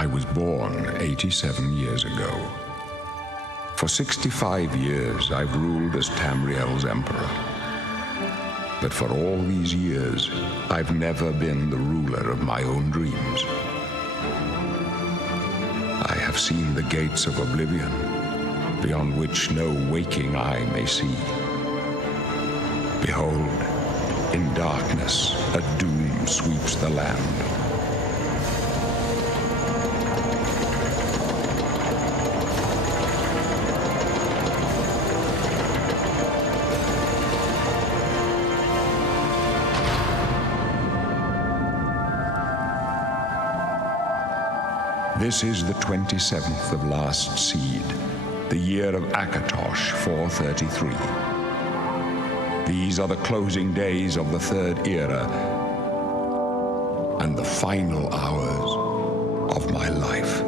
I was born 87 years ago. For 65 years, I've ruled as Tamriel's emperor. But for all these years, I've never been the ruler of my own dreams. I have seen the gates of Oblivion, beyond which no waking eye may see. Behold, in darkness, a doom sweeps the land. This is the 27th of last seed, the year of Akatosh 433. These are the closing days of the Third Era and the final hours of my life.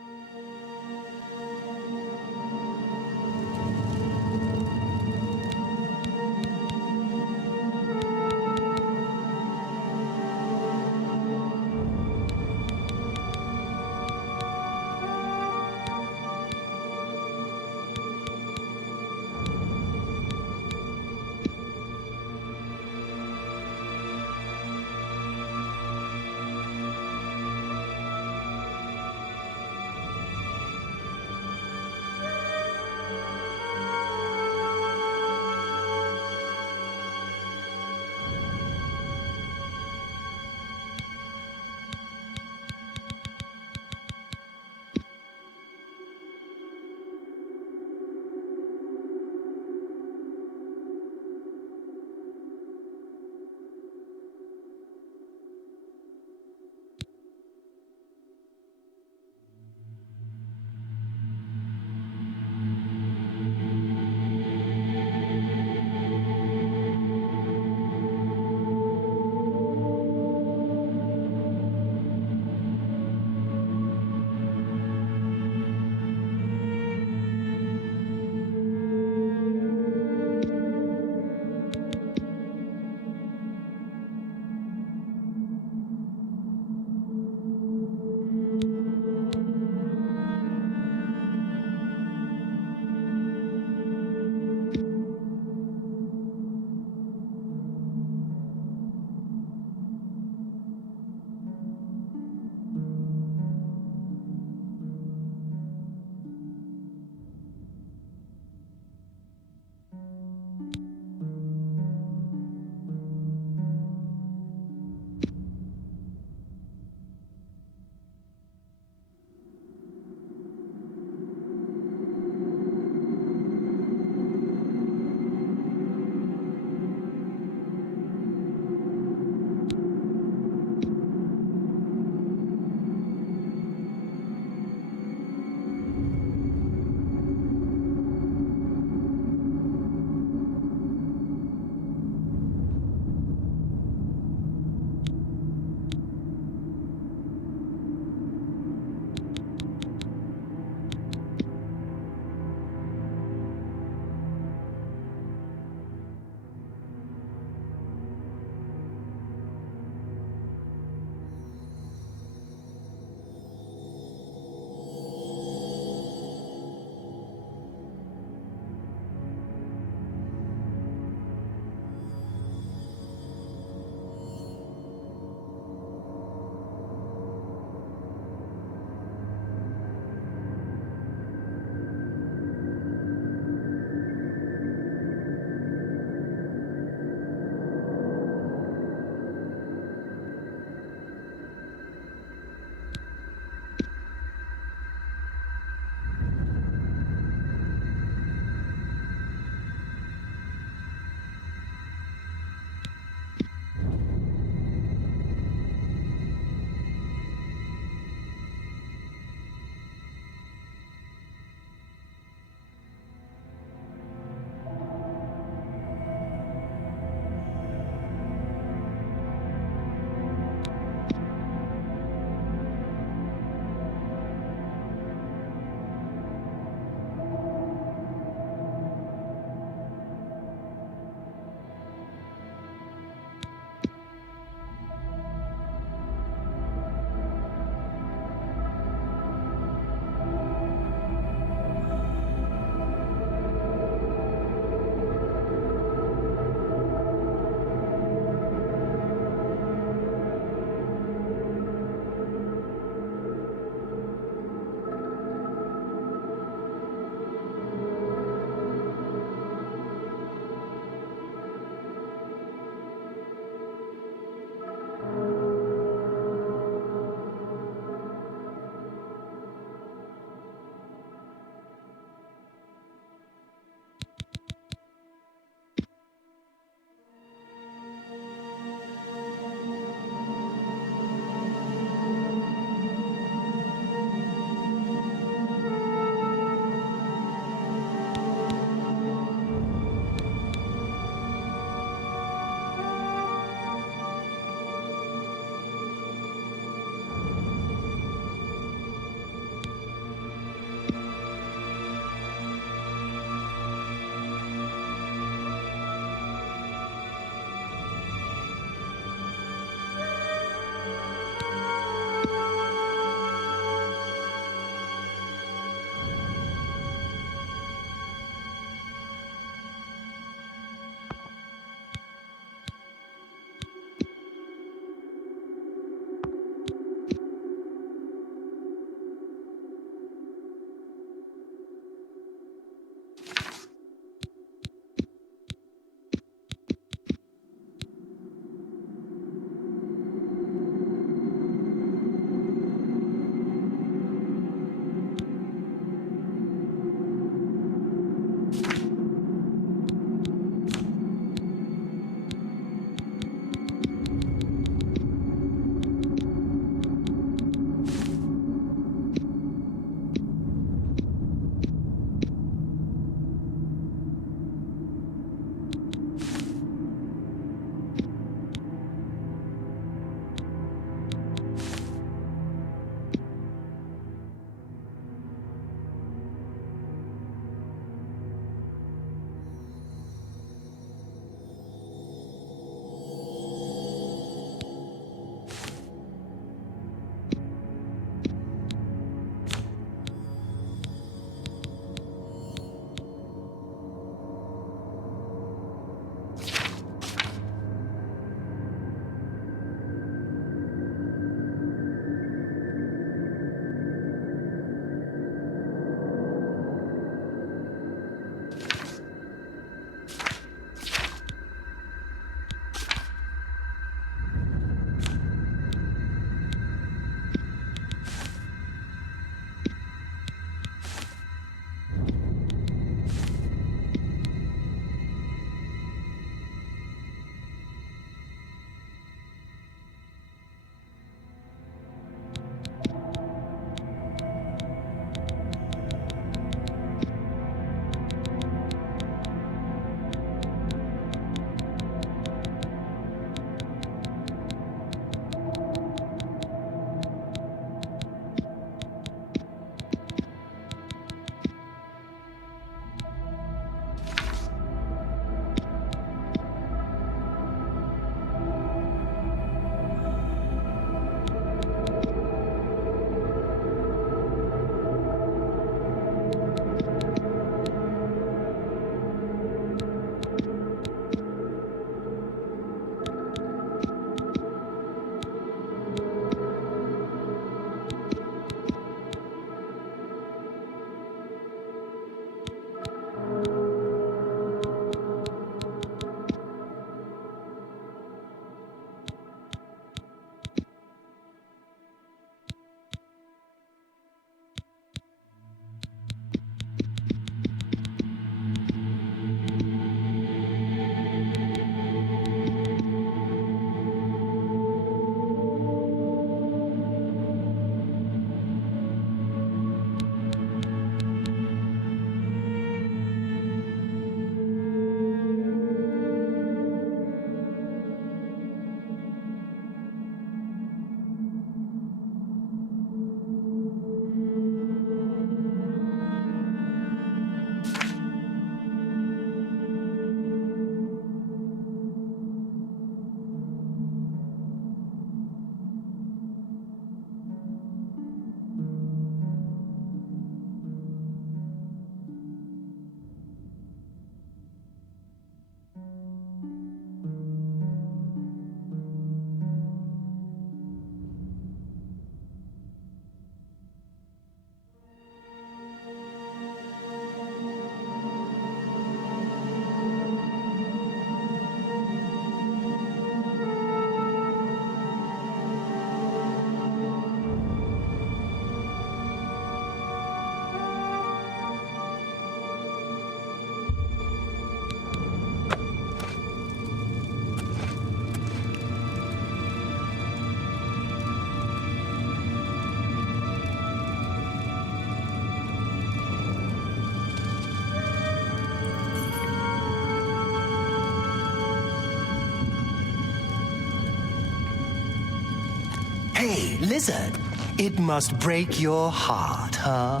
Lizard, it must break your heart, huh?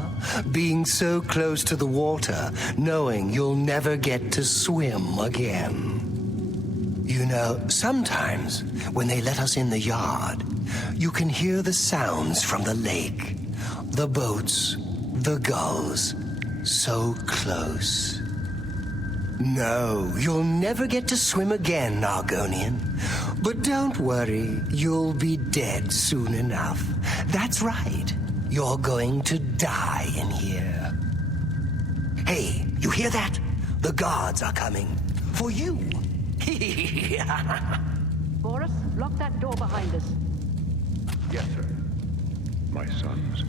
Being so close to the water, knowing you'll never get to swim again. You know, sometimes when they let us in the yard, you can hear the sounds from the lake. The boats, the gulls, so close. No, you'll never get to swim again, Argonian. But don't worry, you'll be dead soon enough. That's right, you're going to die in here. Hey, you hear that? The guards are coming. For you. Boris, lock that door behind us. Yes, sir. My sons.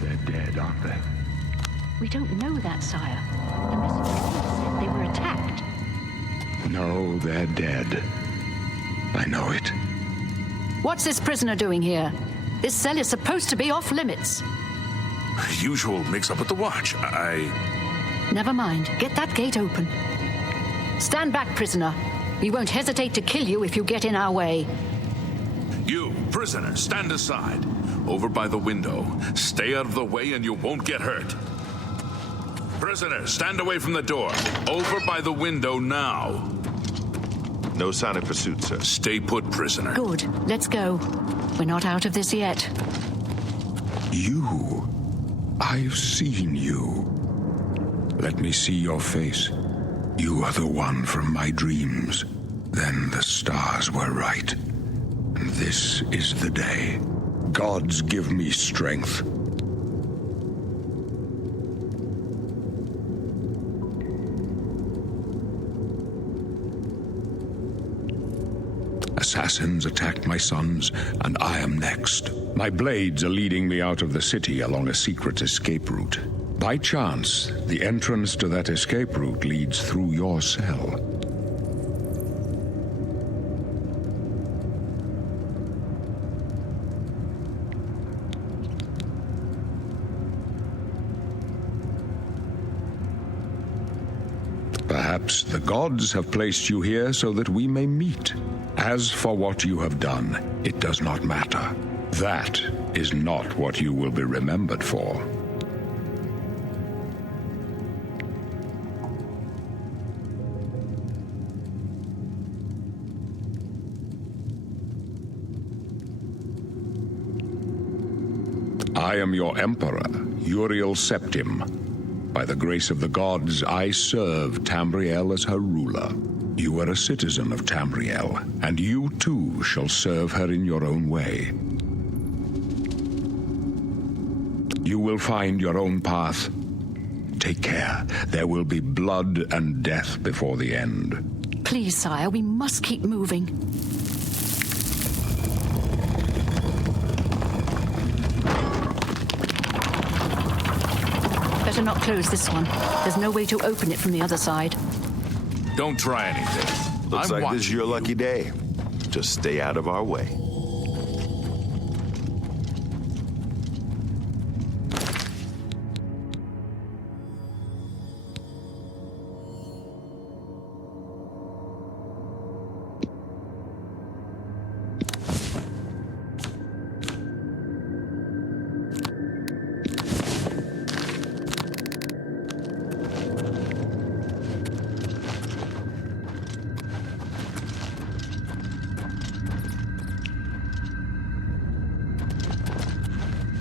They're dead, aren't they? We don't know that, sire. The message said they were attacked. No, they're dead. I know it. What's this prisoner doing here? This cell is supposed to be off limits. Usual mix-up with the watch. Never mind. Get that gate open. Stand back, prisoner. We won't hesitate to kill you if you get in our way. You, prisoner, stand aside. Over by the window. Stay out of the way and you won't get hurt. Prisoner, stand away from the door. Over by the window now. No sign of pursuit, sir. Stay put, prisoner. Good. Let's go. We're not out of this yet. You. I've seen you. Let me see your face. You are the one from my dreams. Then the stars were right. And this is the day. Gods give me strength. Assassins attacked my sons, and I am next. My blades are leading me out of the city along a secret escape route. By chance, the entrance to that escape route leads through your cell. Perhaps the gods have placed you here so that we may meet. As for what you have done, it does not matter. That is not what you will be remembered for. I am your emperor, Uriel Septim. By the grace of the gods, I serve Tamriel as her ruler. You are a citizen of Tamriel, and you too shall serve her in your own way. You will find your own path. Take care. There will be blood and death before the end. Please, sire, we must keep moving. Better not close this one. There's no way to open it from the other side. Don't try anything. Looks like this is your lucky day. Just stay out of our way.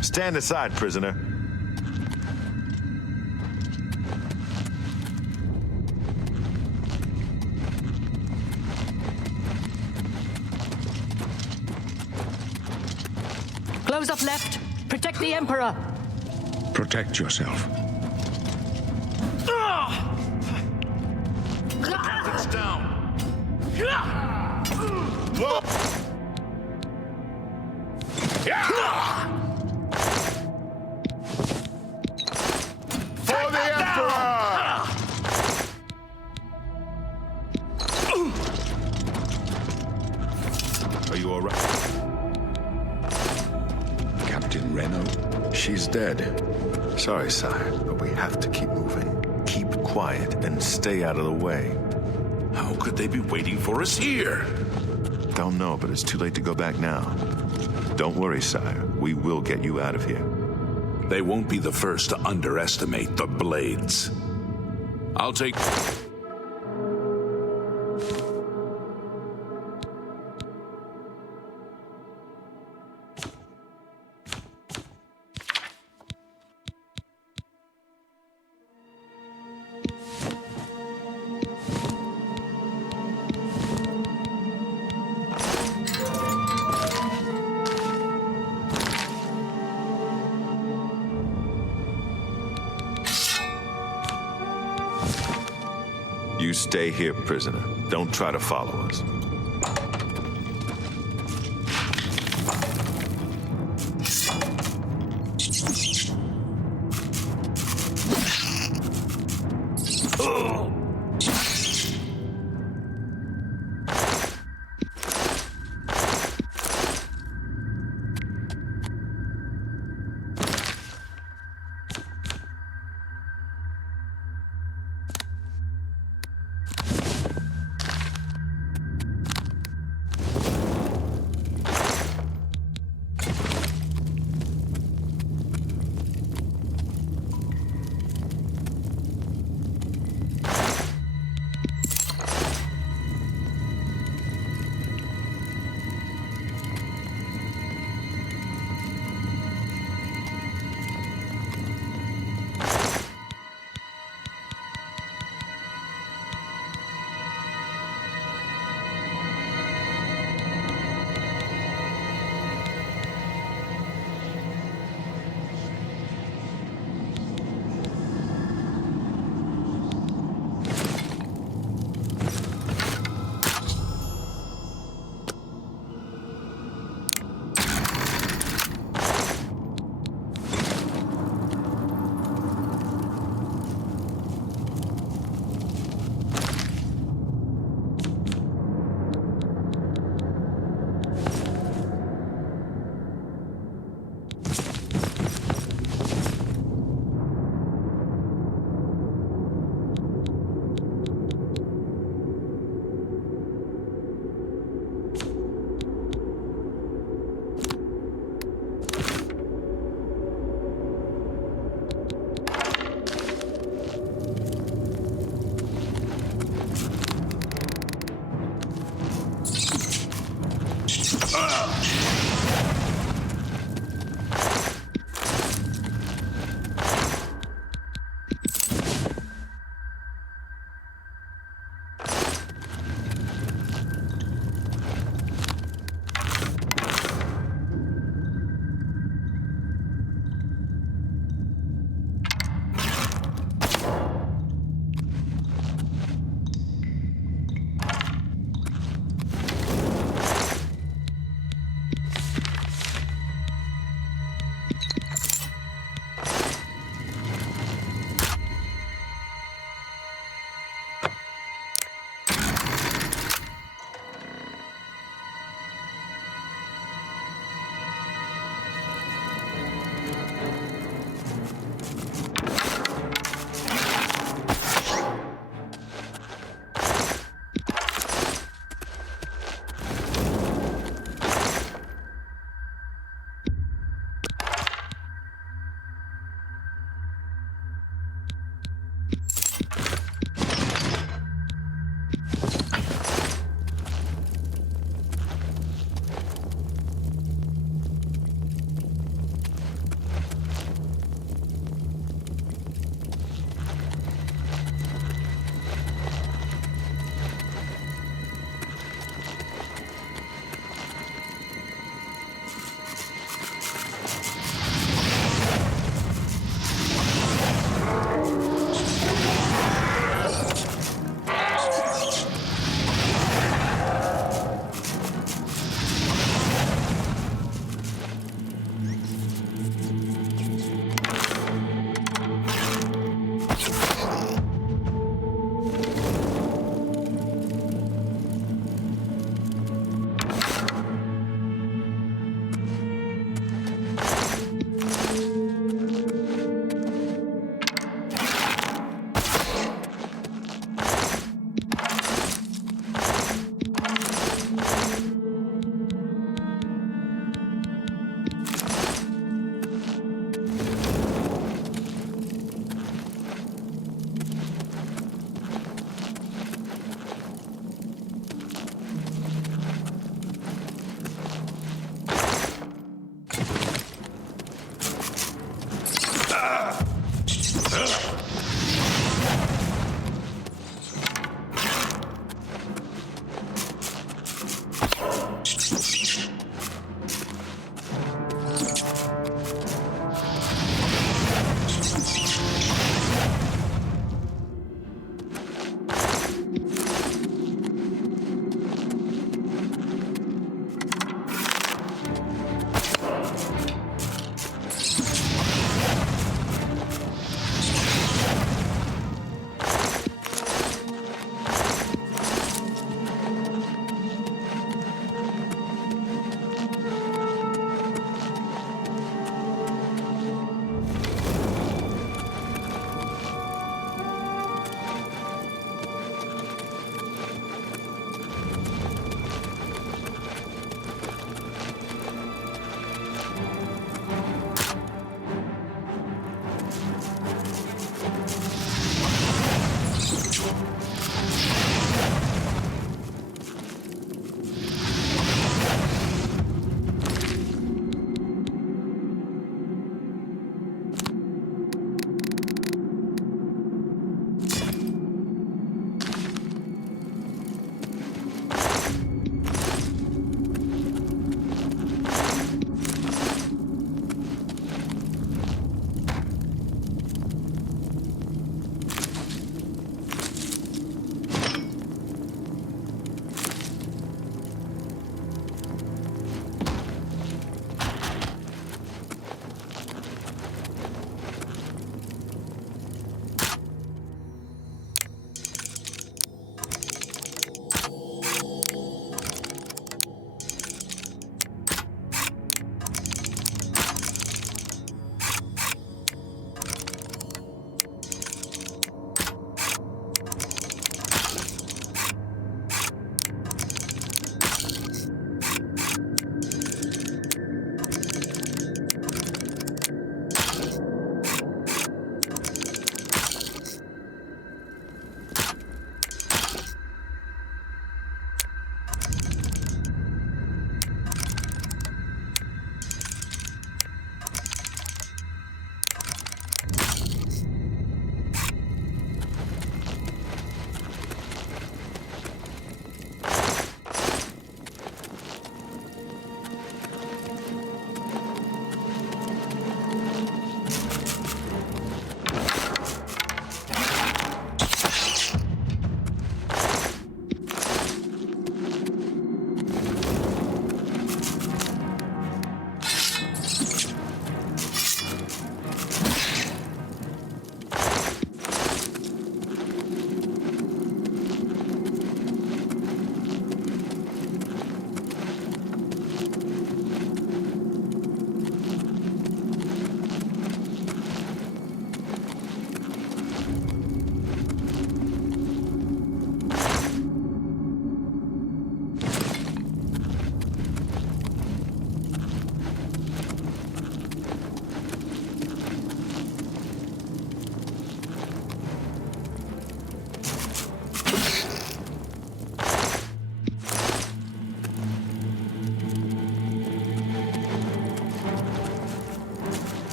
Stand aside, prisoner. Close up left. Protect the Emperor. Protect yourself. Captain's down. For the Emperor! Are you all right? Captain Reno? She's dead. Sorry, sire, but we have to keep moving. Keep quiet and stay out of the way. How could they be waiting for us here? Don't know, but it's too late to go back now. Don't worry, sire. We will get you out of here. They won't be the first to underestimate the Blades. I'll take... You stay here, prisoner. Don't try to follow us.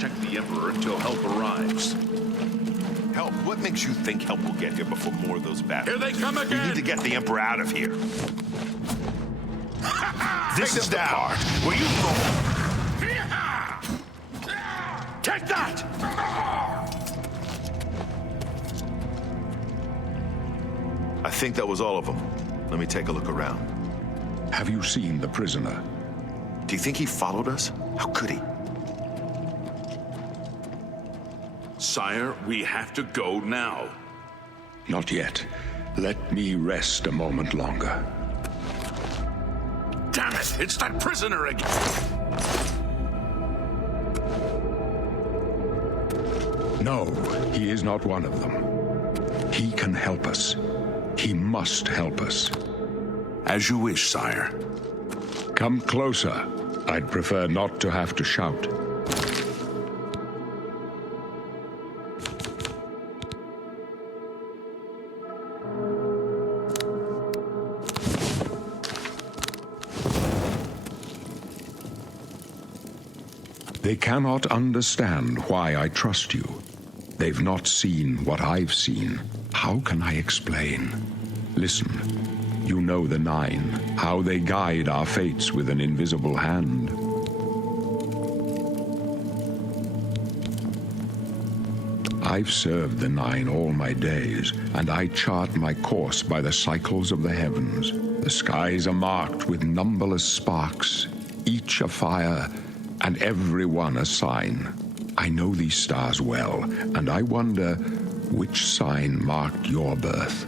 protect the Emperor until help arrives. Help? What makes you think help will get here before more of those battles? Here they come We again! need to get the Emperor out of here. This is the part where you roll. Take that! I think that was all of them. Let me take a look around. Have you seen the prisoner? Do you think he followed us? How could he? Sire, we have to go now. Not yet. Let me rest a moment longer. Damn it! It's that prisoner again! No, he is not one of them. He can help us. He must help us. As you wish, sire. Come closer. I'd prefer not to have to shout. They cannot understand why I trust you. They've not seen what I've seen. How can I explain? Listen, you know the Nine, how they guide our fates with an invisible hand. I've served the Nine all my days, and I chart my course by the cycles of the heavens. The skies are marked with numberless sparks, each a fire, and every one a sign. I know these stars well, and I wonder which sign marked your birth.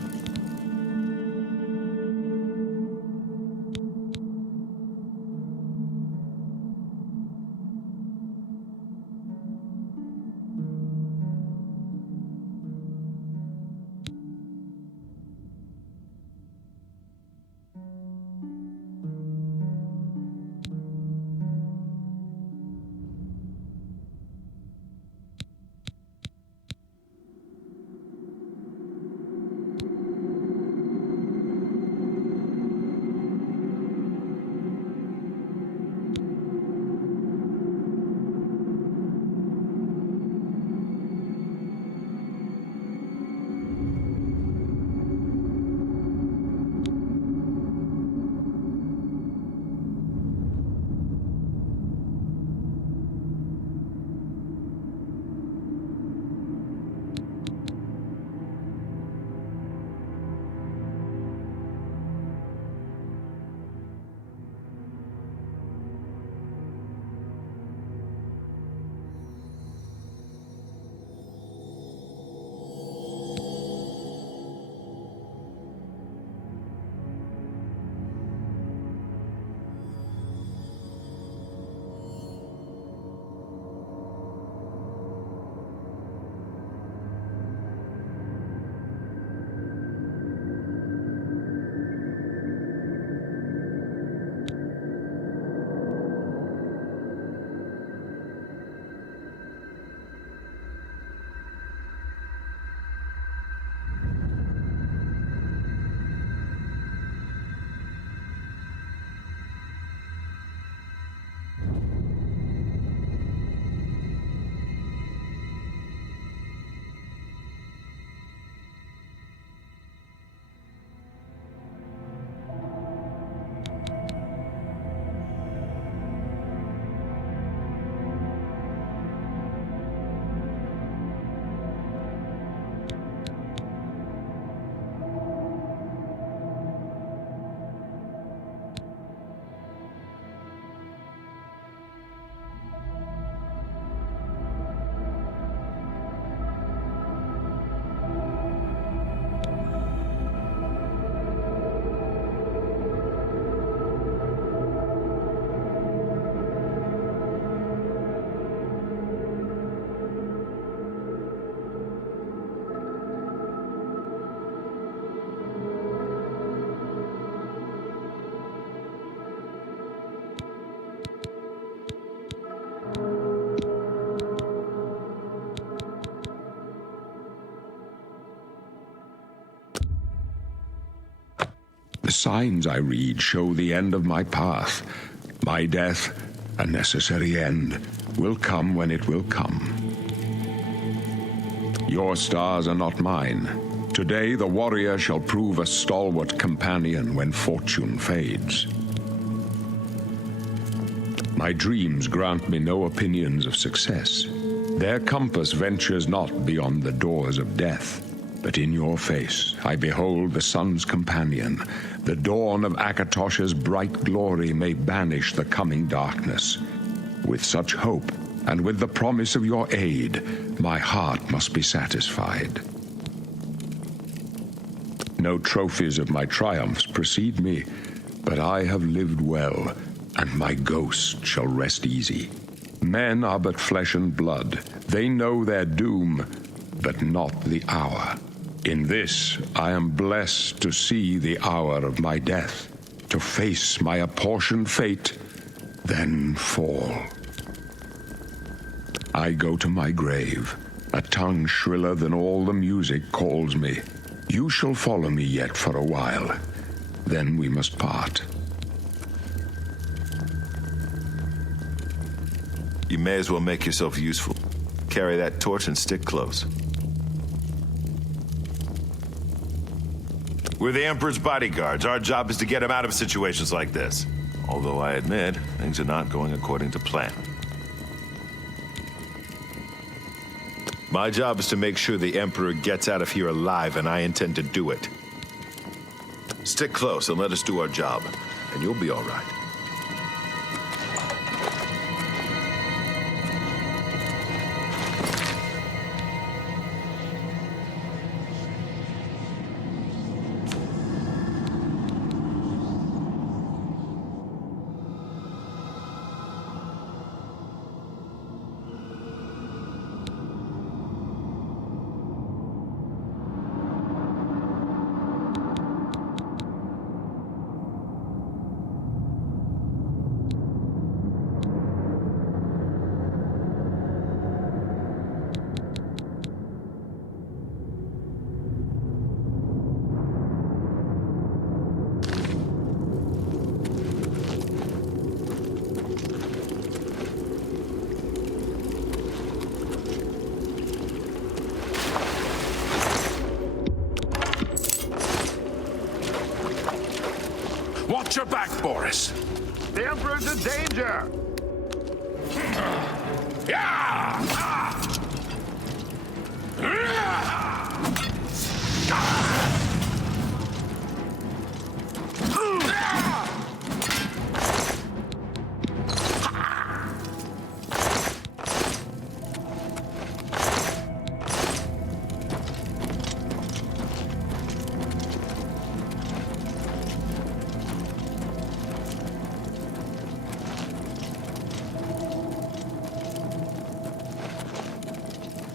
The signs I read show the end of my path. My death, a necessary end, will come when it will come. Your stars are not mine. Today the warrior shall prove a stalwart companion when fortune fades. My dreams grant me no opinions of success. Their compass ventures not beyond the doors of death. But in your face I behold the sun's companion. The dawn of Akatosh's bright glory may banish the coming darkness. With such hope, and with the promise of your aid, my heart must be satisfied. No trophies of my triumphs precede me, but I have lived well, and my ghost shall rest easy. Men are but flesh and blood. They know their doom, but not the hour. In this, I am blessed to see the hour of my death, to face my apportioned fate, then fall. I go to my grave. A tongue shriller than all the music calls me. You shall follow me yet for a while. Then we must part. You may as well make yourself useful. Carry that torch and stick close. We're the Emperor's bodyguards. Our job is to get him out of situations like this. Although I admit, things are not going according to plan. My job is to make sure the Emperor gets out of here alive, and I intend to do it. Stick close and let us do our job, and you'll be all right. Watch your back, Boris. The Emperor's in danger!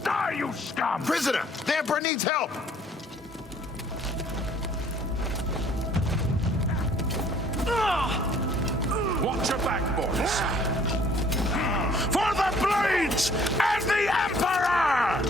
Die, you scum! Prisoner, the Emperor needs help! Watch your back, Boris. For the blades and the Emperor!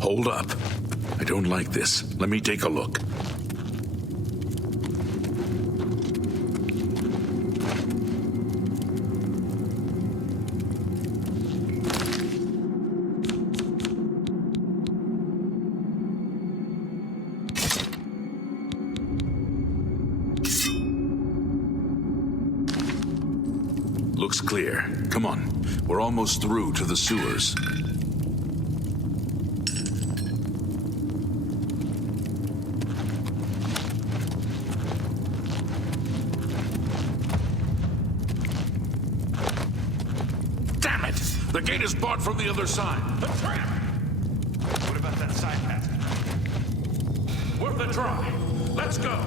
Hold up. I don't like this. Let me take a look. Looks clear. Come on. We're almost through to the sewers. The gate is barred from the other side. The trap! What about that side passage? Worth a try. Let's go.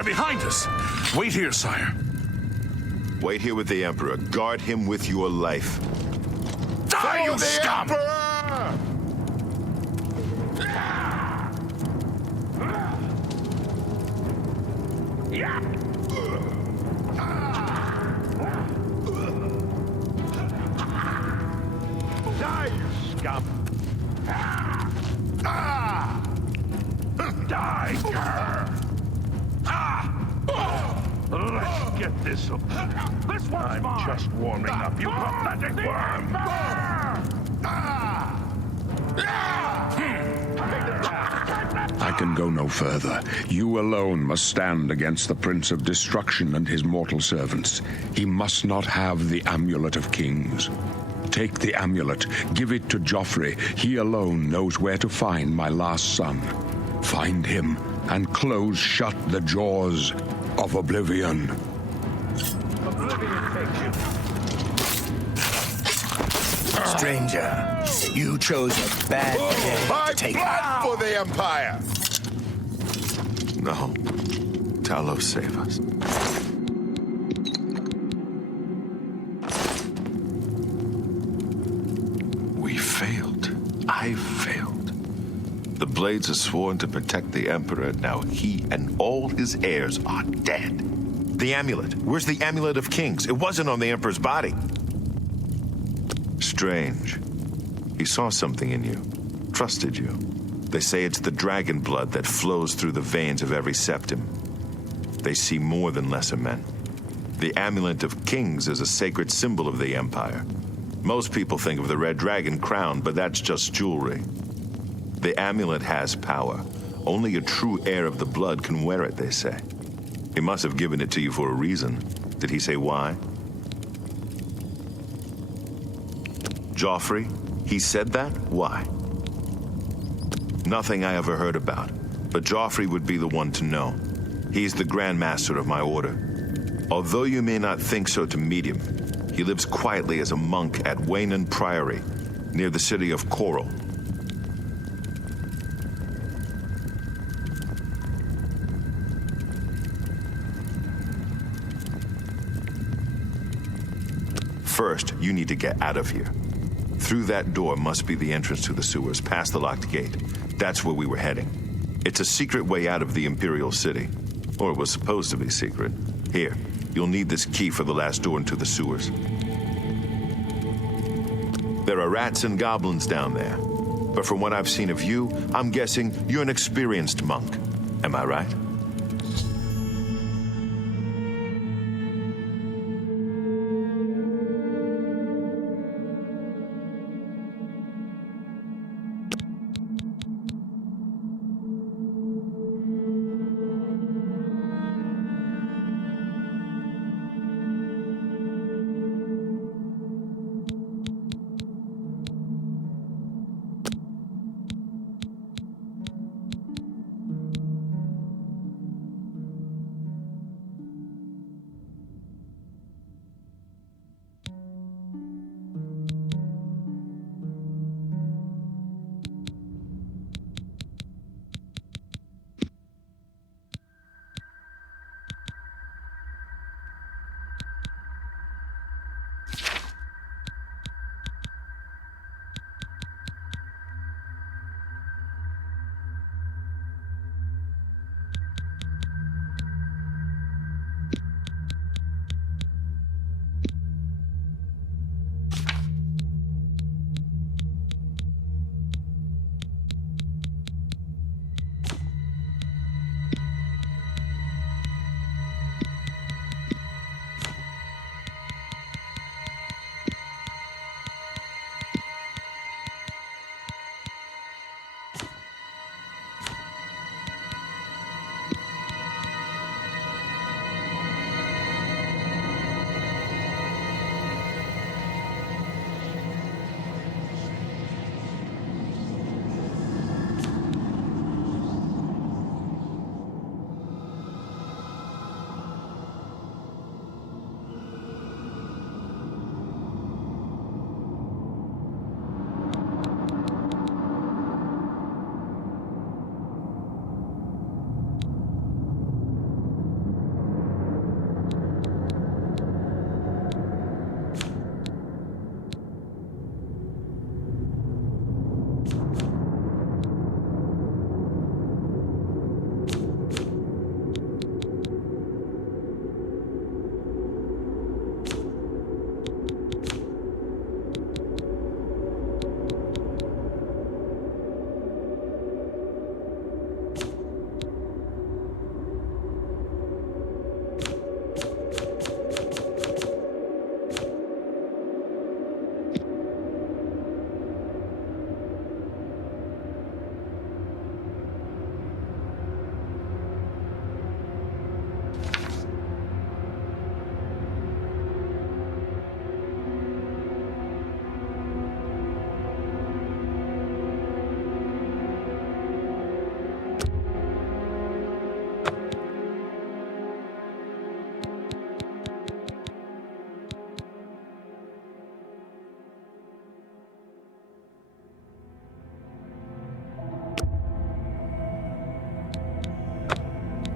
They're behind us. Wait here, sire. Wait here with the Emperor. Guard him with your life. Die, you scum! Die, you scum! Die, grr! Let's get this over. This one's mine. Just warming up, you pathetic worm! I can go no further. You alone must stand against the Prince of Destruction and his mortal servants. He must not have the Amulet of Kings. Take the amulet, give it to Joffrey. He alone knows where to find my last son. Find him and close shut the jaws of Oblivion. Stranger, you chose a bad day My to take blood for the Empire! No. Talos, save us. We failed. I failed. The Blades are sworn to protect the Emperor. Now he and all his heirs are dead. The amulet. Where's the Amulet of Kings? It wasn't on the Emperor's body. Strange. He saw something in you. Trusted you. They say it's the dragon blood that flows through the veins of every septim. They see more than lesser men. The Amulet of Kings is a sacred symbol of the Empire. Most people think of the red dragon crown, but that's just jewelry. The amulet has power. Only a true heir of the blood can wear it, they say. He must have given it to you for a reason. Did he say why? Joffrey? He said that? Why? Nothing I ever heard about. But Joffrey would be the one to know. He's the Grand Master of my order. Although you may not think so to meet him, he lives quietly as a monk at Waynon Priory, near the city of Coral. First, you need to get out of here. Through that door must be the entrance to the sewers, past the locked gate. That's where we were heading. It's a secret way out of the Imperial City. Or it was supposed to be secret. Here, you'll need this key for the last door into the sewers. There are rats and goblins down there. But from what I've seen of you, I'm guessing you're an experienced monk. Am I right?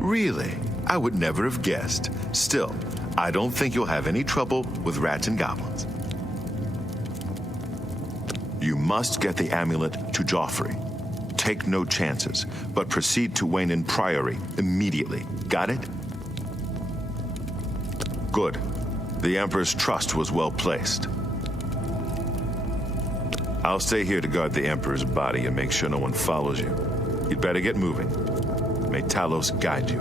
Really? I would never have guessed. Still, I don't think you'll have any trouble with rats and goblins. You must get the amulet to Joffrey. Take no chances, but proceed to Wayne Priory immediately. Got it? Good. The Emperor's trust was well placed. I'll stay here to guard the Emperor's body and make sure no one follows you. You'd better get moving. May Talos guide you.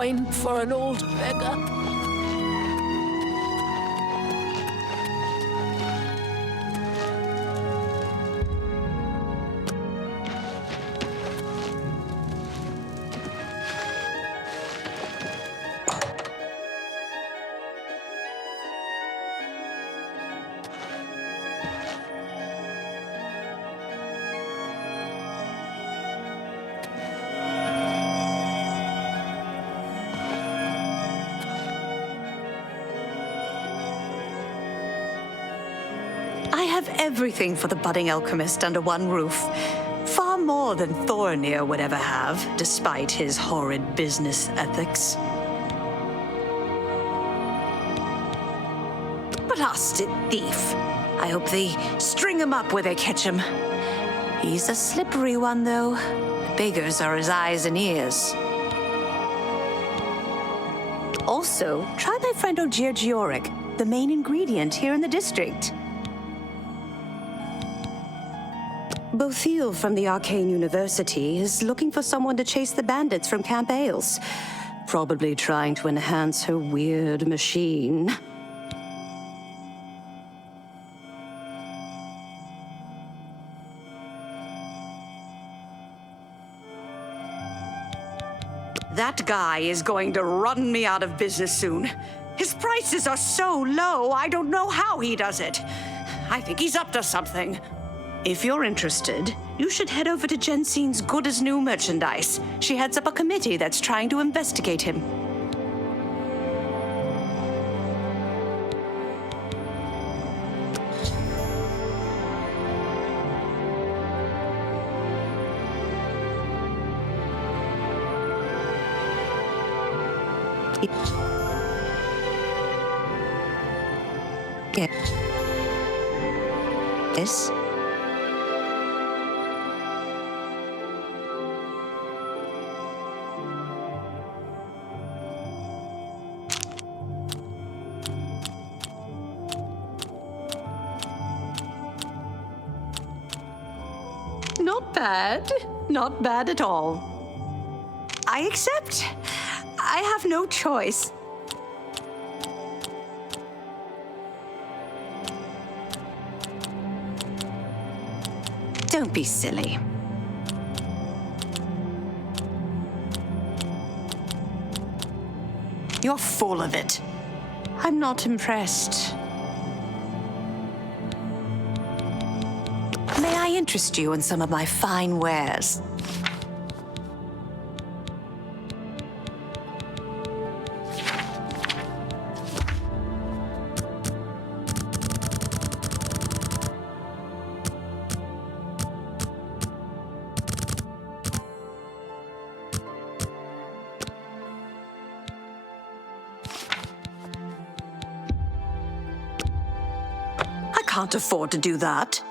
coin for an old beggar. I have everything for the budding alchemist under one roof. Far more than Thorinir would ever have, despite his horrid business ethics. Blasted thief. I hope they string him up where they catch him. He's a slippery one, though. Beggars are his eyes and ears. Also, try my friend Ogier Gioric, the main ingredient here in the district. Bothiel from the Arcane University is looking for someone to chase the bandits from Camp Ailes. Probably trying to enhance her weird machine. That guy is going to run me out of business soon. His prices are so low, I don't know how he does it. I think he's up to something. If you're interested, you should head over to Jensine's Good as New merchandise. She heads up a committee that's trying to investigate him. Yes. Not bad. Not bad at all. I accept. I have no choice. Don't be silly. You're full of it. I'm not impressed. May I interest you in some of my fine wares? I can't afford to do that.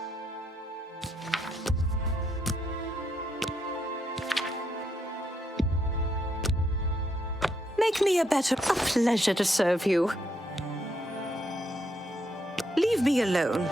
Make me a pleasure to serve you. Leave me alone.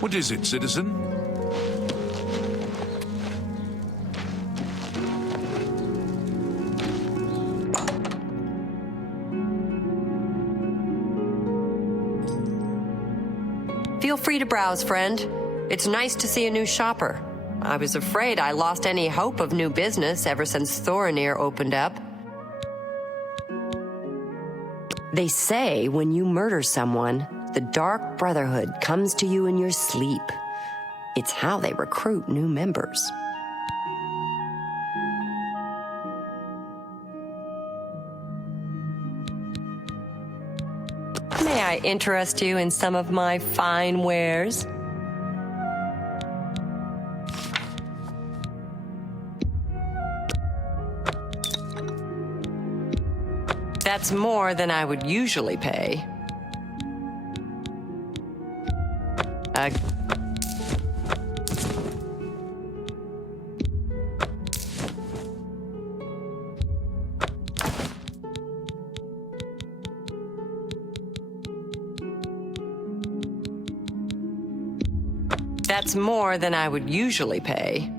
What is it, citizen? Feel free to browse, friend. It's nice to see a new shopper. I was afraid I lost any hope of new business ever since Thorinir opened up. They say when you murder someone, the Dark Brotherhood comes to you in your sleep. It's how they recruit new members. May I interest you in some of my fine wares? That's more than I would usually pay. That's more than I would usually pay.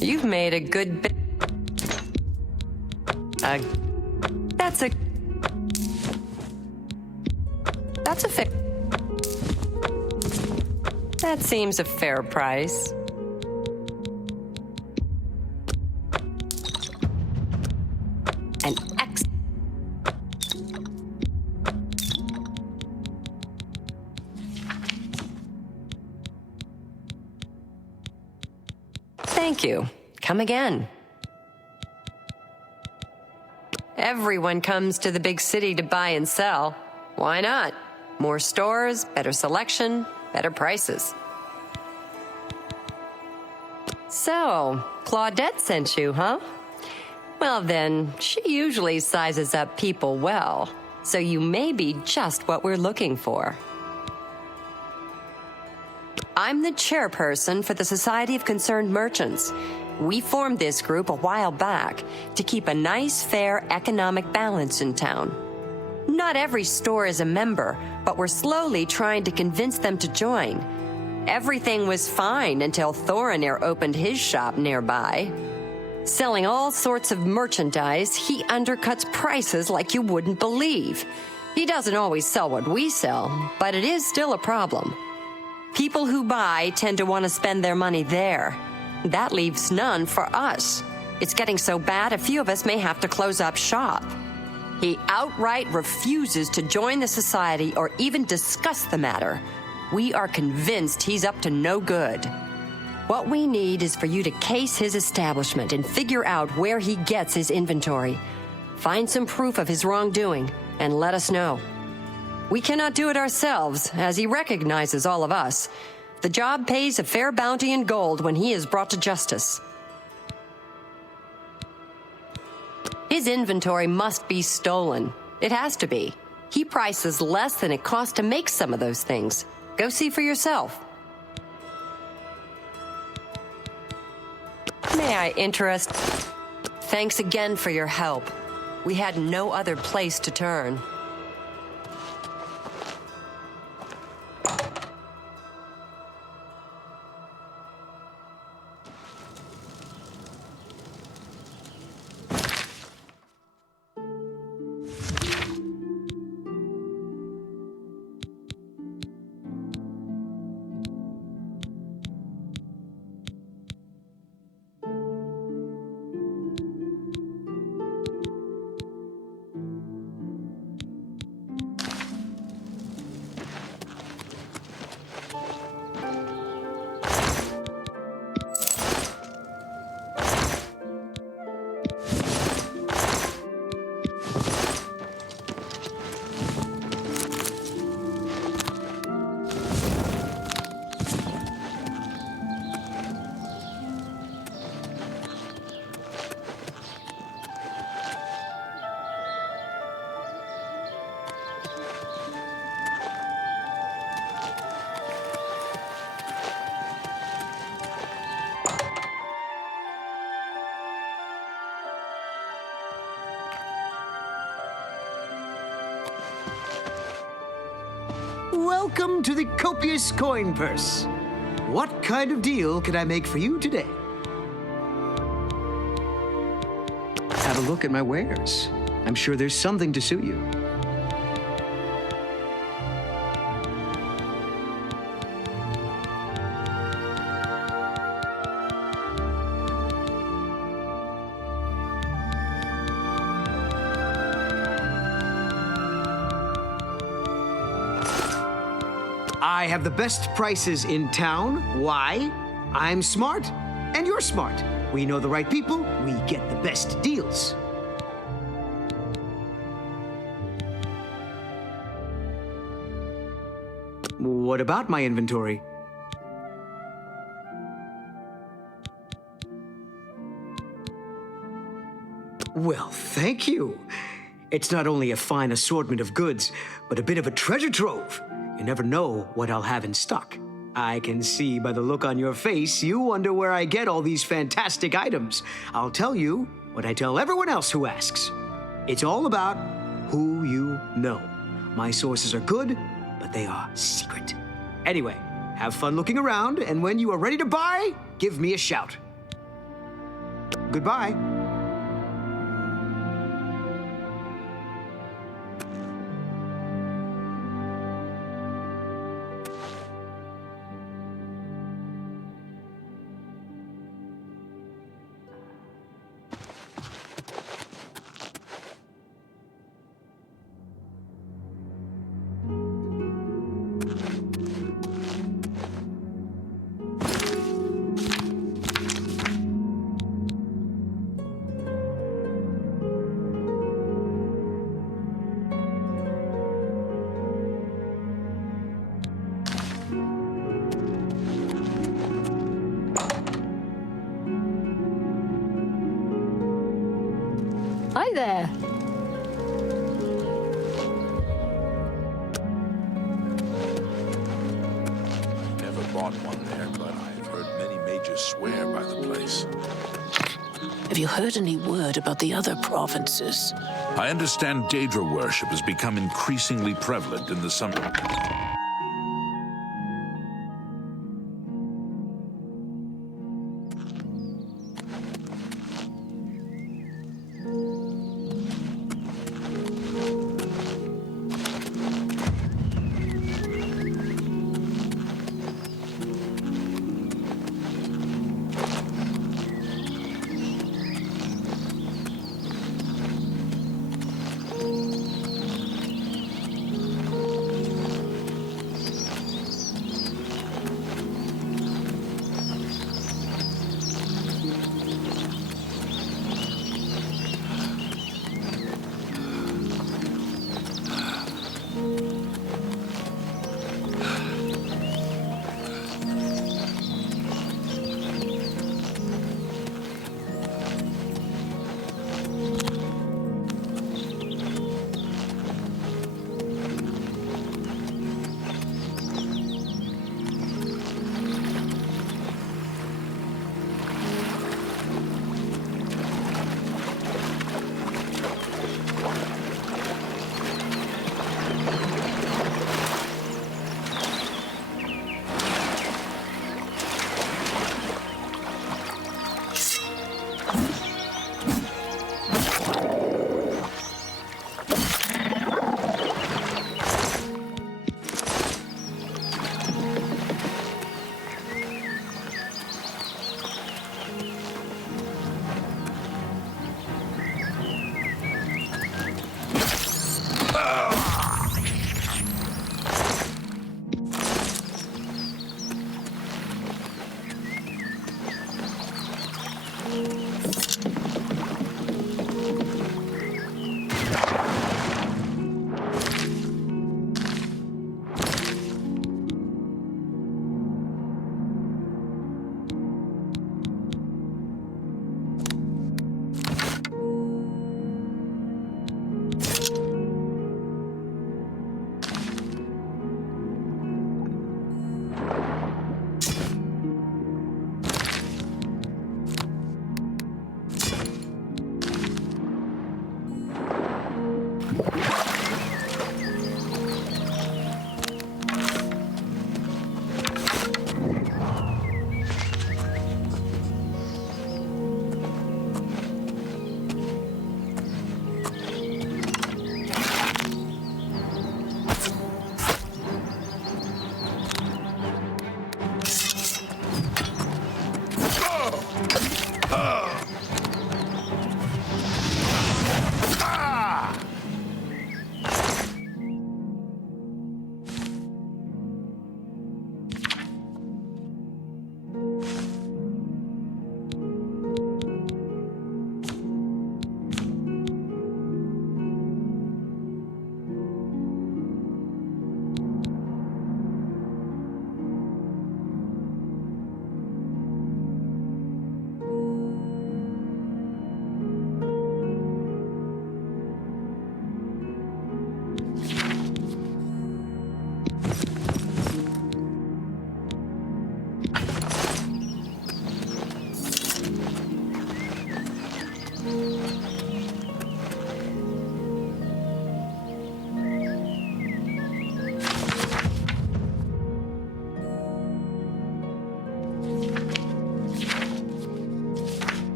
You've made a good bit. That's a fair. That seems a fair price. An X. Thank you. Come again. Everyone comes to the big city to buy and sell. Why not? More stores, better selection, better prices. So, Claudette sent you, huh? Well then, she usually sizes up people well, so you may be just what we're looking for. I'm the chairperson for the Society of Concerned Merchants. We formed this group a while back to keep a nice, fair economic balance in town. Not every store is a member, but we're slowly trying to convince them to join. Everything was fine until Thorinir opened his shop nearby. Selling all sorts of merchandise, he undercuts prices like you wouldn't believe. He doesn't always sell what we sell, but it is still a problem. People who buy tend to want to spend their money there. That leaves none for us. It's getting so bad a few of us may have to close up shop. He outright refuses to join the society or even discuss the matter. We are convinced he's up to no good. What we need is for you to case his establishment and figure out where he gets his inventory. Find some proof of his wrongdoing and let us know. We cannot do it ourselves, as he recognizes all of us. The job pays a fair bounty in gold when he is brought to justice. His inventory must be stolen. It has to be. He prices less than it costs to make some of those things. Go see for yourself. May I interest? Thanks again for your help. We had no other place to turn. Welcome to the copious coin purse. What kind of deal can I make for you today? Have a look at my wares. I'm sure there's something to suit you. I have the best prices in town. Why? I'm smart, and you're smart. We know the right people, we get the best deals. What about my inventory? Well, thank you. It's not only a fine assortment of goods, but a bit of a treasure trove. You never know what I'll have in stock. I can see by the look on your face, you wonder where I get all these fantastic items. I'll tell you what I tell everyone else who asks. It's all about who you know. My sources are good, but they are secret. Anyway, have fun looking around, and when you are ready to buy, give me a shout. Goodbye. Hi there. Never bought one there, but I've heard many mages swear by the place. Have you heard any word about the other provinces? I understand Daedra worship has become increasingly prevalent in the summer.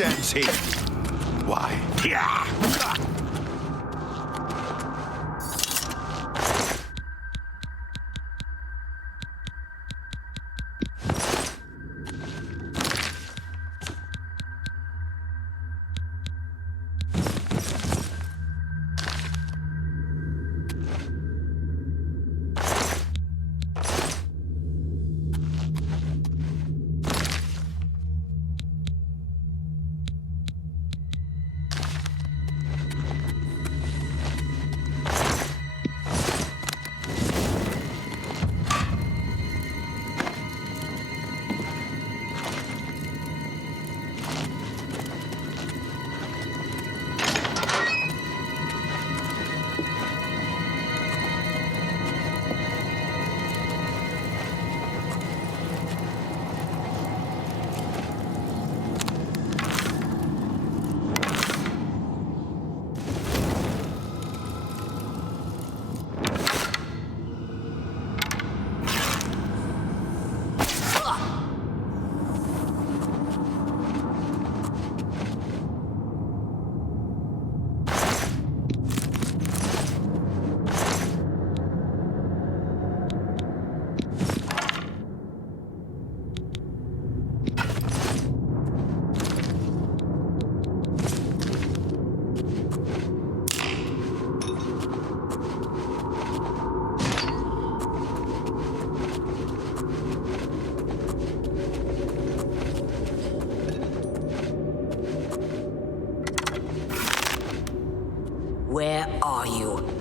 Yours ends here. Why? Yeah. Where are you?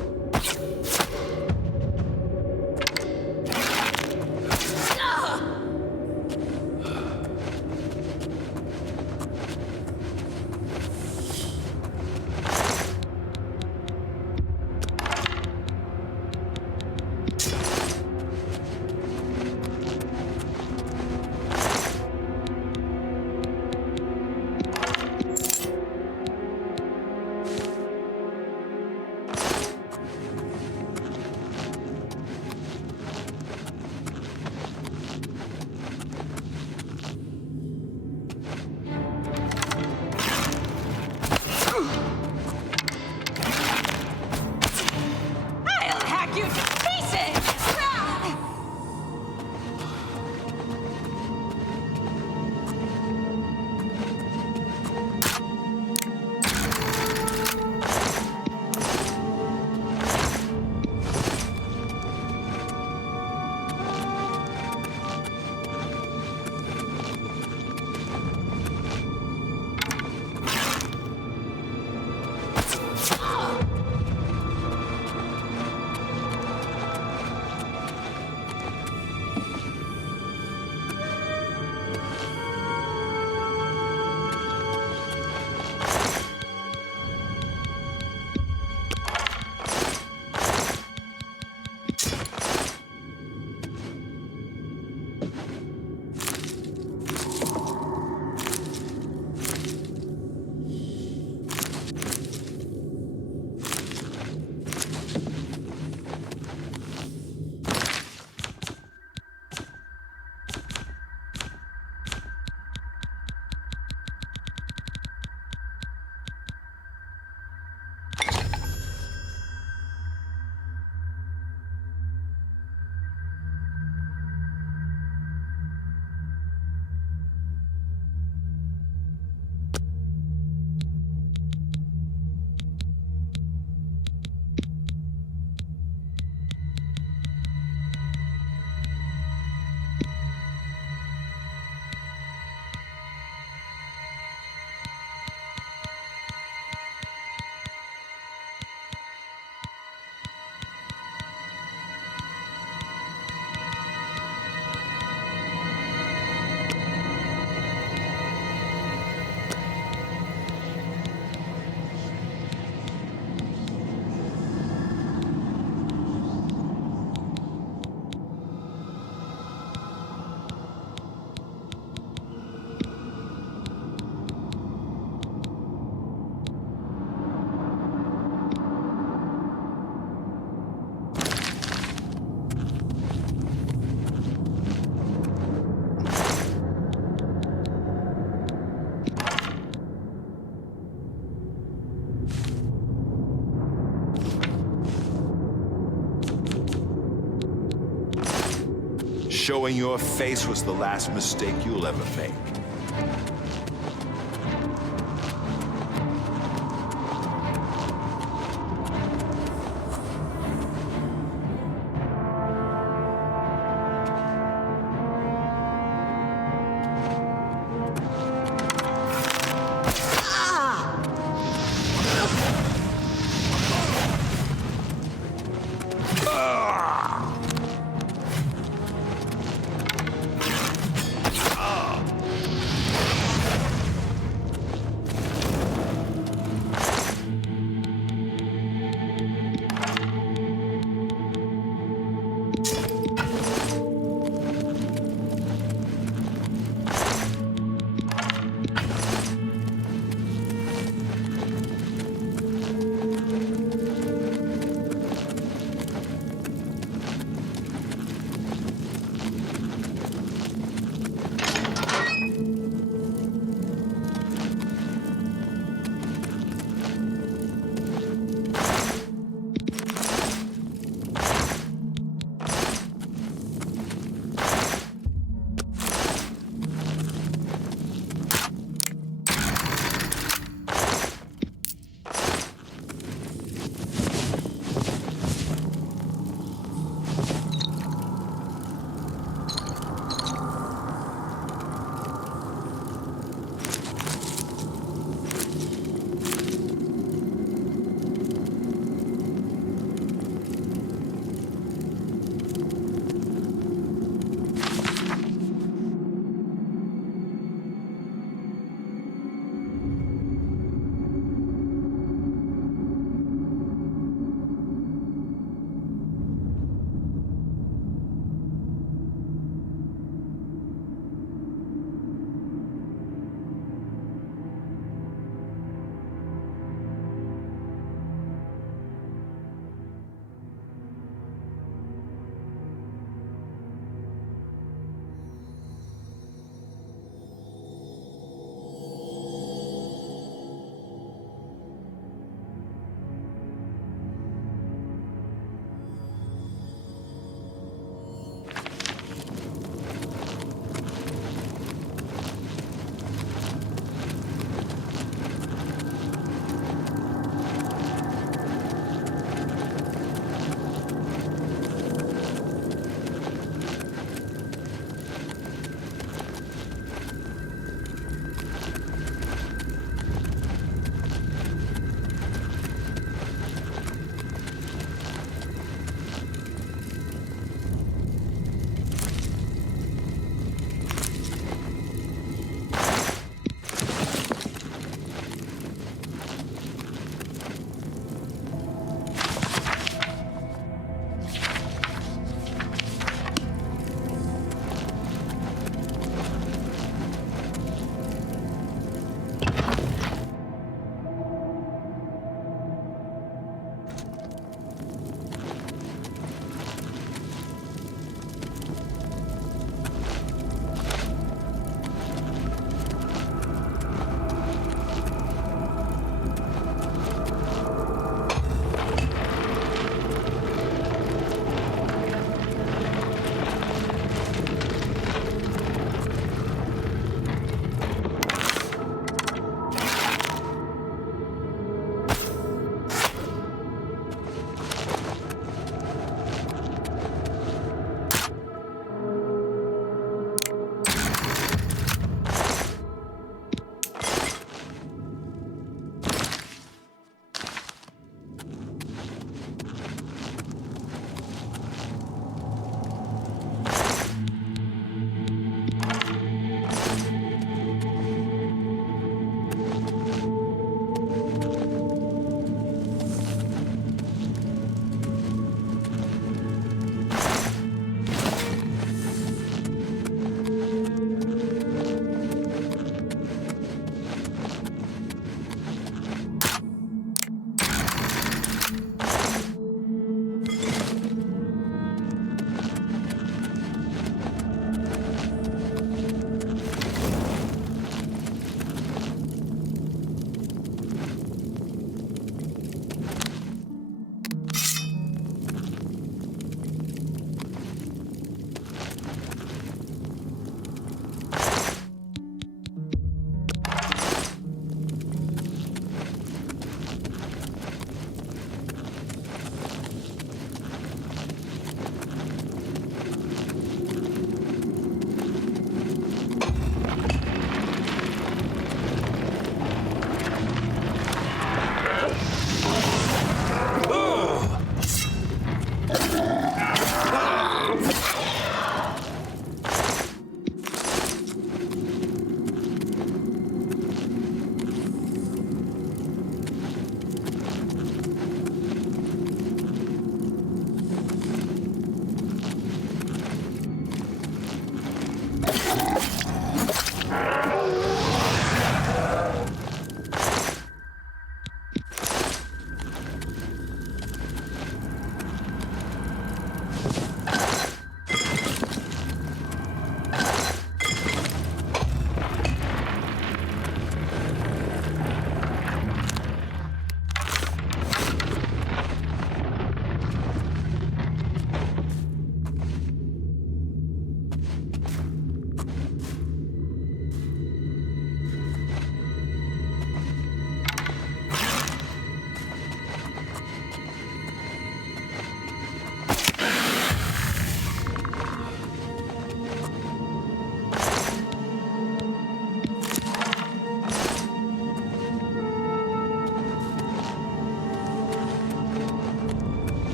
Showing your face was the last mistake you'll ever make.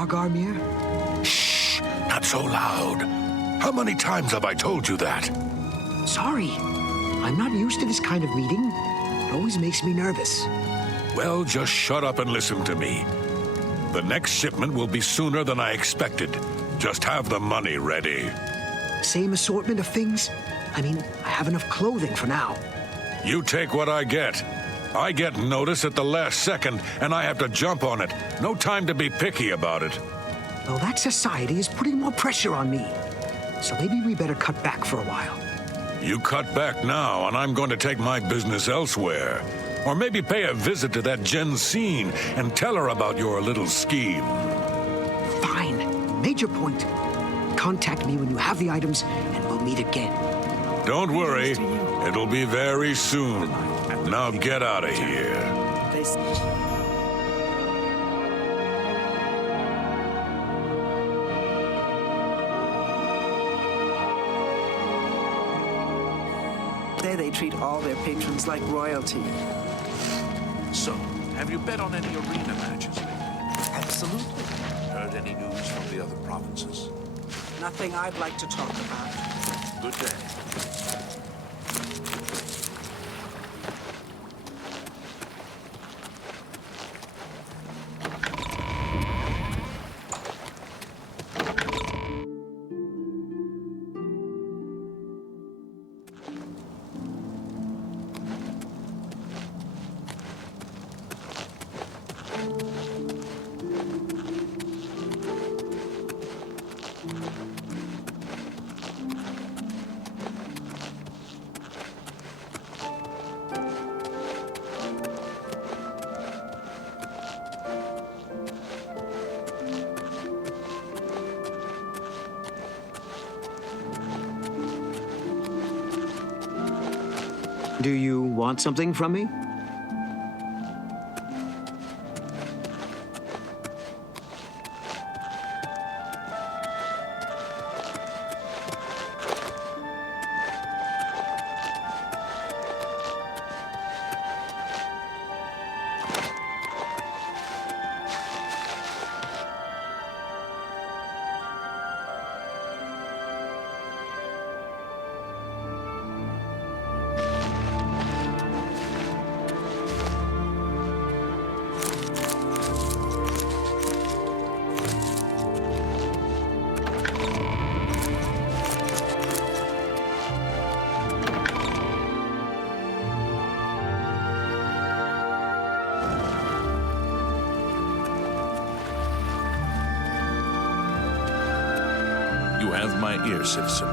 Agarmir? Shh! Not so loud. How many times have I told you that? Sorry. I'm not used to this kind of meeting. It always makes me nervous. Well, just shut up and listen to me. The next shipment will be sooner than I expected. Just have the money ready. Same assortment of things? I mean, I have enough clothing for now. You take what I get. I get notice at the last second, and I have to jump on it. No time to be picky about it. Well, that society is putting more pressure on me. So maybe we better cut back for a while. You cut back now, and I'm going to take my business elsewhere. Or maybe pay a visit to that Jensine and tell her about your little scheme. Fine. Made your point. Contact me when you have the items, and we'll meet again. Don't worry. It'll be very soon. Now get out of here. There they treat all their patrons like royalty. So, have you bet on any arena matches lately? Absolutely. Heard any news from the other provinces? Nothing I'd like to talk about. Good day. Do you want something from me? You have my ear, citizen.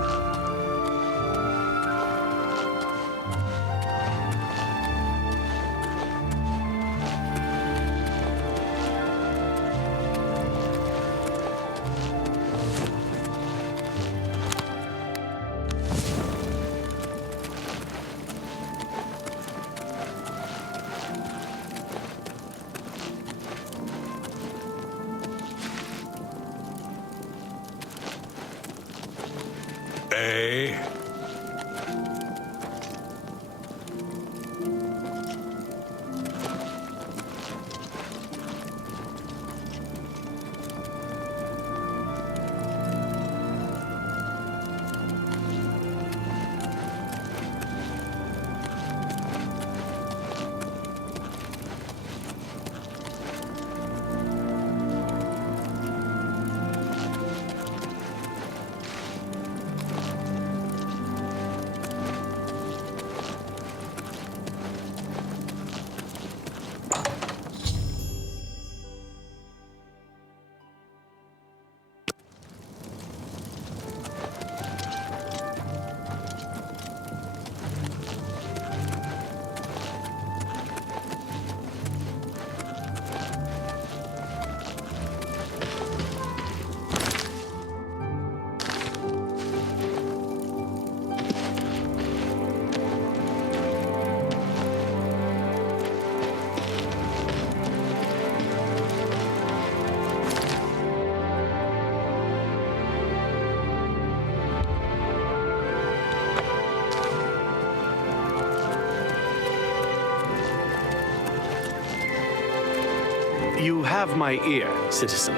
You have my ear, citizen.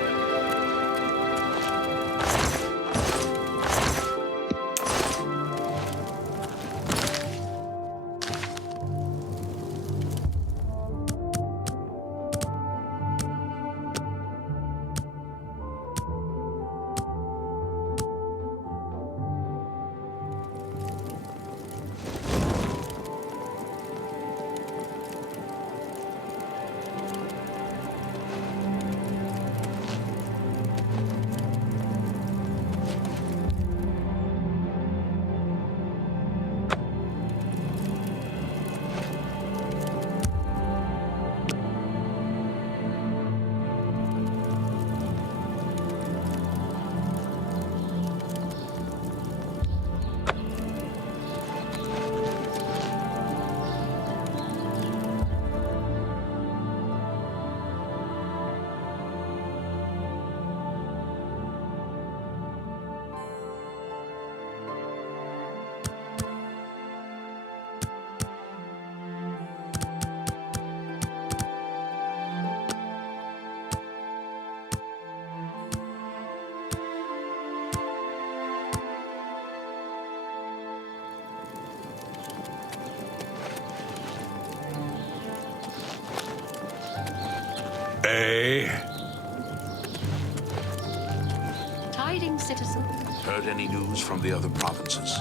Tidings, citizen. Heard any news from the other provinces?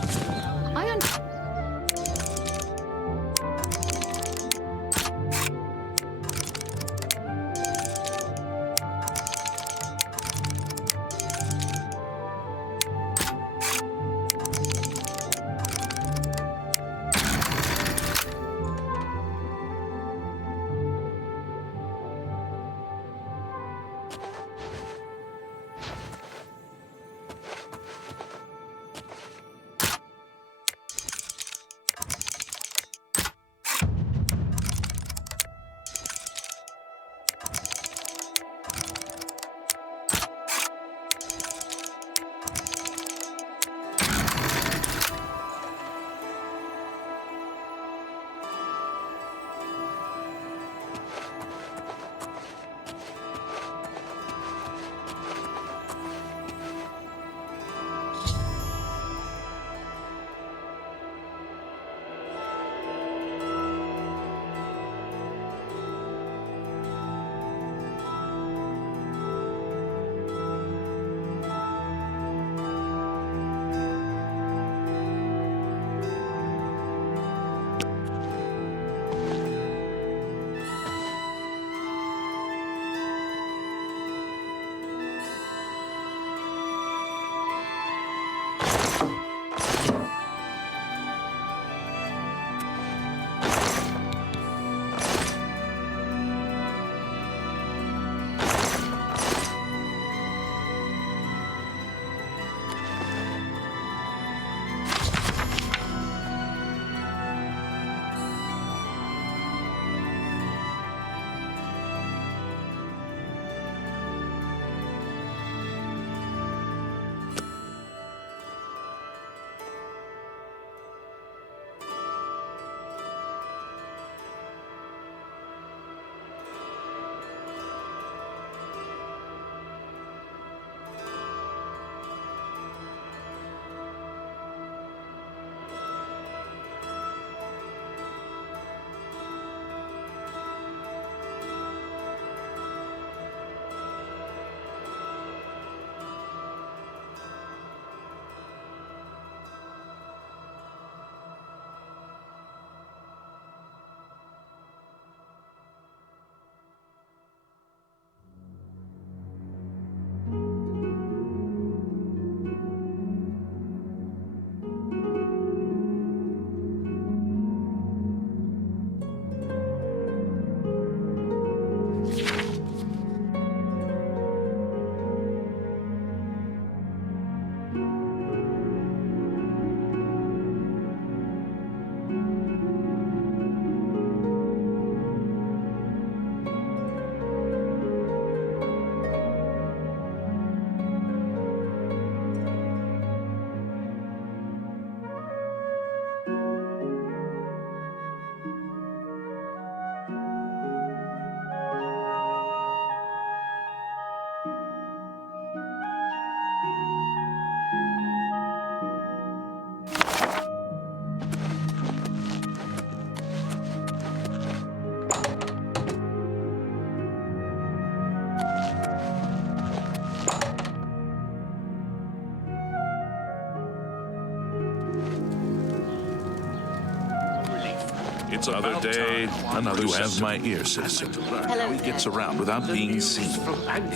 It's another day, another you have my ear, citizen. Hello. He gets around without being seen. Have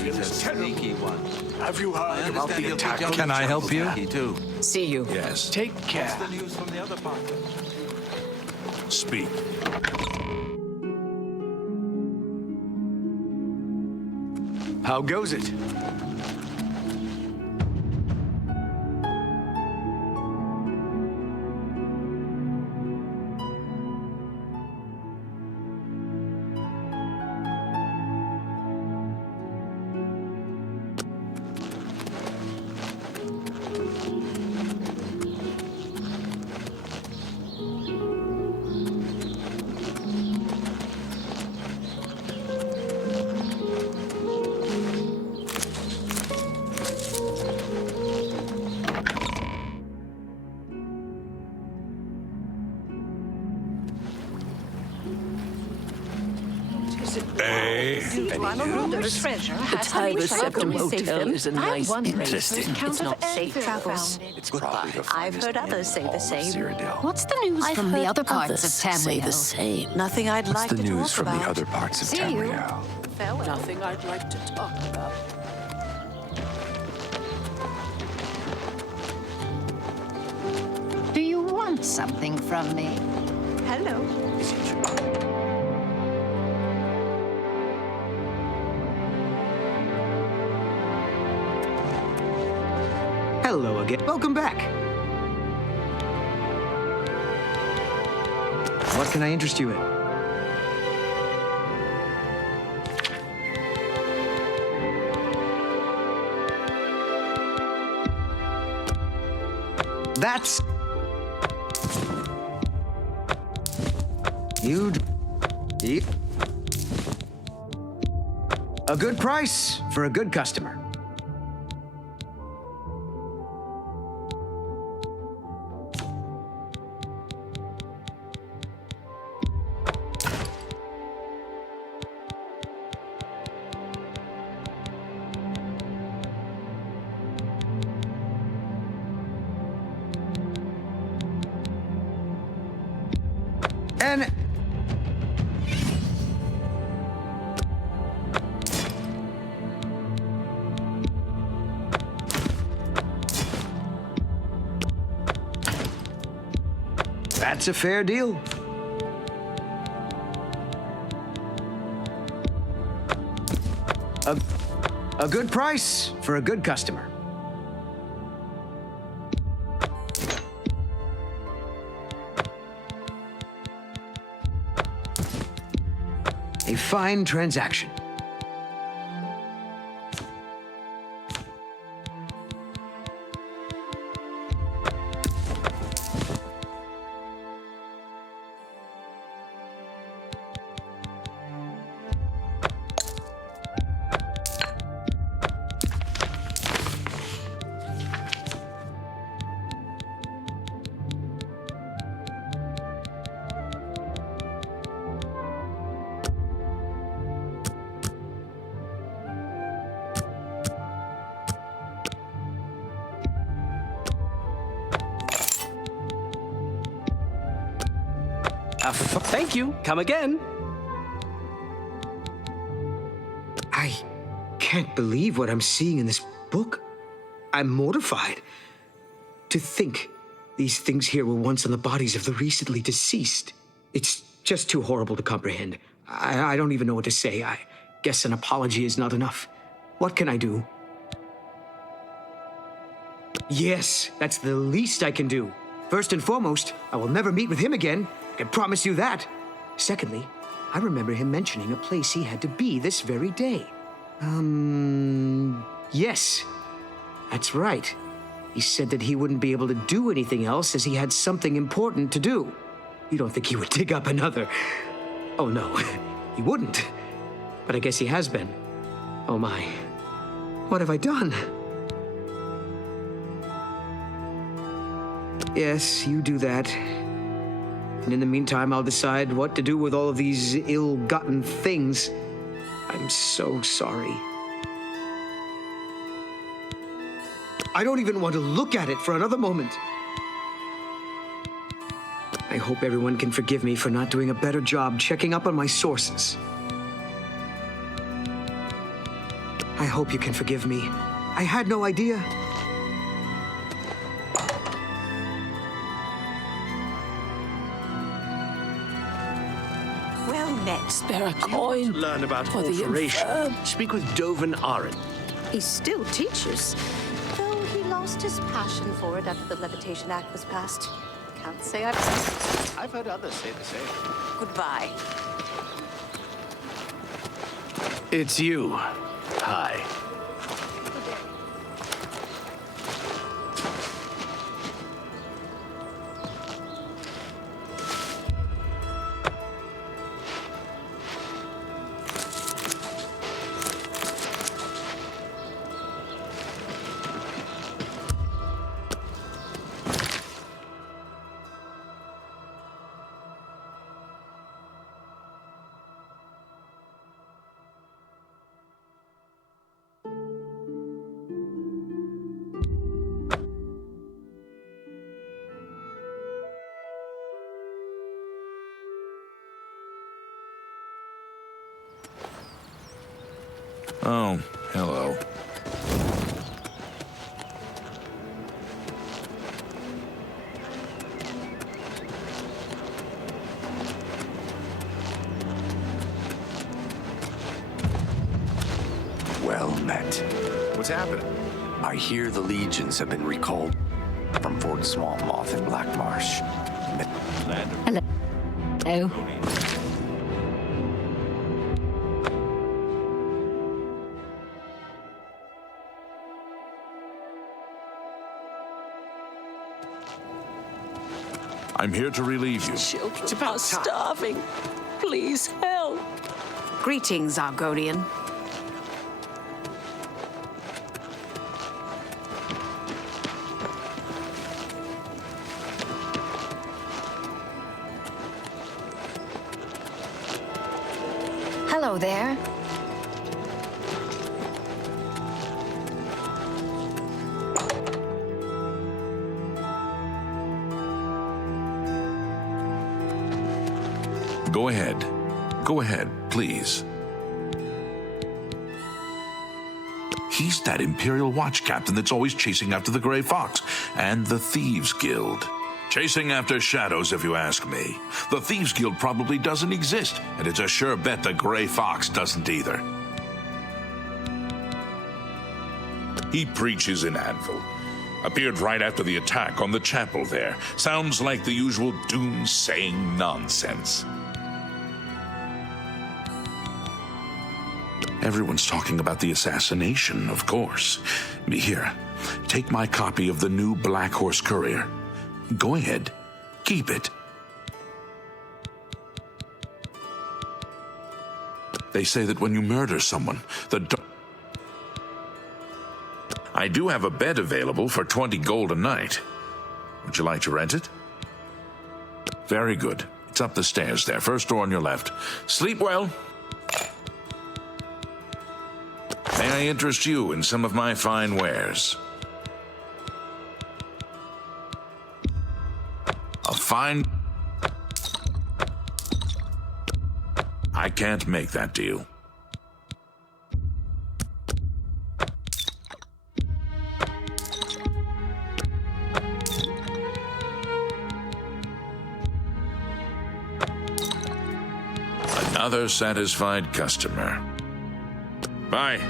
you heard about the attack? Can I help you? See you. Yes. Take care. Speak. How goes it? Eh? The Tiger Septum Hotel is a nice place. Interesting. It's not safe travels. It's probably the I've heard others say the same. Cyrodiil. What's the news I've from the heard other parts of others say the Tamriel? same. Nothing I'd What's like the to news talk from about. the other parts of See you. Tamriel? Nothing I'd like to talk about. Do you want something from me? Hello. Hello again. Welcome back. What can I interest you in? That's... You... A good price for a good customer. And... That's a fair deal. A good price for a good customer. A fine transaction. Thank you. Come again. I can't believe what I'm seeing in this book. I'm mortified. To think these things here were once on the bodies of the recently deceased. It's just too horrible to comprehend. I don't even know what to say. I guess an apology is not enough. What can I do? Yes, that's the least I can do. First and foremost, I will never meet with him again. I can promise you that. Secondly, I remember him mentioning a place he had to be this very day. Yes, that's right. He said that he wouldn't be able to do anything else as he had something important to do. You don't think he would dig up another? Oh, no, he wouldn't. But I guess he has been. Oh, my. What have I done? Yes, you do that. And in the meantime, I'll decide what to do with all of these ill-gotten things. I'm so sorry. I don't even want to look at it for another moment. I hope everyone can forgive me for not doing a better job checking up on my sources. I hope you can forgive me. I had no idea. Spare a coin. Learn about for the alteration. infirm. Speak with Dovin Arin. He still teaches, though he lost his passion for it after the Levitation Act was passed. Can't say I've heard others say the same. Goodbye. It's you. Hi. Oh, hello. Well met. What's happening? I hear the legions have been recalled from Fort Smallmoth in Black Marsh. Hello. Oh. I'm here to relieve you. Children are starving. Please help. Greetings, Argonian. Hello there. Go ahead. Go ahead, please. He's that Imperial Watch captain that's always chasing after the Grey Fox and the Thieves Guild. Chasing after shadows, if you ask me. The Thieves Guild probably doesn't exist, and it's a sure bet the Grey Fox doesn't either. He preaches in Anvil. Appeared right after the attack on the chapel there. Sounds like the usual doom-saying nonsense. Everyone's talking about the assassination, of course. Here, take my copy of the new Black Horse Courier. Go ahead, keep it. They say that when you murder someone, I do have a bed available for 20 gold a night. Would you like to rent it? Very good. It's up the stairs there, first door on your left. Sleep well. May I interest you in some of my fine wares? A fine... I can't make that deal. Another satisfied customer. Bye.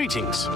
Greetings.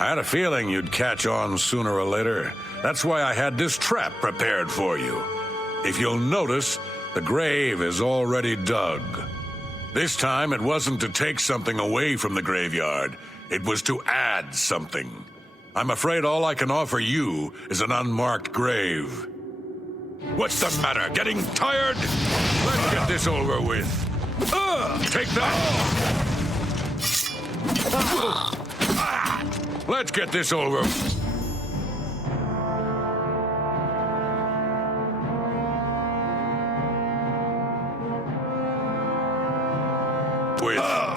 I had a feeling you'd catch on sooner or later. That's why I had this trap prepared for you. If you'll notice, the grave is already dug. This time, it wasn't to take something away from the graveyard. It was to add something. I'm afraid all I can offer you is an unmarked grave. What's the matter? Getting tired? Let's get this over with. Take that! Let's get this over. With.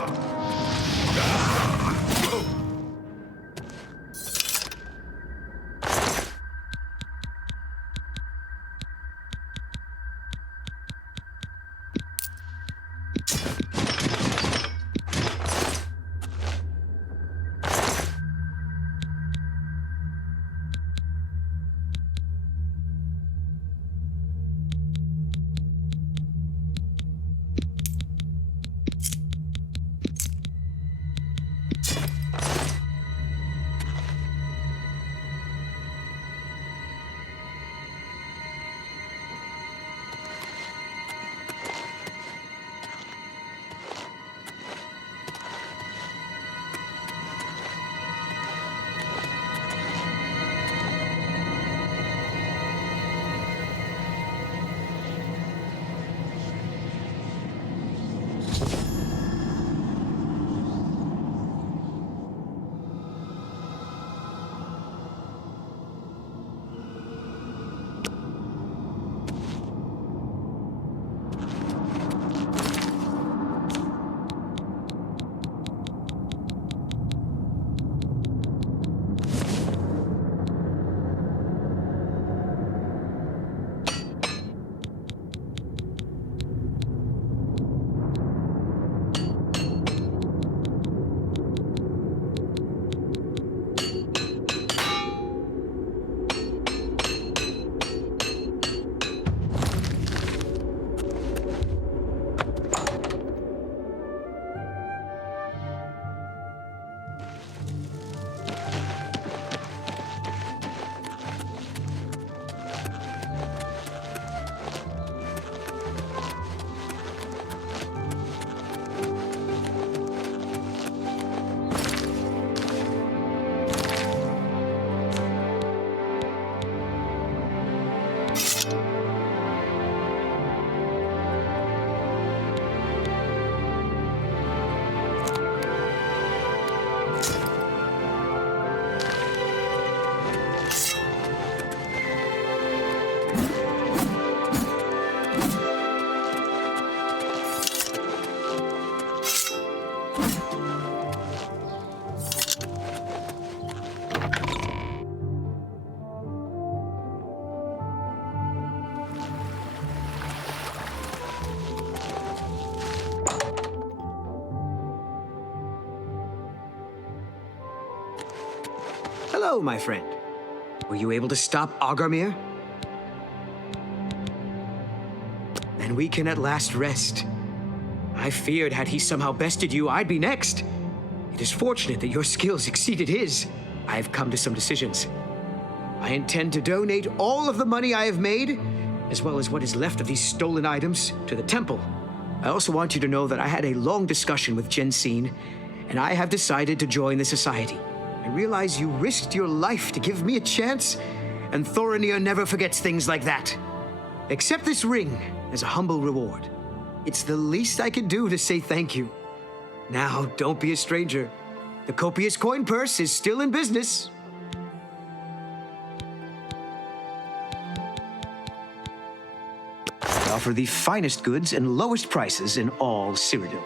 Hello, my friend. Were you able to stop Agarmir? Then we can at last rest. I feared had he somehow bested you, I'd be next. It is fortunate that your skills exceeded his. I've come to some decisions. I intend to donate all of the money I have made, as well as what is left of these stolen items, to the temple. I also want you to know that I had a long discussion with Jensine, and I have decided to join the society. I realize you risked your life to give me a chance, and Thorinir never forgets things like that. Accept this ring as a humble reward. It's the least I can do to say thank you. Now, don't be a stranger. The copious coin purse is still in business. I offer the finest goods and lowest prices in all Cyrodiil.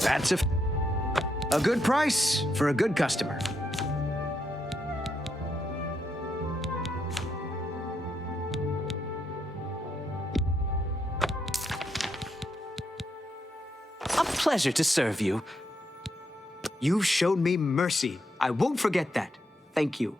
That's a good price for a good customer. A pleasure to serve you. You've shown me mercy. I won't forget that. Thank you.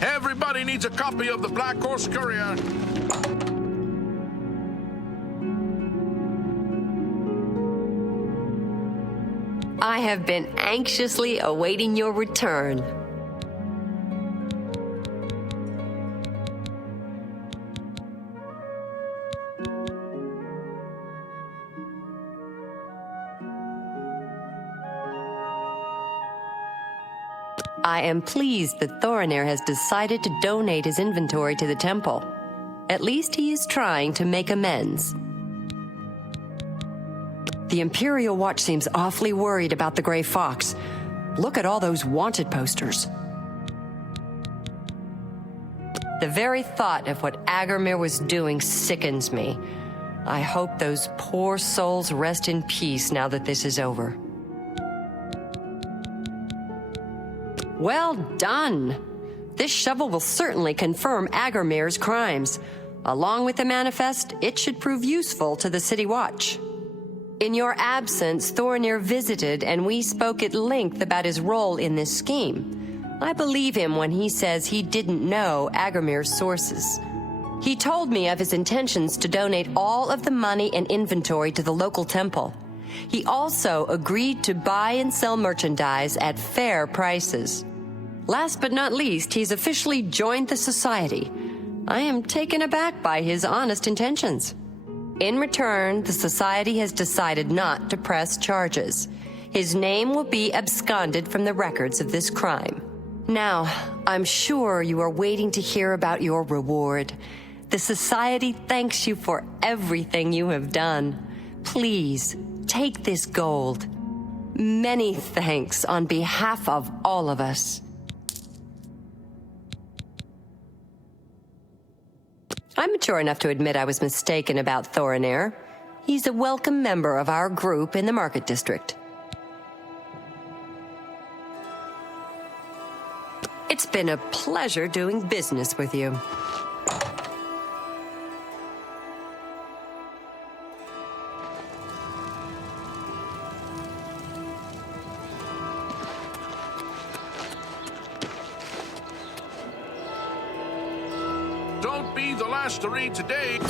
Everybody needs a copy of the Black Horse Courier. I have been anxiously awaiting your return. I am pleased that Thorinir has decided to donate his inventory to the temple. At least he is trying to make amends. The Imperial Watch seems awfully worried about the Gray Fox. Look at all those wanted posters. The very thought of what Agarmir was doing sickens me. I hope those poor souls rest in peace now that this is over. Well done! This shovel will certainly confirm Agarmir's crimes. Along with the manifest, it should prove useful to the City Watch. In your absence, Thorinir visited and we spoke at length about his role in this scheme. I believe him when he says he didn't know Agarmir's sources. He told me of his intentions to donate all of the money and inventory to the local temple. He also agreed to buy and sell merchandise at fair prices. Last but not least, he's officially joined the society. I am taken aback by his honest intentions. In return, the society has decided not to press charges. His name will be absconded from the records of this crime. Now, I'm sure you are waiting to hear about your reward. The society thanks you for everything you have done. Please, take this gold. Many thanks on behalf of all of us. I'm mature enough to admit I was mistaken about Thorinir. He's a welcome member of our group in the Market District. It's been a pleasure doing business with you. Don't be the last to read today.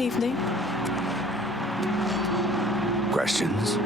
evening. Questions?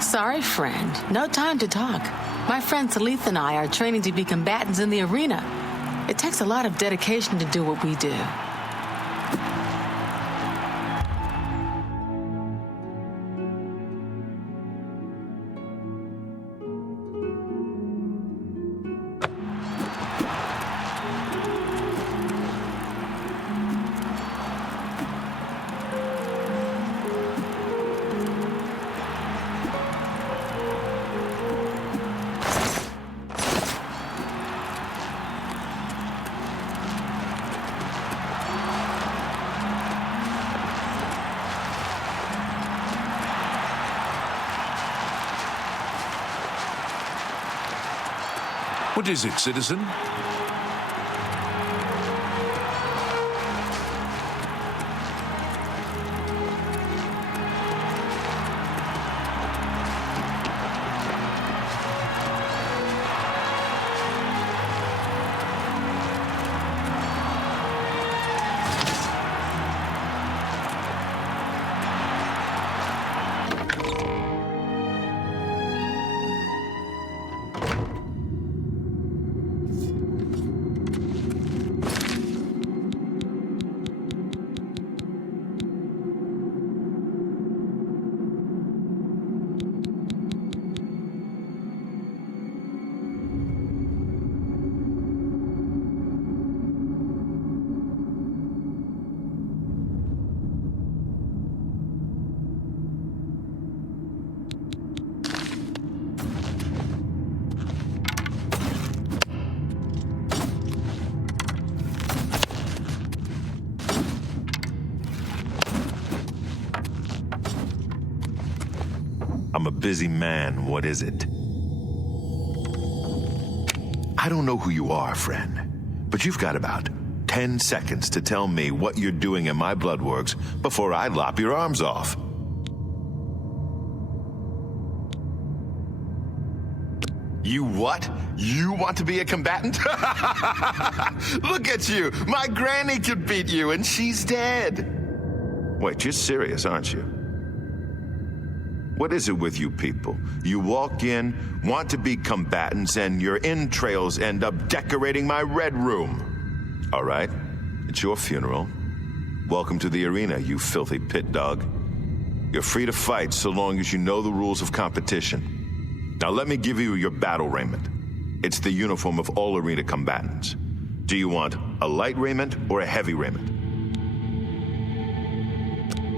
Sorry, friend. No time to talk. My friend Salith and I are training to be combatants in the arena. It takes a lot of dedication to do what we do. What is it, citizen? I'm a busy man. What is it? I don't know who you are, friend, but you've got about 10 seconds to tell me what you're doing in my bloodworks before I lop your arms off. You what? You want to be a combatant? Look at you! My granny could beat you, and she's dead! Wait, you're serious, aren't you? What is it with you people? You walk in, want to be combatants, and your entrails end up decorating my red room. All right, it's your funeral. Welcome to the arena, you filthy pit dog. You're free to fight so long as you know the rules of competition. Now let me give you your battle raiment. It's the uniform of all arena combatants. Do you want a light raiment or a heavy raiment?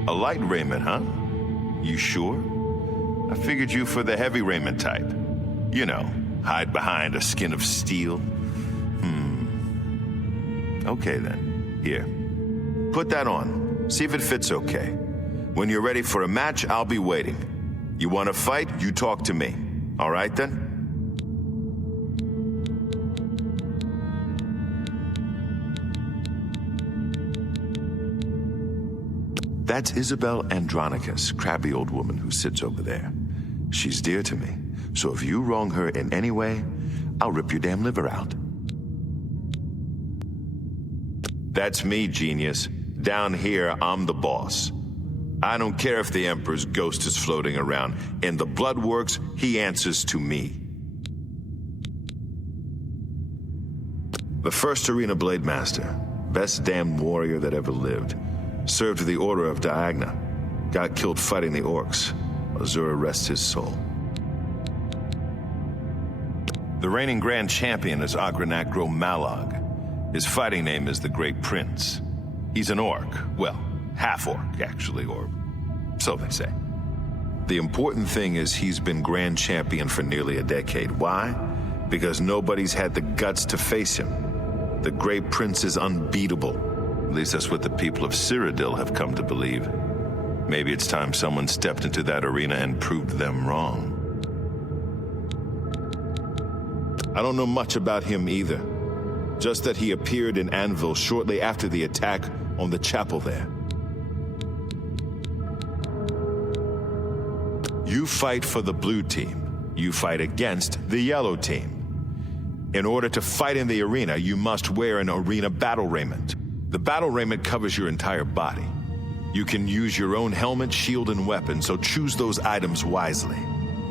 A light raiment, huh? You sure? I figured you for the heavy raiment type. You know, hide behind a skin of steel. Okay then, here. Put that on, see if it fits okay. When you're ready for a match, I'll be waiting. You want to fight, you talk to me. All right then? That's Isabel Andronicus, crabby old woman who sits over there. She's dear to me, so if you wrong her in any way, I'll rip your damn liver out. That's me, genius. Down here, I'm the boss. I don't care if the Emperor's ghost is floating around. In the Bloodworks, he answers to me. The first arena blade master, best damned warrior that ever lived. Served with the Order of Diagna. Got killed fighting the orcs. Azura rests his soul. The reigning grand champion is Agranak Gromalog. His fighting name is the Great Prince. He's an orc. Well, half-orc, actually, or so they say. The important thing is he's been grand champion for nearly a decade. Why? Because nobody's had the guts to face him. The Great Prince is unbeatable. At least that's what the people of Cyrodiil have come to believe. Maybe it's time someone stepped into that arena and proved them wrong. I don't know much about him either. Just that he appeared in Anvil shortly after the attack on the chapel there. You fight for the blue team. You fight against the yellow team. In order to fight in the arena, you must wear an arena battle raiment. The battle raiment covers your entire body. You can use your own helmet, shield, and weapon, so choose those items wisely.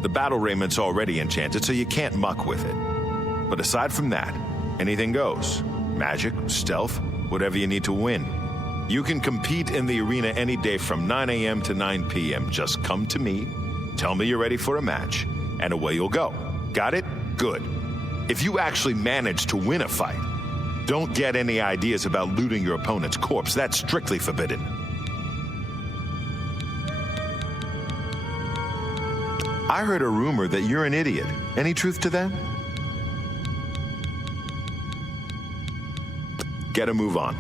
The battle raiment's already enchanted, so you can't muck with it. But aside from that, anything goes. Magic, stealth, whatever you need to win. You can compete in the arena any day from 9 a.m. to 9 p.m. Just come to me, tell me you're ready for a match, and away you'll go. Got it? Good. If you actually manage to win a fight, don't get any ideas about looting your opponent's corpse. That's strictly forbidden. I heard a rumor that you're an idiot. Any truth to that? Get a move on.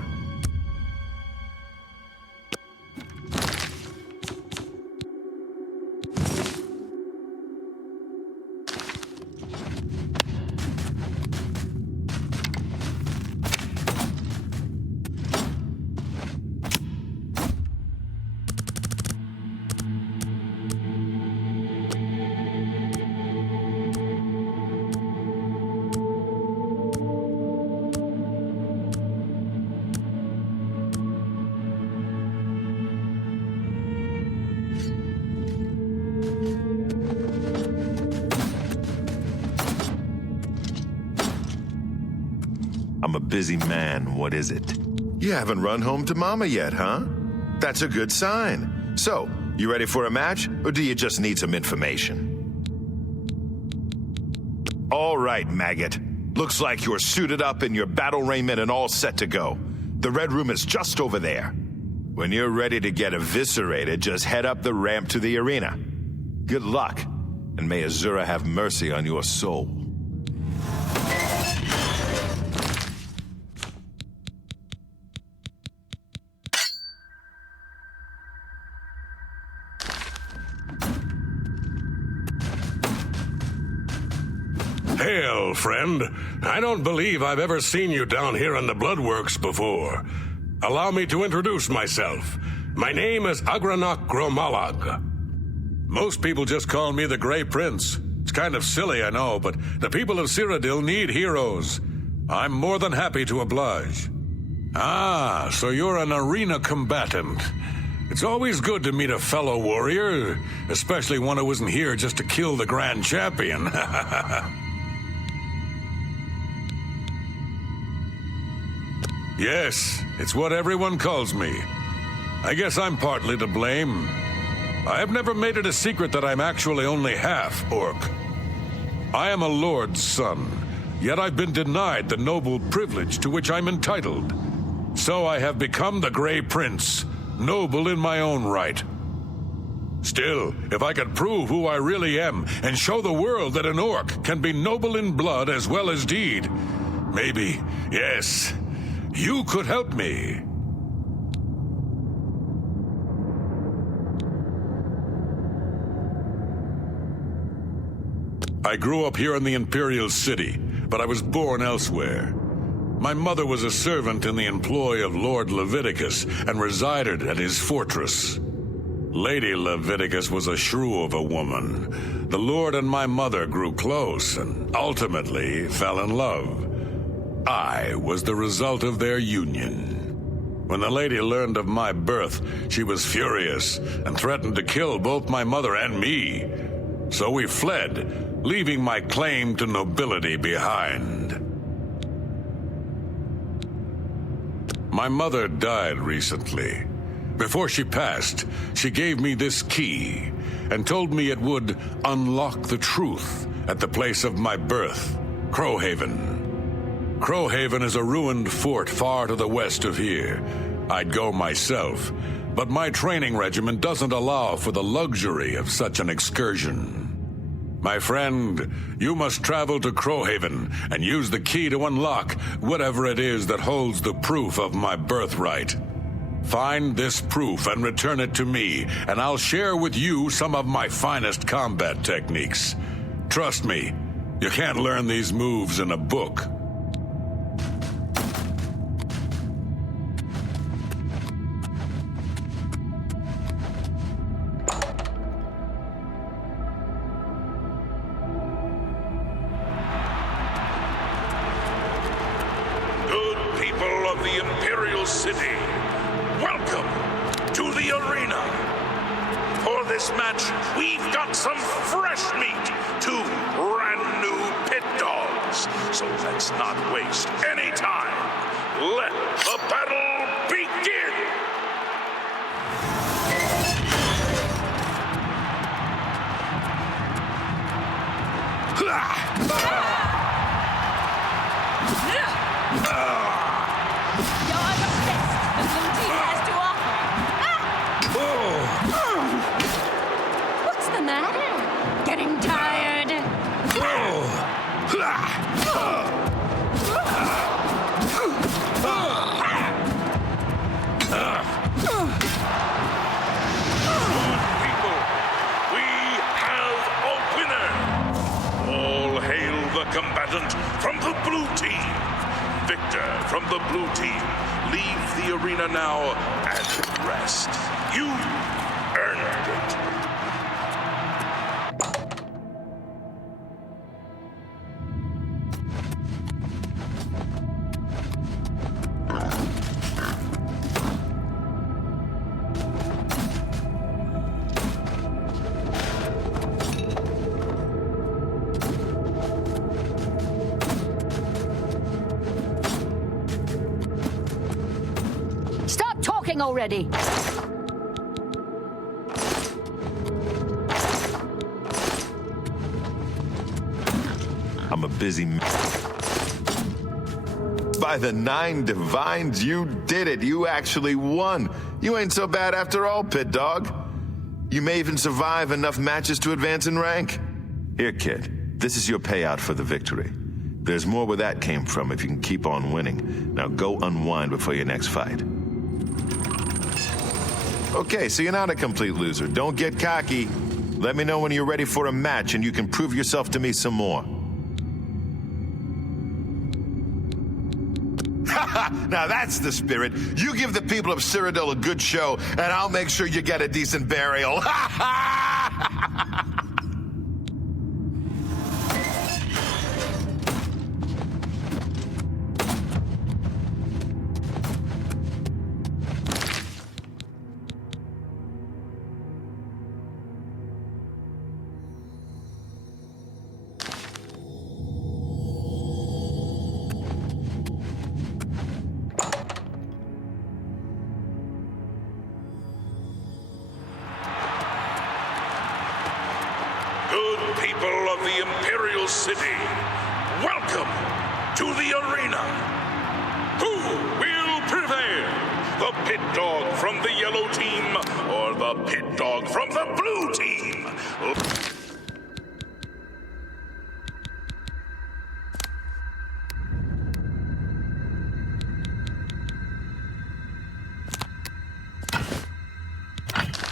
I'm a busy man. What is it? You haven't run home to Mama yet, huh? That's a good sign. So, you ready for a match, or do you just need some information? All right, maggot. Looks like you're suited up in your battle raiment and all set to go. The red room is just over there. When you're ready to get eviscerated, just head up the ramp to the arena. Good luck, and may Azura have mercy on your soul. Hail, friend. I don't believe I've ever seen you down here in the Bloodworks before. Allow me to introduce myself. My name is Agranak Gromalog. Most people just call me the Grey Prince. It's kind of silly, I know, but the people of Cyrodiil need heroes. I'm more than happy to oblige. Ah, so you're an arena combatant. It's always good to meet a fellow warrior, especially one who isn't here just to kill the Grand Champion. Yes, it's what everyone calls me. I guess I'm partly to blame. I have never made it a secret that I'm actually only half orc. I am a lord's son, yet I've been denied the noble privilege to which I'm entitled. So I have become the Grey Prince, noble in my own right. Still, if I could prove who I really am and show the world that an orc can be noble in blood as well as deed, maybe, yes, you could help me. I grew up here in the Imperial City, but I was born elsewhere. My mother was a servant in the employ of Lord Leviticus and resided at his fortress. Lady Leviticus was a shrew of a woman. The Lord and my mother grew close and ultimately fell in love. I was the result of their union. When the lady learned of my birth, she was furious and threatened to kill both my mother and me. So we fled, leaving my claim to nobility behind. My mother died recently. Before she passed, she gave me this key and told me it would unlock the truth at the place of my birth, Crowhaven. Crowhaven is a ruined fort far to the west of here. I'd go myself, but my training regimen doesn't allow for the luxury of such an excursion. My friend, you must travel to Crowhaven and use the key to unlock whatever it is that holds the proof of my birthright. Find this proof and return it to me, and I'll share with you some of my finest combat techniques. Trust me, you can't learn these moves in a book. City, welcome to the arena. For this match, we've got some fresh meat, 2 brand new pit dogs. So let's not waste any time. Let the battle begin. What's the matter? Getting tired? People, we have a winner. All hail the combatant from the blue team. Victor from the blue team, leave the arena now and rest. You earned it. Stop talking already! I'm a busy man. By the 9 divines, you did it. You actually won. You ain't so bad after all, Pit Dog. You may even survive enough matches to advance in rank. Here, kid. This is your payout for the victory. There's more where that came from if you can keep on winning. Now go unwind before your next fight. Okay, so you're not a complete loser. Don't get cocky. Let me know when you're ready for a match and you can prove yourself to me some more. Now that's the spirit. You give the people of Cyrodiil a good show, and I'll make sure you get a decent burial. Good people of the Imperial City, welcome to the arena. Who will prevail? The pit dog from the yellow team or the pit dog from the blue team?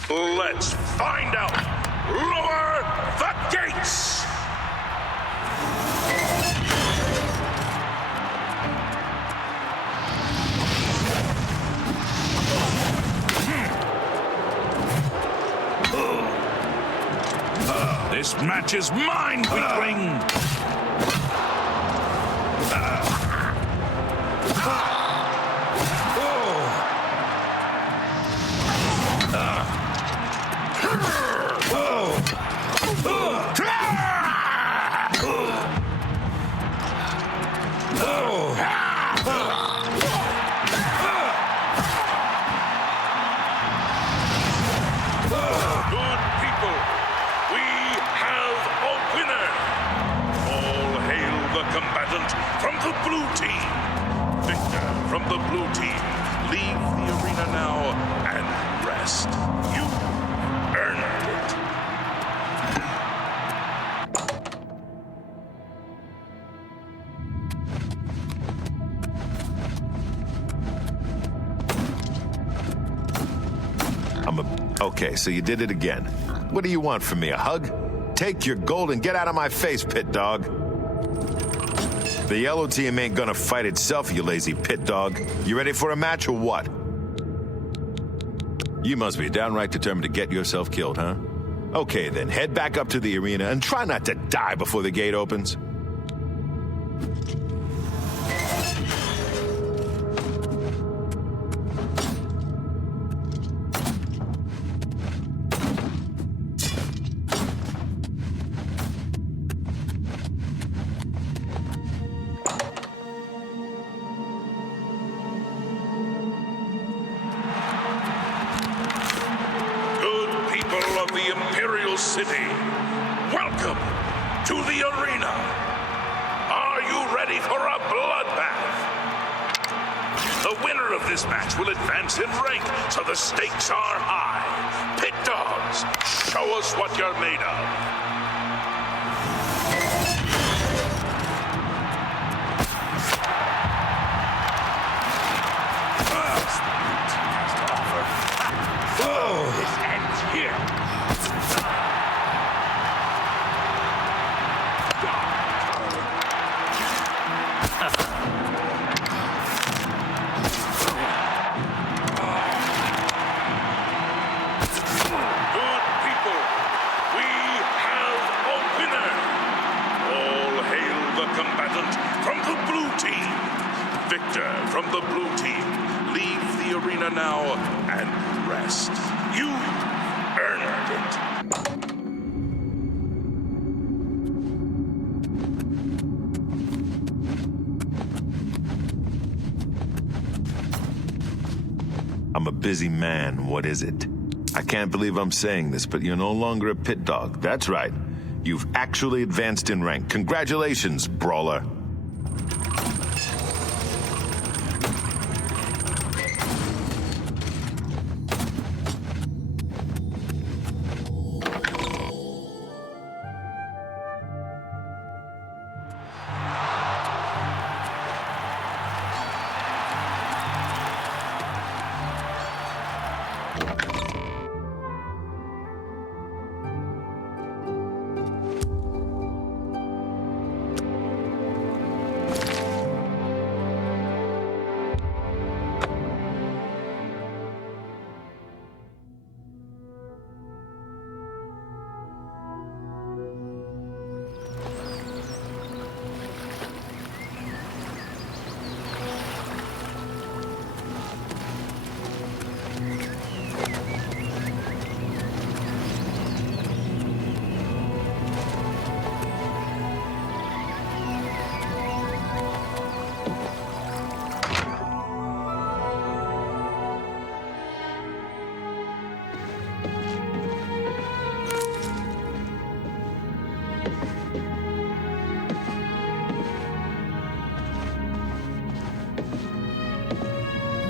Let's find out. Lower the gates! This match is mine, weakling! blue team. Victor from the blue team, leave the arena now and rest. You earned it. Okay, so you did it again. What do you want from me, a hug? Take your gold and get out of my face, pit dog. The yellow team ain't gonna fight itself, you lazy pit dog. You ready for a match or what? You must be downright determined to get yourself killed, huh? Okay then, head back up to the arena and try not to die before the gate opens. City, welcome to the arena. Are you ready for a bloodbath? The winner of this match will advance in rank, so the stakes are high. Pit dogs, show us what you're made of. From the blue team, leave the arena now and rest. You earned it. I'm a busy man. What is it? I can't believe I'm saying this, but you're no longer a pit dog. That's right. You've actually advanced in rank. Congratulations, brawler.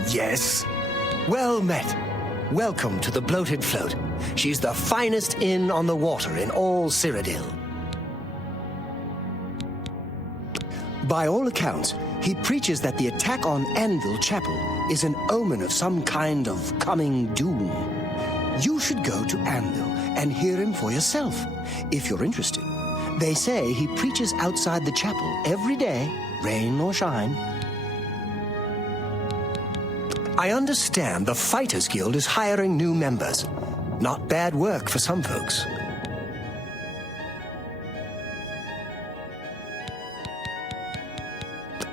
Yes? Well met. Welcome to the Bloated Float. She's the finest inn on the water in all Cyrodiil. By all accounts, he preaches that the attack on Anvil Chapel is an omen of some kind of coming doom. You should go to Anvil and hear him for yourself, if you're interested. They say he preaches outside the chapel every day, rain or shine. I understand the Fighters Guild is hiring new members. Not bad work for some folks.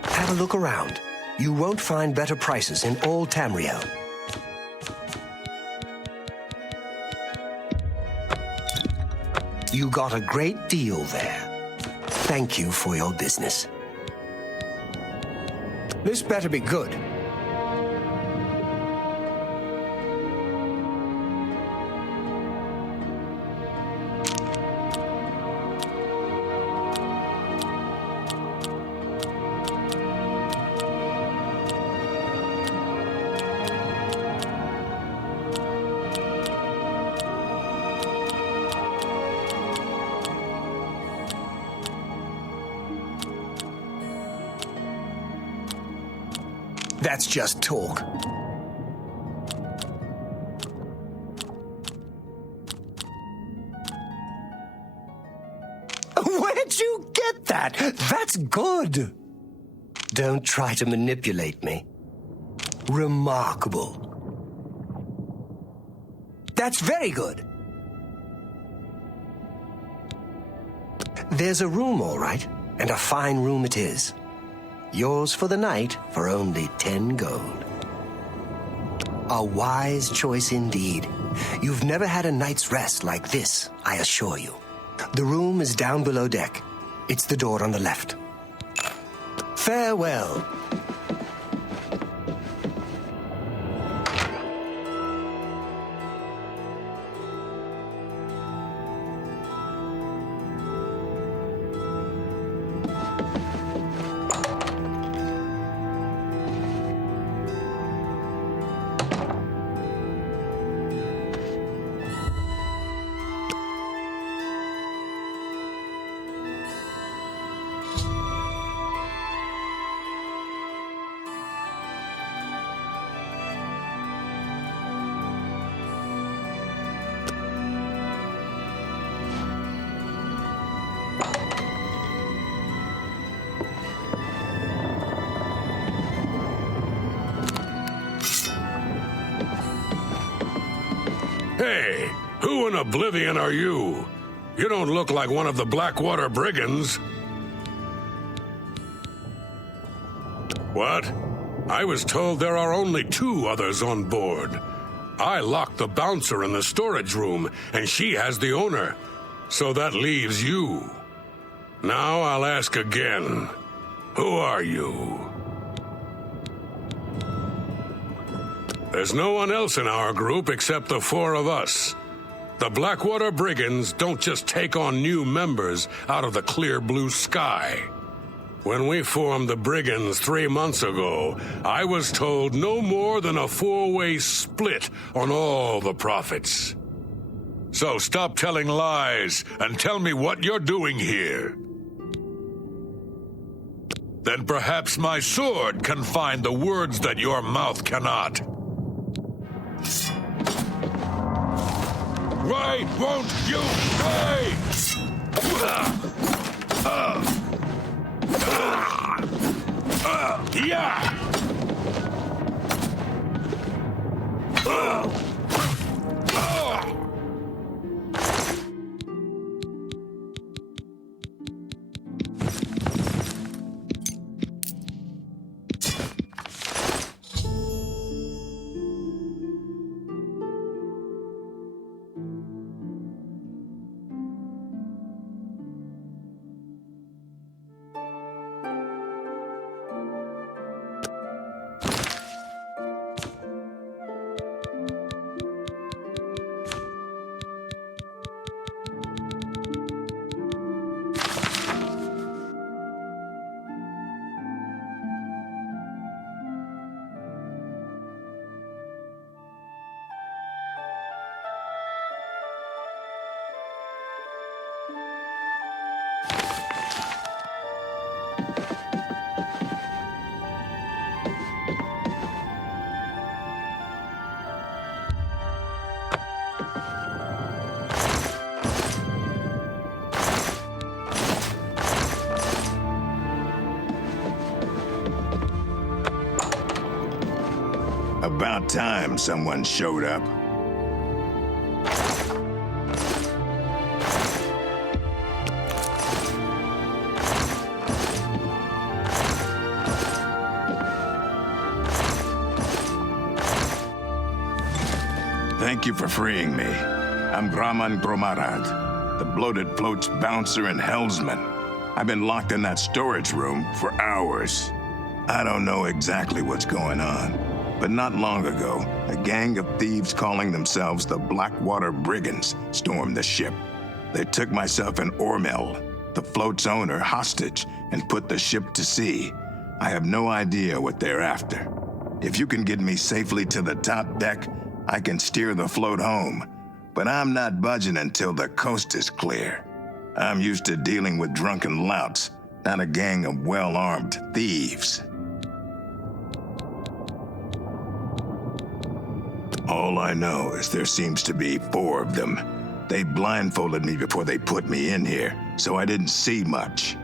Have a look around. You won't find better prices in all Tamriel. You got a great deal there. Thank you for your business. This better be good. That's just talk. Where'd you get that? That's good. Don't try to manipulate me. Remarkable. That's very good. There's a room, all right, and a fine room it is. Yours for the night for only 10 gold. A wise choice indeed. You've never had a night's rest like this, I assure you. The room is down below deck. It's the door on the left. Farewell. Hey, who in Oblivion are you? You don't look like one of the Blackwater Brigands. What? I was told there are only 2 others on board. I locked the bouncer in the storage room, and she has the owner. So that leaves you. Now I'll ask again. Who are you? There's no one else in our group except the 4 of us. The Blackwater Brigands don't just take on new members out of the clear blue sky. When we formed the Brigands 3 months ago, I was told no more than a 4-way split on all the profits. So stop telling lies and tell me what you're doing here. Then perhaps my sword can find the words that your mouth cannot. Why won't you pay? Yeah! About time someone showed up. Thank you for freeing me. I'm Brahman Gromarad, the bloated float's bouncer and helmsman. I've been locked in that storage room for hours. I don't know exactly what's going on, but not long ago, a gang of thieves calling themselves the Blackwater Brigands stormed the ship. They took myself and Ormel, the float's owner, hostage and put the ship to sea. I have no idea what they're after. If you can get me safely to the top deck, I can steer the float home, but I'm not budging until the coast is clear. I'm used to dealing with drunken louts, not a gang of well-armed thieves. All I know is there seems to be 4 of them. They blindfolded me before they put me in here, so I didn't see much.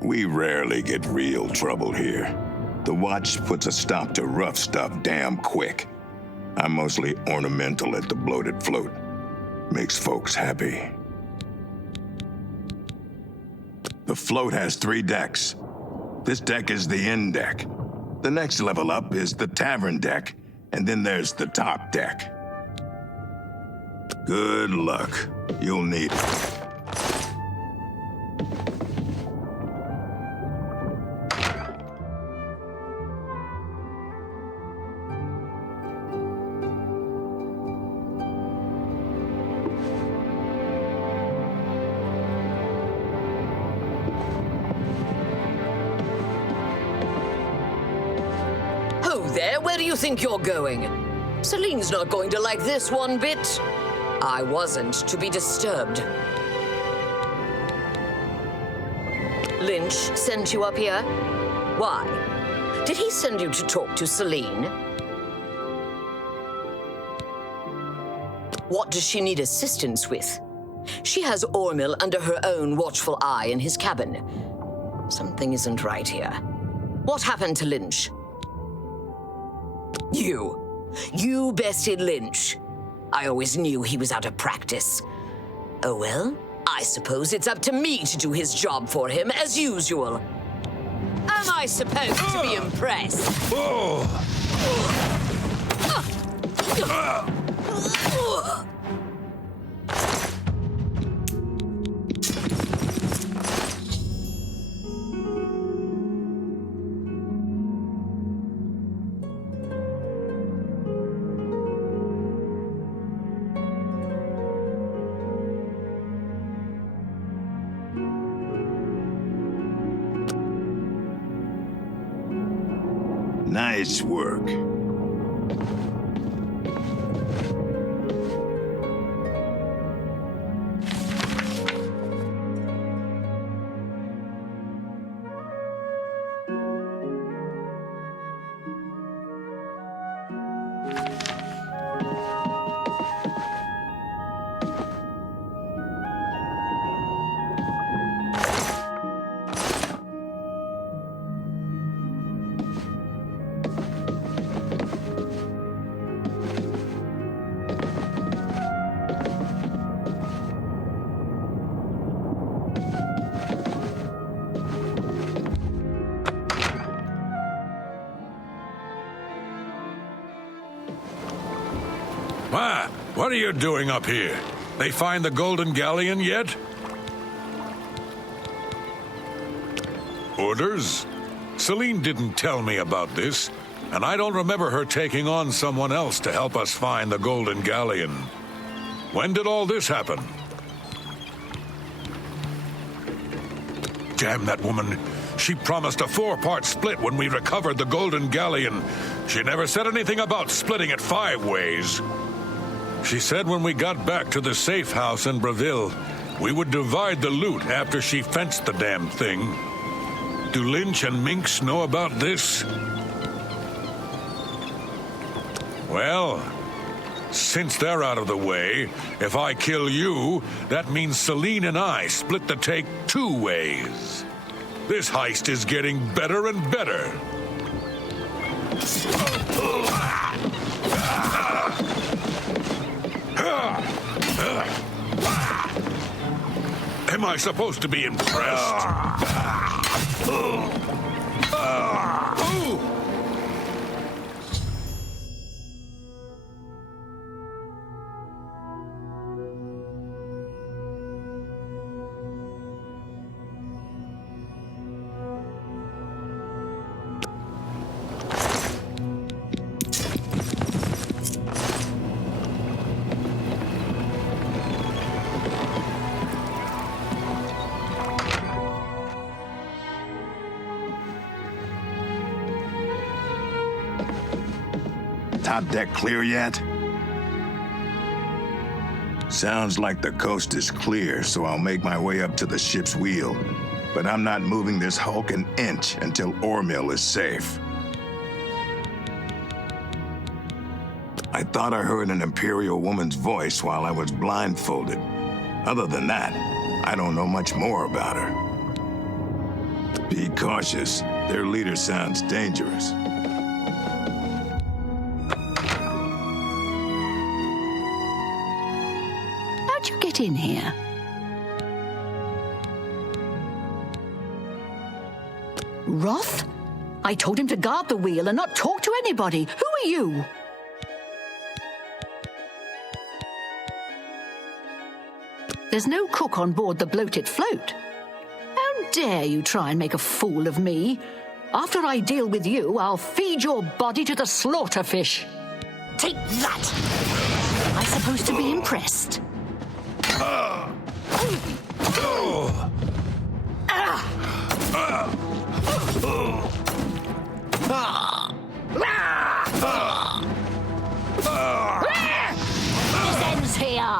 We rarely get real trouble here. The Watch puts a stop to rough stuff damn quick. I'm mostly ornamental at the bloated float. Makes folks happy. The float has 3 decks. This deck is the inn deck. The next level up is the tavern deck, and then there's the top deck. Good luck. You'll need it. Where do you think you're going? Celine's not going to like this one bit. I wasn't to be disturbed. Lynch sent you up here? Why? Did he send you to talk to Celine? What does she need assistance with? She has Ormil under her own watchful eye in his cabin. Something isn't right here. What happened to Lynch? You bested Lynch. I always knew he was out of practice. Oh well, I suppose it's up to me to do his job for him, as usual. Am I supposed to be impressed? Nice work. What are you doing up here? They find the Golden Galleon yet? Orders? Celine didn't tell me about this, and I don't remember her taking on someone else to help us find the Golden Galleon. When did all this happen? Damn that woman. She promised a 4-part split when we recovered the Golden Galleon. She never said anything about splitting it 5 ways. She said when we got back to the safe house in Breville, we would divide the loot after she fenced the damn thing. Do Lynch and Minx know about this? Well, since they're out of the way, if I kill you, that means Celine and I split the take 2 ways. This heist is getting better and better. Am I supposed to be impressed? Top deck clear yet? Sounds like the coast is clear, so I'll make my way up to the ship's wheel. but I'm not moving this hulk an inch until Ormill is safe. I thought I heard an Imperial woman's voice while I was blindfolded. Other than that, I don't know much more about her. Be cautious. Their leader sounds dangerous. How'd you get in here? Roth? I told him to guard the wheel and not talk to anybody. Who are you? There's no cook on board the bloated float. How dare you try and make a fool of me? After I deal with you, I'll feed your body to the slaughterfish. Take that! I'm supposed to be impressed. This ends here.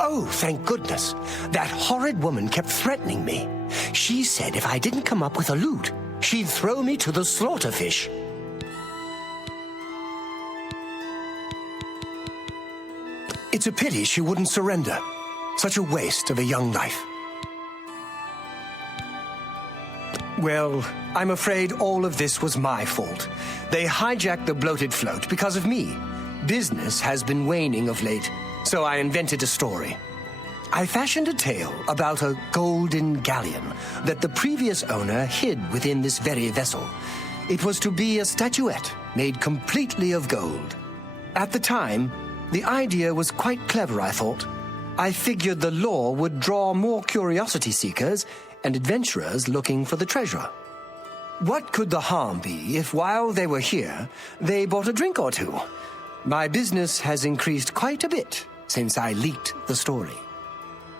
Oh, thank goodness. That horrid woman kept threatening me. She said if I didn't come up with a loot, she'd throw me to the slaughterfish. It's a pity she wouldn't surrender. Such a waste of a young life. Well, I'm afraid all of this was my fault. They hijacked the bloated float because of me. Business has been waning of late, so I invented a story. I fashioned a tale about a golden galleon that the previous owner hid within this very vessel. It was to be a statuette made completely of gold. At the time, the idea was quite clever, I thought. I figured the lore would draw more curiosity seekers and adventurers looking for the treasure. What could the harm be if while they were here, they bought a drink or two? My business has increased quite a bit since I leaked the story.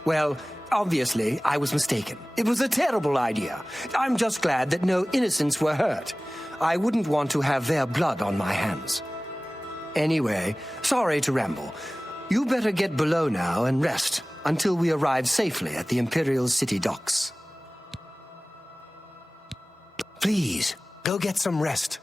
Well, obviously, I was mistaken. It was a terrible idea. I'm just glad that no innocents were hurt. I wouldn't want to have their blood on my hands. Anyway, sorry to ramble. You better get below now and rest until we arrive safely at the Imperial City docks. Please, go get some rest.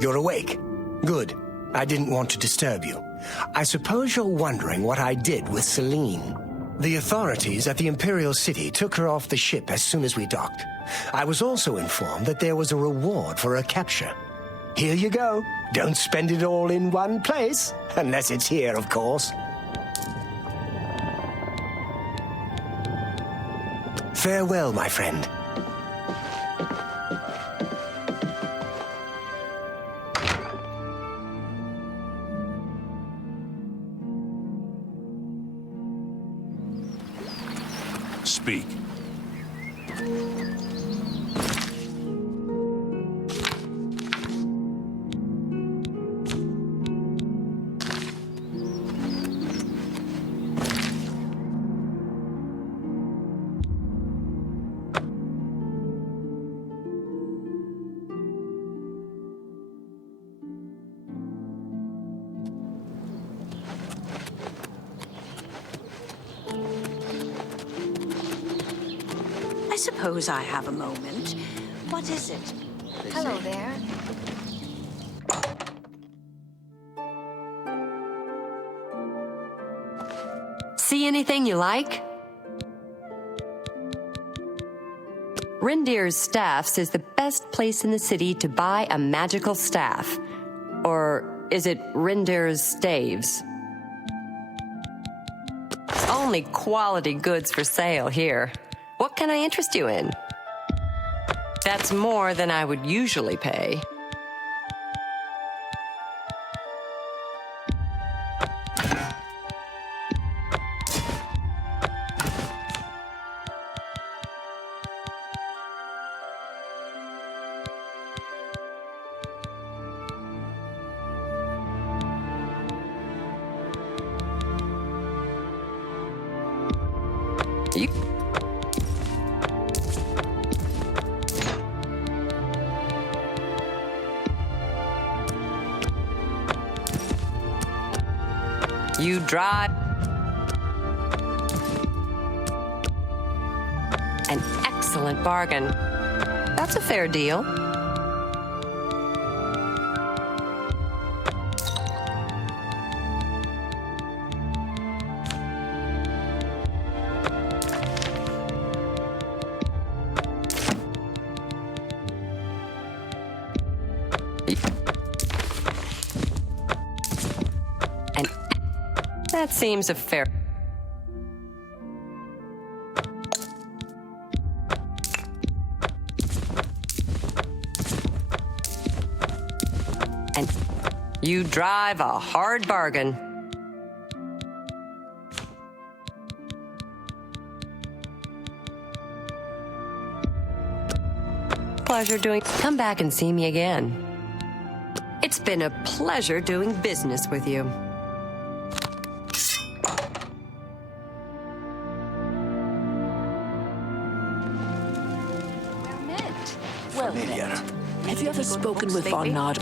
You're awake. Good. I didn't want to disturb you. I suppose you're wondering what I did with Celine. The authorities at the Imperial City took her off the ship as soon as we docked. I was also informed that there was a reward for her capture. Here you go. Don't spend it all in one place. Unless it's here, of course. Farewell, my friend. Speak. suppose I have a moment. What is it? Hello there. See anything you like? Rindir's Staffs is the best place in the city to buy a magical staff. Or is it Rindir's Staves? Only quality goods for sale here. What can I interest you in? That's more than I would usually pay. You drive an excellent bargain. That's a fair deal. That seems a fair... And you drive a hard bargain. Pleasure doing... Come back and see me again. It's been a pleasure doing business with you. Well, then, have you ever spoken with Von Nod?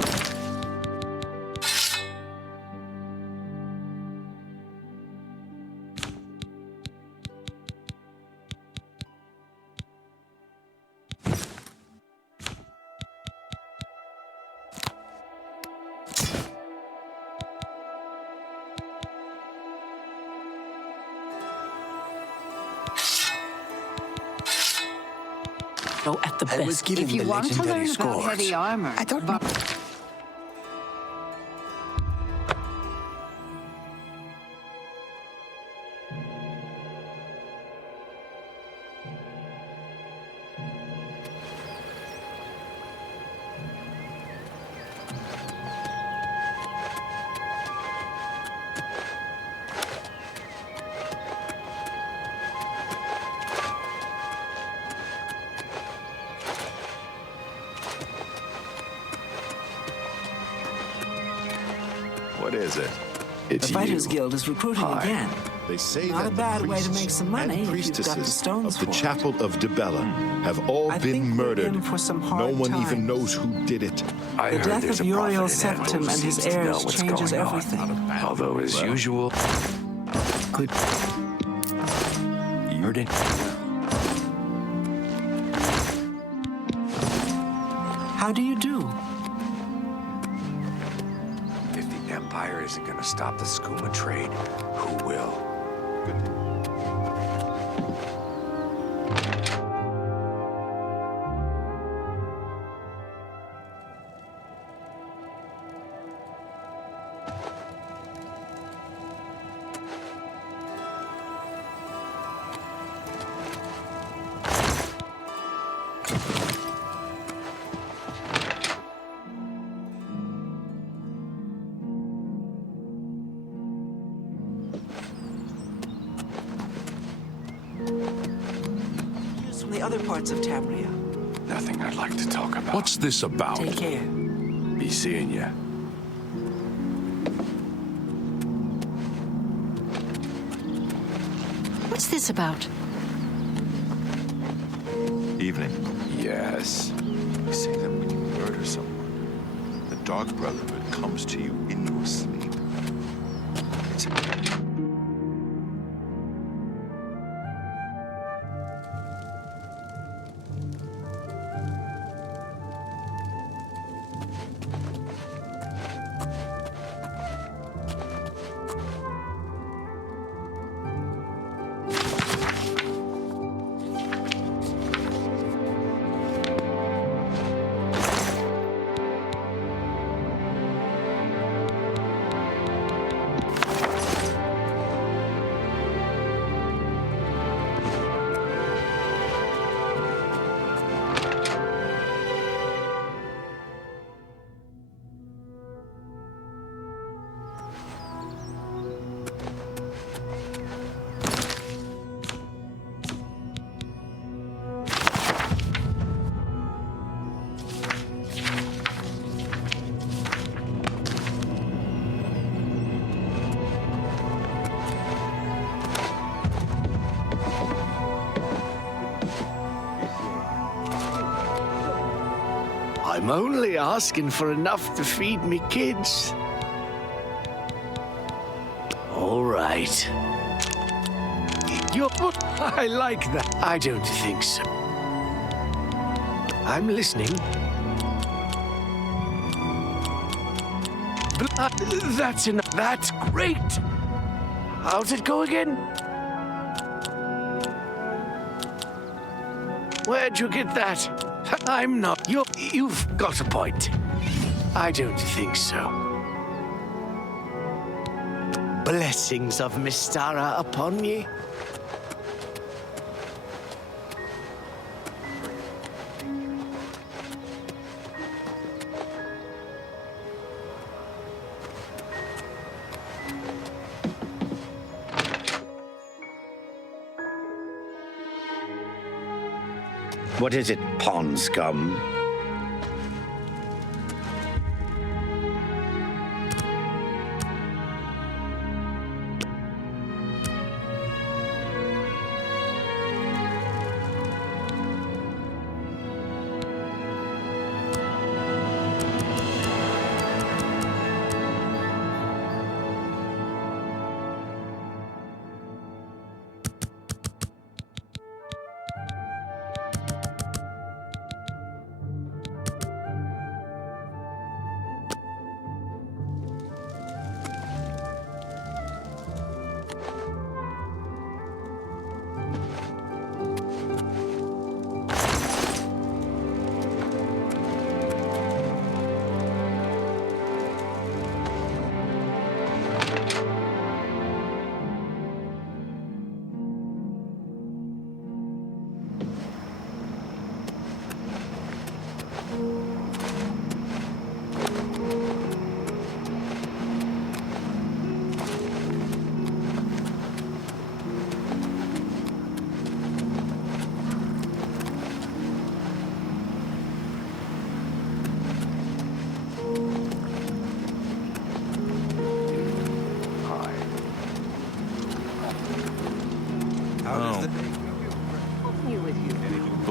At the best. If you want to learn about heavy armor, I don't know. What is it? The Fighters Guild is recruiting again. They say Not that a bad the way to priests make some money and if you've got the priestesses stones of the for it. Chapel of Dibella have all I been think we're murdered. in for some No hard one even times. knows who did it. I The heard death there's of a Uriel prophet in Septim Edinburgh and his seems to know heirs what's changes going on. everything. Although, as usual, Good. you heard it. How do you do? If the Empire isn't going to stop the skooma trade, who will? From the other parts of Tamria. Nothing I'd like to talk about. What's this about? Take care. Be seeing ya. What's this about? Evening. Yes. They say that when you murder someone, the Dark Brotherhood comes to you in your sleep. It's a... I'm only asking for enough to feed me kids. All right. I like that. I don't think so. I'm listening. That's enough. That's great. How's it go again? Where'd you get that? I'm not. You've got a point. I don't think so. Blessings of Mystara upon ye. What is it, pond scum?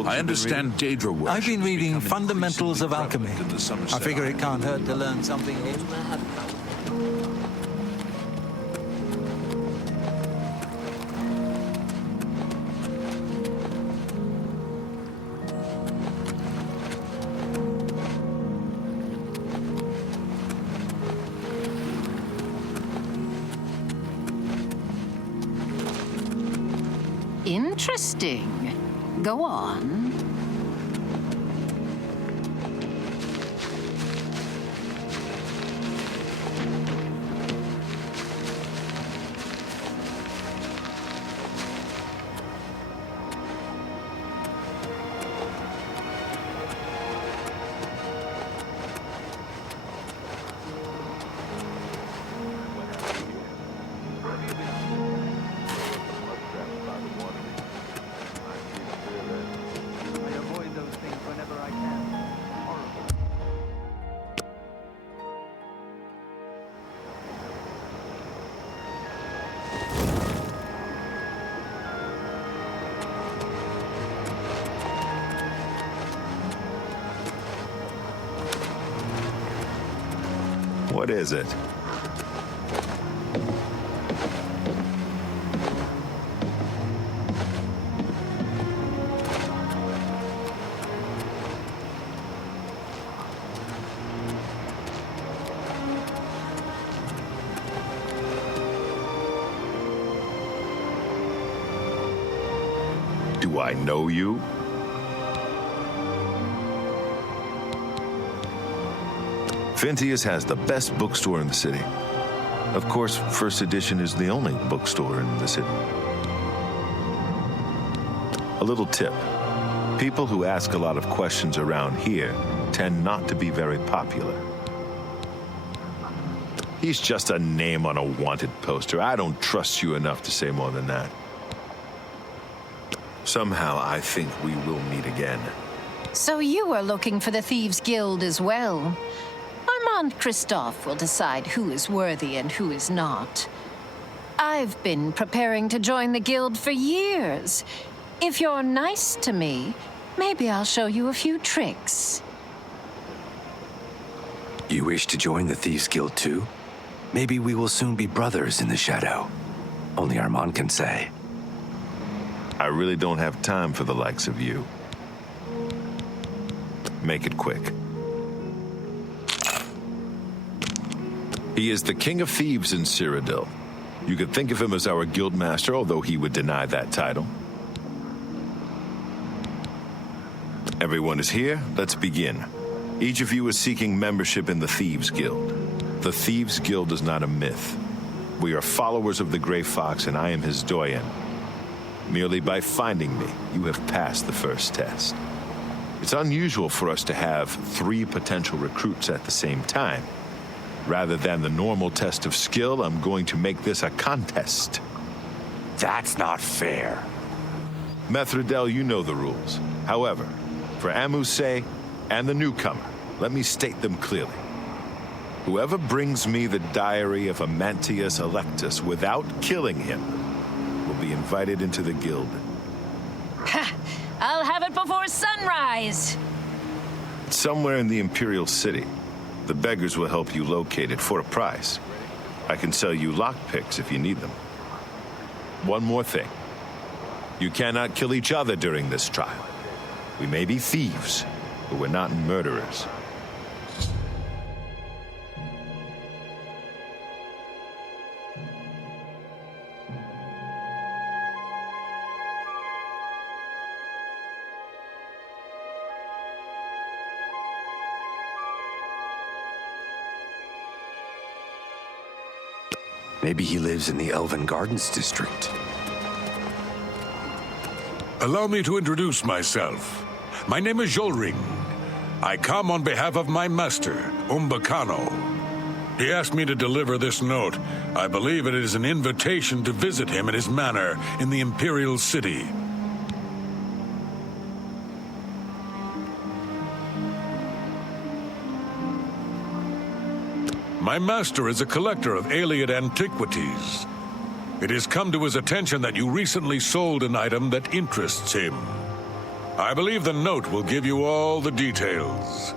I understand Daedra worship. I've been reading Fundamentals of Alchemy. I figure it can't hurt to learn something new. Interesting. Go on. What is it? Do I know you? Phintius has the best bookstore in the city. Of course, First Edition is the only bookstore in the city. A little tip. People who ask a lot of questions around here tend not to be very popular. He's just a name on a wanted poster. I don't trust you enough to say more than that. Somehow, I think we will meet again. So you are looking for the Thieves' Guild as well? Armand Christophe will decide who is worthy and who is not. I've been preparing to join the guild for years. If you're nice to me, maybe I'll show you a few tricks. You wish to join the Thieves Guild too? Maybe we will soon be brothers in the shadow. Only Armand can say. I really don't have time for the likes of you. Make it quick. He is the King of Thieves in Cyrodiil. You could think of him as our guild master, although he would deny that title. Everyone is here. Let's begin. Each of you is seeking membership in the Thieves Guild. The Thieves Guild is not a myth. We are followers of the Grey Fox, and I am his doyen. Merely by finding me, you have passed the first test. It's unusual for us to have 3 potential recruits at the same time. Rather than the normal test of skill, I'm going to make this a contest. That's not fair. Methridel, you know the rules. However, for Amuse and the newcomer, let me state them clearly. Whoever brings me the diary of Amantius Electus without killing him will be invited into the guild. Ha! I'll have it before sunrise! It's somewhere in the Imperial City. The beggars will help you locate it for a price. I can sell you lockpicks if you need them. One more thing. You cannot kill each other during this trial. We may be thieves, but we're not murderers. Maybe he lives in the Elven Gardens district. Allow me to introduce myself. My name is Jolring. I come on behalf of my master, Umbacano. He asked me to deliver this note. I believe it is an invitation to visit him at his manor in the Imperial City. My master is a collector of alien antiquities. It has come to his attention that you recently sold an item that interests him. I believe the note will give you all the details.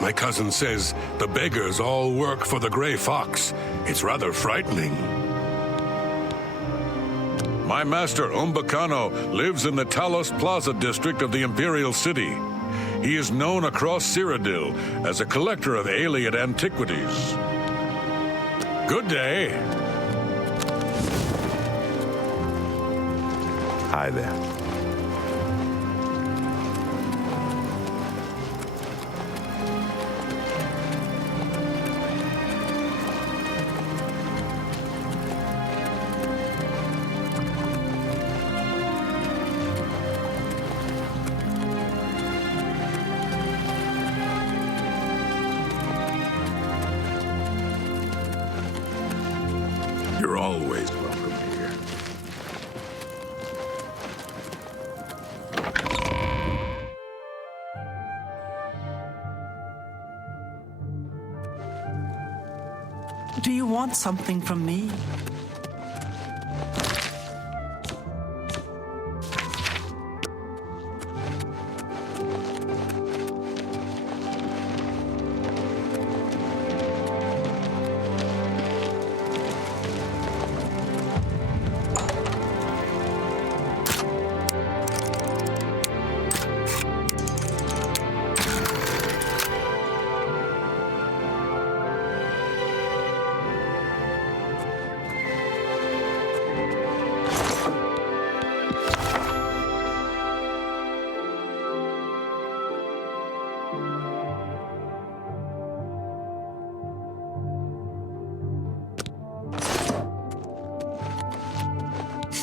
My cousin says the beggars all work for the Grey Fox. It's rather frightening. My master, Umbacano, lives in the Talos Plaza district of the Imperial City. He is known across Cyrodiil as a collector of alien antiquities. Good day. Hi there. You're always welcome here. Do you want something from me?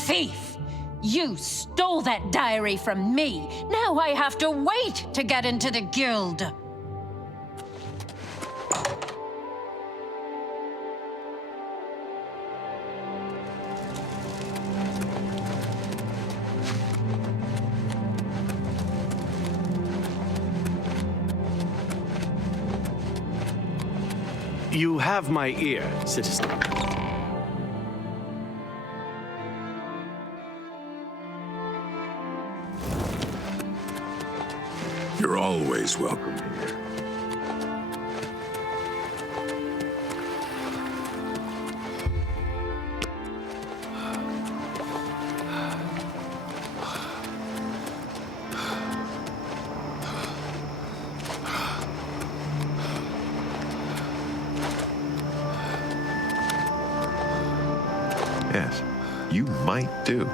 Thief! You stole that diary from me. Now I have to wait to get into the guild. You have my ear, citizen. You're always welcome here. Yes, you might do.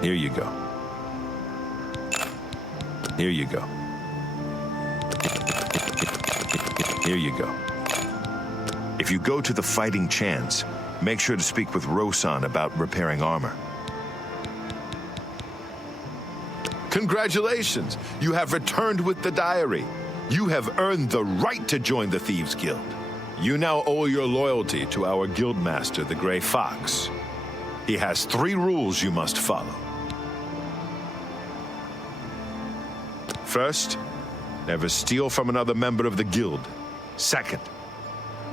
Here you go. Here you go. Here you go. If you go to the Fighting Chance, make sure to speak with Rosan about repairing armor. Congratulations! You have returned with the diary. You have earned the right to join the Thieves Guild. You now owe your loyalty to our guildmaster, the Grey Fox. He has 3 rules you must follow. First, never steal from another member of the guild. Second,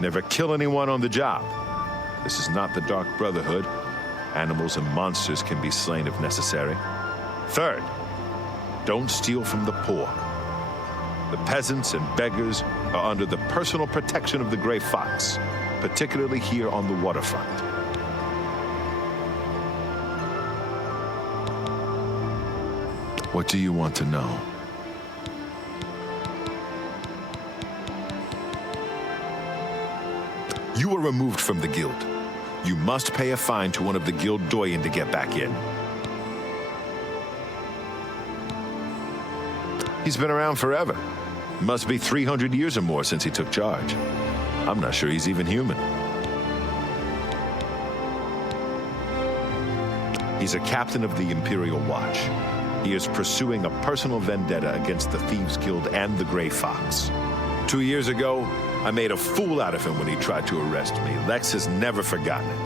never kill anyone on the job. This is not the Dark Brotherhood. Animals and monsters can be slain if necessary. Third, don't steal from the poor. The peasants and beggars are under the personal protection of the Grey Fox, particularly here on the waterfront. What do you want to know? You were removed from the guild. You must pay a fine to one of the guild doyen to get back in. He's been around forever. Must be 300 years or more since he took charge. I'm not sure he's even human. He's a captain of the Imperial Watch. He is pursuing a personal vendetta against the Thieves Guild and the Grey Fox. 2 years ago, I made a fool out of him when he tried to arrest me. Lex has never forgotten it.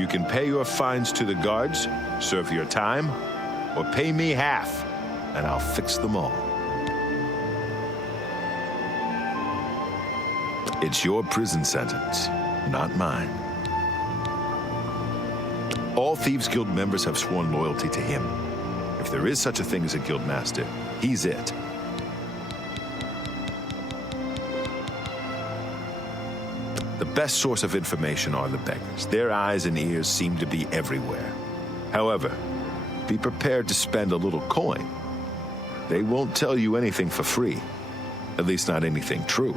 You can pay your fines to the guards, serve your time, or pay me half, and I'll fix them all. It's your prison sentence, not mine. All Thieves Guild members have sworn loyalty to him. If there is such a thing as a guild master, he's it. The best source of information are the beggars. Their eyes and ears seem to be everywhere. However, be prepared to spend a little coin. They won't tell you anything for free. At least not anything true.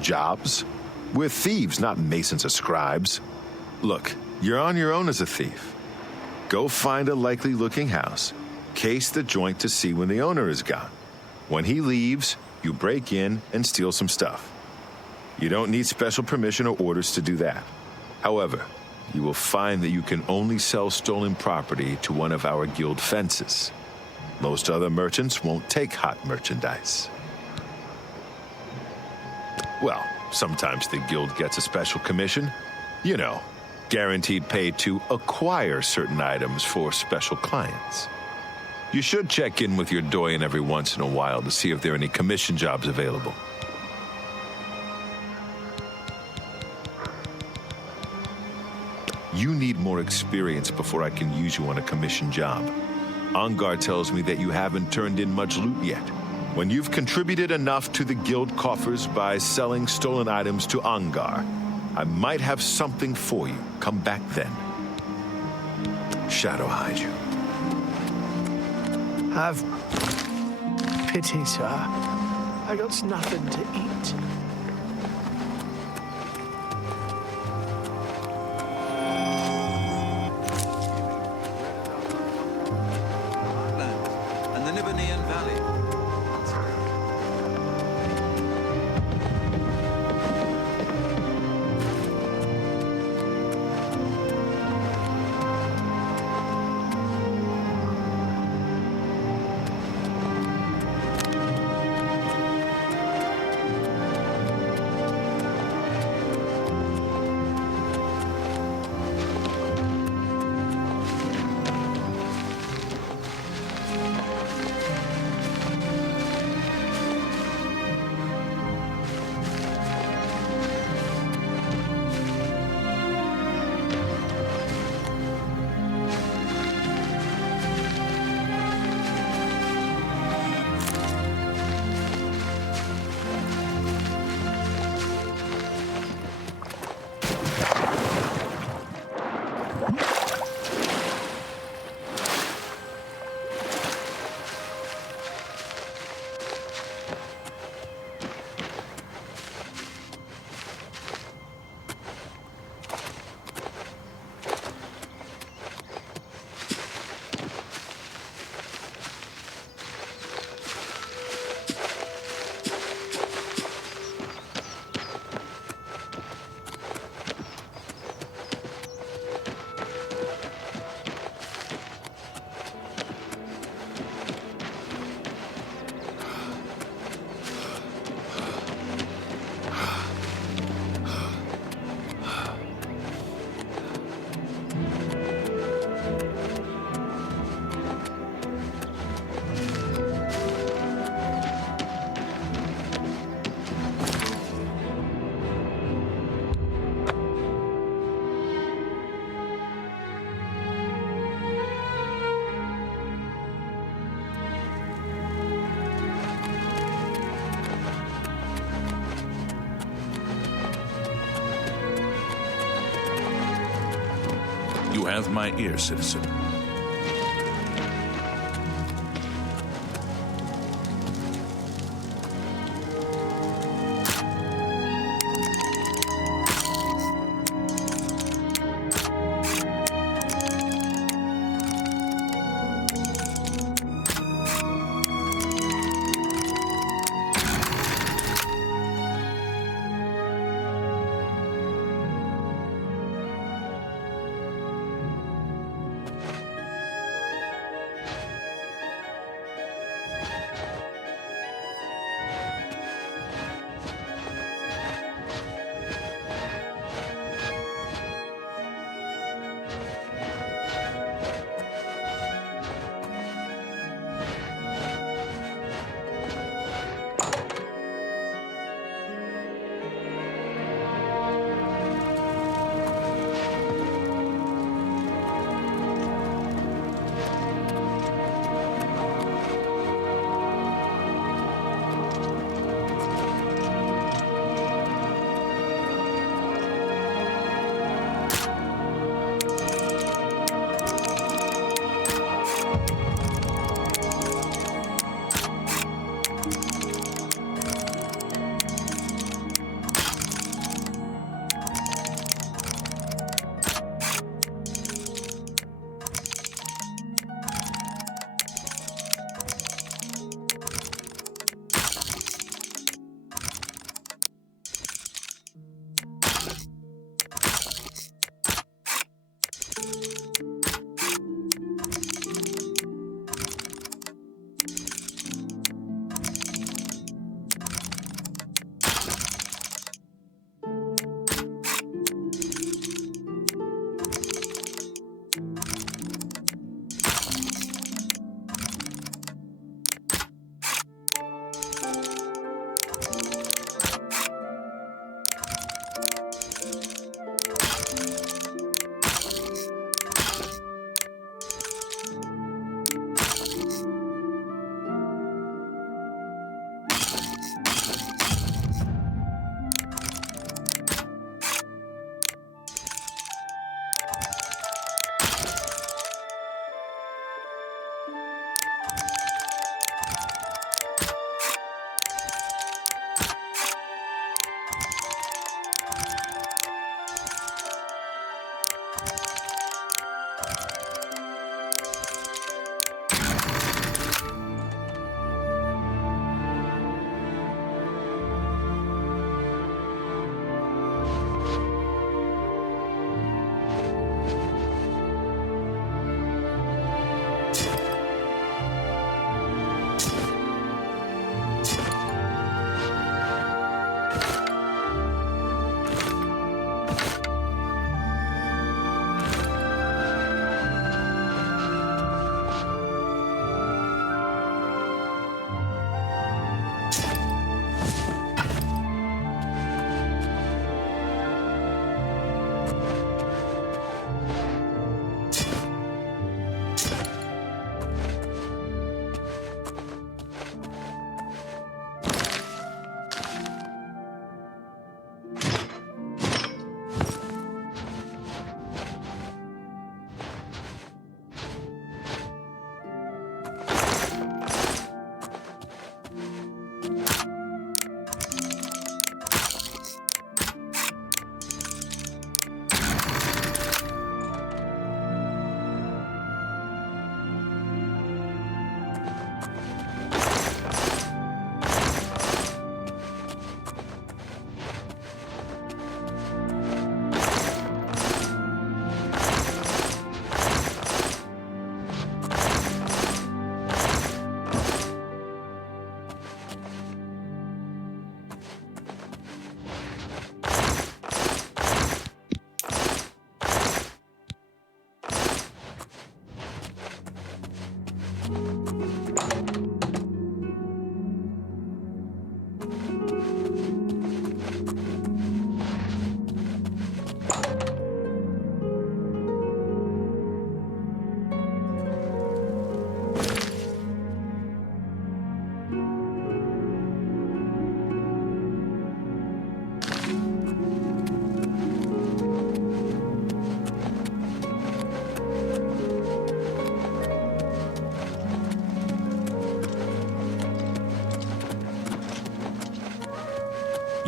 Jobs? We're thieves, not masons or scribes. Look, you're on your own as a thief. Go find a likely-looking house, case the joint to see when the owner is gone. When he leaves, you break in and steal some stuff. You don't need special permission or orders to do that. However, you will find that you can only sell stolen property to one of our guild fences. Most other merchants won't take hot merchandise. Well, sometimes the guild gets a special commission. You know, guaranteed pay to acquire certain items for special clients. You should check in with your doyen every once in a while to see if there are any commission jobs available. You need more experience before I can use you on a commission job. Ongar tells me that you haven't turned in much loot yet. When you've contributed enough to the guild coffers by selling stolen items to Ongar, I might have something for you. Come back then. Shadow hide you. Have pity, sir. I got nothing to eat. And the Nibonian Valley. have my ear, citizen.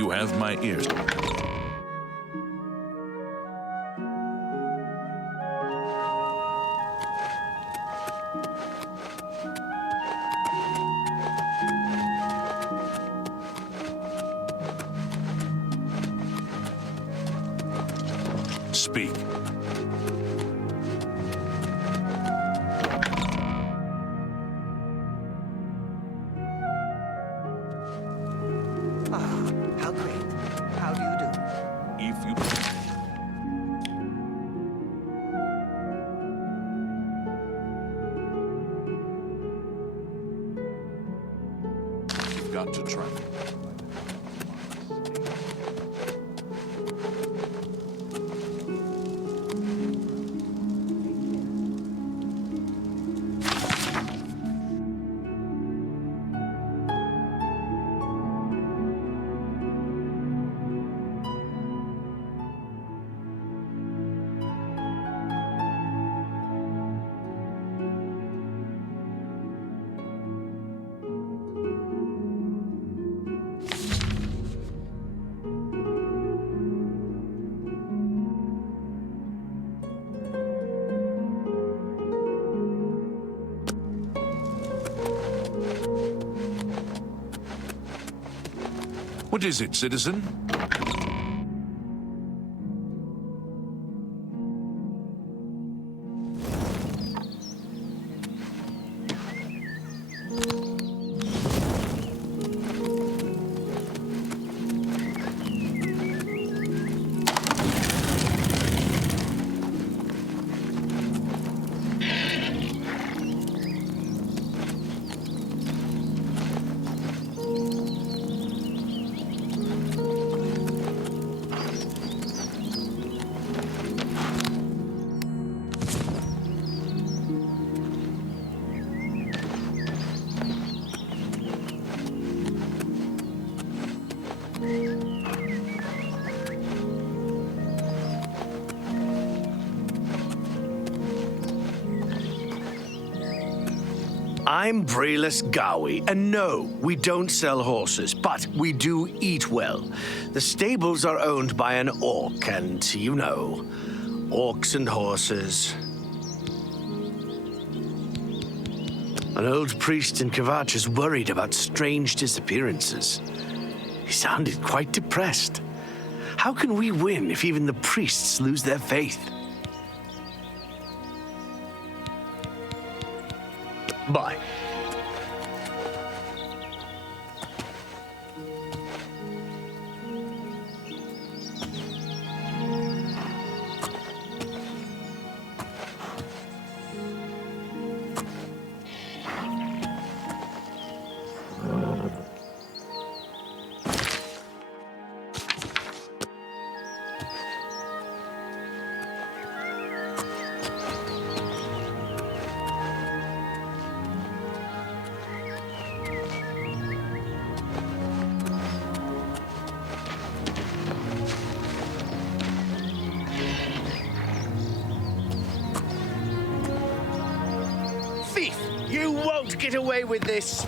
You have my ears. Speak. How great. How do you do? If you... You've got to try. What is it, citizen? I'm Brayless Gowie, and no, we don't sell horses, but we do eat well. The stables are owned by an orc, and you know, orcs and horses. An old priest in Kvatch is worried about strange disappearances. He sounded quite depressed. How can we win if even the priests lose their faith? Bye. You won't get away with this!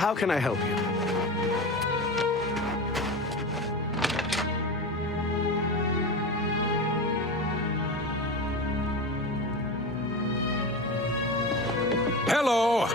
How can I help you? Hello!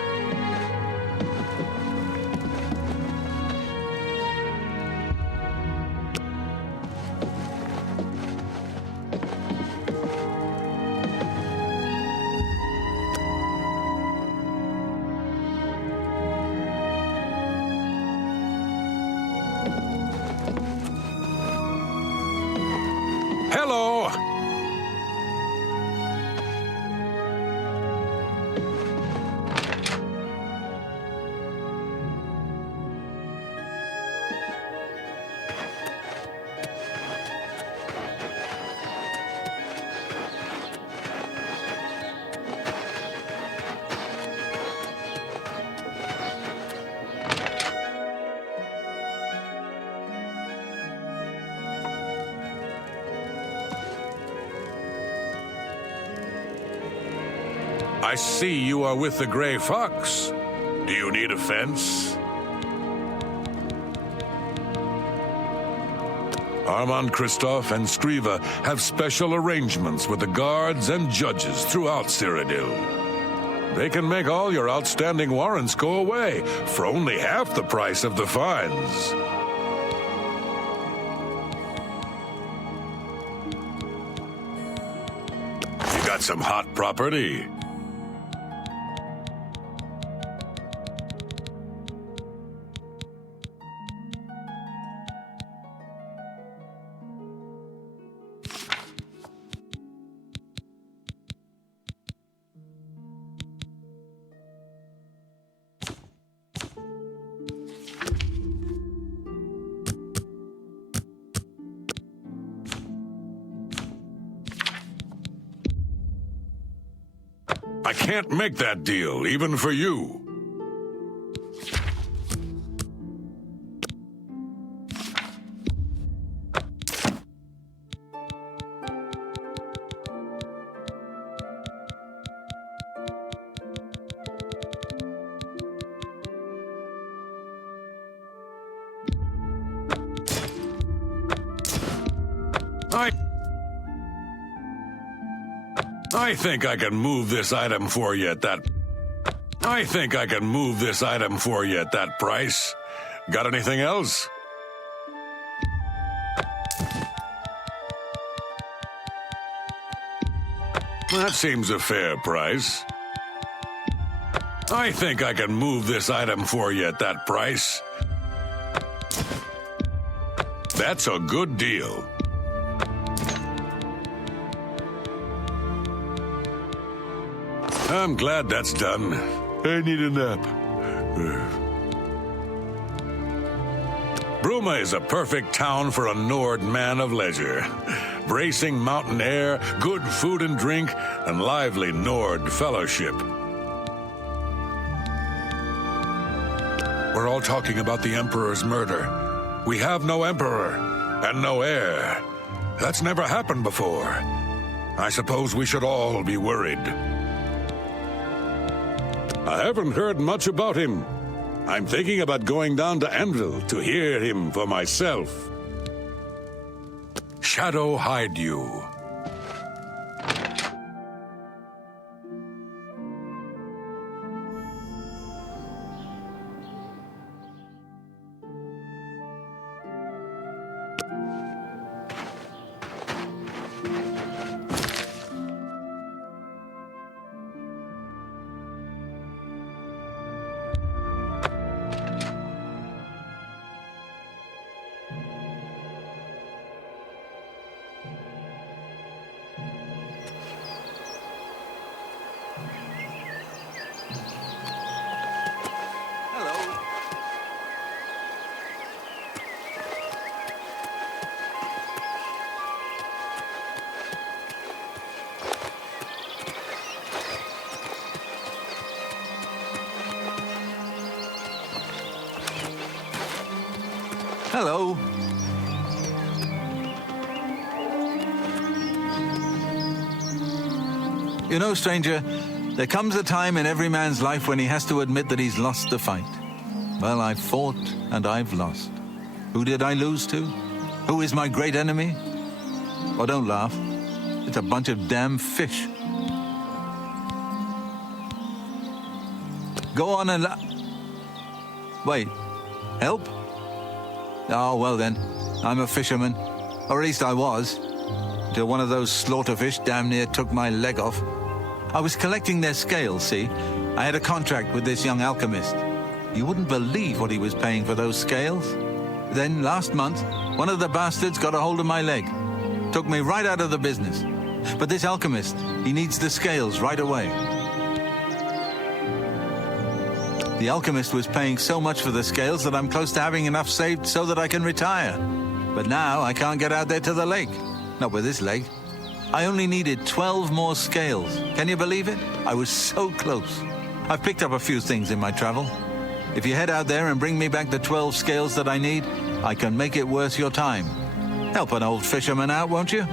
Hello! I see you are with the Grey Fox. Do you need a fence? Armand Christoph and Skriva have special arrangements with the guards and judges throughout Cyrodiil. They can make all your outstanding warrants go away for only half the price of the fines. You got some hot property? I can't make that deal, even for you. I think I can move this item for you at that... I think I can move this item for you at that price. Got anything else? That seems a fair price. I think I can move this item for you at that price. That's a good deal. I'm glad that's done. I need a nap. Bruma is a perfect town for a Nord man of leisure. Bracing mountain air, good food and drink, and lively Nord fellowship. We're all talking about the Emperor's murder. We have no Emperor, and no heir. That's never happened before. I suppose we should all be worried. I haven't heard much about him. I'm thinking about going down to Anvil to hear him for myself. Shadow hide you. Hello. You know, stranger, there comes a time in every man's life when he has to admit that he's lost the fight. Well, I've fought and I've lost. Who did I lose to? Who is my great enemy? Oh, don't laugh. It's a bunch of damn fish. Go on and wait. Help? Oh, well then. I'm a fisherman. Or at least I was. Until one of those slaughterfish damn near took my leg off. I was collecting their scales, see? I had a contract with this young alchemist. You wouldn't believe what he was paying for those scales. Then, last month, one of the bastards got a hold of my leg. Took me right out of the business. But this alchemist, he needs the scales right away. The alchemist was paying so much for the scales that I'm close to having enough saved so that I can retire. But now I can't get out there to the lake. Not with this leg. I only needed 12 more scales. Can you believe it? I was so close. I've picked up a few things in my travel. If you head out there and bring me back the 12 scales that I need, I can make it worth your time. Help an old fisherman out, won't you?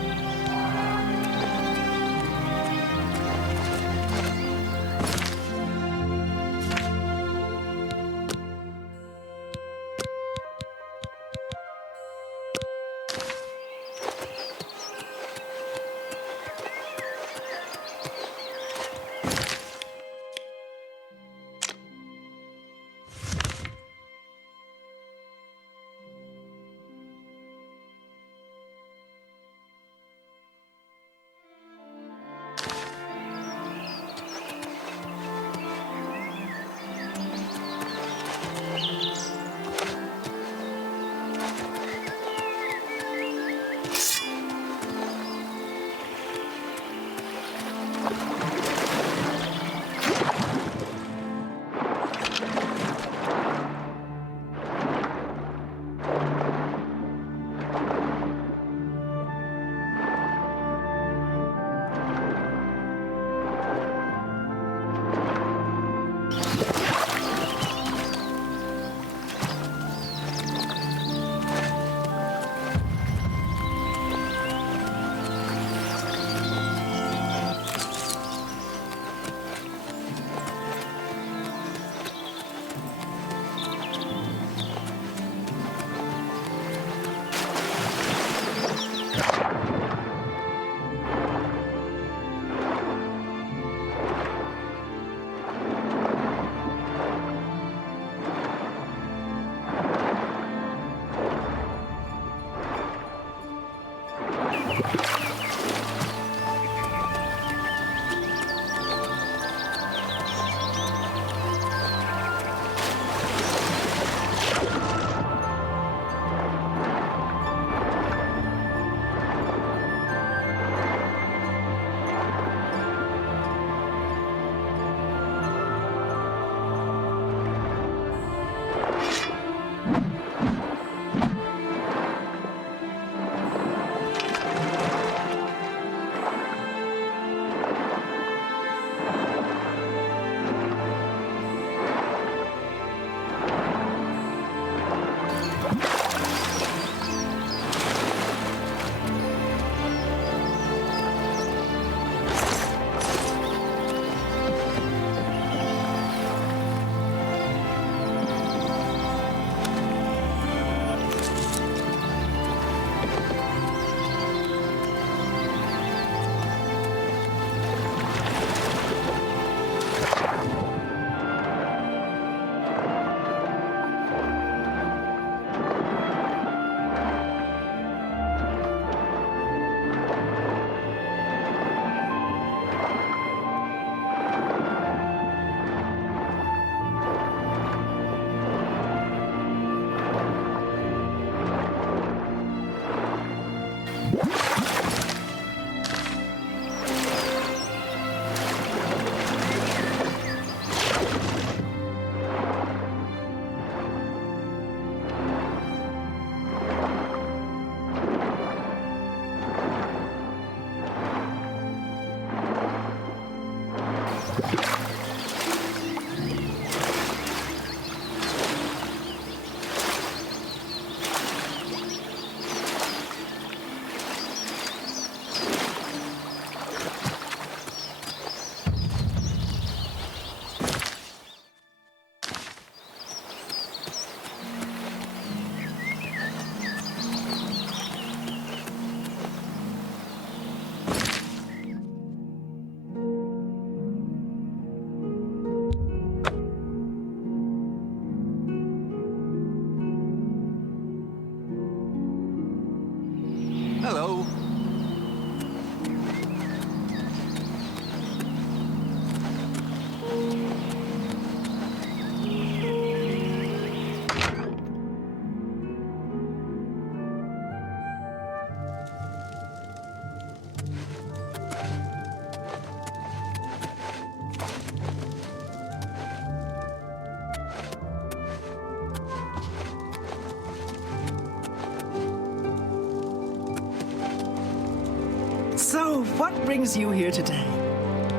So, what brings you here today?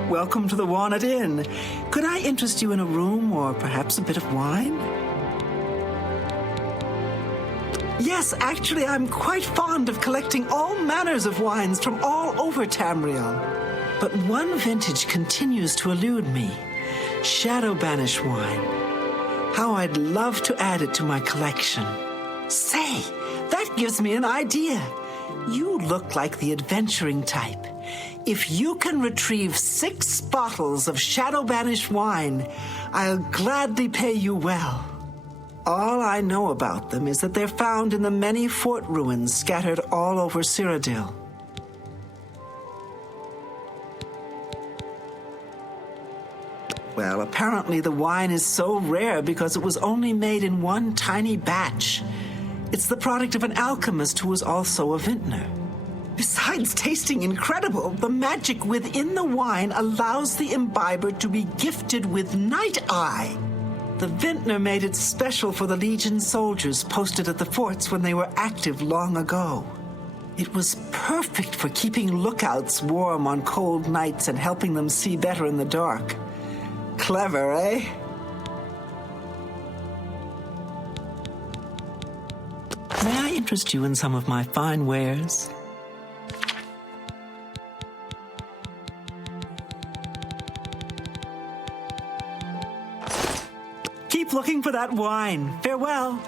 Welcome to the Walnut Inn. Could I interest you in a room or perhaps a bit of wine? Yes, actually, I'm quite fond of collecting all manners of wines from all over Tamriel. But one vintage continues to elude me. Shadow Banish wine. How I'd love to add it to my collection. Say, that gives me an idea. You look like the adventuring type. If you can retrieve 6 bottles of Shadow Banished wine, I'll gladly pay you well. All I know about them is that they're found in the many fort ruins scattered all over Cyrodiil. Well, apparently the wine is so rare because it was only made in one tiny batch. It's the product of an alchemist who was also a vintner. Besides tasting incredible, the magic within the wine allows the imbiber to be gifted with Night Eye. The vintner made it special for the Legion soldiers posted at the forts when they were active long ago. It was perfect for keeping lookouts warm on cold nights and helping them see better in the dark. Clever, eh? May I interest you in some of my fine wares? Keep looking for that wine. Farewell.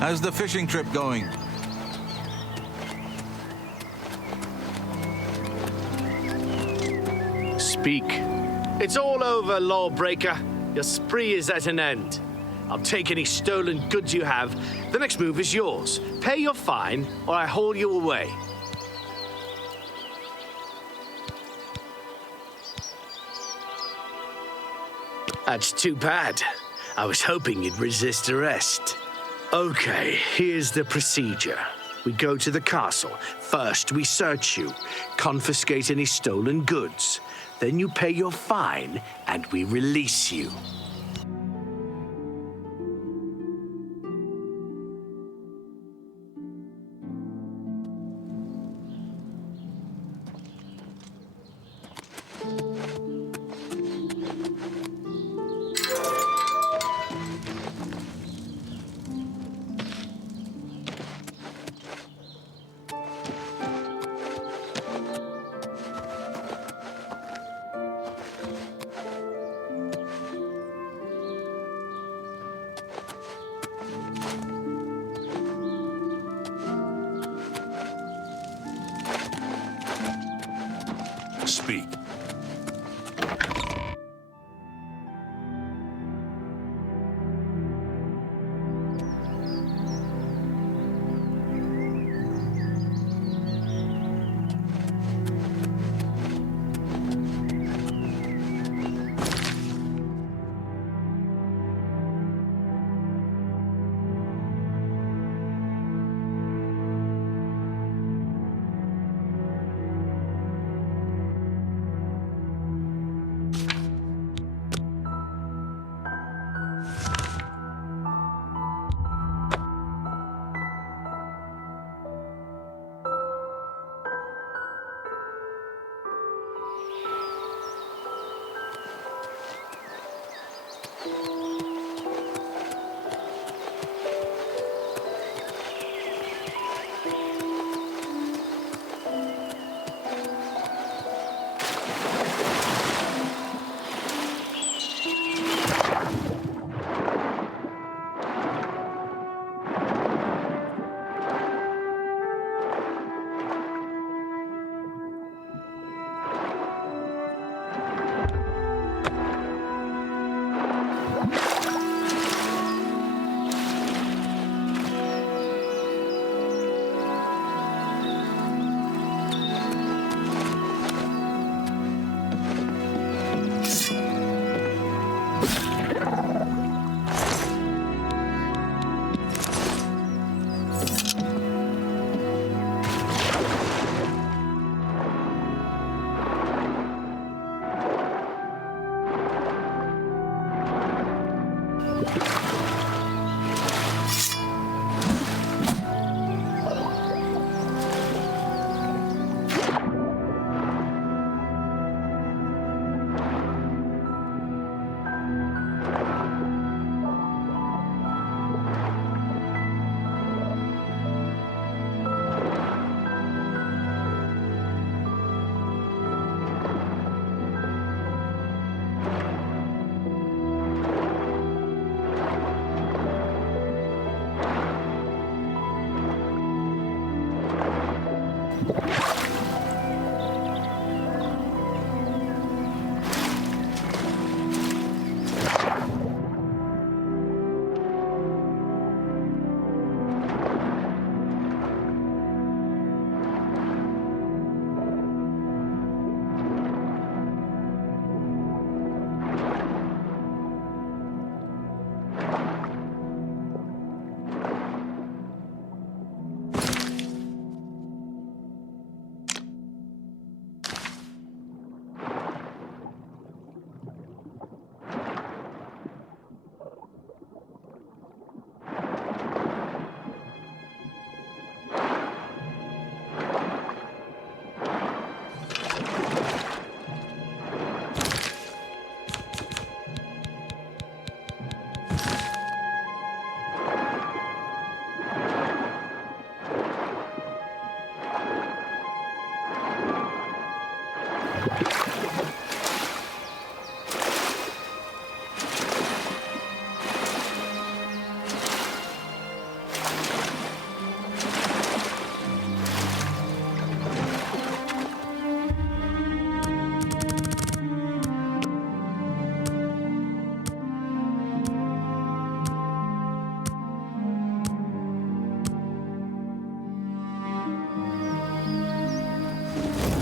How's the fishing trip going? Speak. It's all over, lawbreaker. Your spree is at an end. I'll take any stolen goods you have. The next move is yours. Pay your fine, or I haul you away. That's too bad. I was hoping you'd resist arrest. Okay, here's the procedure. We go to the castle. First, we search you, confiscate any stolen goods. Then you pay your fine, and we release you. Speak.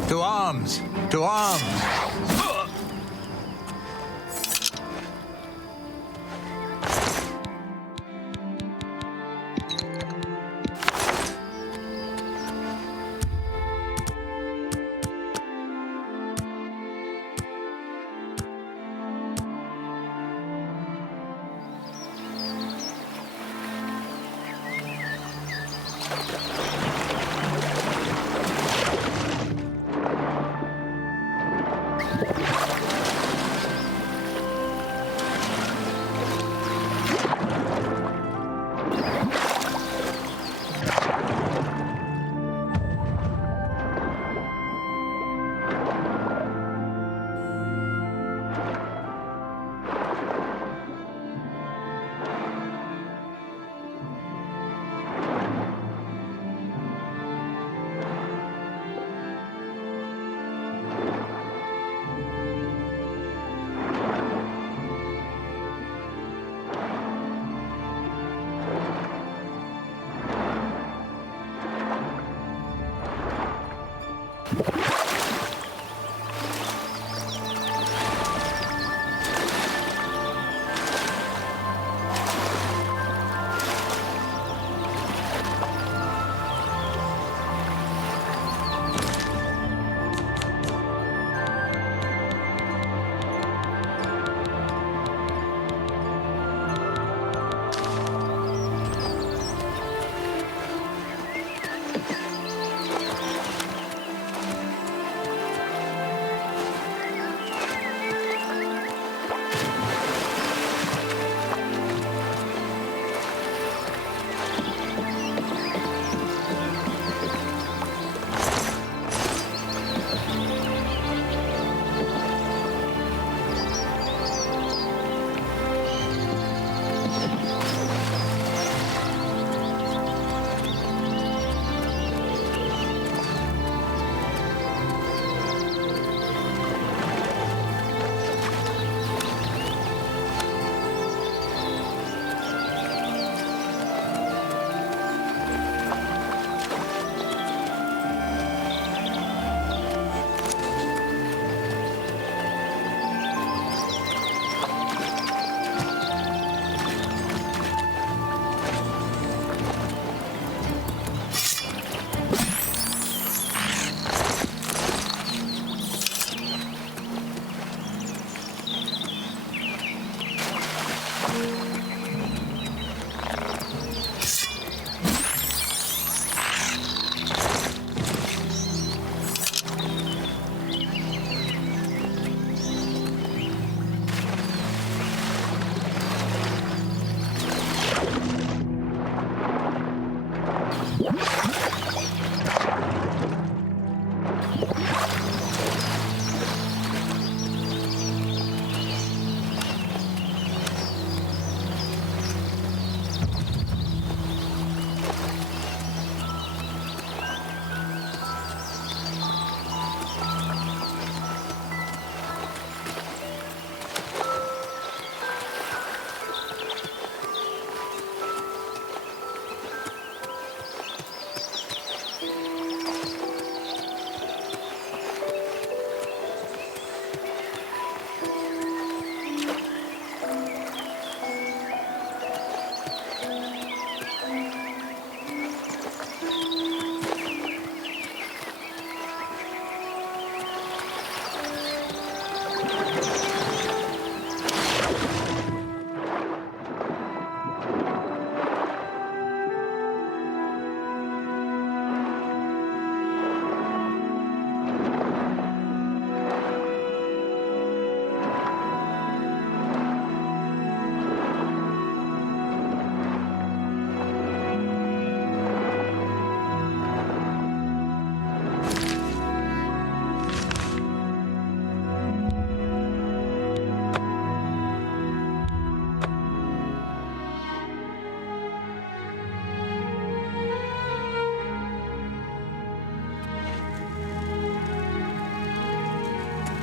To arms! To arms!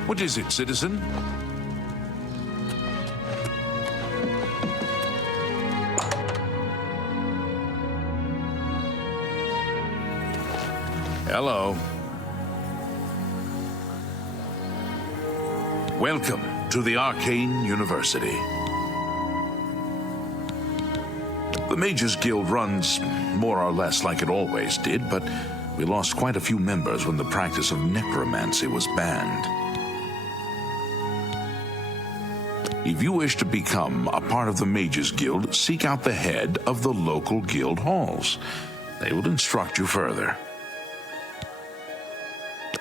What is it, citizen? Hello. Welcome to the Arcane University. The Mages Guild runs more or less like it always did, but we lost quite a few members when the practice of necromancy was banned. If you wish to become a part of the Mages Guild, seek out the head of the local guild halls. They will instruct you further.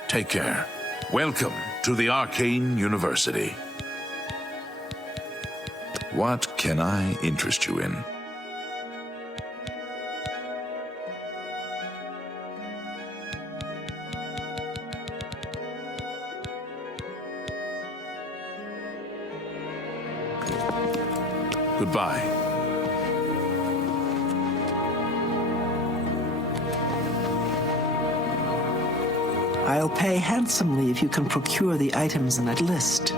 Take care. Welcome to the Arcane University. What can I interest you in? Goodbye. I'll pay handsomely if you can procure the items in that list.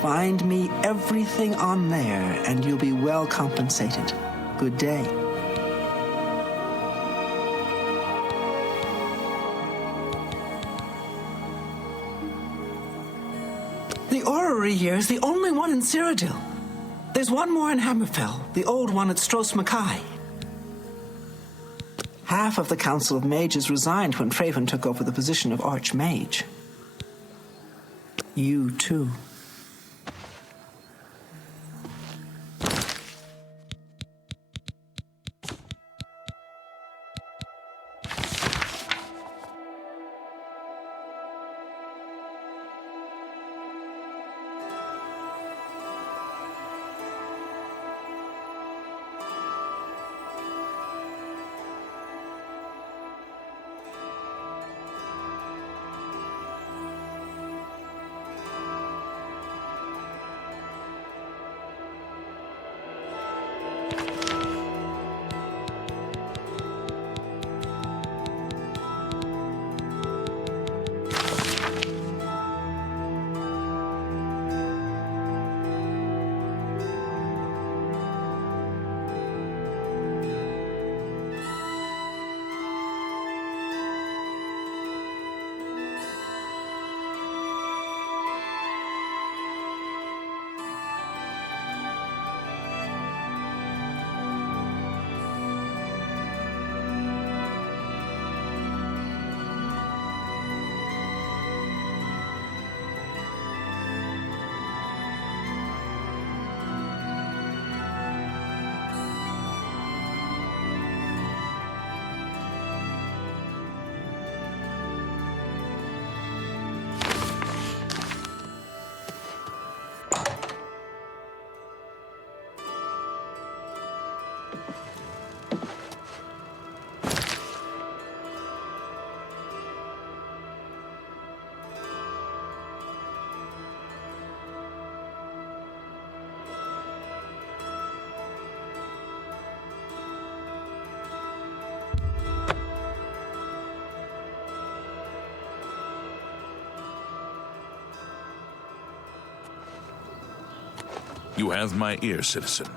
Find me everything on there, and you'll be well compensated. Good day. The orrery here is the only one in Cyrodiil. There's one more in Hammerfell, the old one at Stros Mackay. Half of the Council of Mages resigned when Traven took over the position of Archmage. You too. You have my ear, citizen.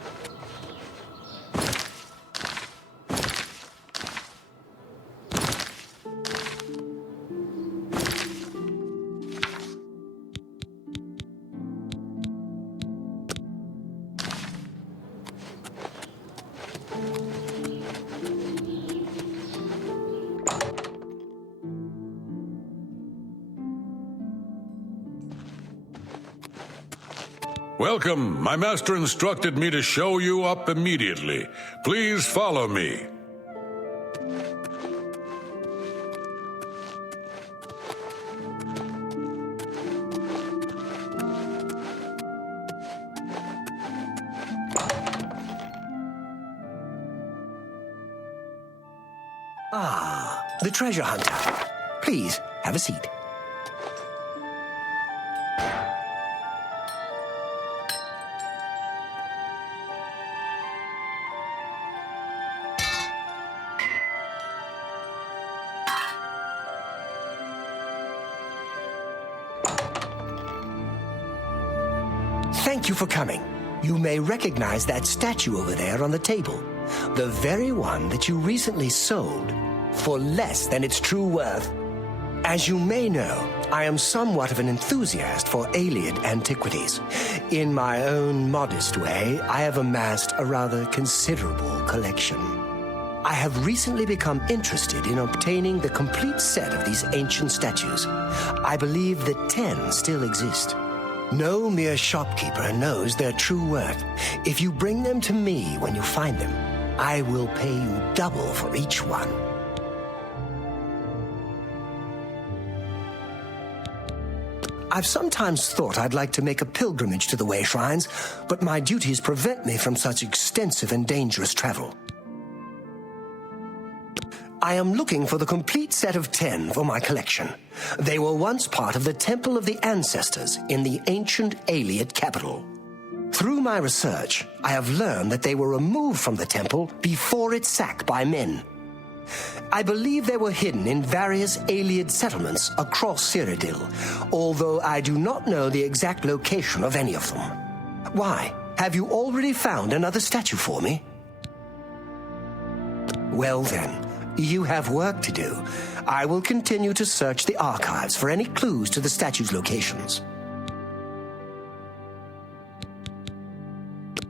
Welcome. My master instructed me to show you up immediately. Please follow me. Ah, the treasure hunter. Please, have a seat. Thank you for coming. You may recognize that statue over there on the table. The very one that you recently sold for less than its true worth. As you may know, I am somewhat of an enthusiast for Ayleid antiquities. In my own modest way, I have amassed a rather considerable collection. I have recently become interested in obtaining the complete set of these ancient statues. I believe that 10 still exist. No mere shopkeeper knows their true worth. If you bring them to me when you find them, I will pay you double for each one. I've sometimes thought I'd like to make a pilgrimage to the Way Shrines, but my duties prevent me from such extensive and dangerous travel. I am looking for the complete set of 10 for my collection. They were once part of the Temple of the Ancestors in the ancient Ayleid capital. Through my research, I have learned that they were removed from the temple before its sack by men. I believe they were hidden in various Ayleid settlements across Cyrodiil, although I do not know the exact location of any of them. Why? Have you already found another statue for me? Well then, you have work to do. I will continue to search the archives for any clues to the statue's locations.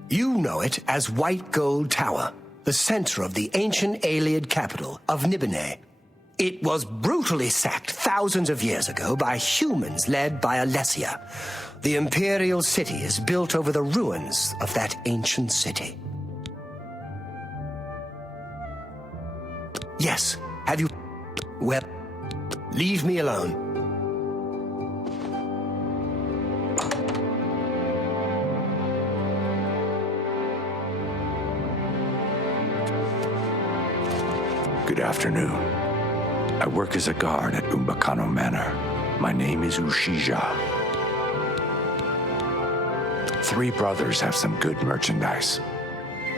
You know it as White Gold Tower, the center of the ancient Ayleid capital of Nibene. It was brutally sacked thousands of years ago by humans led by Alessia. The imperial city is built over the ruins of that ancient city. Yes, have you... Well, leave me alone. Good afternoon. I work as a guard at Umbakano Manor. My name is Ushija. 3 brothers have some good merchandise.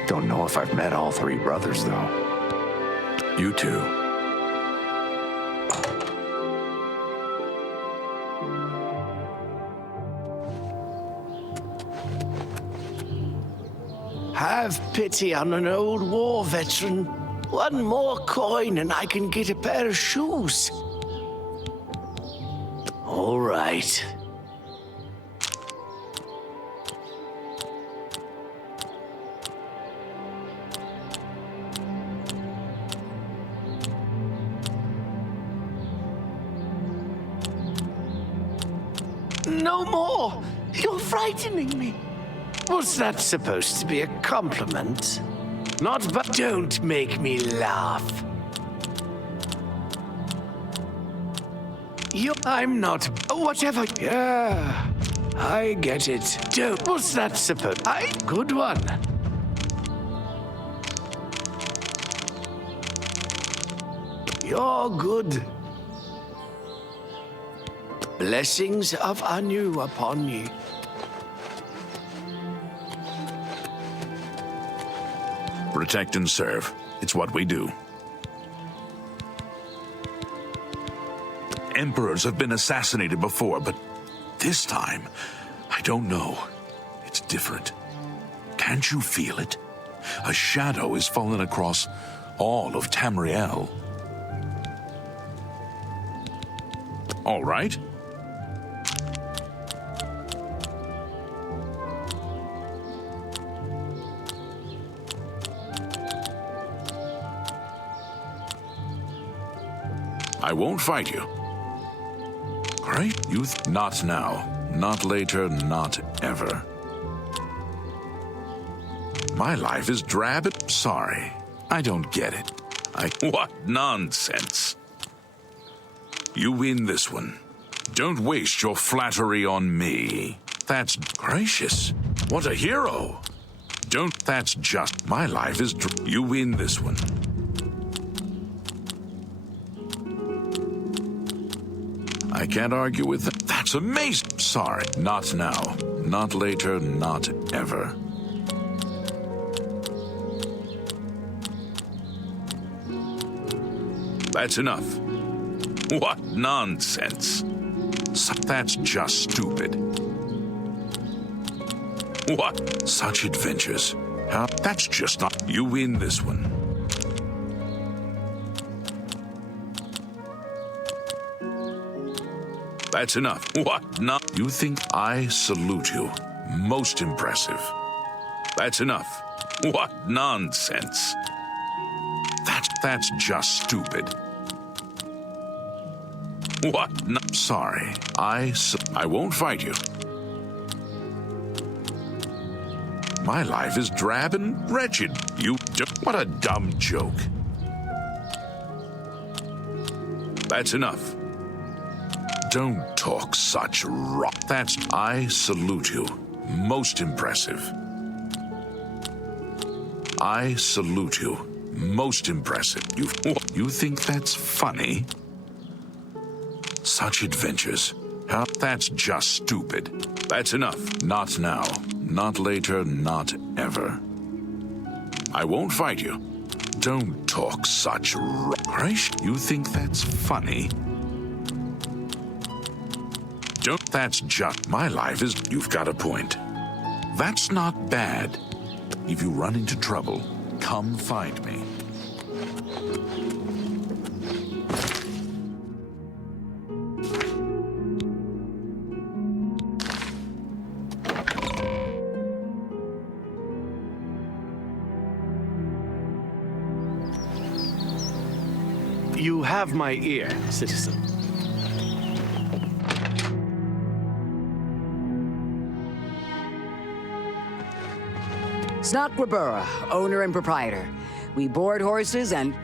Don't know if I've met all 3 brothers, though. You too. Have pity on an old war veteran. One more coin and I can get a pair of shoes. All right. No more! You're frightening me. Was that supposed to be a compliment? Not but don't make me laugh. I'm not... Whatever... Yeah, I get it. Don't... Was that supposed... Good one. You're good. Blessings of Anu upon you. Protect and serve. It's what we do. Emperors have been assassinated before, but this time, I don't know. It's different. Can't you feel it? A shadow is fallen across all of Tamriel. All right. I won't fight you. Great youth. Not now. Not later. Not ever. My life is drab. Sorry. I don't get it. What nonsense. You win this one. Don't waste your flattery on me. That's gracious. What a hero. Don't. That's just. My life is... You win this one. I can't argue with that. That's amazing. Sorry. Not now. Not later. Not ever. That's enough. What nonsense. That's just stupid. What? Such adventures. How? That's just not. You win this one. That's enough. What? No. You think I salute you? Most impressive. That's enough. What nonsense. That's just stupid. What? No. Sorry. I won't fight you. My life is drab and wretched. What a dumb joke. That's enough. Don't talk such rot. I salute you. Most impressive. I salute you. Most impressive. You think that's funny? Such adventures. How? That's just stupid. That's enough. Not now. Not later. Not ever. I won't fight you. Don't talk such rubbish. You think that's funny? That's just. My life is. You've got a point. That's not bad. If you run into trouble, come find me. You have my ear, citizen. Snaklabura, owner and proprietor. We board horses and,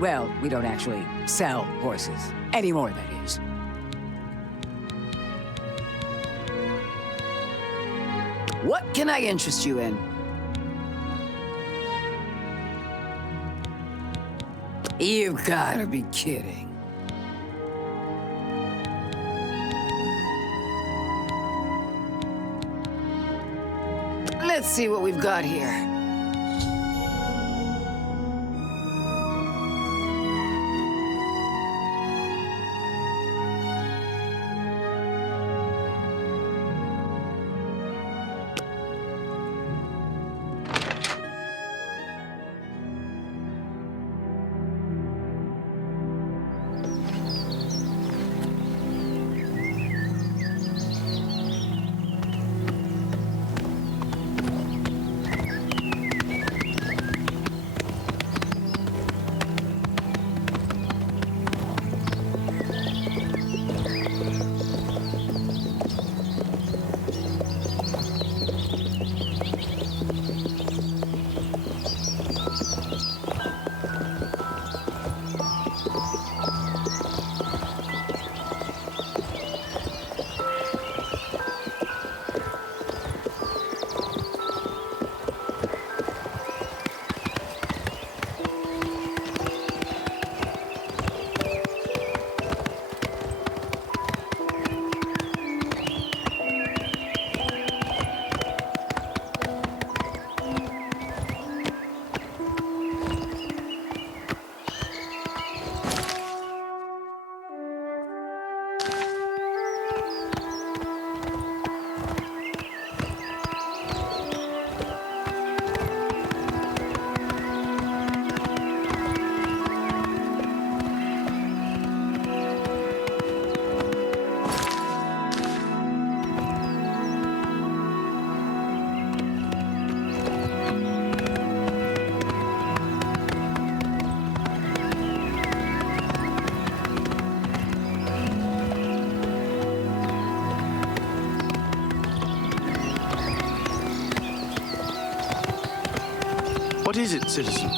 well, we don't actually sell horses. Anymore, that is. What can I interest you in? You've gotta be kidding. Let's see what we've got here. What is it, citizen?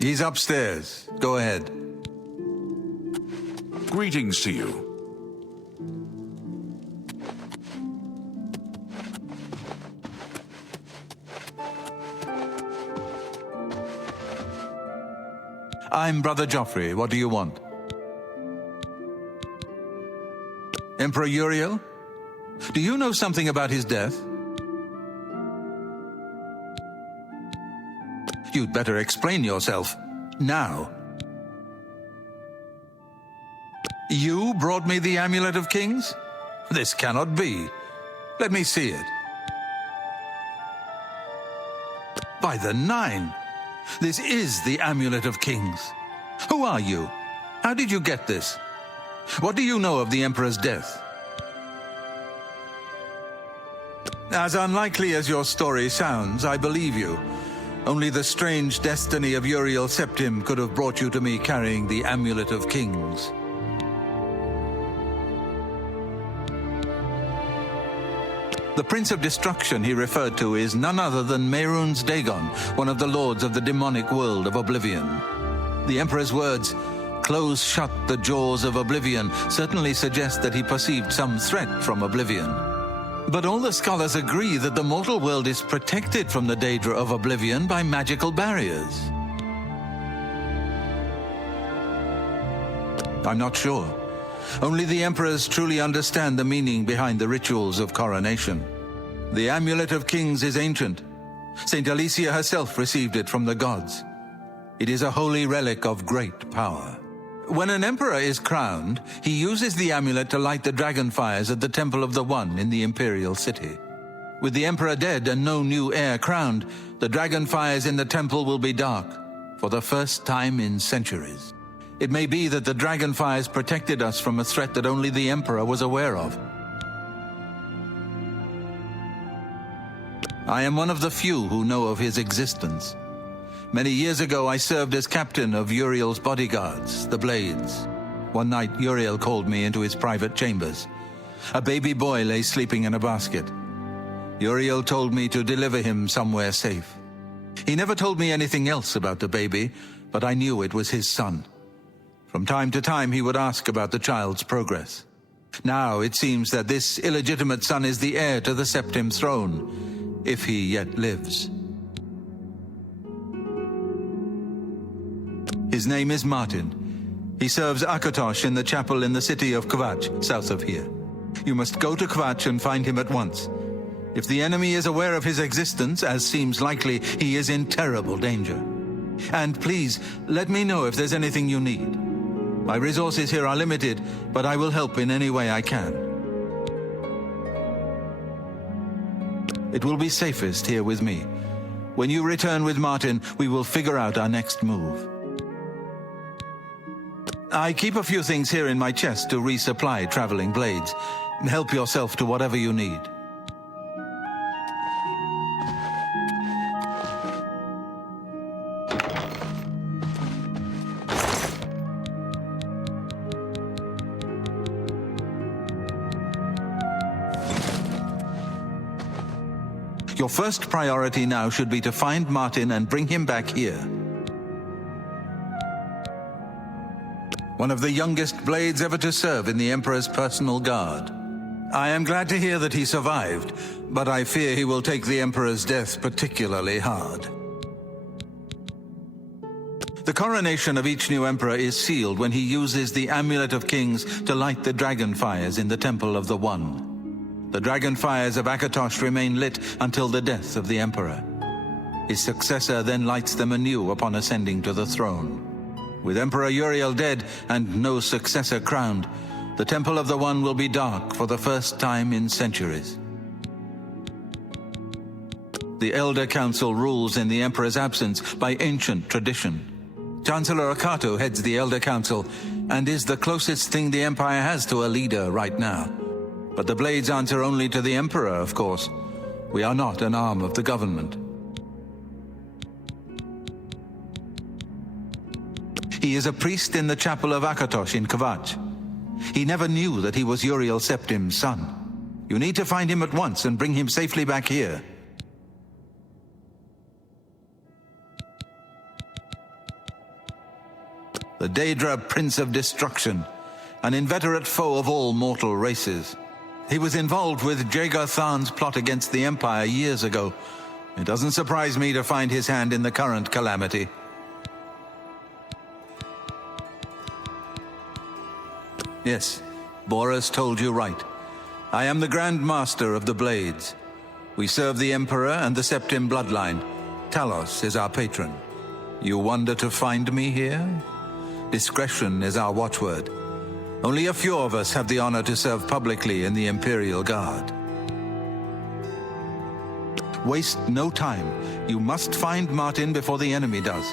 He's upstairs. Go ahead. Greetings to you. I'm Brother Joffrey. What do you want? Emperor Uriel? Do you know something about his death? You'd better explain yourself. Now. You brought me the Amulet of Kings? This cannot be. Let me see it. By the Nine! This is the Amulet of Kings. Who are you? How did you get this? What do you know of the Emperor's death? As unlikely as your story sounds, I believe you. Only the strange destiny of Uriel Septim could have brought you to me carrying the Amulet of Kings. The Prince of Destruction he referred to is none other than Mehrunes Dagon, one of the lords of the demonic world of Oblivion. The Emperor's words, "Close shut the jaws of Oblivion," certainly suggest that he perceived some threat from Oblivion. But all the scholars agree that the mortal world is protected from the daedra of Oblivion by magical barriers. I'm not sure. Only the emperors truly understand the meaning behind the rituals of coronation. The Amulet of Kings is ancient. Saint Alicia herself received it from the gods. It is a holy relic of great power. When an emperor is crowned, he uses the amulet to light the dragon fires at the Temple of the One in the imperial city. With the emperor dead and no new heir crowned, the dragon fires in the temple will be dark for the first time in centuries. It may be that the dragon fires protected us from a threat that only the emperor was aware of. I am one of the few who know of his existence. Many years ago, I served as captain of Uriel's bodyguards, the Blades. One night, Uriel called me into his private chambers. A baby boy lay sleeping in a basket. Uriel told me to deliver him somewhere safe. He never told me anything else about the baby, but I knew it was his son. From time to time, he would ask about the child's progress. Now it seems that this illegitimate son is the heir to the Septim throne, if he yet lives. His name is Martin. He serves Akatosh in the chapel in the city of Kvatch, south of here. You must go to Kvatch and find him at once. If the enemy is aware of his existence, as seems likely, he is in terrible danger. And please, let me know if there's anything you need. My resources here are limited, but I will help in any way I can. It will be safest here with me. When you return with Martin, we will figure out our next move. I keep a few things here in my chest to resupply traveling blades. Help yourself to whatever you need. Your first priority now should be to find Martin and bring him back here. One of the youngest blades ever to serve in the Emperor's personal guard. I am glad to hear that he survived, but I fear he will take the Emperor's death particularly hard. The coronation of each new Emperor is sealed when he uses the Amulet of Kings to light the dragon fires in the Temple of the One. The dragon fires of Akatosh remain lit until the death of the Emperor. His successor then lights them anew upon ascending to the throne. With Emperor Uriel dead and no successor crowned, the Temple of the One will be dark for the first time in centuries. The Elder Council rules in the Emperor's absence by ancient tradition. Chancellor Akato heads the Elder Council and is the closest thing the Empire has to a leader right now. But the Blades answer only to the Emperor, of course. We are not an arm of the government. He is a priest in the chapel of Akatosh in Kvatch. He never knew that he was Uriel Septim's son. You need to find him at once and bring him safely back here. the Daedra Prince of Destruction, an inveterate foe of all mortal races. He was involved with Jagar Tharn's plot against the Empire years ago. It doesn't surprise me to find his hand in the current calamity. Yes, Boris told you right. I am the Grand Master of the Blades. We serve the Emperor and the Septim bloodline. Talos is our patron. You wonder to find me here? Discretion is our watchword. Only a few of us have the honor to serve publicly in the Imperial Guard. Waste no time. You must find Martin before the enemy does.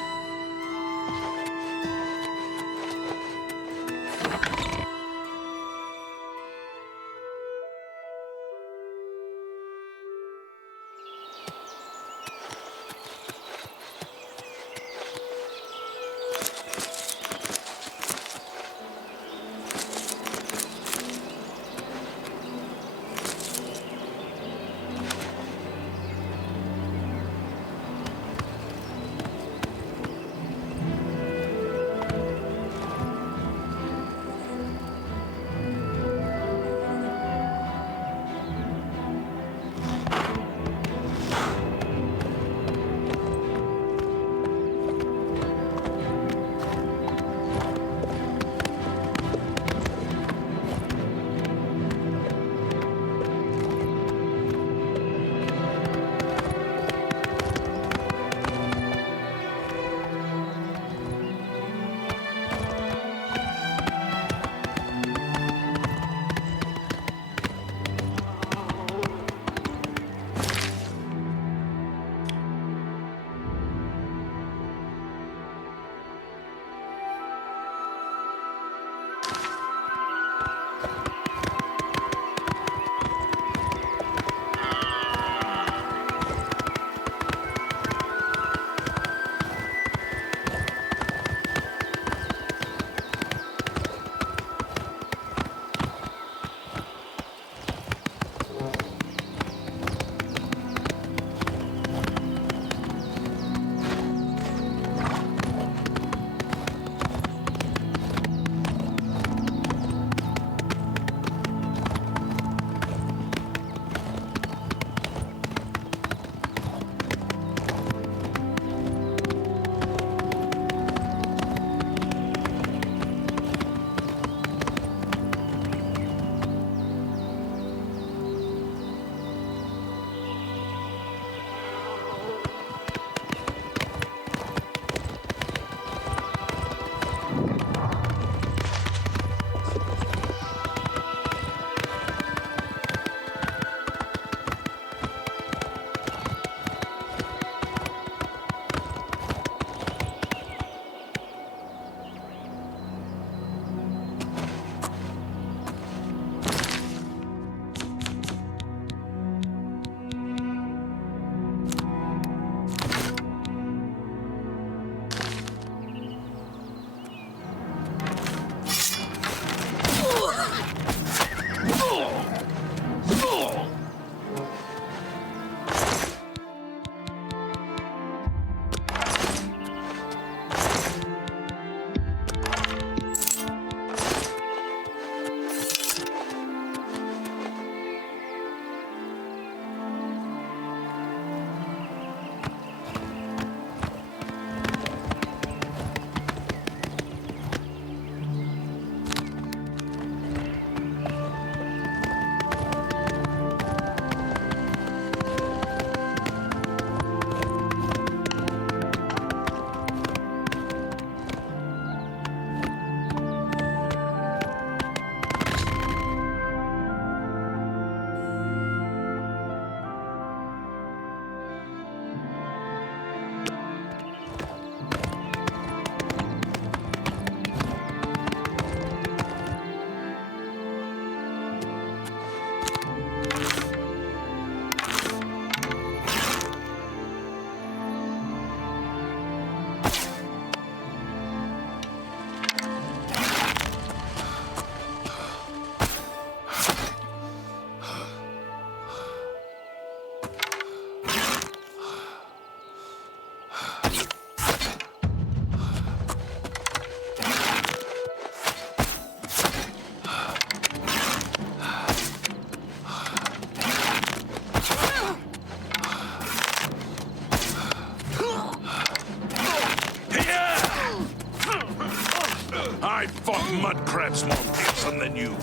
perhaps more fearsome than you.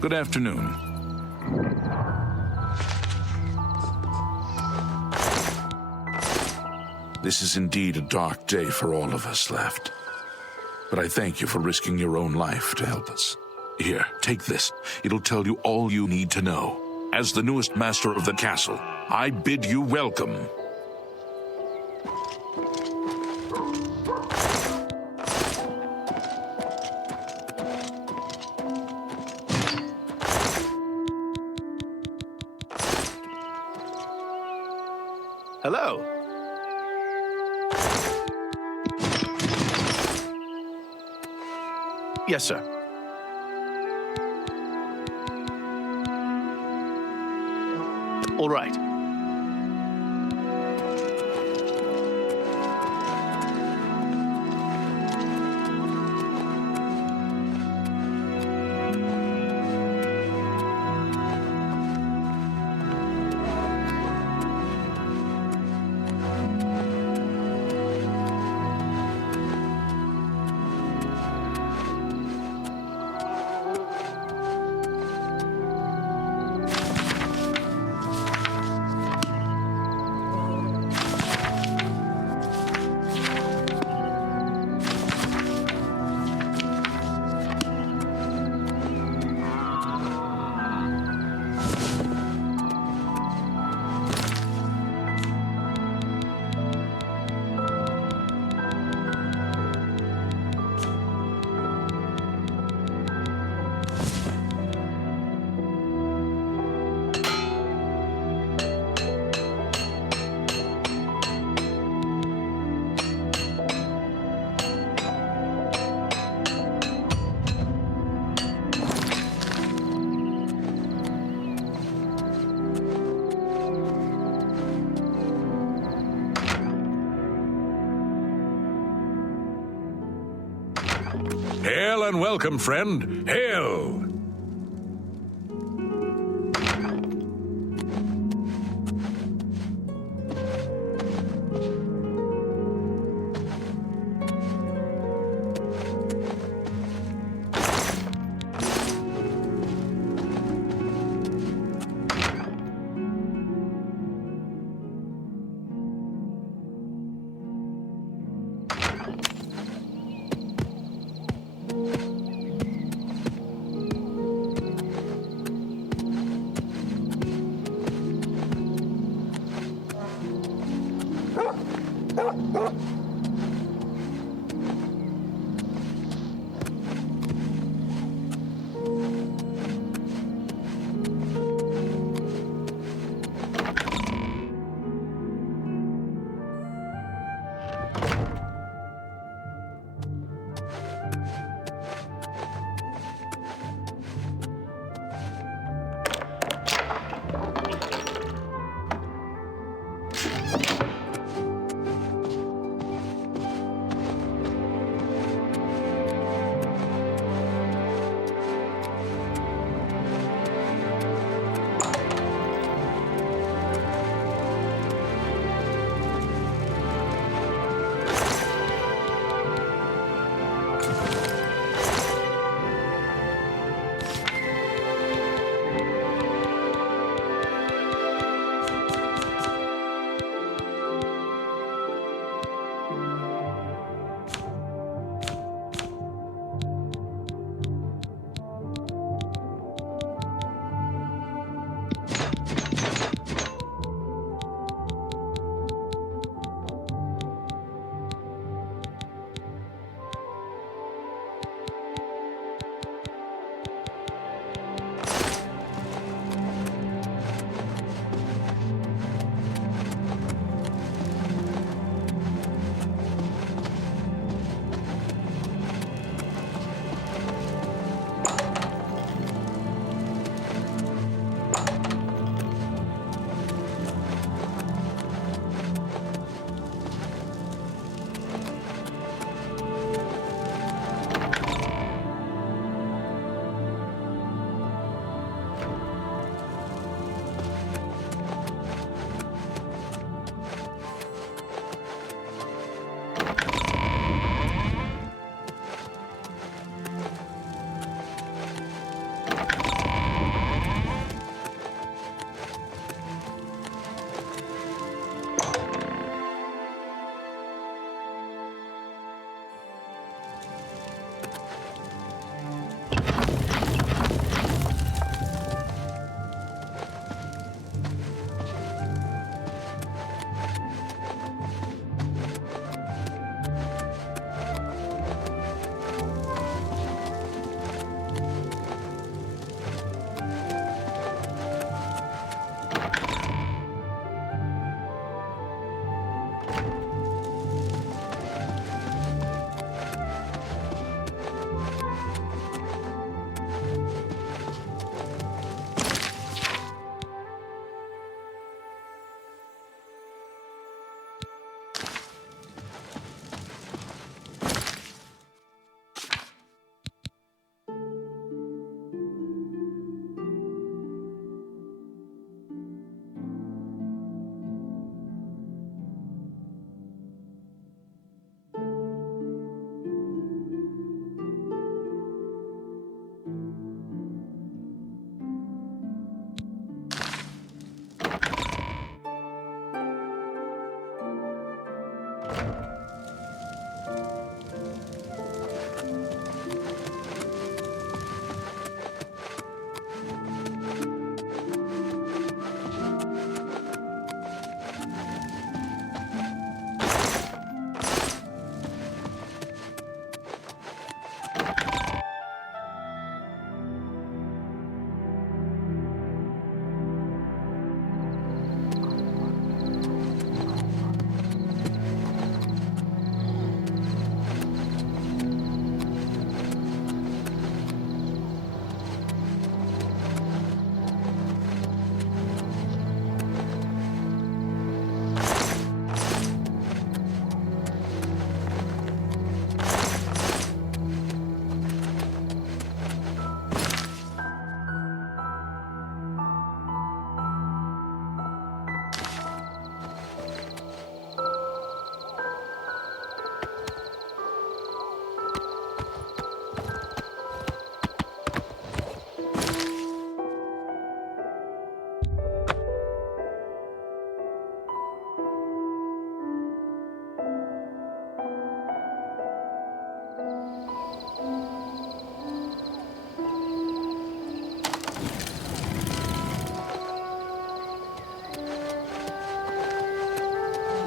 Good afternoon. This is indeed a dark day for all of us left. But I thank you for risking your own life to help us. Here, take this. It'll tell you all you need to know. As the newest master of the castle, I bid you welcome. Hello. Yes, sir. All right. Hail and welcome, friend. Hail!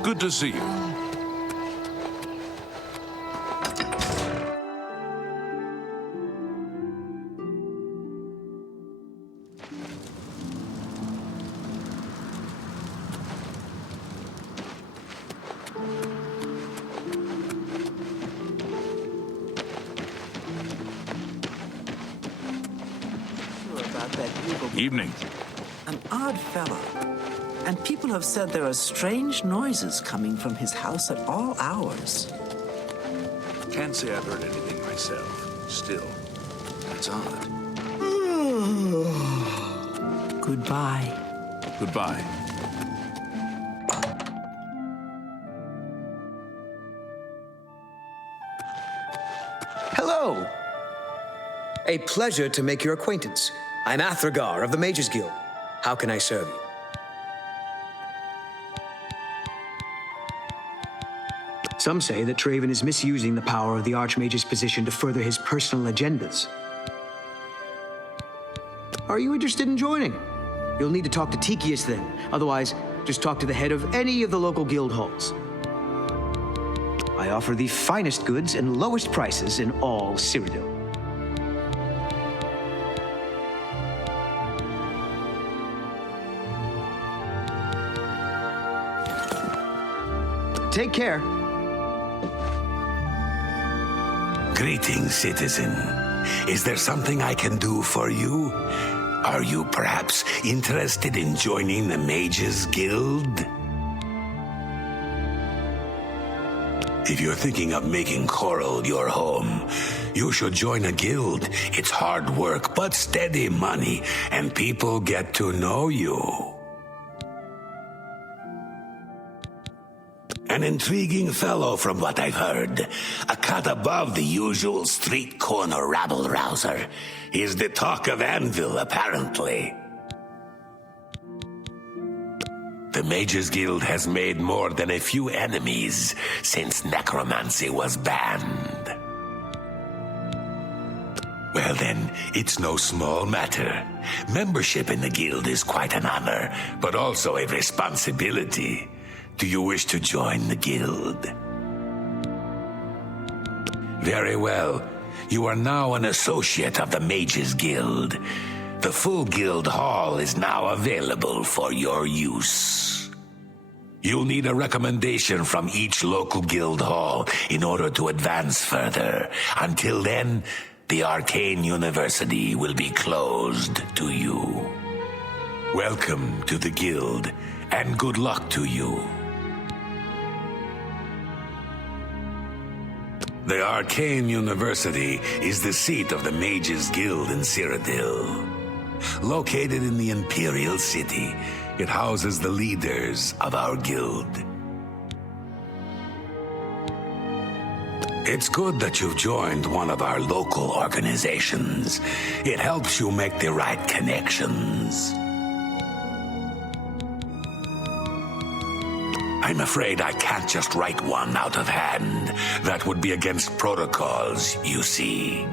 Good to see you. Evening. An odd fellow. And people have said there are strange noises coming from his house at all hours. Can't say I've heard anything myself. Still, that's odd. Goodbye. Goodbye. Hello. A pleasure to make your acquaintance. I'm Athragar of the Mages Guild. How can I serve you? Some say that Traven is misusing the power of the Archmage's position to further his personal agendas. Are you interested in joining? You'll need to talk to Tikius then. Otherwise, just talk to the head of any of the local guild halls. I offer the finest goods and lowest prices in all Cyrodiil. Take care. Greetings, citizen. Is there something I can do for you? Are you perhaps interested in joining the Mages Guild? If you're thinking of making Coral your home, you should join a guild. It's hard work, but steady money, and people get to know you. An intriguing fellow from what I've heard. A cut above the usual street corner rabble-rouser. He's the talk of Anvil, apparently. The Mages Guild has made more than a few enemies since necromancy was banned. Well then, it's no small matter. Membership in the guild is quite an honor, but also a responsibility. Do you wish to join the guild? Very well. You are now an associate of the Mages Guild. The full guild hall is now available for your use. You'll need a recommendation from each local guild hall in order to advance further. Until then, the Arcane University will be closed to you. Welcome to the guild, and good luck to you. The Arcane University is the seat of the Mages Guild in Cyrodiil. Located in the Imperial City, it houses the leaders of our guild. It's good that you've joined one of our local organizations. It helps you make the right connections. I'm afraid I can't just write one out of hand. That would be against protocols, you see.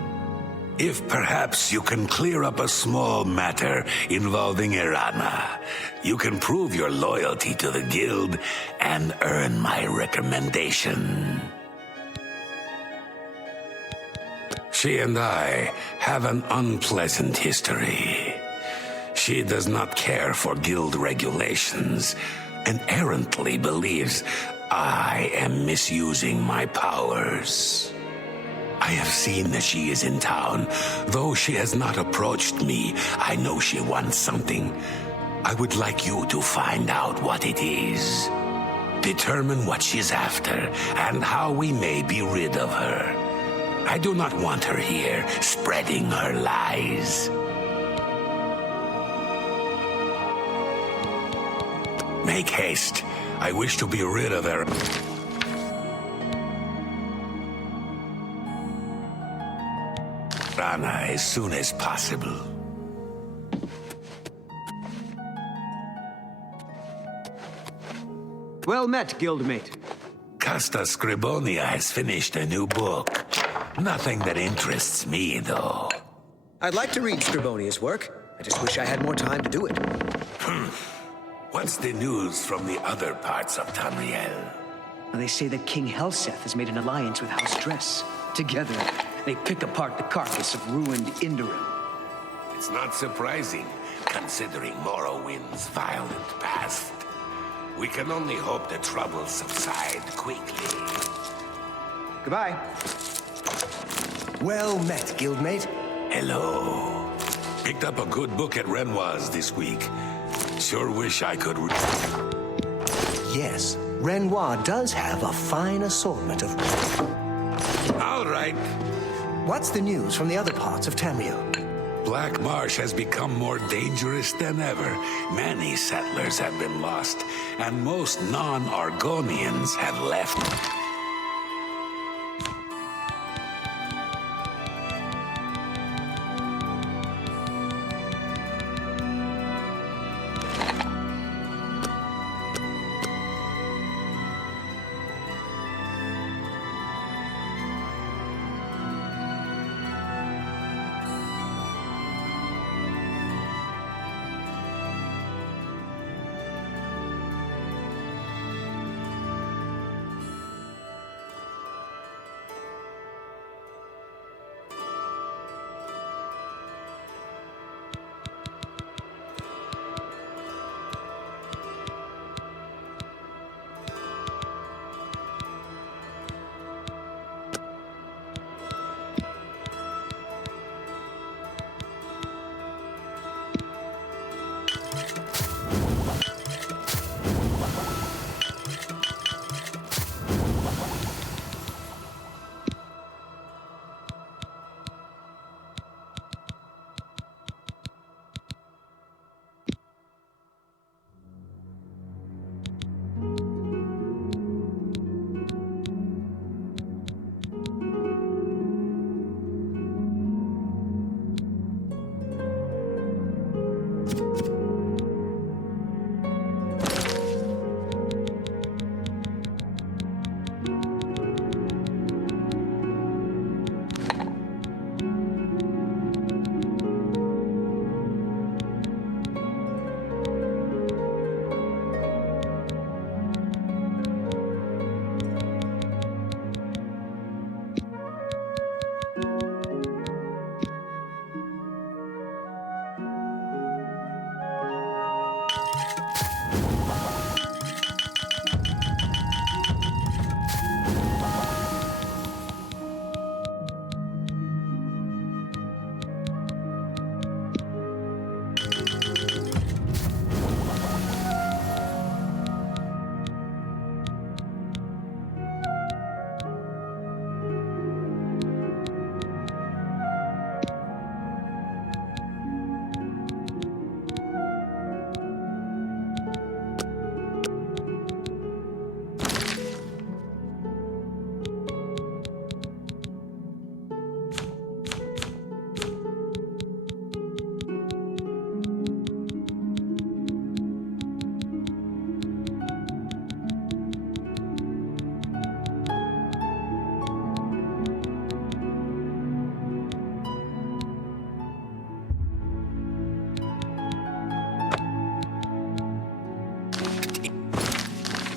If perhaps you can clear up a small matter involving Irana, you can prove your loyalty to the guild and earn my recommendation. She and I have an unpleasant history. She does not care for guild regulations and errantly believes I am misusing my powers. I have seen that she is in town. Though she has not approached me, I know she wants something. I would like you to find out what it is. Determine what she's after and how we may be rid of her. I do not want her here spreading her lies. Make haste. I wish to be rid of her. Rana as soon as possible. Well met, guildmate. Casta Scribonia has finished a new book. Nothing that interests me, though. I'd like to read Scribonia's work. I just wish I had more time to do it. What's the news from the other parts of Tamriel? They say that King Helseth has made an alliance with House Dress. Together, they pick apart the carcass of ruined Indarim. It's not surprising, considering Morrowind's violent past. We can only hope the troubles subside quickly. Goodbye. Well met, guildmate. Hello. Picked up a good book at Renoir's this week. Sure wish I could Yes, Renoir does have a fine assortment of... All right. What's the news from the other parts of Tamriel? Black Marsh has become more dangerous than ever. Many settlers have been lost, and most non-Argonians have left.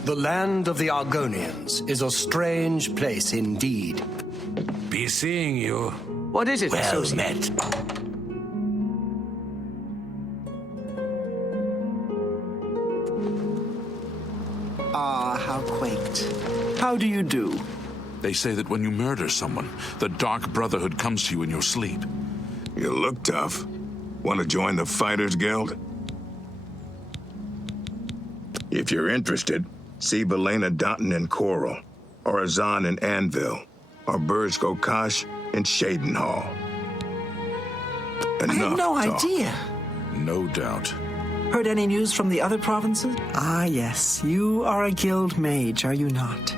The land of the Argonians is a strange place indeed. Be seeing you. What is it, Well associate? met. Ah, how quaint. How do you do? They say that when you murder someone, the Dark Brotherhood comes to you in your sleep. You look tough. Want to join the Fighters Guild? If you're interested, see Belena Dotton in Coral, or Azan in Anvil, or Burj Gokash in Shadenhall. I had no talk. idea. No doubt. Heard any news from the other provinces? Ah, yes. You are a guild mage, are you not?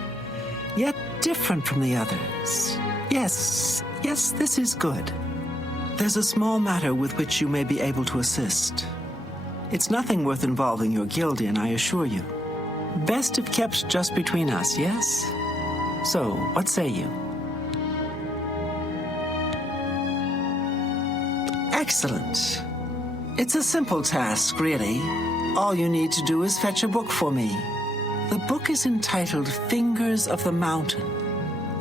Yet different from the others. Yes, this is good. There's a small matter with which you may be able to assist. It's nothing worth involving your guild in, I assure you. Best if kept just between us, yes? So, what say you? Excellent. It's a simple task, really. All you need to do is fetch a book for me. The book is entitled Fingers of the Mountain.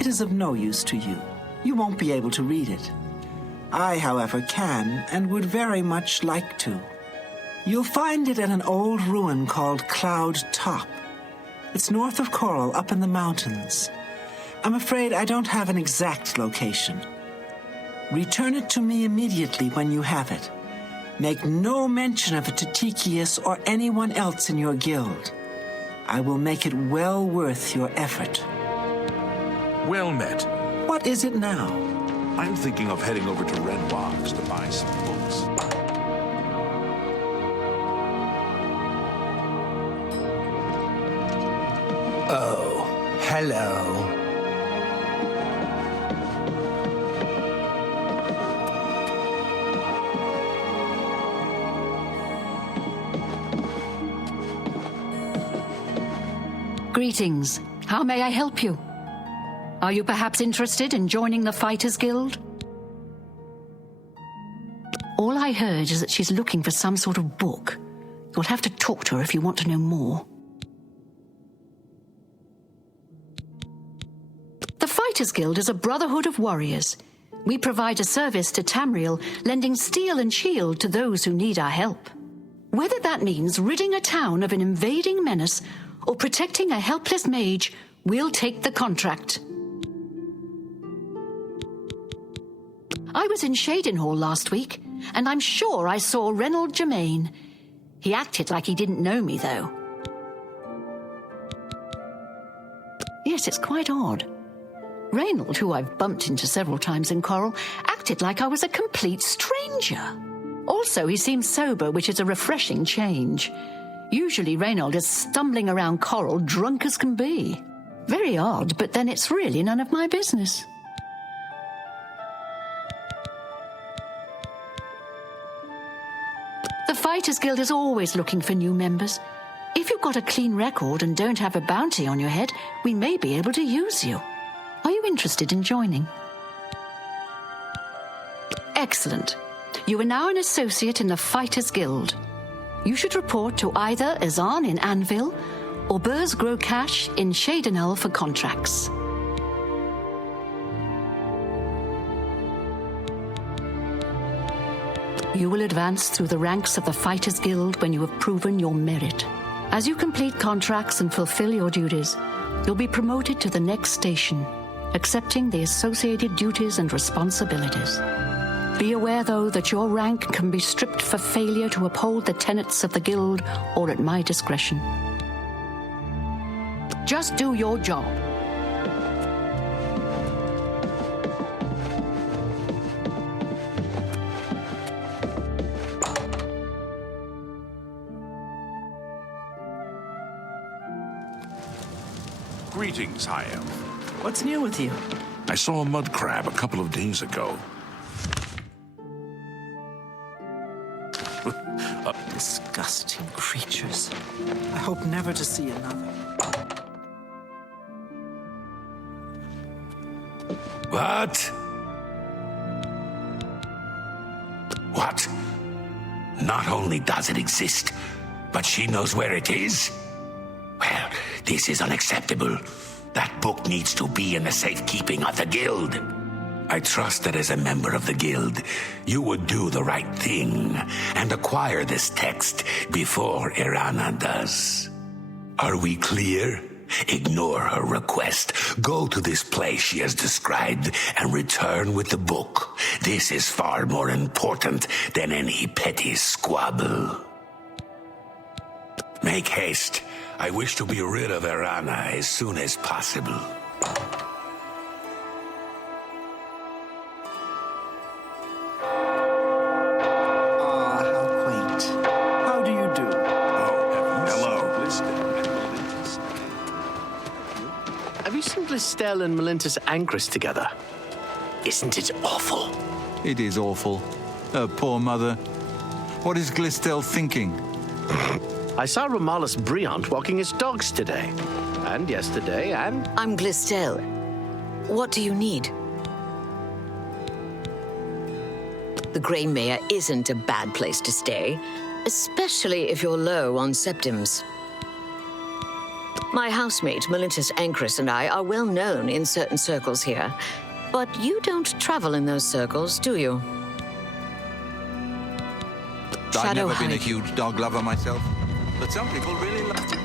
It is of no use to you. You won't be able to read it. I, however, can and would very much like to. You'll find it at an old ruin called Cloud Top. It's north of Coral, up in the mountains. I'm afraid I don't have an exact location. Return it to me immediately when you have it. Make no mention of it to Tychius or anyone else in your guild. I will make it well worth your effort. Well met. What is it now? I'm thinking of heading over to Red Box to buy some books. Oh, hello. Greetings. How may I help you? Are you perhaps interested in joining the Fighters Guild? All I heard is that she's looking for some sort of book. You'll have to talk to her if you want to know more. The Fighters Guild is a brotherhood of warriors. We provide a service to Tamriel, lending steel and shield to those who need our help. Whether that means ridding a town of an invading menace or protecting a helpless mage, we'll take the contract. I was in Shadenhall last week, and I'm sure I saw Reynold Germain. He acted like he didn't know me, though. Yes, it's quite odd. Reynold, who I've bumped into several times in Coral, acted like I was a complete stranger. Also, he seemed sober, which is a refreshing change. Usually Reynold is stumbling around Coral drunk as can be. Very odd, but then it's really none of my business. The Fighters Guild is always looking for new members. If you've got a clean record and don't have a bounty on your head, we may be able to use you. Are you interested in joining? Excellent. You are now an associate in the Fighters Guild. You should report to either Azan in Anvil or Burz Grokash in Shadenhall for contracts. You will advance through the ranks of the Fighters Guild when you have proven your merit. As you complete contracts and fulfill your duties, you'll be promoted to the next station, accepting the associated duties and responsibilities. Be aware, though, that your rank can be stripped for failure to uphold the tenets of the Guild or at my discretion. Just do your job. Greetings, High Elf. What's new with you? I saw a mud crab a couple of days ago. Disgusting creatures. I hope never to see another. What? What? Not only does it exist, but she knows where it is? Well, this is unacceptable. That book needs to be in the safekeeping of the Guild. I trust that as a member of the Guild, you would do the right thing and acquire this text before Irana does. Are we clear? Ignore her request. Go to this place she has described and return with the book. This is far more important than any petty squabble. Make haste. I wish to be rid of Irana as soon as possible. Glistel and Melintus Ancris together. Isn't it awful? It is awful. Her poor mother. What is Glistel thinking? I saw Romalus Briant walking his dogs today. And yesterday, and... I'm Glistel. What do you need? The Grey Mare isn't a bad place to stay, especially if you're low on septims. My housemate, Melintus Ancris, and I are well known in certain circles here, but you don't travel in those circles, do you? I've never been a huge dog lover myself, but some people really like it.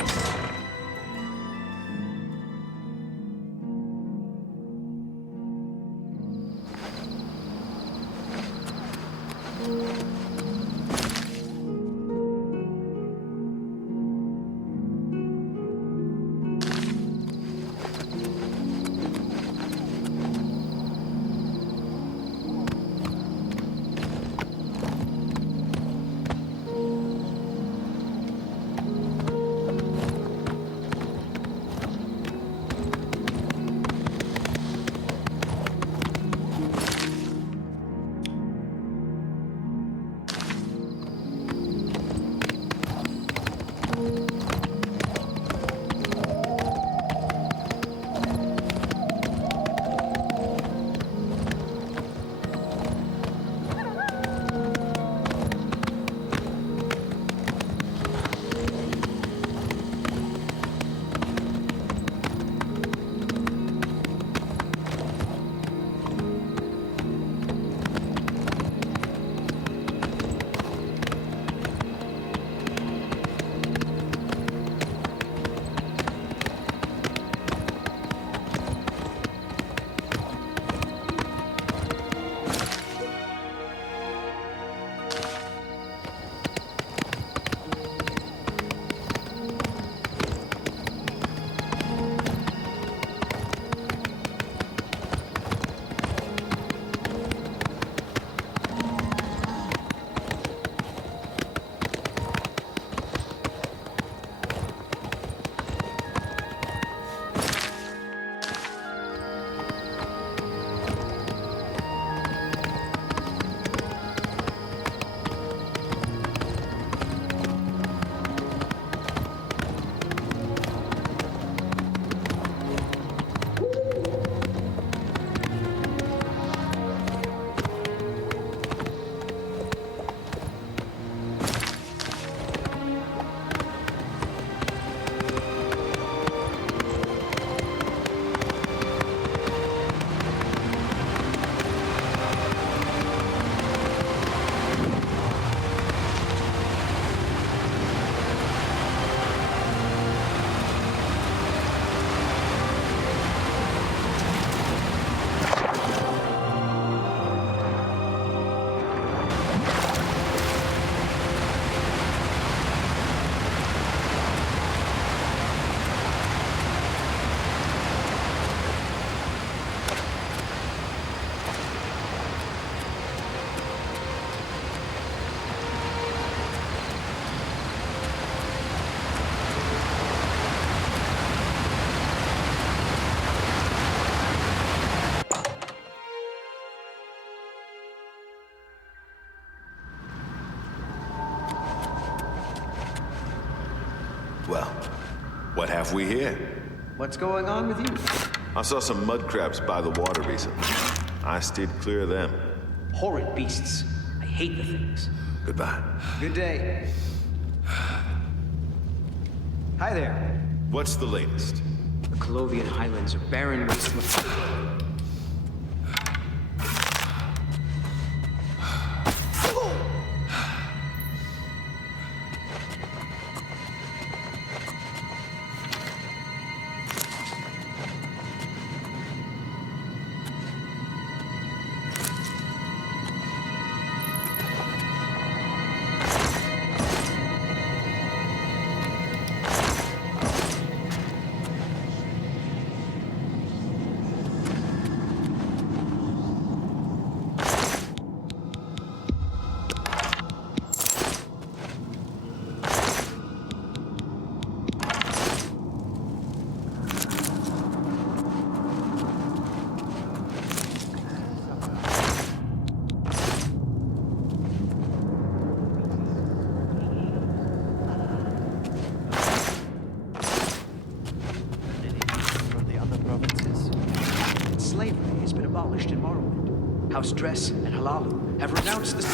Well, what have we here? What's going on with you? I saw some mud crabs by the water recently. I steered clear of them. Horrid beasts. I hate the things. Goodbye. Good day. Hi there. What's the latest? The Colovian Highlands are barren wastelands. Slavery has been abolished in Morrowind. House Dress and Halalu have renounced the...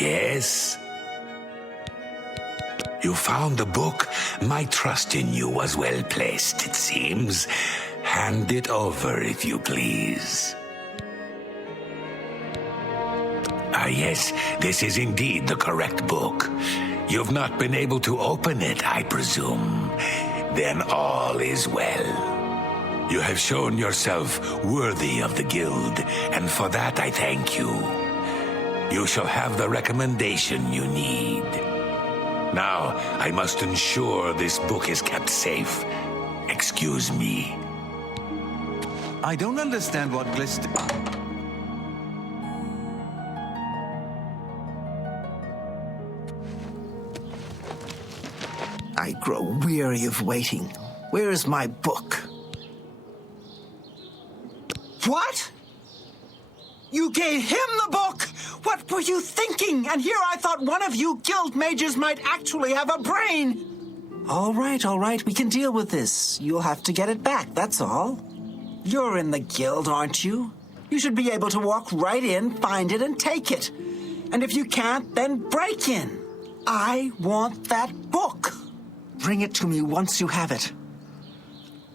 Yes? You found the book? My trust in you was well placed, it seems. Hand it over, if you please. Ah, yes, this is indeed the correct book. You've not been able to open it, I presume. Then all is well. You have shown yourself worthy of the guild, and for that I thank you. You shall have the recommendation you need. Now, I must ensure this book is kept safe. Excuse me. I don't understand what Glist... I grow weary of waiting. Where is my book? What? You gave him the book? What were you thinking? And here I thought one of you guild mages might actually have a brain. All right, we can deal with this. You'll have to get it back, that's all. You're in the guild, aren't you? You should be able to walk right in, find it, and take it. And if you can't, then break in. I want that book. Bring it to me once you have it.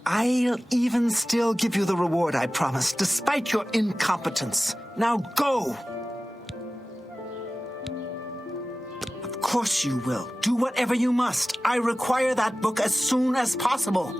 I'll even still give you the reward I promised, despite your incompetence. Now go! Of course you will. Do whatever you must. I require that book as soon as possible.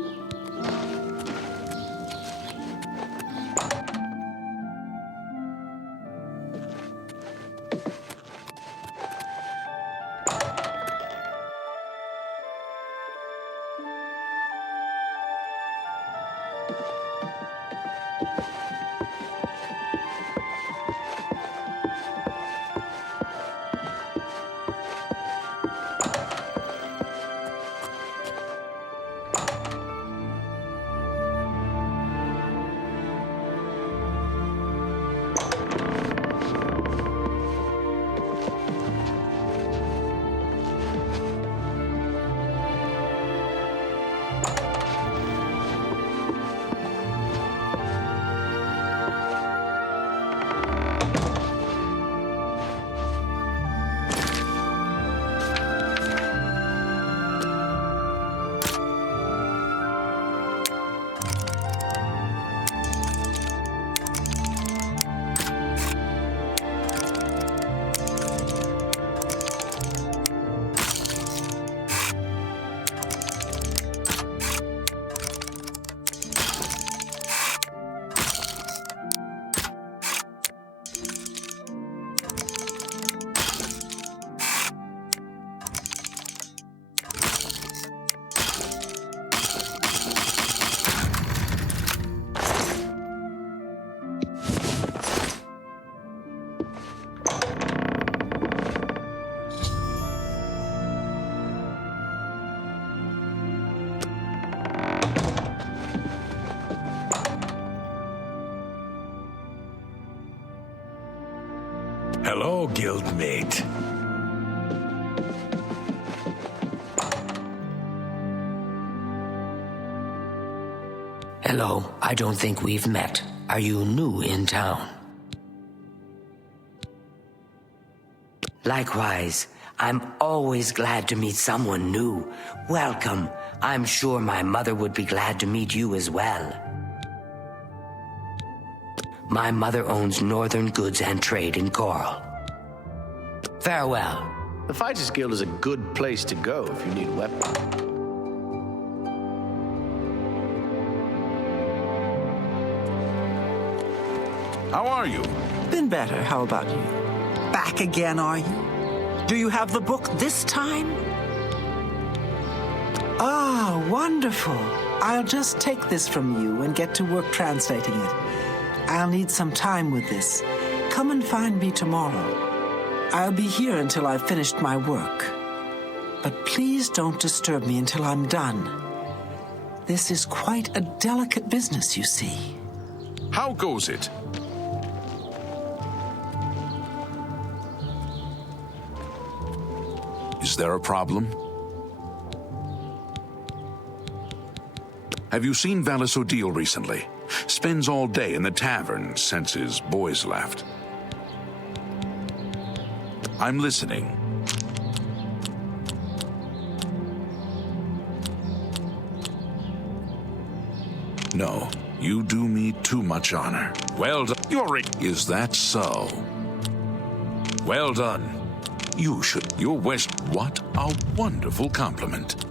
Hello, guildmate. Hello, I don't think we've met. Are you new in town? Likewise, I'm always glad to meet someone new. Welcome. I'm sure my mother would be glad to meet you as well. My mother owns Northern Goods and Trade in Coral. Farewell. The Fighters Guild is a good place to go if you need weapons. How are you? Been better. How about you? Back again, are you? Do you have the book this time? Ah, wonderful. I'll just take this from you and get to work translating it. I'll need some time with this. Come and find me tomorrow. I'll be here until I've finished my work. But please don't disturb me until I'm done. This is quite a delicate business, you see. How goes it? Is there a problem? Have you seen Cyrodiil recently? Spends all day in the tavern since his boys left. I'm listening. No, you do me too much honor. Well done. Is that so? Well done. You should. Your wish. What a wonderful compliment.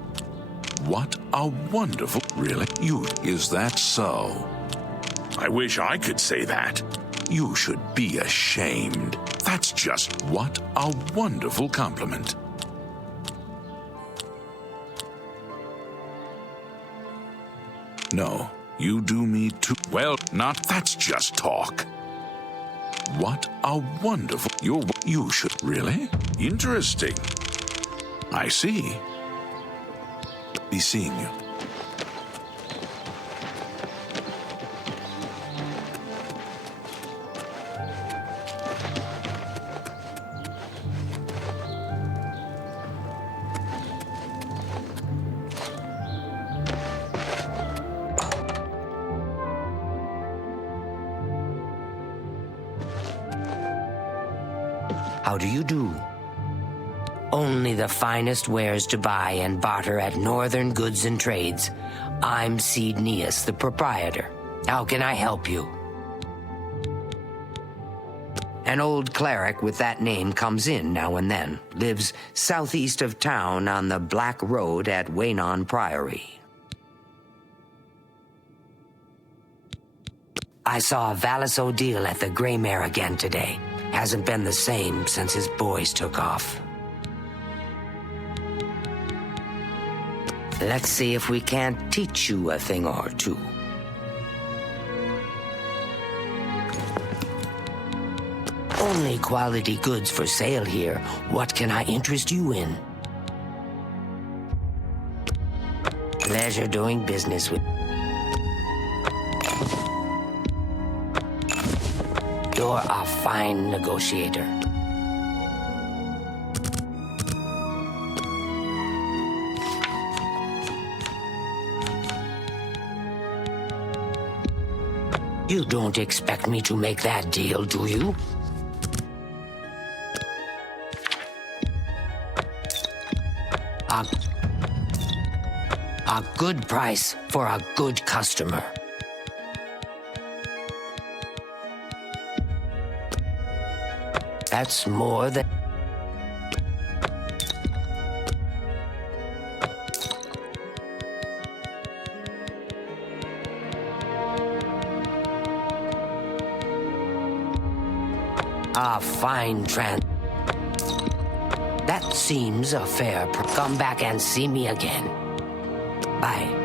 What a wonderful. Really? You. Is that so? I wish I could say that. You should be ashamed. That's just what a wonderful compliment. No, you do me too well. Not that's just talk. What a wonderful. You should really? Interesting. I see. Be seeing you. How do you do? Only the finest wares to buy and barter at Northern Goods and Trades. I'm Cyrodiil, the proprietor. How can I help you? An old cleric with that name comes in now and then. Lives southeast of town on the Black Road at Waynon Priory. I saw Cyrodiil at the Grey Mare again today. Hasn't been the same since his boys took off. Let's see if we can't teach you a thing or two. Only quality goods for sale here. What can I interest you in? Pleasure doing business with. You're a fine negotiator. You don't expect me to make that deal, do you? A good price for a good customer. That's more than... A fine That seems a fair Come back and see me again. Bye.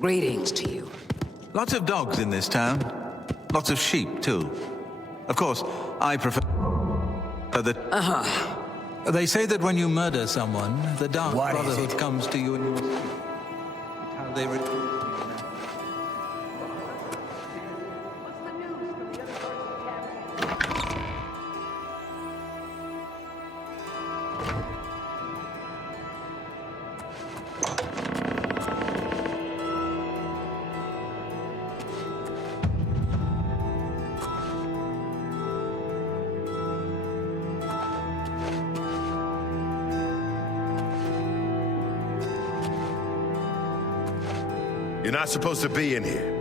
Greetings to you. Lots of dogs in this town. Lots of sheep, too. Of course, I prefer that... They say that when you murder someone, the Dark Brotherhood comes to you in your sleep. It's how they... You're not supposed to be in here.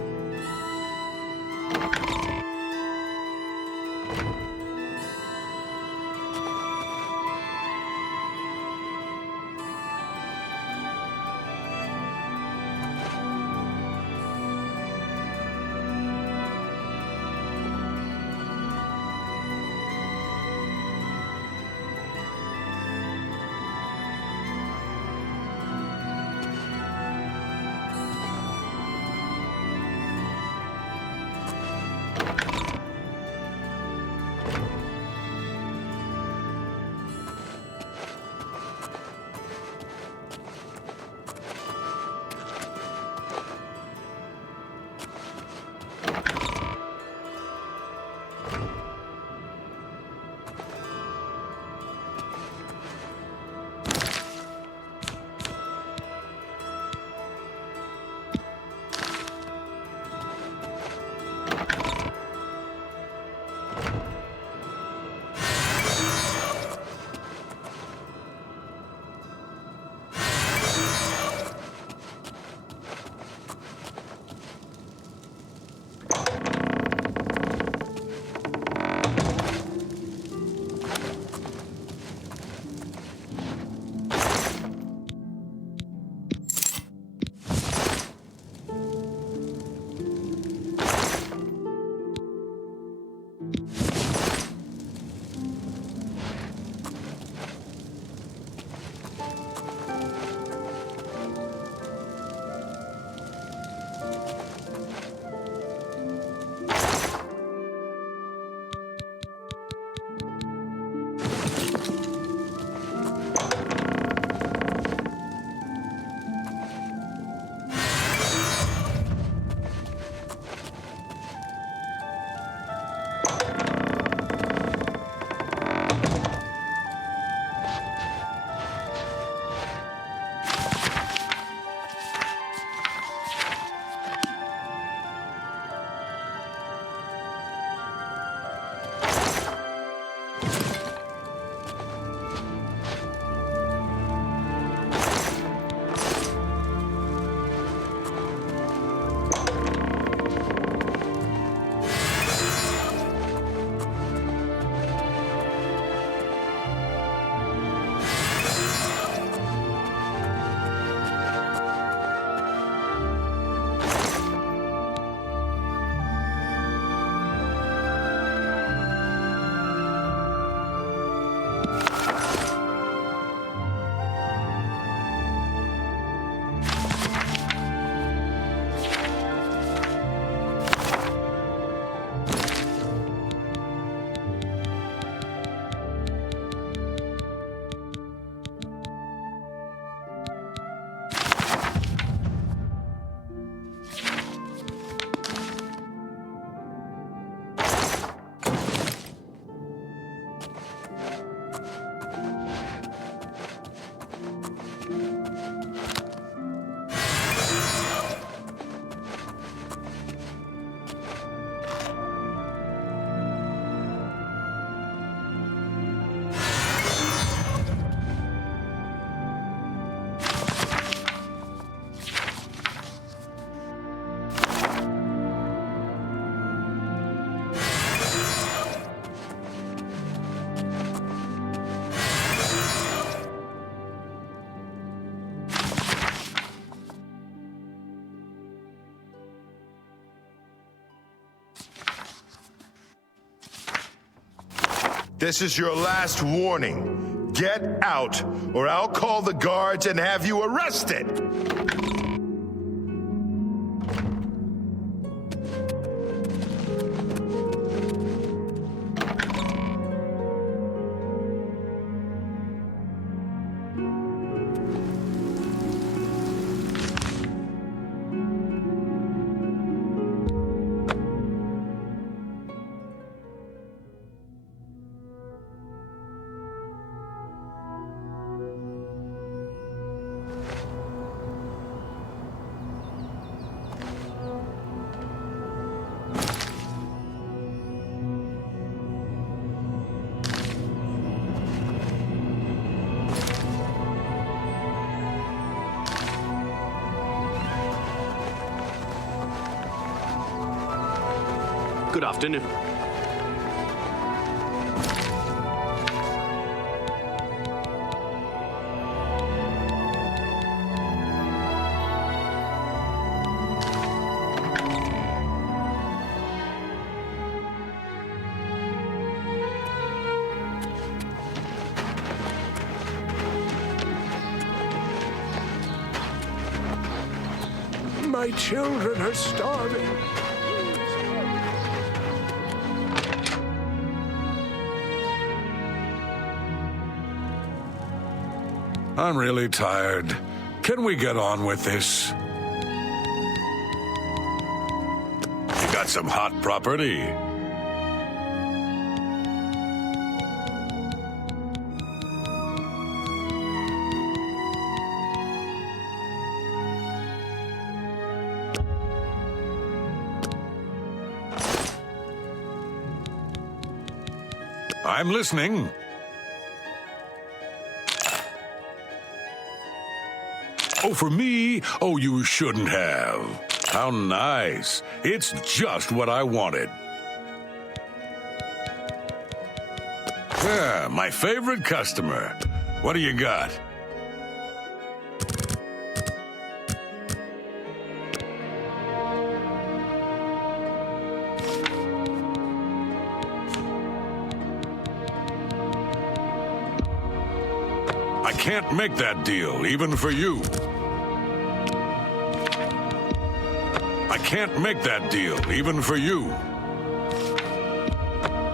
This is your last warning. Get out, or I'll call the guards and have you arrested! Good afternoon. My children are starving. I'm really tired. Can we get on with this? You got some hot property? I'm listening. Oh, for me? Oh, you shouldn't have. How nice. It's just what I wanted. Yeah, my favorite customer. What do you got? I can't make that deal, even for you. I can't make that deal, even for you.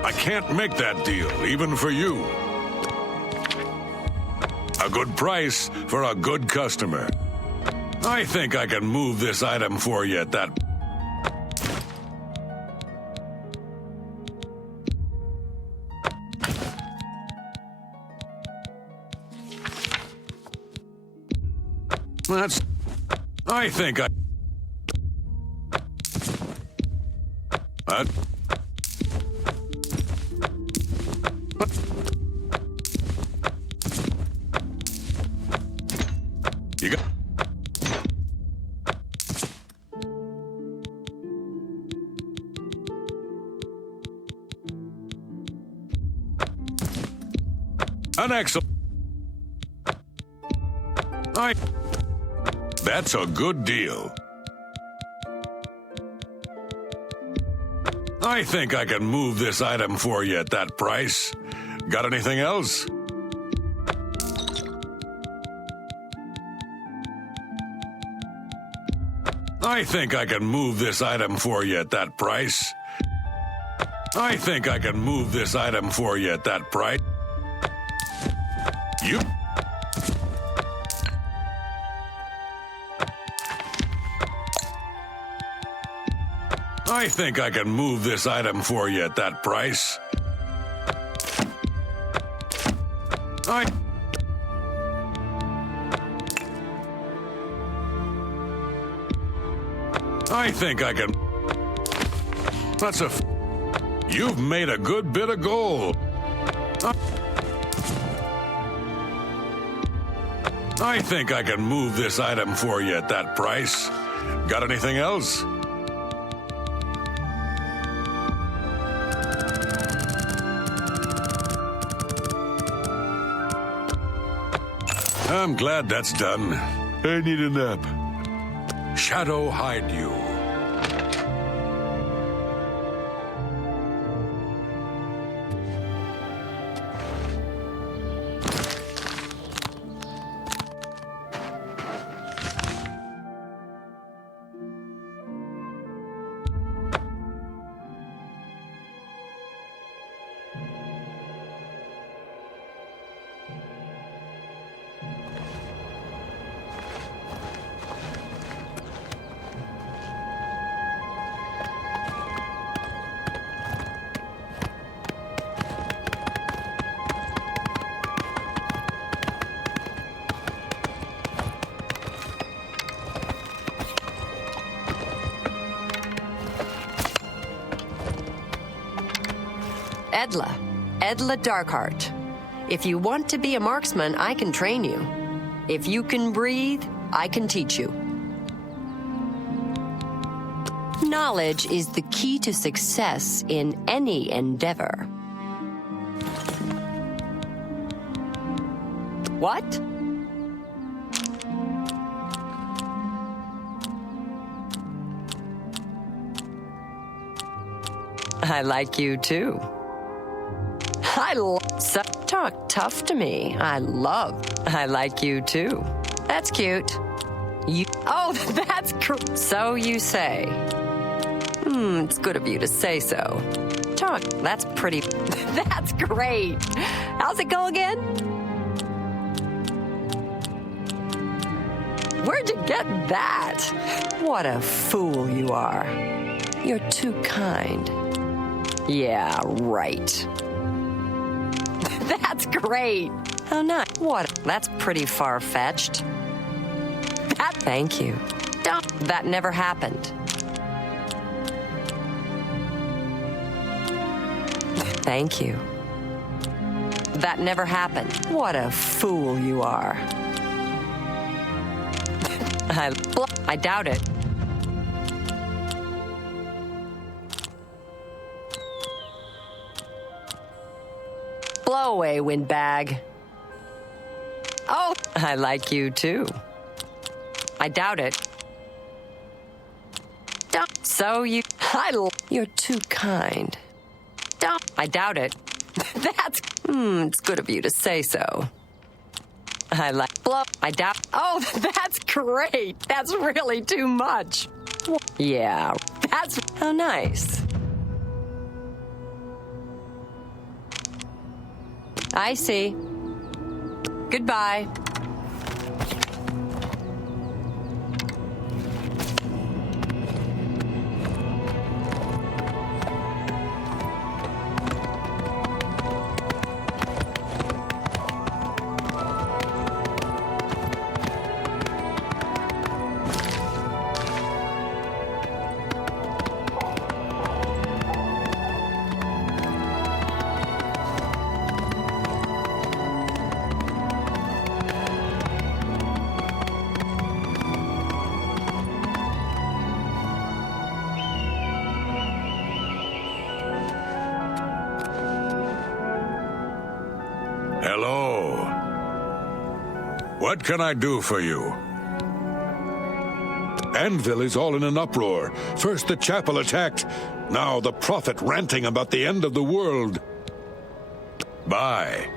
I can't make that deal, even for you. A good price for a good customer. I think I can move this item for you at that. I think I... You got... An excellent... That's a good deal. I think I can move this item for you at that price. Got anything else? I think I can move this item for you at that price. I think I can move this item for you at that price. You... I think I can move this item for you at that price. I think I can... That's a... You've made a good bit of gold. I think I can move this item for you at that price. Got anything else? I'm glad that's done. I need a nap. Shadow hide you. Edla Darkheart. If you want to be a marksman, I can train you. If you can breathe, I can teach you. Knowledge is the key to success in any endeavor. What? I like you too. Talk tough to me. I like you too. That's cute. Oh, that's so you say. It's good of you to say so. That's pretty. That's great. How's it go again? Where'd you get that? What a fool you are. You're too kind. Yeah, right. That's great. How nice. What? That's pretty far-fetched. Thank you. That never happened. Thank you. That never happened. What a fool you are. I doubt it. Blow away, windbag. Oh, I like you too. I doubt it. So you... You're too kind. I doubt it. That's... it's good of you to say so. I doubt... Oh, that's great. That's really too much. Yeah, that's... How nice. I see. Goodbye. Hello. What can I do for you? Anvil is all in an uproar. First the chapel attacked, now the prophet ranting about the end of the world. Bye.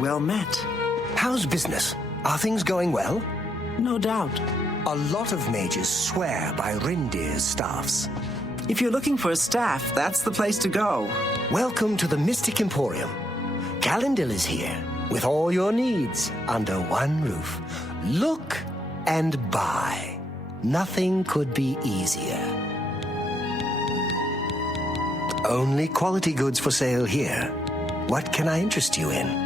Well met. How's business? Are things going well? No doubt. A lot of mages swear by Rindir's staffs. If you're looking for a staff, that's the place to go. Welcome to the Mystic Emporium. Galindil is here, with all your needs, under one roof. Look and buy. Nothing could be easier. Only quality goods for sale here. What can I interest you in?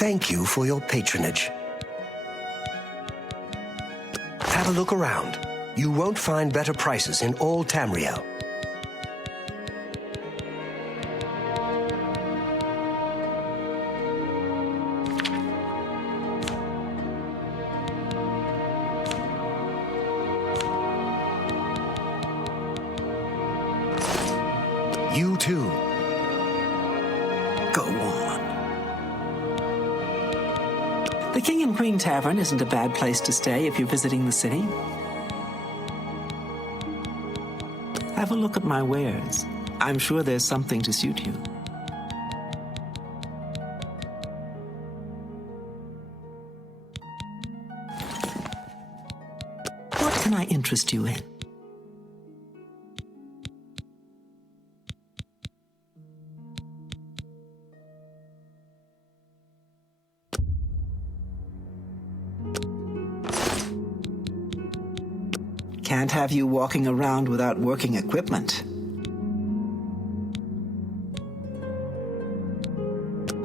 Thank you for your patronage. Have a look around. You won't find better prices in all Tamriel. You too. Go on. The King and Queen Tavern isn't a bad place to stay if you're visiting the city. Have a look at my wares. I'm sure there's something to suit you. What can I interest you in? Can't have you walking around without working equipment.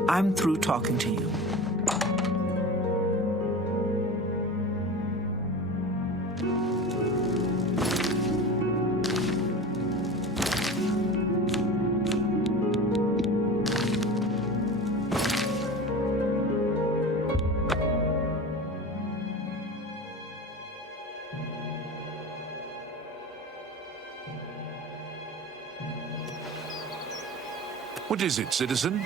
I'm through talking to you. What is it, citizen?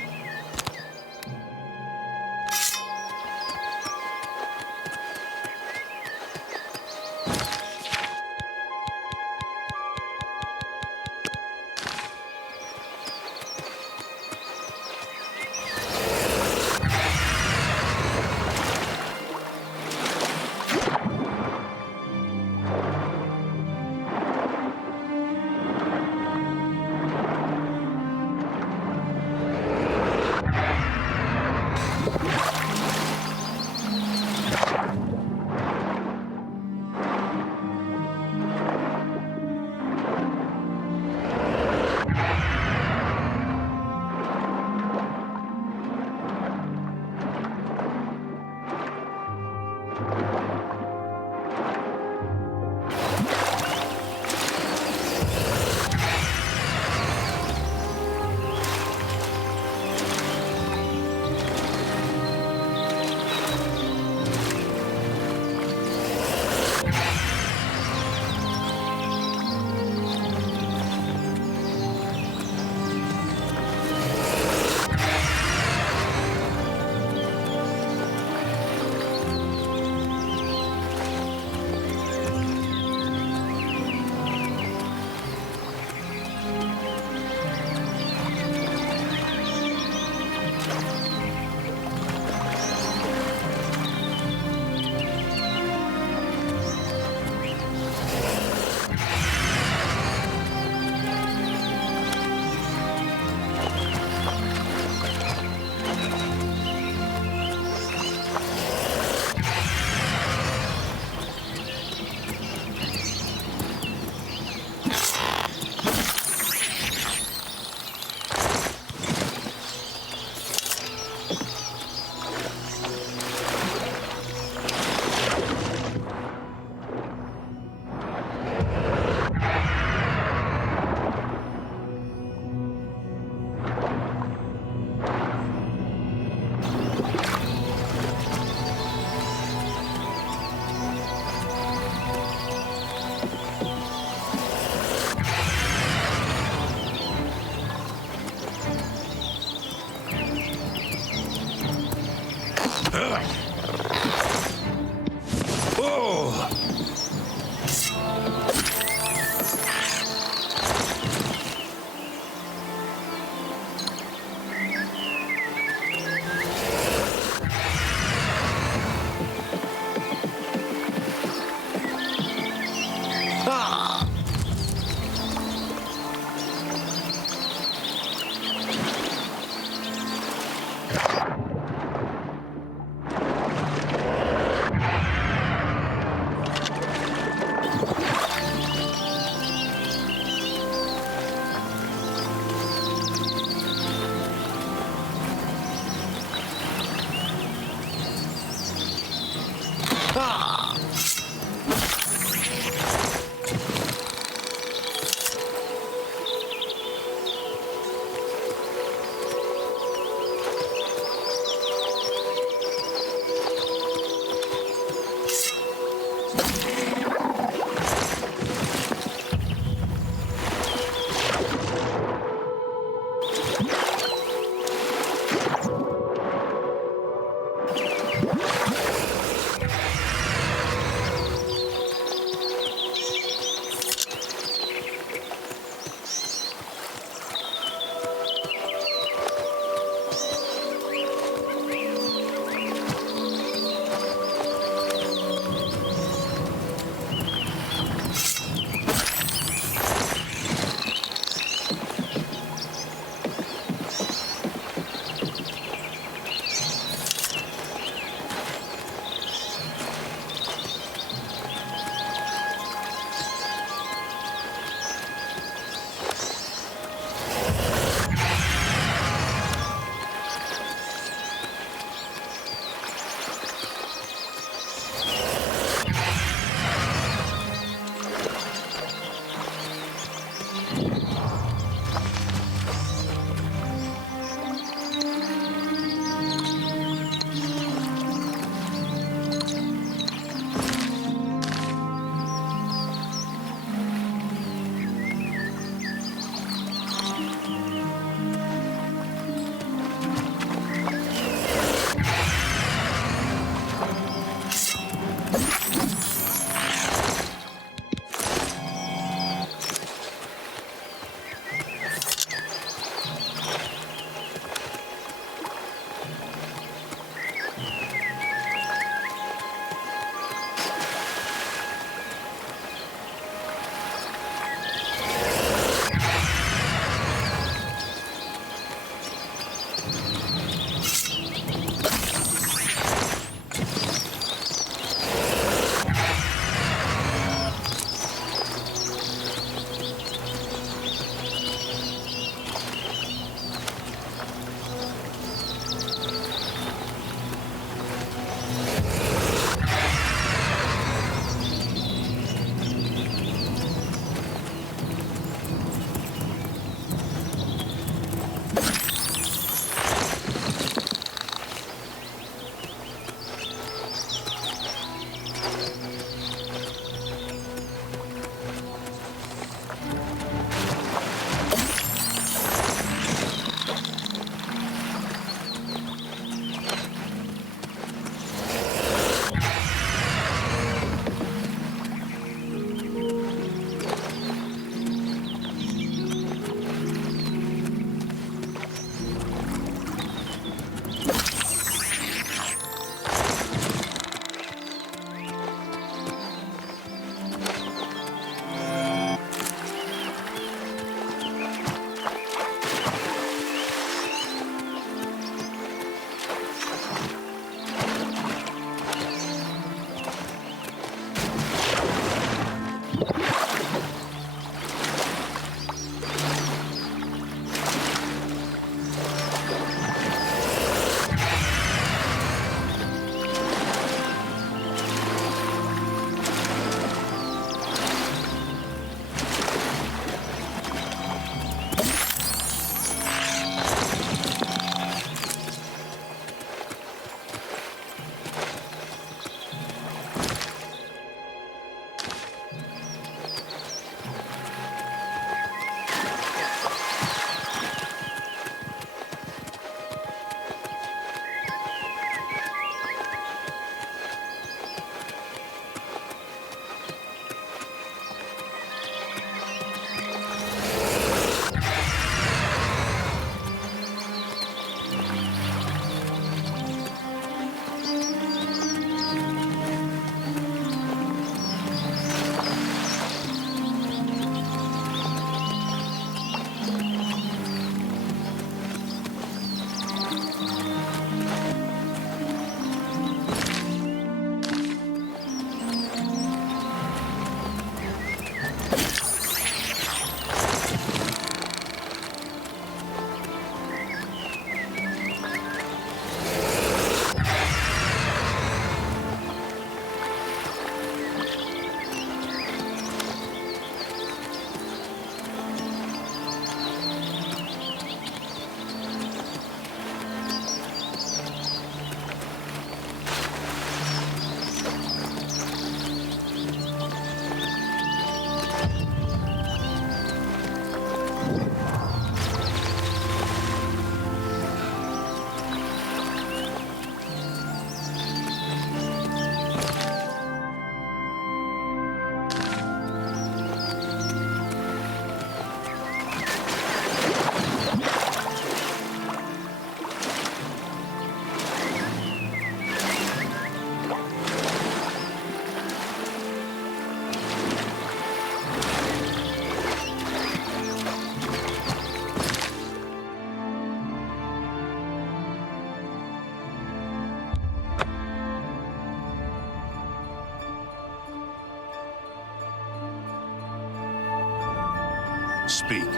Speak.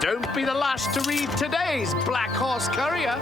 Don't be the last to read today's Black Horse Courier.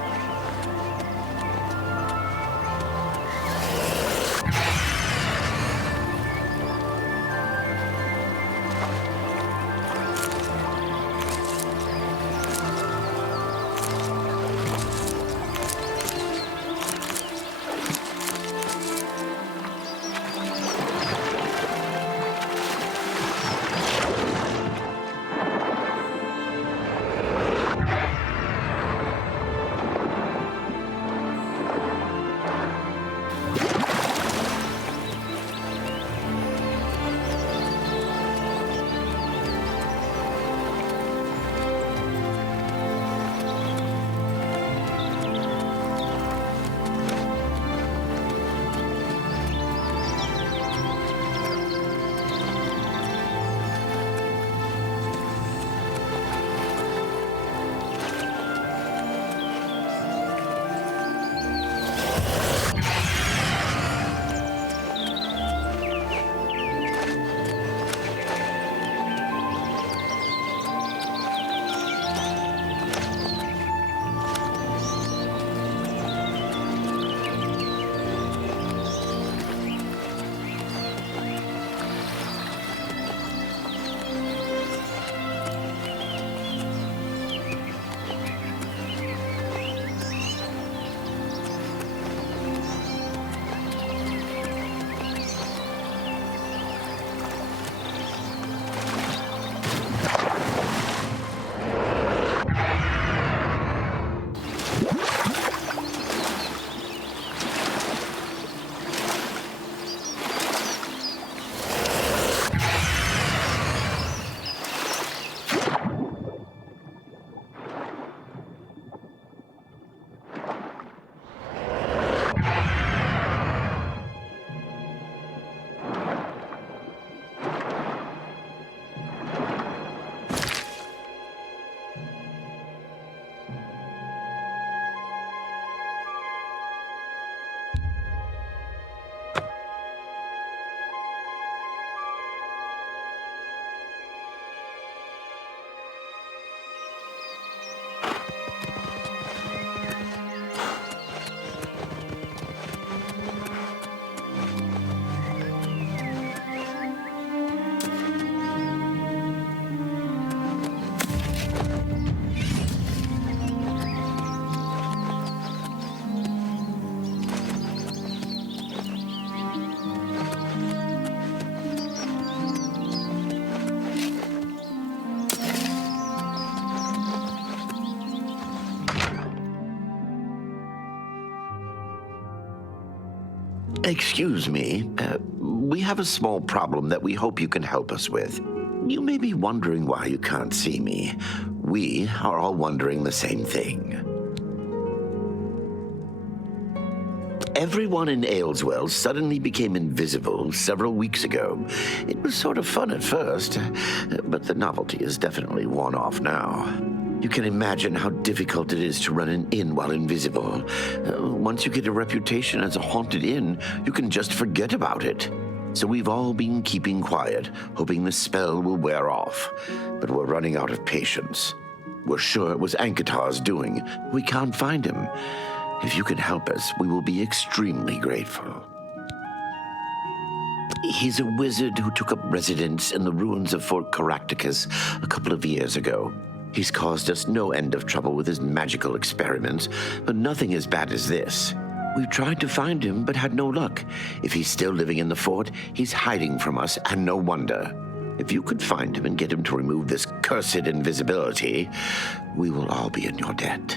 Excuse me, we have a small problem that we hope you can help us with. You may be wondering why you can't see me. We are all wondering the same thing. Everyone in Ayleswell suddenly became invisible several weeks ago. It was sort of fun at first, but the novelty is definitely worn off now. You can imagine how difficult it is to run an inn while invisible. Once you get a reputation as a haunted inn, you can just forget about it. So we've all been keeping quiet, hoping the spell will wear off. But we're running out of patience. We're sure it was Ankatar's doing. We can't find him. If you can help us, we will be extremely grateful. He's a wizard who took up residence in the ruins of Fort Caractacus a couple of years ago. He's caused us no end of trouble with his magical experiments, but nothing as bad as this. We've tried to find him, but had no luck. If he's still living in the fort, he's hiding from us, and no wonder. If you could find him and get him to remove this cursed invisibility, we will all be in your debt.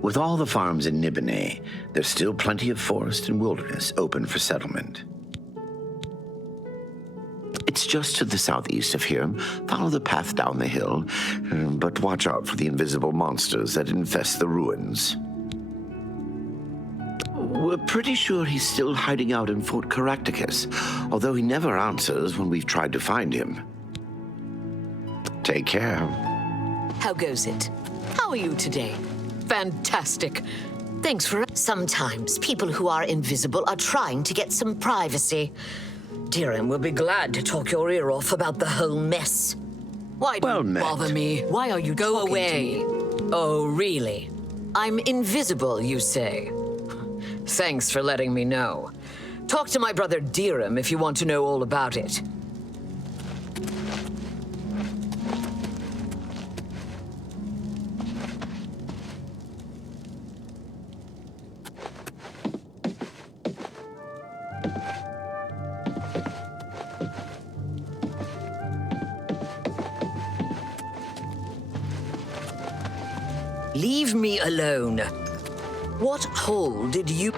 With all the farms in Nibene, there's still plenty of forest and wilderness open for settlement. It's just to the southeast of here. Follow the path down the hill, but watch out for the invisible monsters that infest the ruins. We're pretty sure he's still hiding out in Fort Caractacus, although he never answers when we've tried to find him. Take care. How goes it? How are you today? Fantastic. Thanks for... Sometimes people who are invisible are trying to get some privacy. Tyrion will be glad to talk your ear off about the whole mess. Why do you bother me? Why are you Go away. Oh, really? I'm invisible, you say? Thanks for letting me know. Talk to my brother Dirham if you want to know all about it. Leave me alone. What hole did you...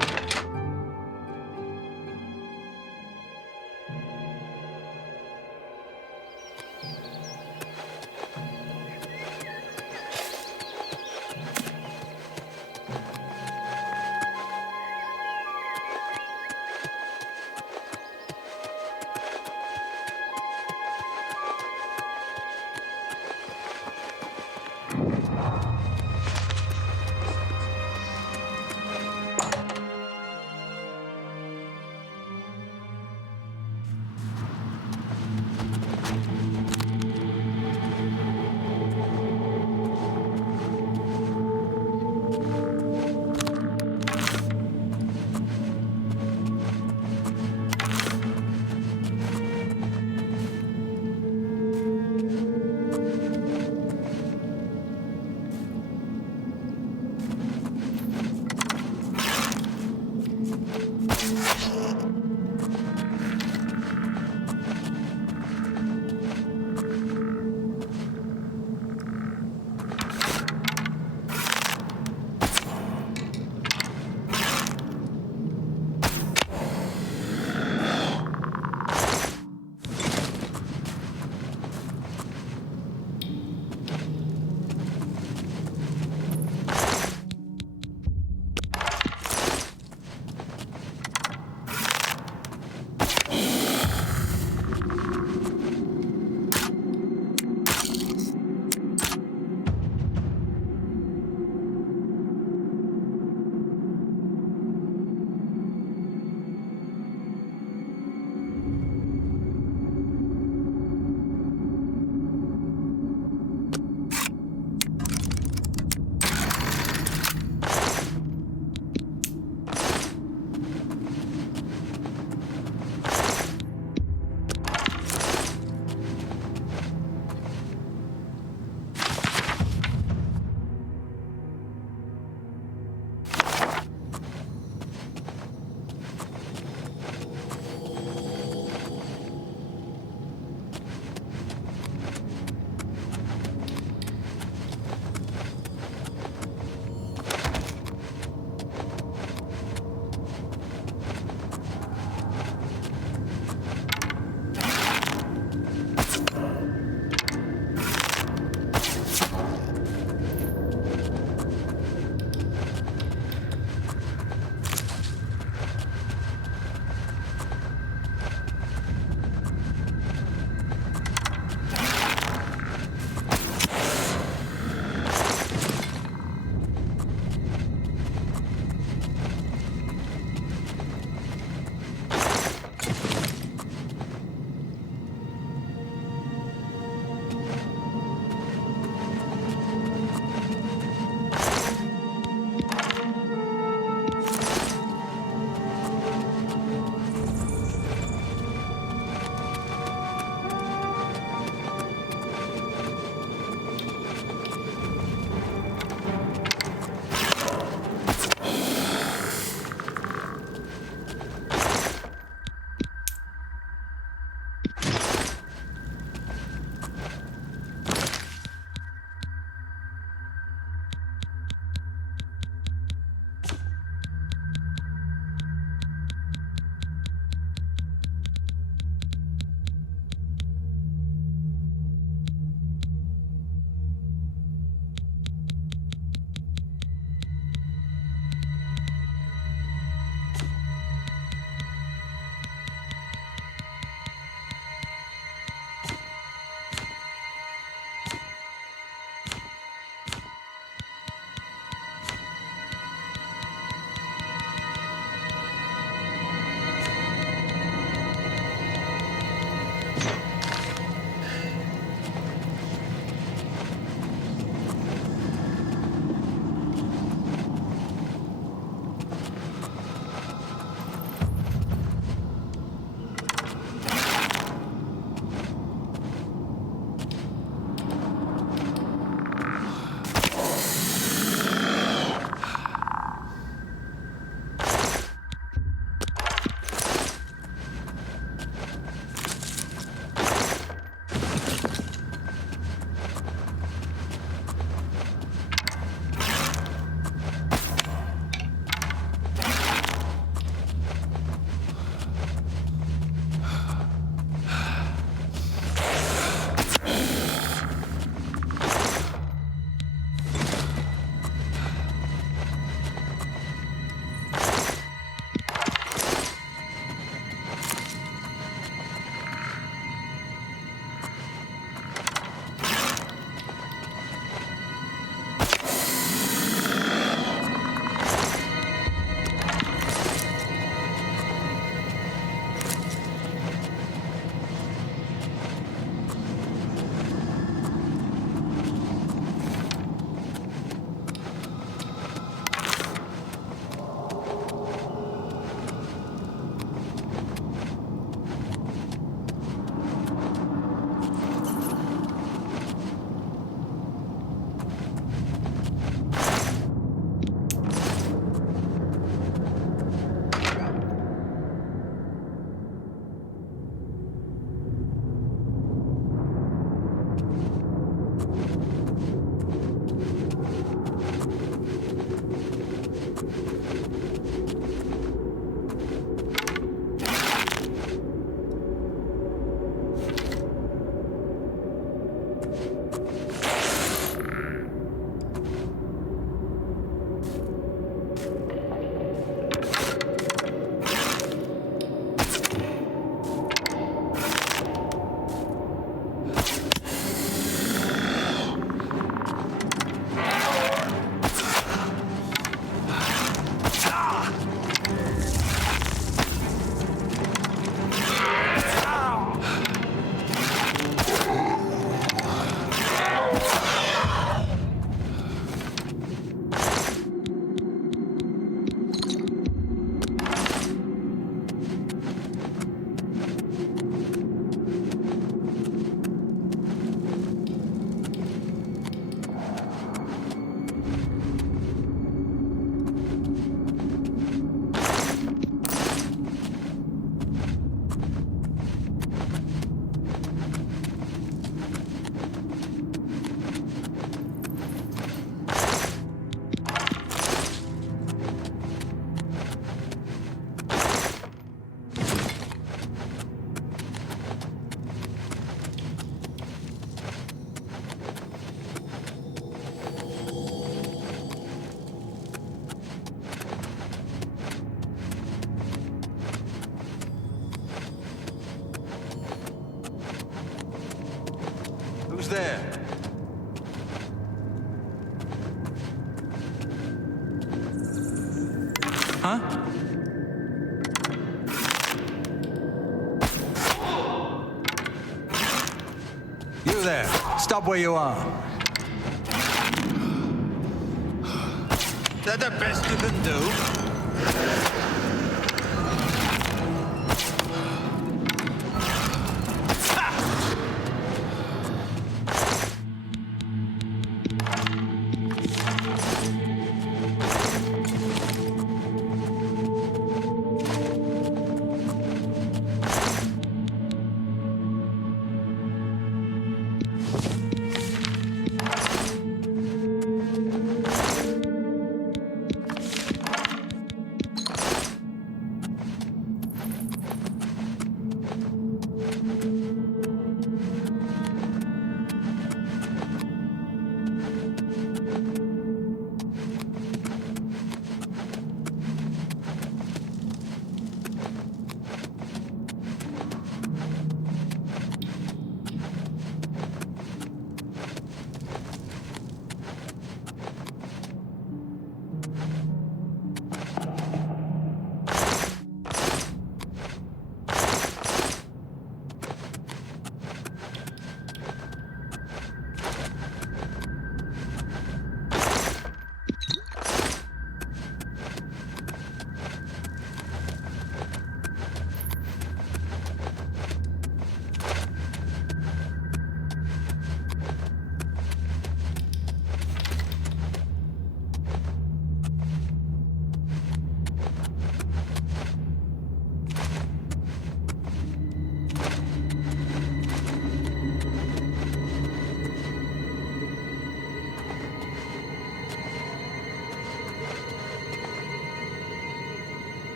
Huh? You there. Stop where you are. Is that the best you can do?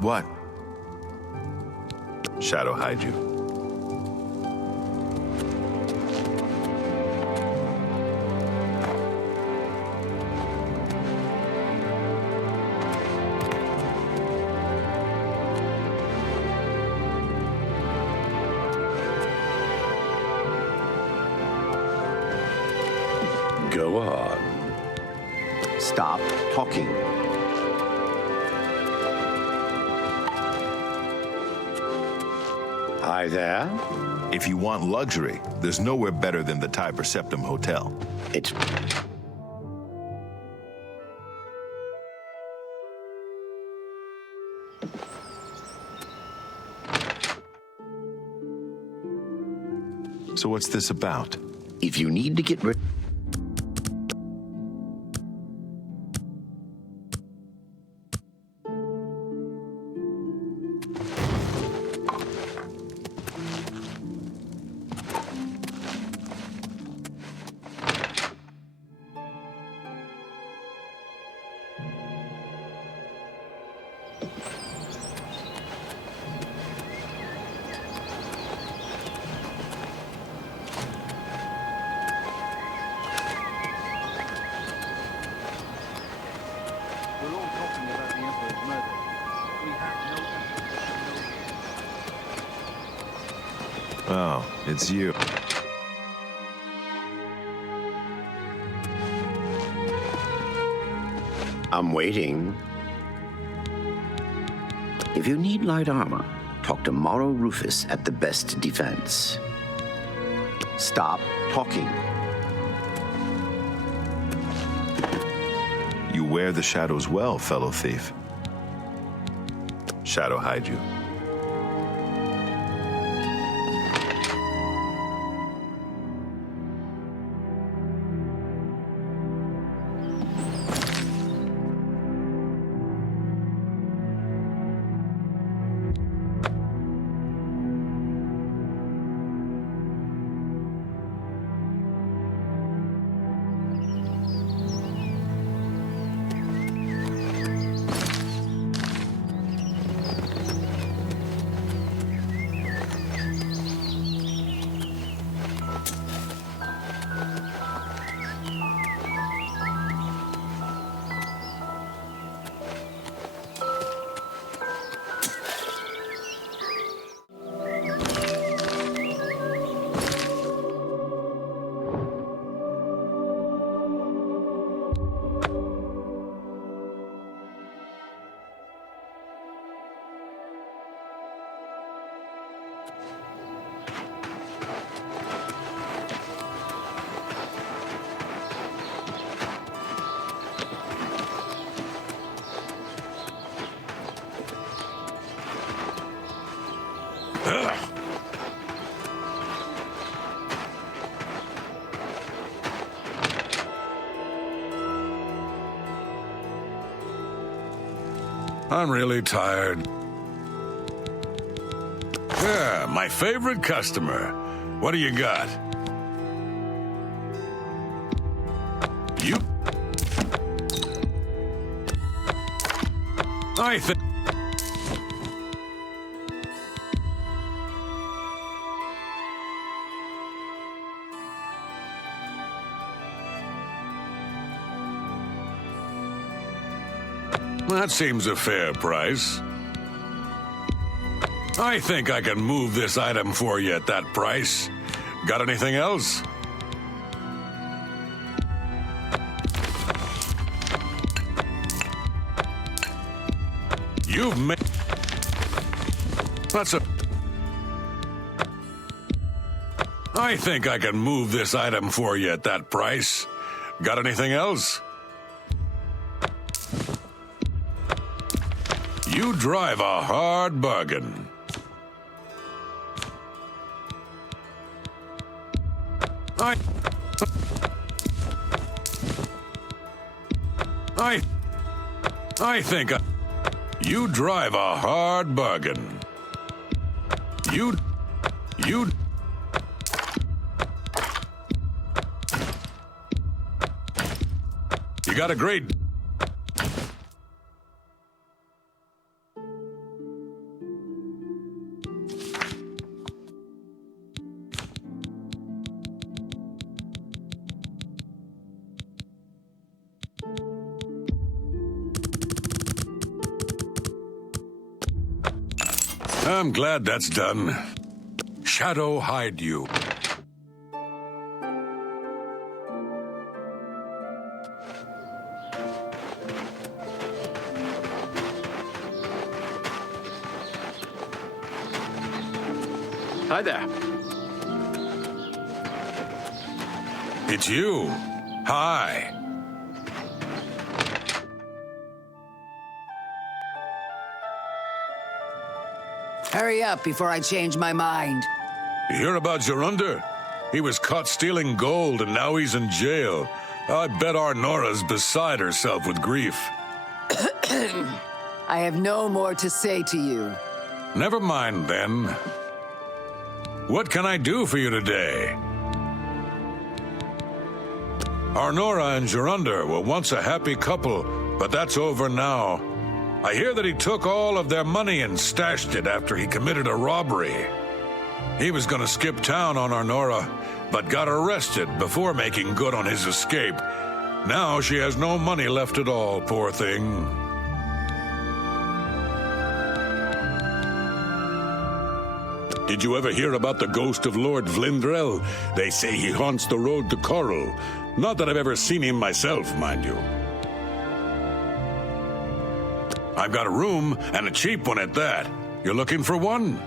What? Shadow hide you. Go on. Stop talking. Hi there. If you want luxury, there's nowhere better than the Tiber Septim Hotel. It's... So what's this about? If you need to get rid... Oh, it's you. I'm waiting. If you need light armor, talk to Morrow Rufus at the Best Defense. Stop talking. You wear the shadows well, fellow thief. Shadow hide you. I'm really tired. Yeah, my favorite customer. What do you got? You? I think... That seems a fair price. I think I can move this item for you at that price. Got anything else? You've made... That's a... I think I can move this item for you at that price. Got anything else? You drive a hard bargain. I think you drive a hard bargain. You got a great... I'm glad that's done. Shadow hide you. Hi there. It's you. Hi. Hurry up before I change my mind. You hear about Gerunda? He was caught stealing gold and now he's in jail. I bet our Nora's beside herself with grief. I have no more to say to you. Never mind then. What can I do for you today? Arnora and Gerunda were once a happy couple, but that's over now. I hear that he took all of their money and stashed it after he committed a robbery. He was gonna skip town on Arnora, but got arrested before making good on his escape. Now she has no money left at all, poor thing. Did you ever hear about the ghost of Lord Vlindrel? They say he haunts the road to Coral. Not that I've ever seen him myself, mind you. I've got a room, and a cheap one at that. You're looking for one?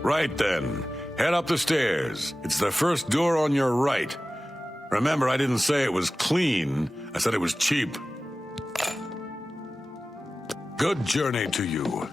Right then. Head up the stairs. It's the first door on your right. Remember, I didn't say it was clean. I said it was cheap. Good journey to you.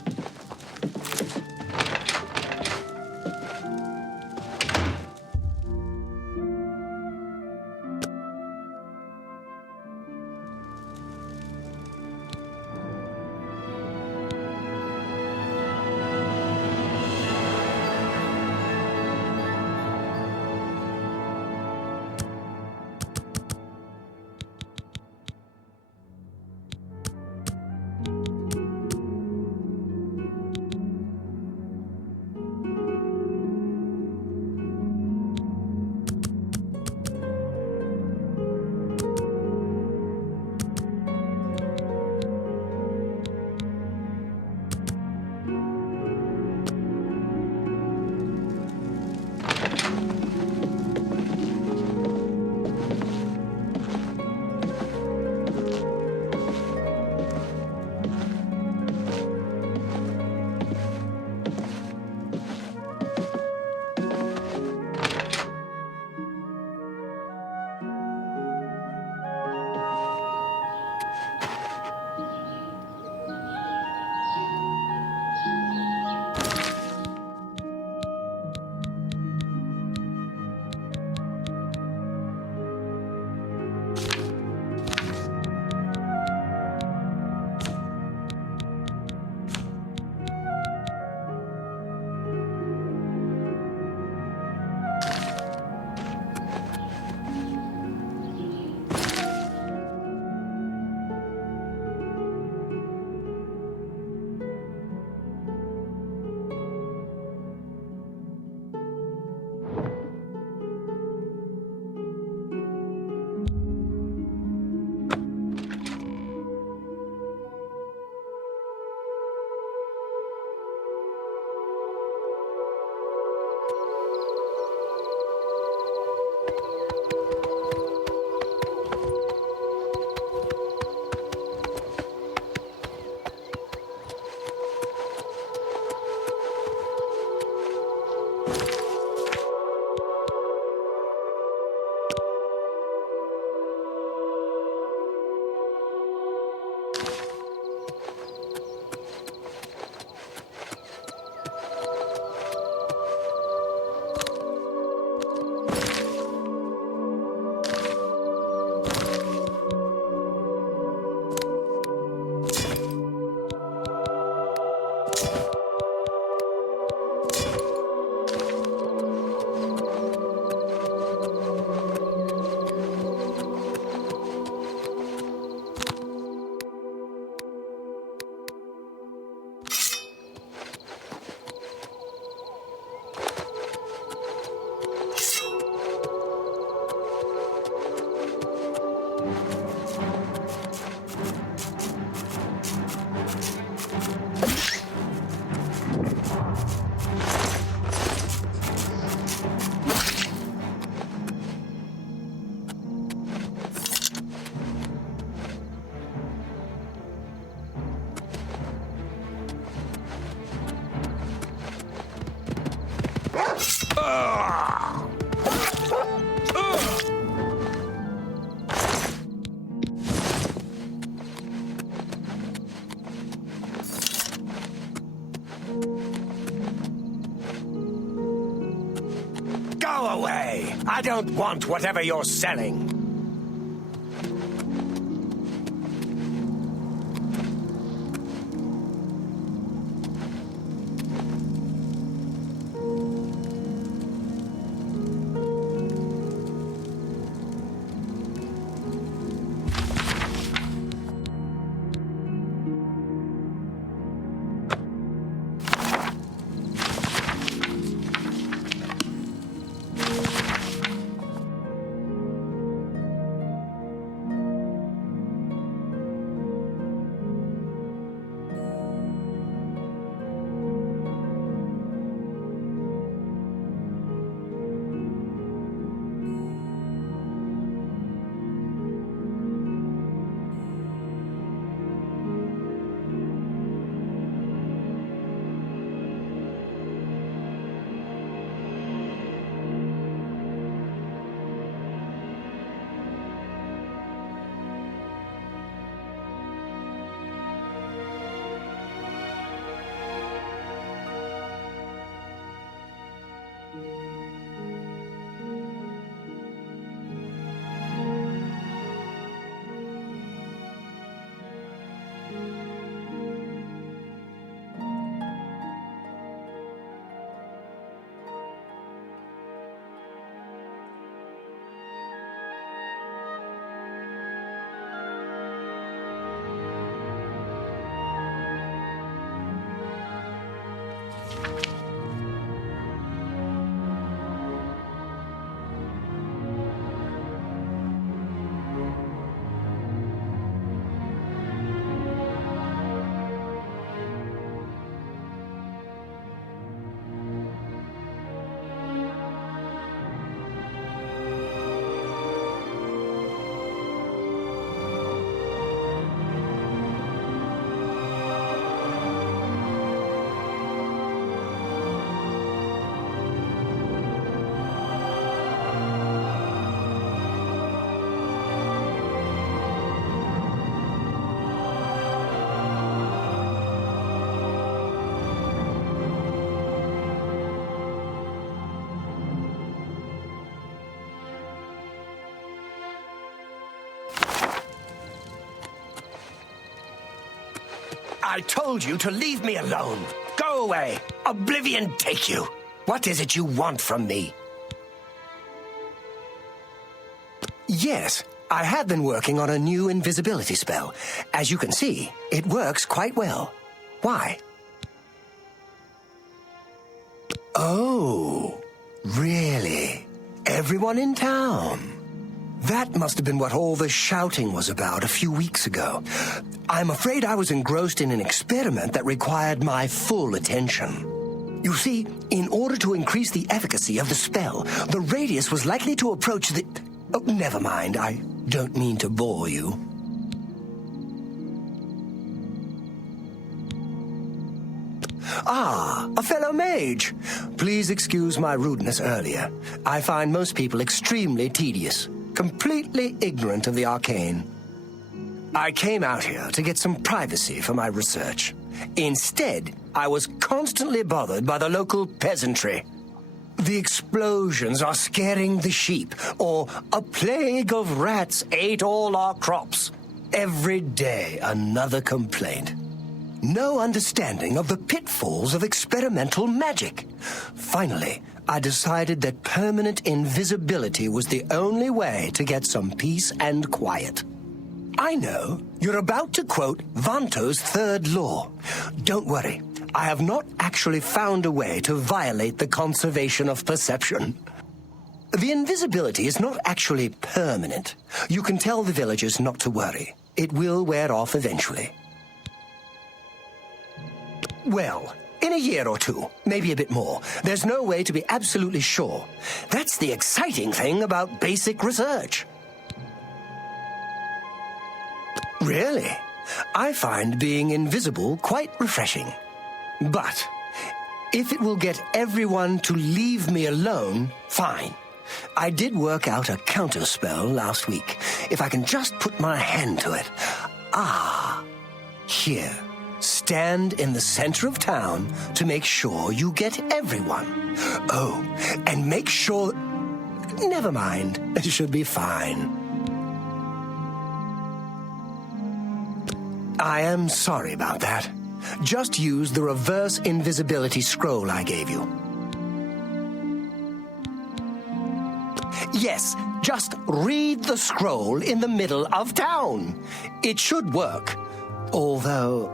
Go away! I don't want whatever you're selling. I told you to leave me alone. Go away. Oblivion take you. What is it you want from me? Yes, I have been working on a new invisibility spell. As you can see, it works quite well. Why? Oh, really? Everyone in town? That must have been what all the shouting was about a few weeks ago. I'm afraid I was engrossed in an experiment that required my full attention. You see, in order to increase the efficacy of the spell, the radius was likely to approach the... Oh, never mind, I don't mean to bore you. Ah, a fellow mage. Please excuse my rudeness earlier. I find most people extremely tedious, completely ignorant of the arcane. I came out here to get some privacy for my research. Instead, I was constantly bothered by the local peasantry. The explosions are scaring the sheep, or a plague of rats ate all our crops. Every day, another complaint. No understanding of the pitfalls of experimental magic. Finally, I decided that permanent invisibility was the only way to get some peace and quiet. I know you're about to quote Vanto's third law. Don't worry, I have not actually found a way to violate the conservation of perception. The invisibility is not actually permanent. You can tell the villagers not to worry. It will wear off eventually. Well, in a year or two, maybe a bit more. There's no way to be absolutely sure. That's the exciting thing about basic research. Really? I find being invisible quite refreshing. But if it will get everyone to leave me alone, fine. I did work out a counterspell last week. If I can just put my hand to it. Ah, here. stand in the center of town to make sure you get everyone. Oh, and make sure... Never mind. It should be fine. I am sorry about that. Just use the reverse invisibility scroll I gave you. Yes, just read the scroll in the middle of town. It should work. Although,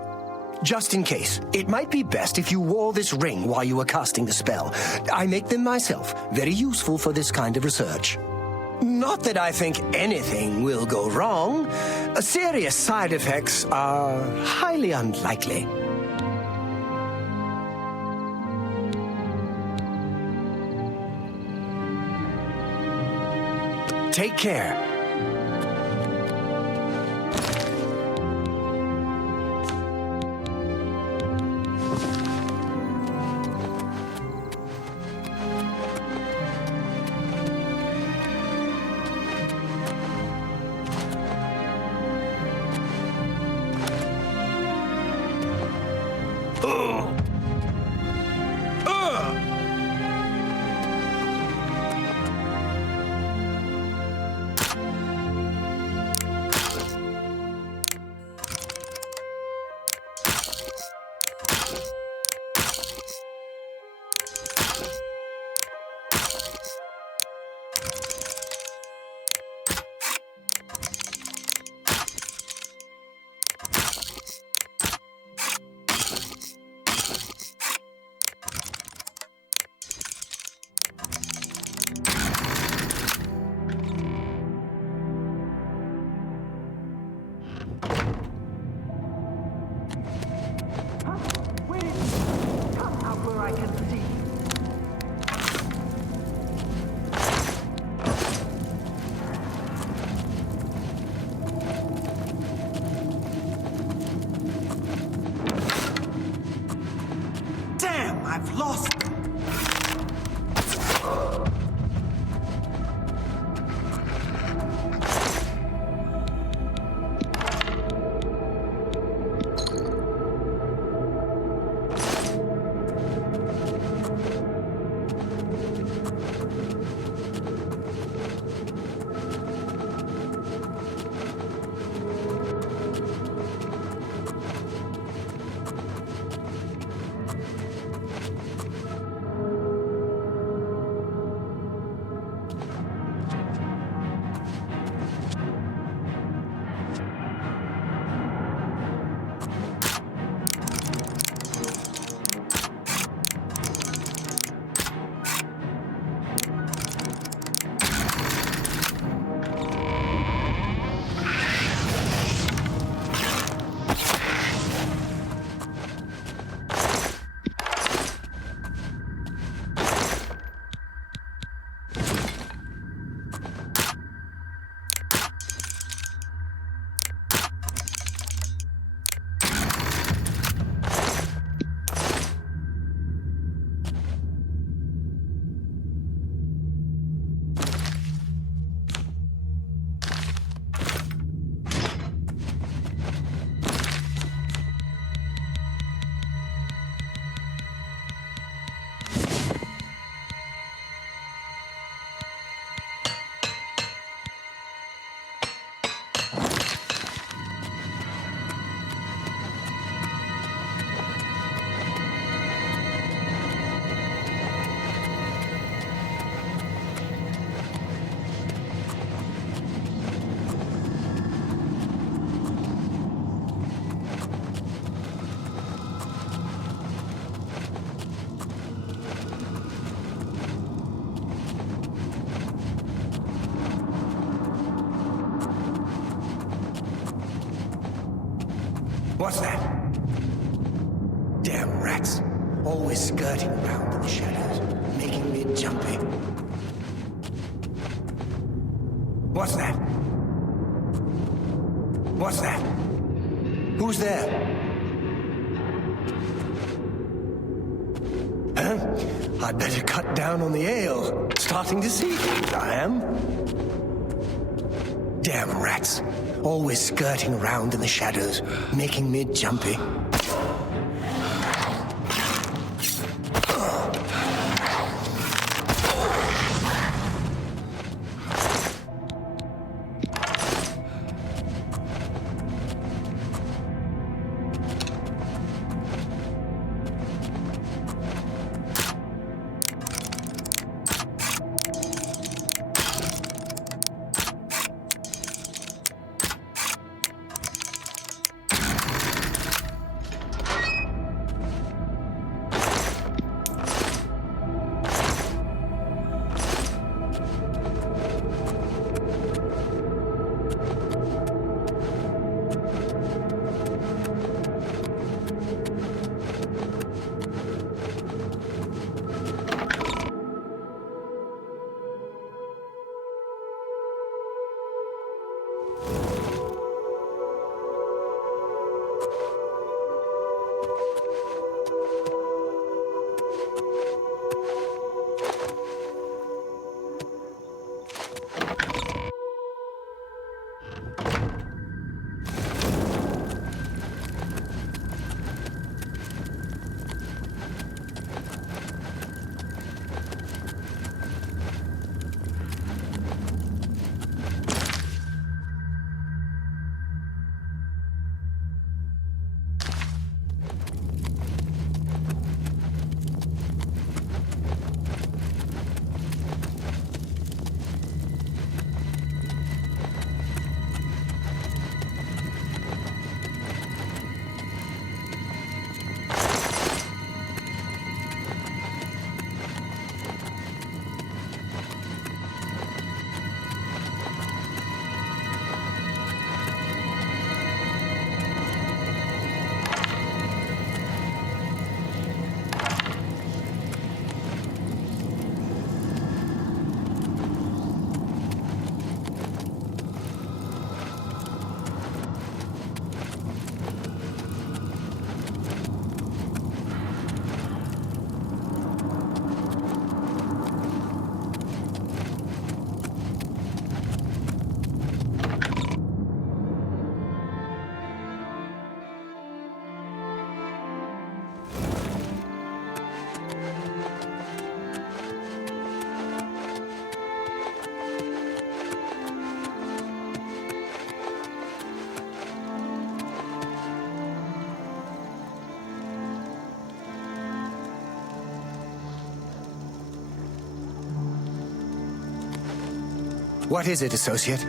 just in case, it might be best if you wore this ring while you were casting the spell. I make them myself, very useful for this kind of research. Not that I think anything will go wrong. Serious side effects are highly unlikely. Take care. I've lost them. What's that? Damn rats. Always skirting around in the shadows, making me jumpy. What's that? What's that? Who's there? Huh? I'd better cut down on the ale. Starting to see things, I am. Damn rats. Always skirting around in the shadows, making me jumpy. What is it, associate?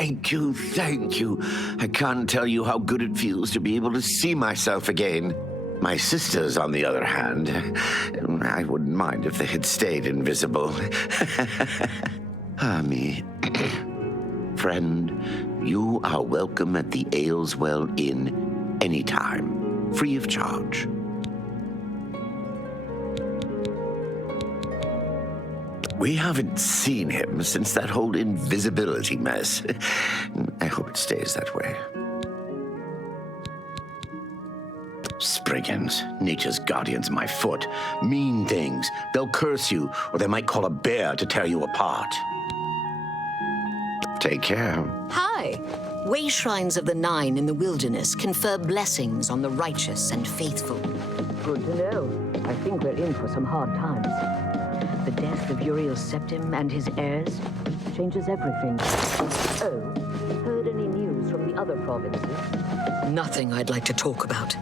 Thank you, thank you. I can't tell you how good it feels to be able to see myself again. My sisters, on the other hand, I wouldn't mind if they had stayed invisible. Me. Friend, you are welcome at the Ayleswell Inn anytime, free of charge. We haven't seen him since that whole invisibility mess. I hope it stays that way. Spriggans, nature's guardians, my foot. Mean things. They'll curse you, or they might call a bear to tear you apart. Take care. Hi. Way shrines of the Nine in the wilderness confer blessings on the righteous and faithful. Good to know. I think we're in for some hard times. The death of Uriel Septim and his heirs changes everything. Oh, heard any news from the other provinces? Nothing I'd like to talk about.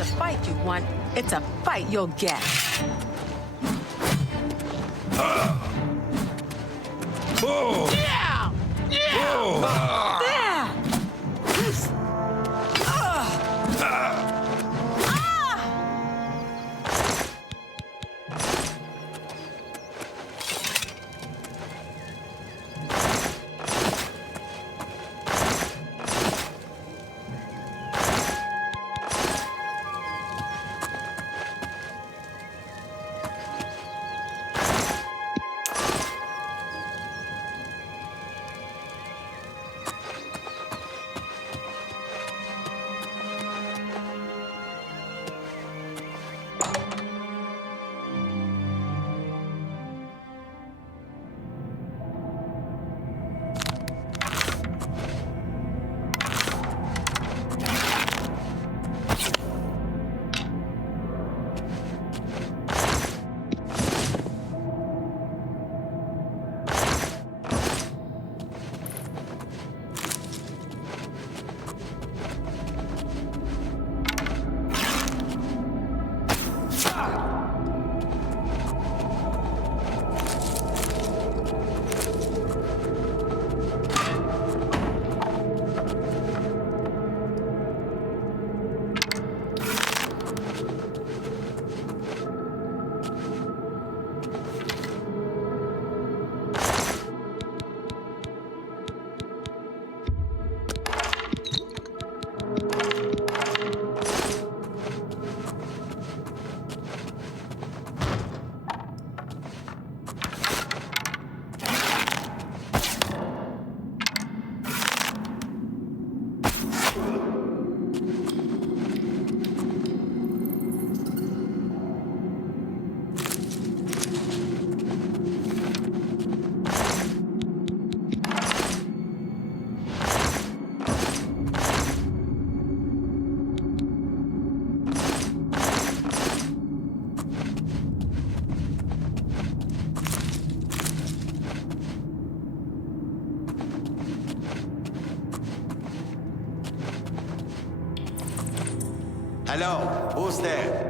it's a fight you want, it's a fight you'll get. Oh! Yeah! Yeah! There! Hello, who's there?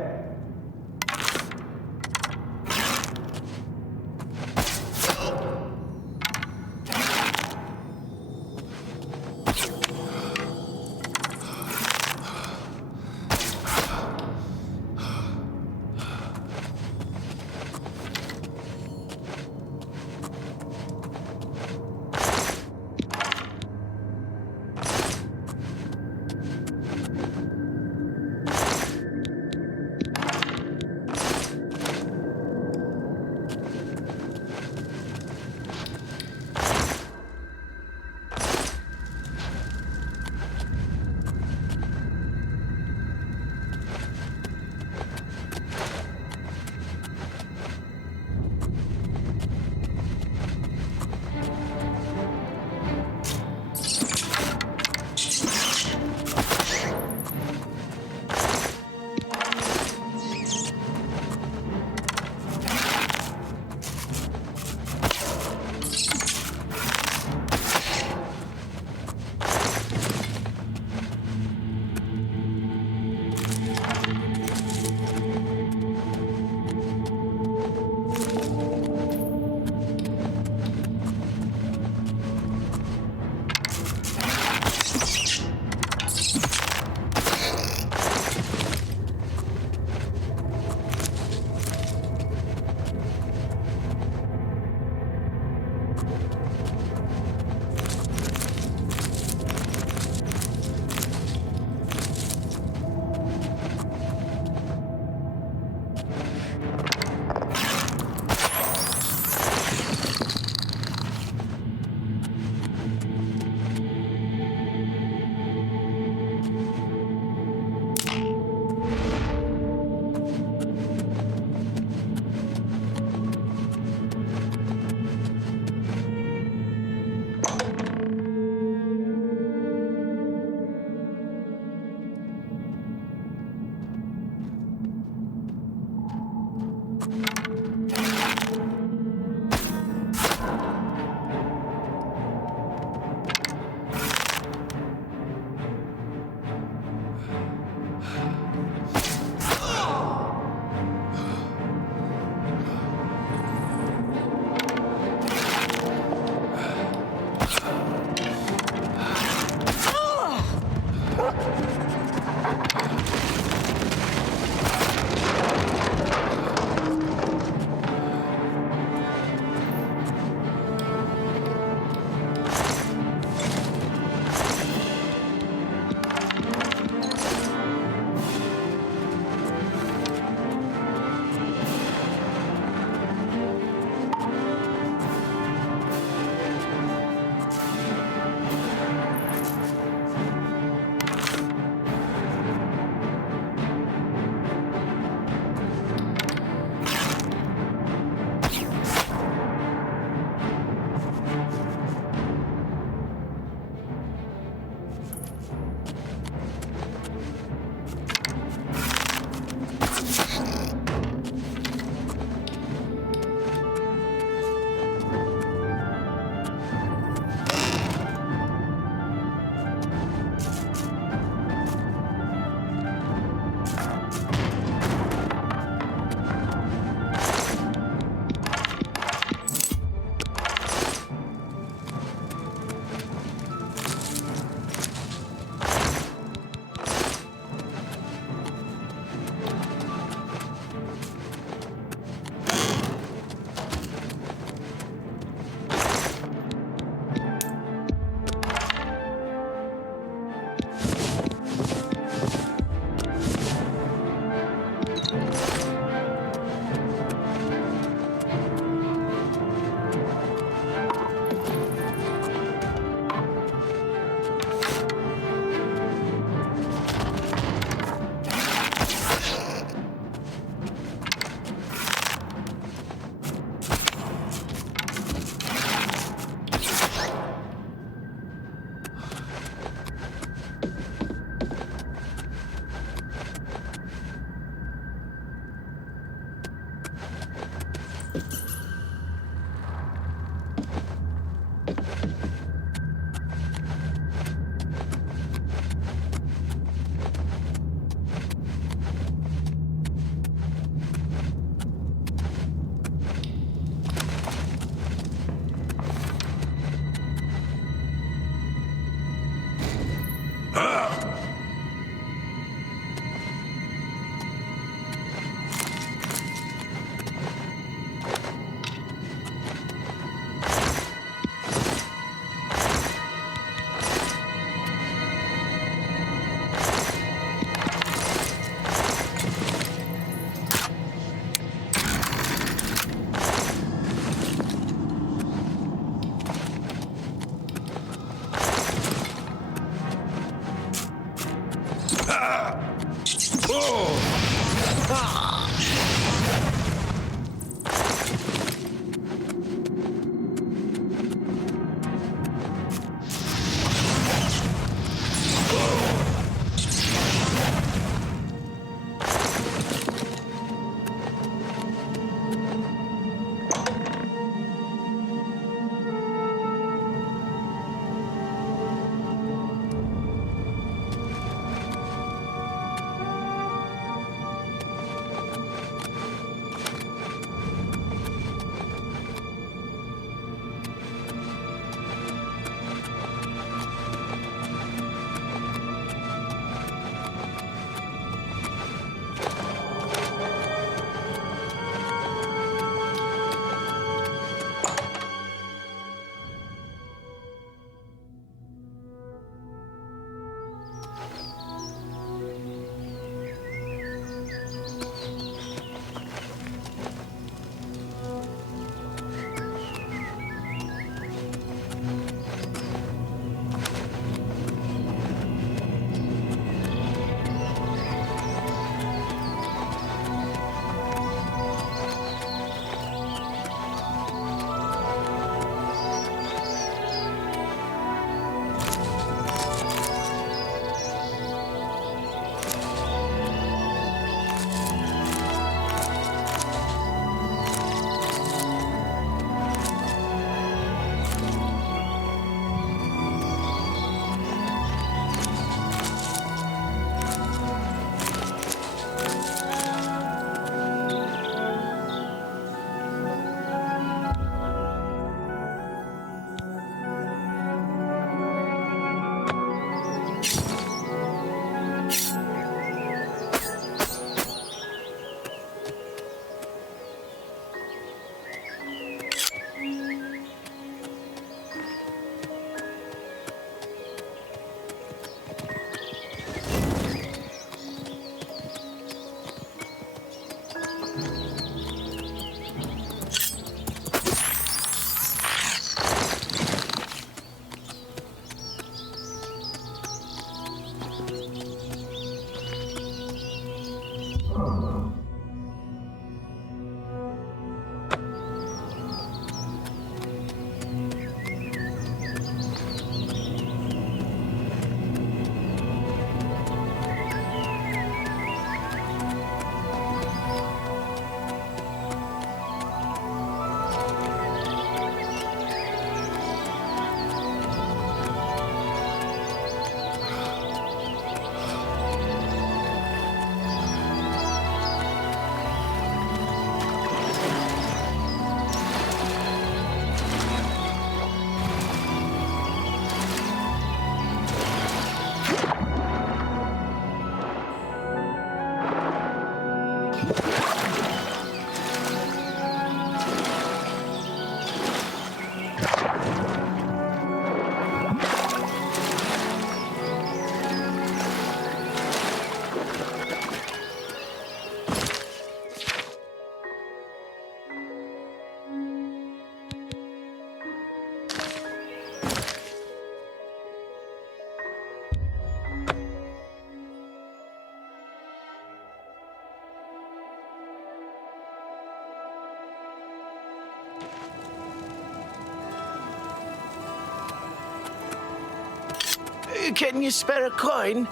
Can you spare a coin?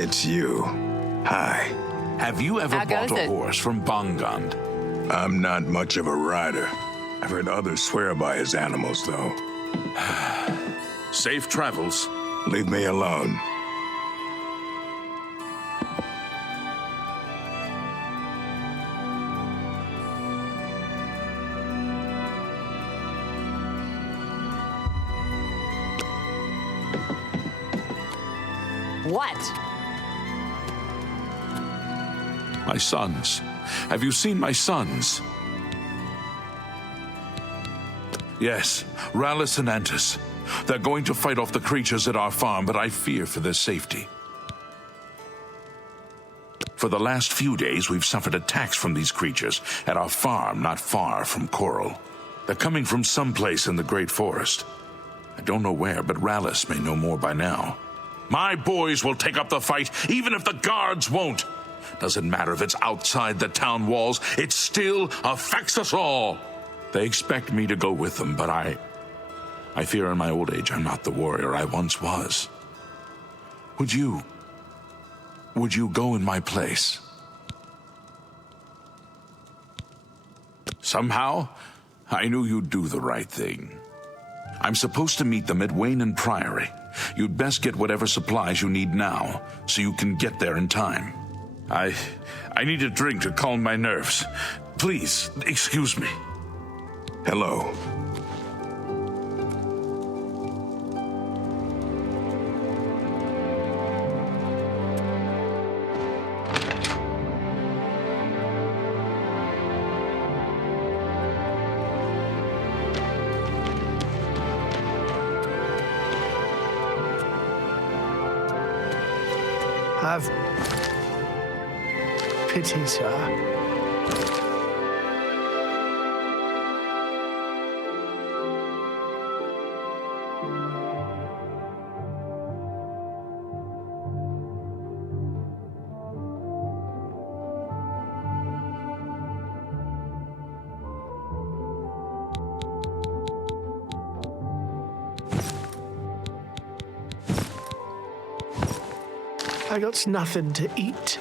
It's you. Hi. Have you ever bought a horse from Bongond? I'm not much of a rider. I've heard others swear by his animals, though. Safe travels. Leave me alone. What? My sons. Have you seen my sons? Yes, Rallis and Antis. They're going to fight off the creatures at our farm, but I fear for their safety. For the last few days, we've suffered attacks from these creatures at our farm not far from Coral. They're coming from someplace in the Great Forest. I don't know where, but Rallis may know more by now. My boys will take up the fight, even if the guards won't. Doesn't matter if it's outside the town walls, it still affects us all. They expect me to go with them, but I fear in my old age I'm not the warrior I once was. Would you go in my place? Somehow, I knew you'd do the right thing. I'm supposed to meet them at Wayne Priory. You'd best get whatever supplies you need now, so you can get there in time. I need a drink to calm my nerves. Please, excuse me. Hello. Have pity, sir. I got nothing to eat.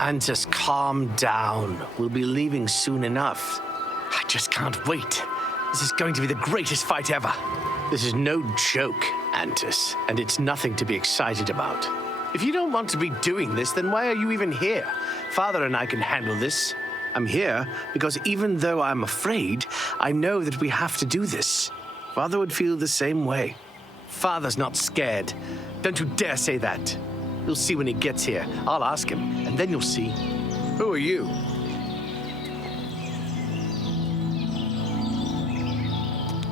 And just calm down. We'll be leaving soon enough. I just can't wait. This is going to be the greatest fight ever. This is no joke, Antis, and it's nothing to be excited about. If you don't want to be doing this, then why are you even here? Father and I can handle this. I'm here because even though I'm afraid, I know that we have to do this. Father would feel the same way. Father's not scared. Don't you dare say that. You'll see when he gets here. I'll ask him, and then you'll see. Who are you?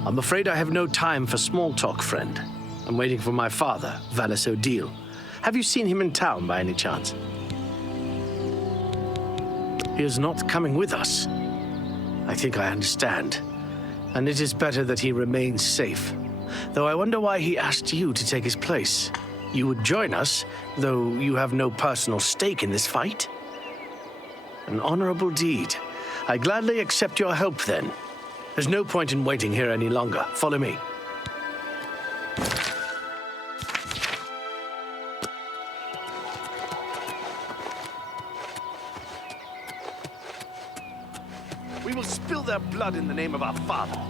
I'm afraid I have no time for small talk, friend. I'm waiting for my father, Cyrodiil. Have you seen him in town by any chance? He is not coming with us. I think I understand. And it is better that he remains safe. Though I wonder why he asked you to take his place. You would join us, though you have no personal stake in this fight? An honorable deed. I gladly accept your help, then. There's no point in waiting here any longer. Follow me. their blood in the name of our father.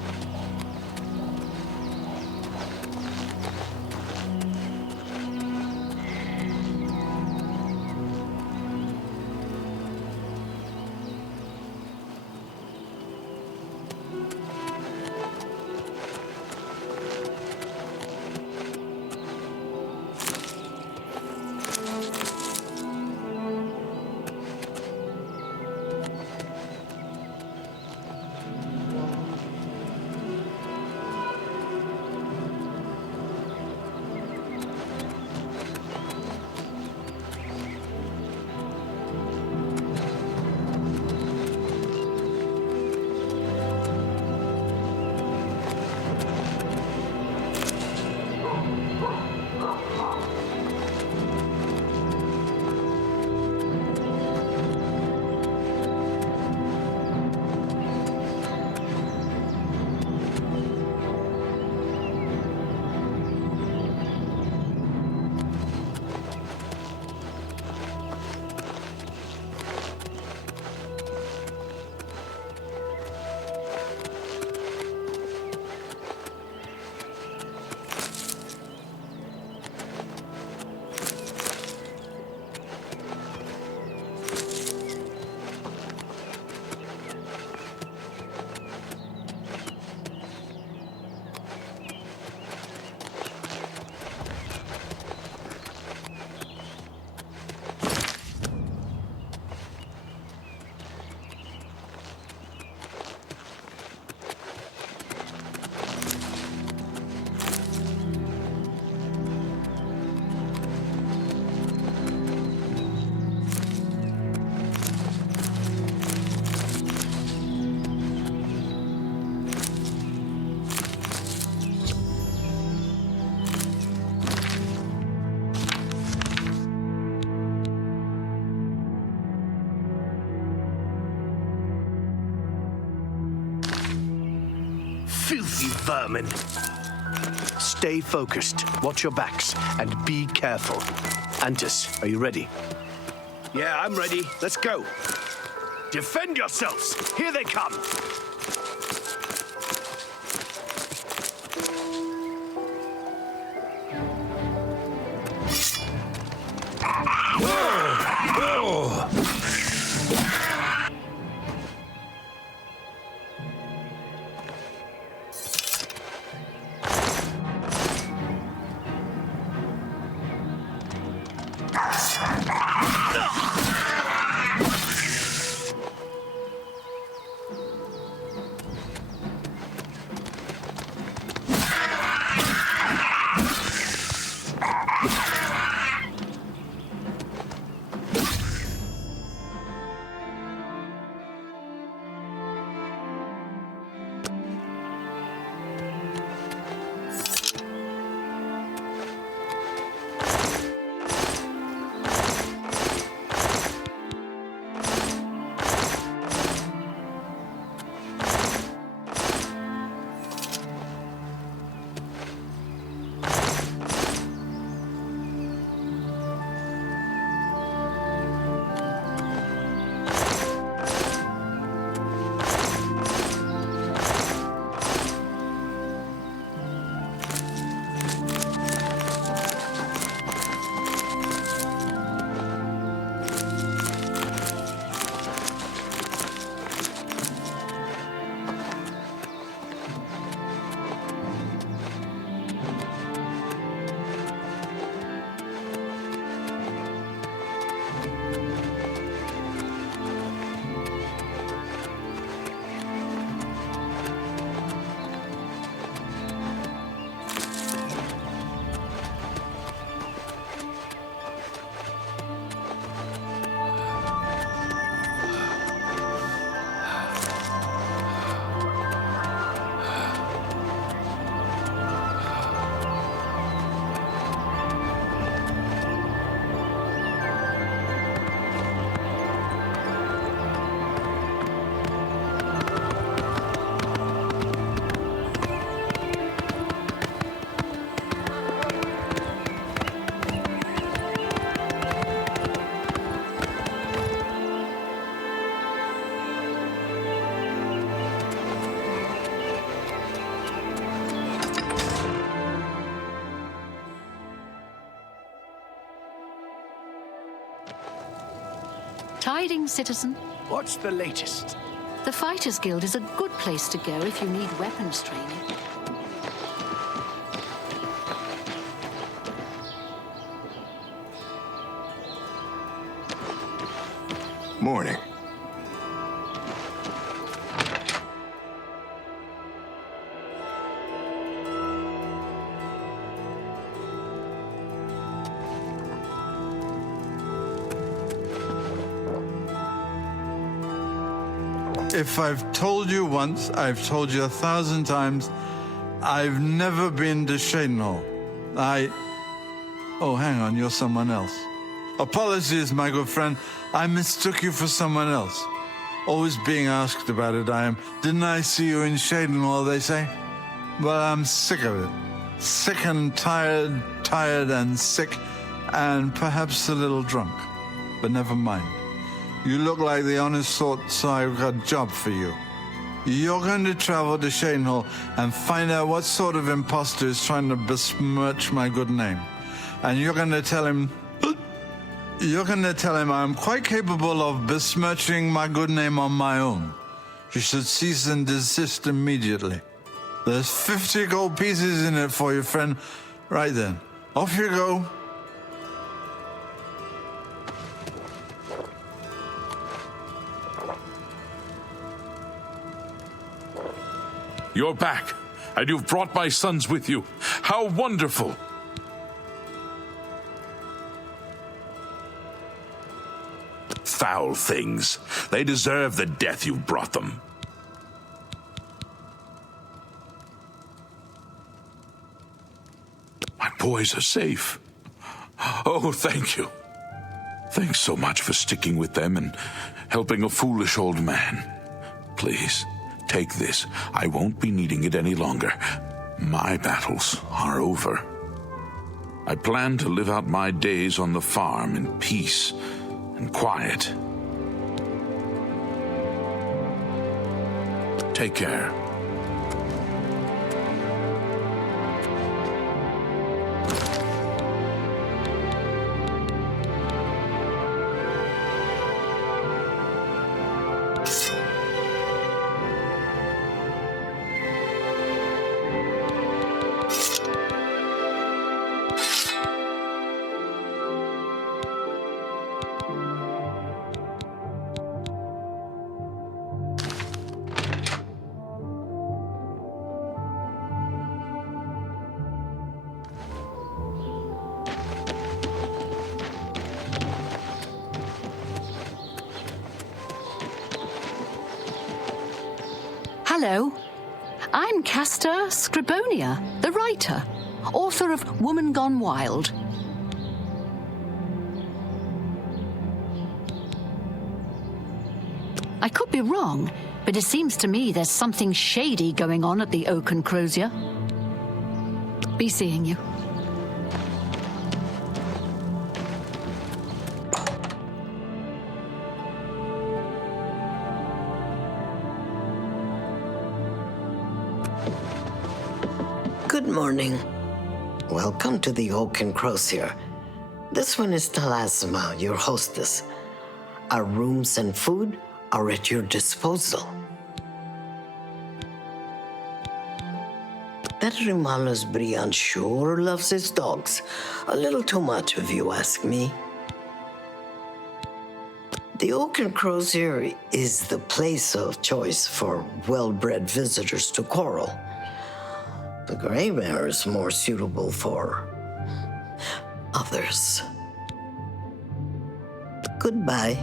Filthy vermin. Stay focused, watch your backs, and be careful. Antis, are you ready? Yeah, I'm ready. Let's go. Defend yourselves! Here they come! Tidings, citizen. What's the latest? The Fighters Guild is a good place to go if you need weapons training. Morning. If I've told you once, I've told you 1,000 times, I've never been to Cyrodiil. Oh, hang on, you're someone else. Apologies, my good friend. I mistook you for someone else. Always being asked about it, I am. Didn't I see you in Cyrodiil, they say? Well, I'm sick of it. Sick and tired, tired and sick, and perhaps a little drunk. But never mind. You look like the honest sort, so I've got a job for you. You're going to travel to Cyrodiil and find out what sort of imposter is trying to besmirch my good name. And you're going to tell him... I'm quite capable of besmirching my good name on my own. You should cease and desist immediately. There's 50 gold pieces in it for you, friend. Right then, off you go. You're back, and you've brought my sons with you. How wonderful! Foul things. They deserve the death you've brought them. My boys are safe. Oh, thank you. Thanks so much for sticking with them and helping a foolish old man. Please. Take this. I won't be needing it any longer. My battles are over. I plan to live out my days on the farm in peace and quiet. Take care. Hello, I'm Castor Scribonia, the writer, author of Woman Gone Wild. I could be wrong, but it seems to me there's something shady going on at the Oak and Crozier. Be seeing you. Good morning. Welcome to the Oak and Crozier. This one is Talasima, your hostess. Our rooms and food are at your disposal. That Rimalos Brian sure loves his dogs. A little too much, if you ask me. The Oak and Crozier is the place of choice for well-bred visitors to Coral. The Grey Mare is more suitable for others. Goodbye.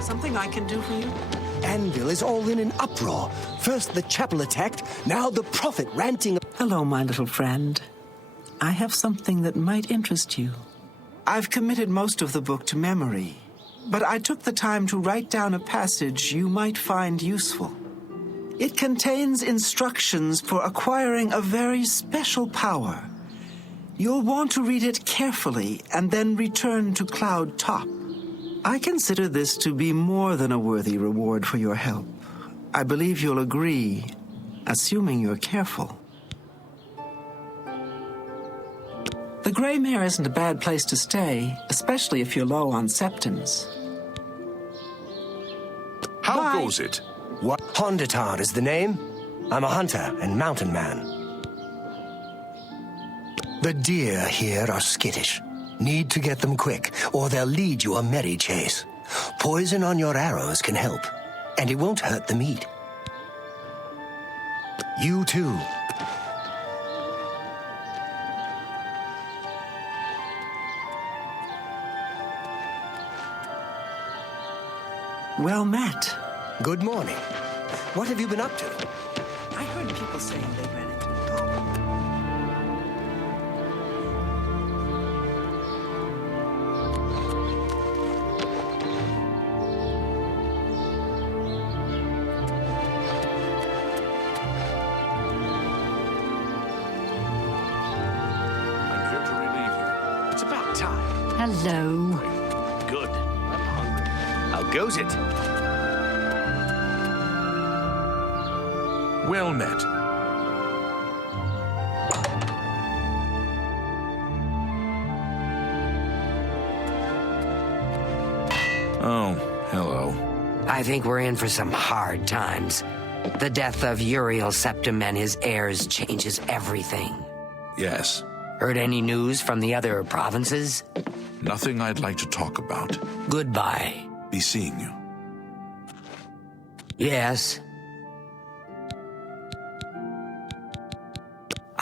Something I can do for you? Anvil is all in an uproar. First the chapel attacked, now the prophet ranting. Hello, my little friend. I have something that might interest you. I've committed most of the book to memory, but I took the time to write down a passage you might find useful. It contains instructions for acquiring a very special power. You'll want to read it carefully and then return to Cloud Top. I consider this to be more than a worthy reward for your help. I believe you'll agree, assuming you're careful. The Grey Mare isn't a bad place to stay, especially if you're low on septims. How goes it? What? Hondatar is the name. I'm a hunter and mountain man. The deer here are skittish. Need to get them quick, or they'll lead you a merry chase. Poison on your arrows can help, and it won't hurt the meat. You too. Well met. Good morning. What have you been up to? I heard people saying they ran into a I'm here to relieve you. It's about time. Hello. Good. I'm hungry. How goes it? Well met. Oh, hello. I think we're in for some hard times. The death of Uriel Septim and his heirs changes everything. Yes. Heard any news from the other provinces? Nothing I'd like to talk about. Goodbye. Be seeing you. Yes.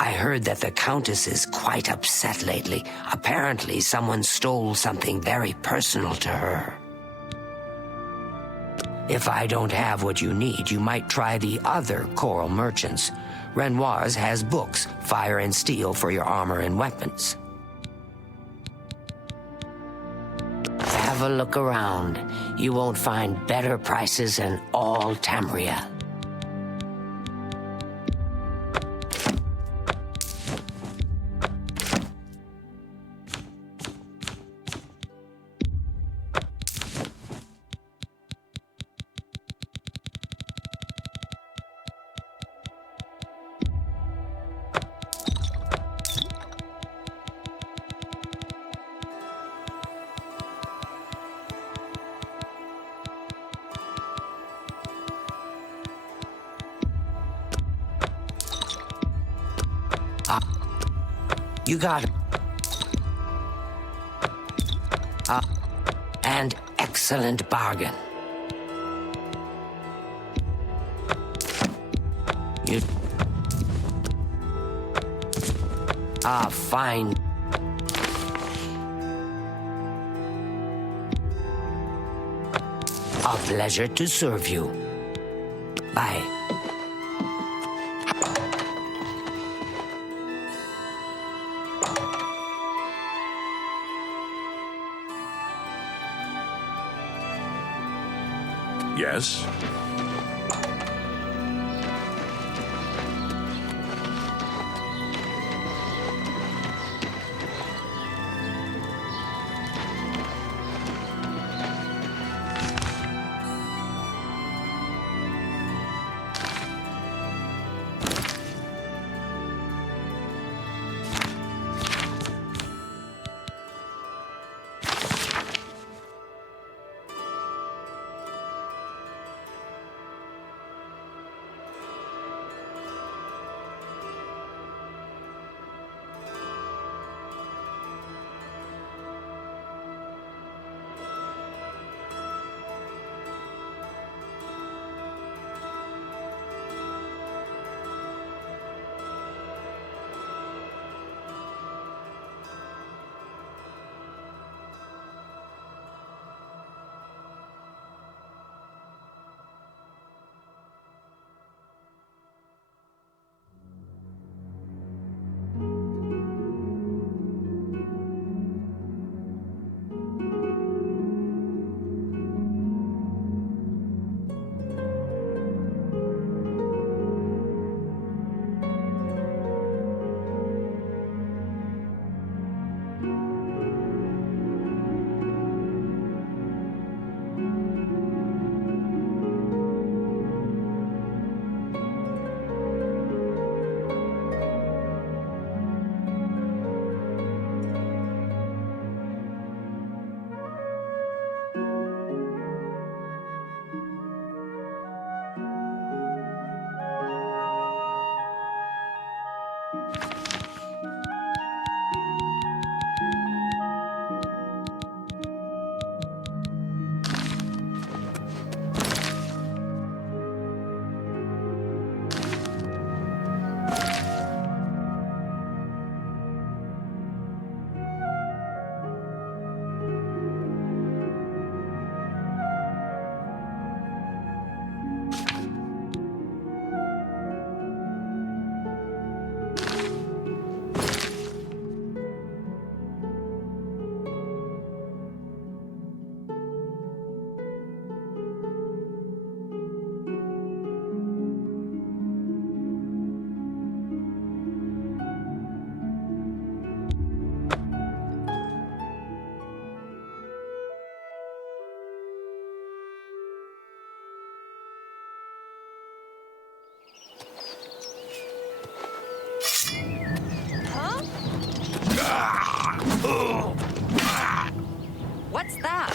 I heard that the Countess is quite upset lately. Apparently, someone stole something very personal to her. If I don't have what you need, you might try the other coral merchants. Renoir's has books, fire and steel for your armor and weapons. Have a look around. You won't find better prices in all Tamria. You got it. An excellent bargain. You... fine. A pleasure to serve you. Bye. Yes? What's that?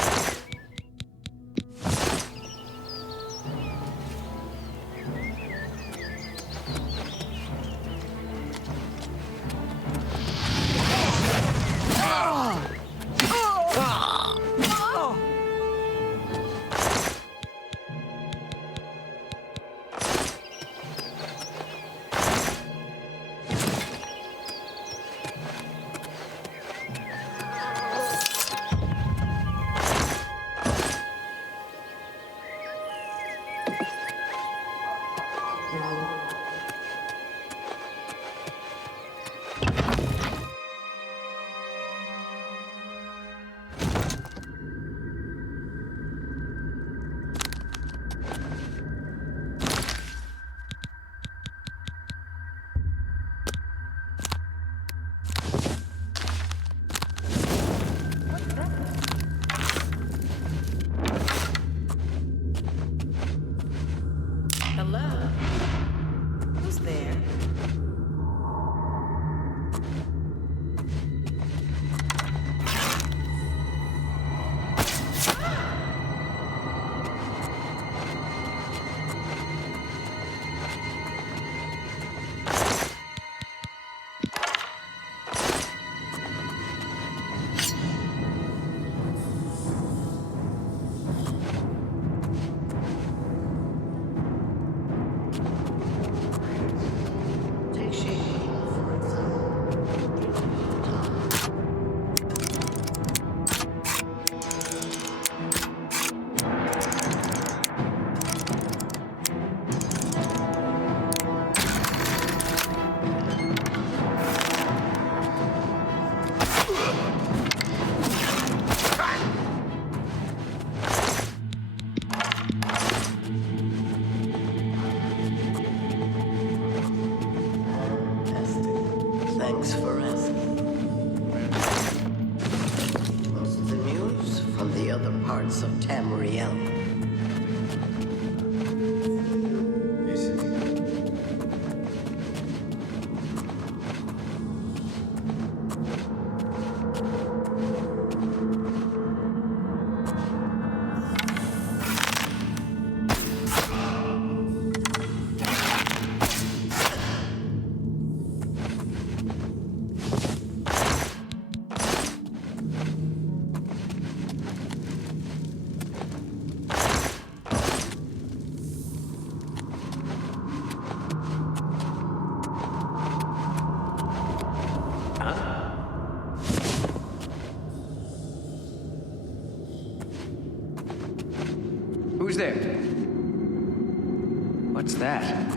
Thanks for asking. What's the news from the other parts of Tamriel? Who's there? What's that?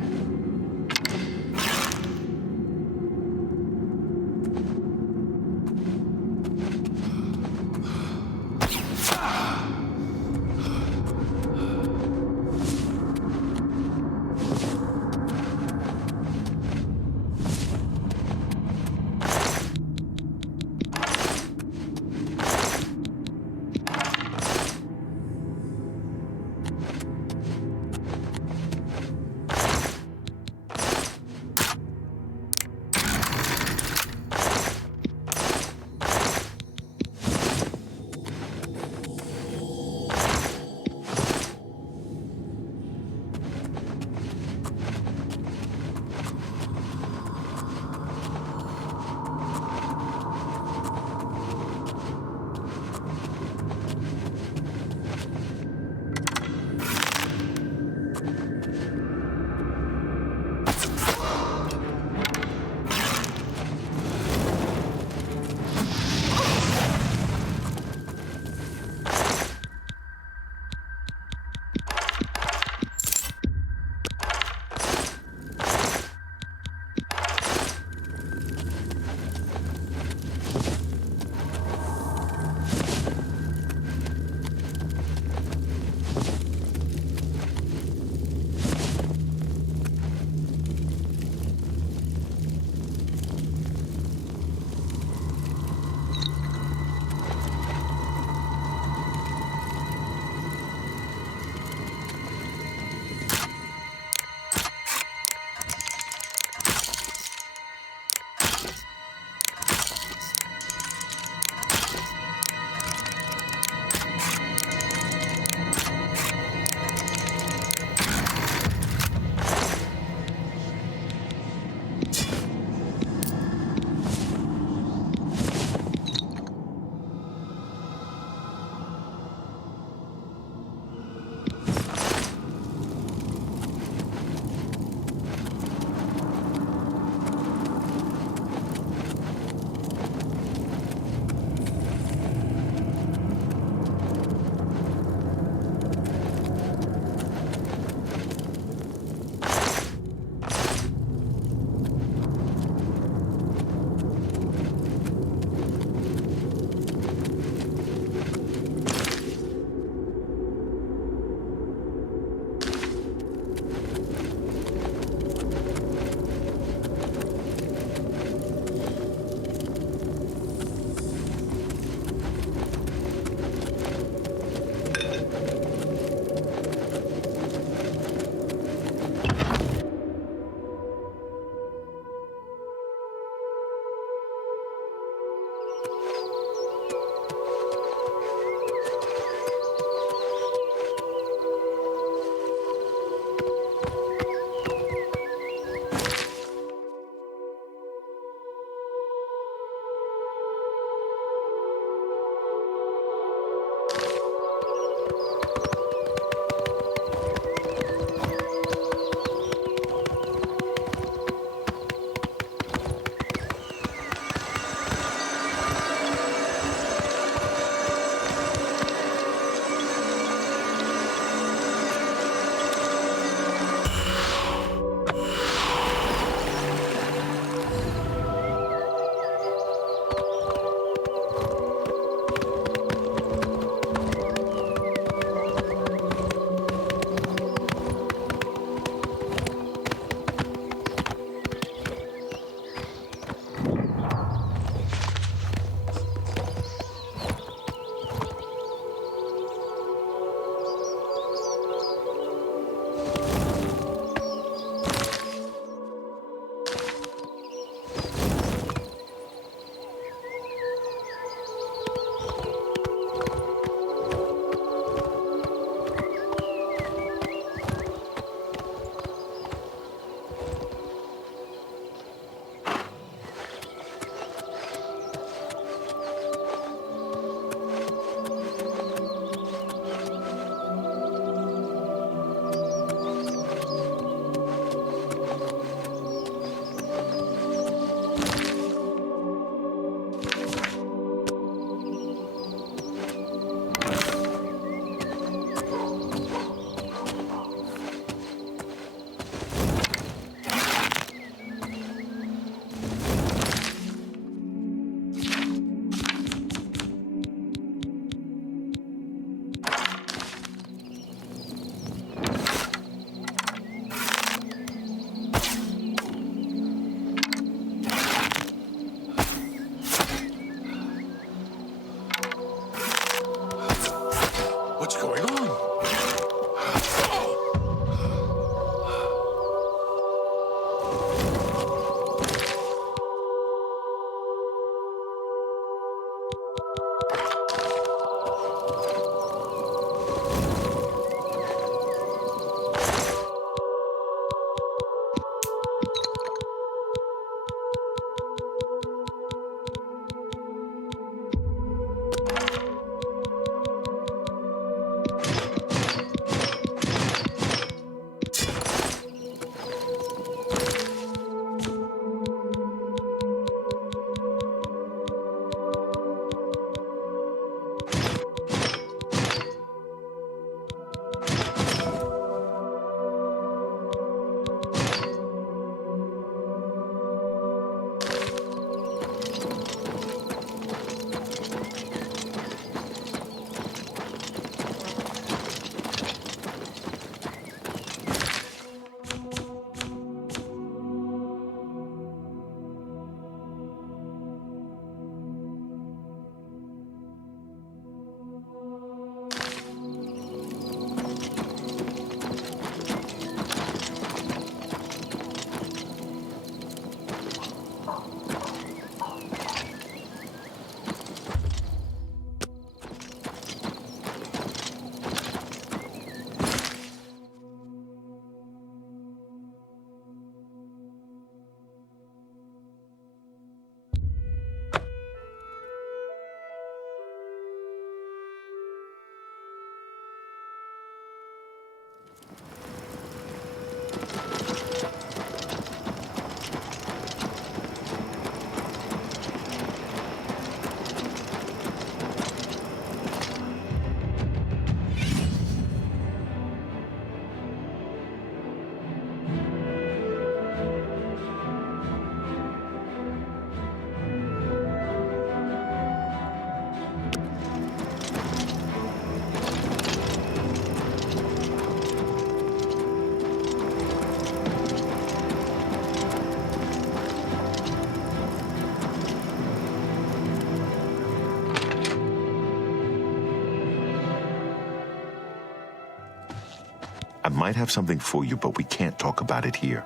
I might have something for you, but we can't talk about it here.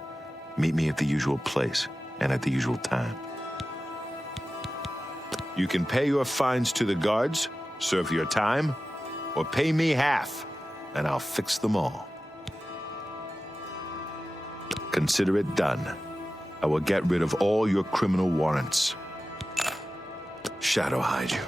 Meet me at the usual place and at the usual time. You can pay your fines to the guards, serve your time, or pay me half, and I'll fix them all. Consider it done. I will get rid of all your criminal warrants. Shadow hide you.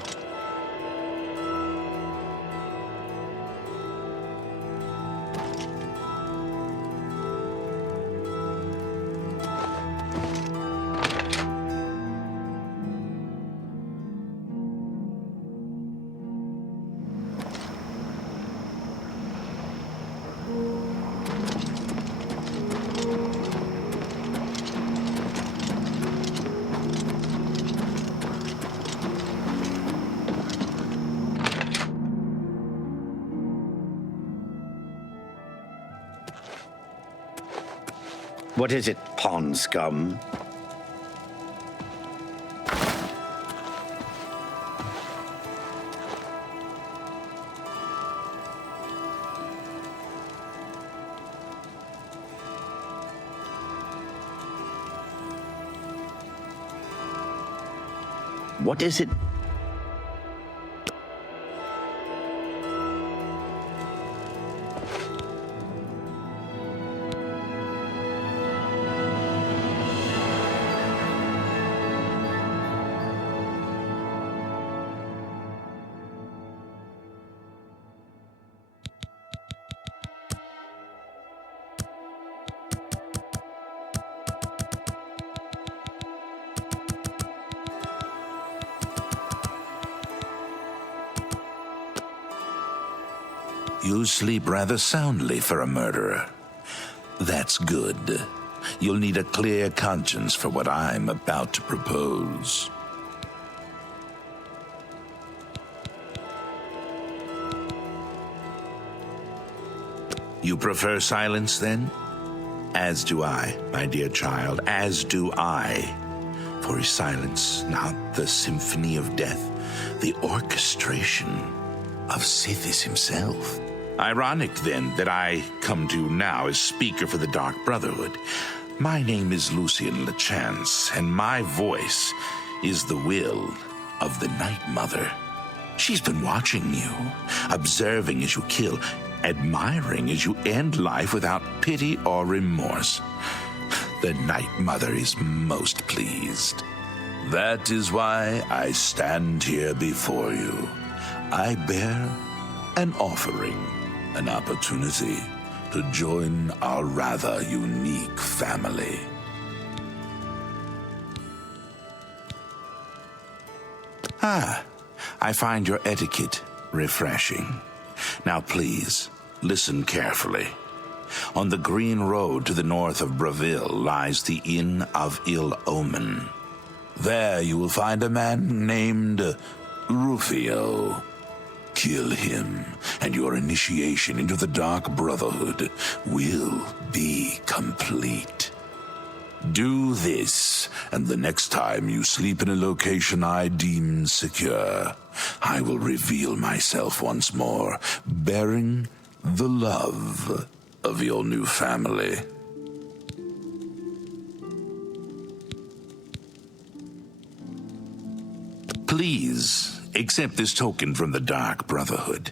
What is it, pond scum? What is it? You sleep rather soundly for a murderer. That's good. You'll need a clear conscience for what I'm about to propose. You prefer silence, then? As do I, my dear child, as do I. For is silence not the symphony of death, the orchestration of Sithis himself? Ironic, then, that I come to you now as speaker for the Dark Brotherhood. My name is Lucian Lachance, and my voice is the will of the Night Mother. She's been watching you, observing as you kill, admiring as you end life without pity or remorse. The Night Mother is most pleased. That is why I stand here before you. I bear an offering, an opportunity to join our rather unique family. I find your etiquette refreshing. Now please, listen carefully. On the green road to the north of Bravil lies the Inn of Ill Omen. There you will find a man named Rufio. Kill him, and your initiation into the Dark Brotherhood will be complete. Do this, and the next time you sleep in a location I deem secure, I will reveal myself once more, bearing the love of your new family. Please accept this token from the Dark Brotherhood.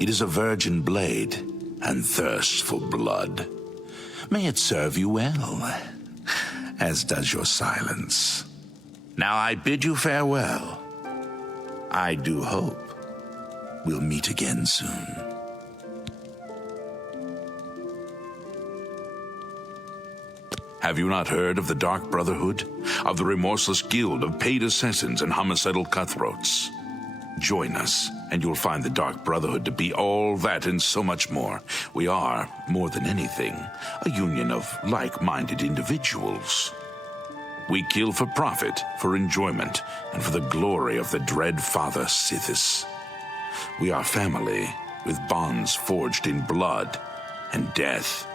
It is a virgin blade and thirsts for blood. May it serve you well, as does your silence. Now I bid you farewell. I do hope we'll meet again soon. Have you not heard of the Dark Brotherhood? Of the remorseless guild of paid assassins and homicidal cutthroats? Join us, and you'll find the Dark Brotherhood to be all that and so much more. We are, more than anything, a union of like-minded individuals. We kill for profit, for enjoyment, and for the glory of the dread Father Sithis. We are family, with bonds forged in blood and death.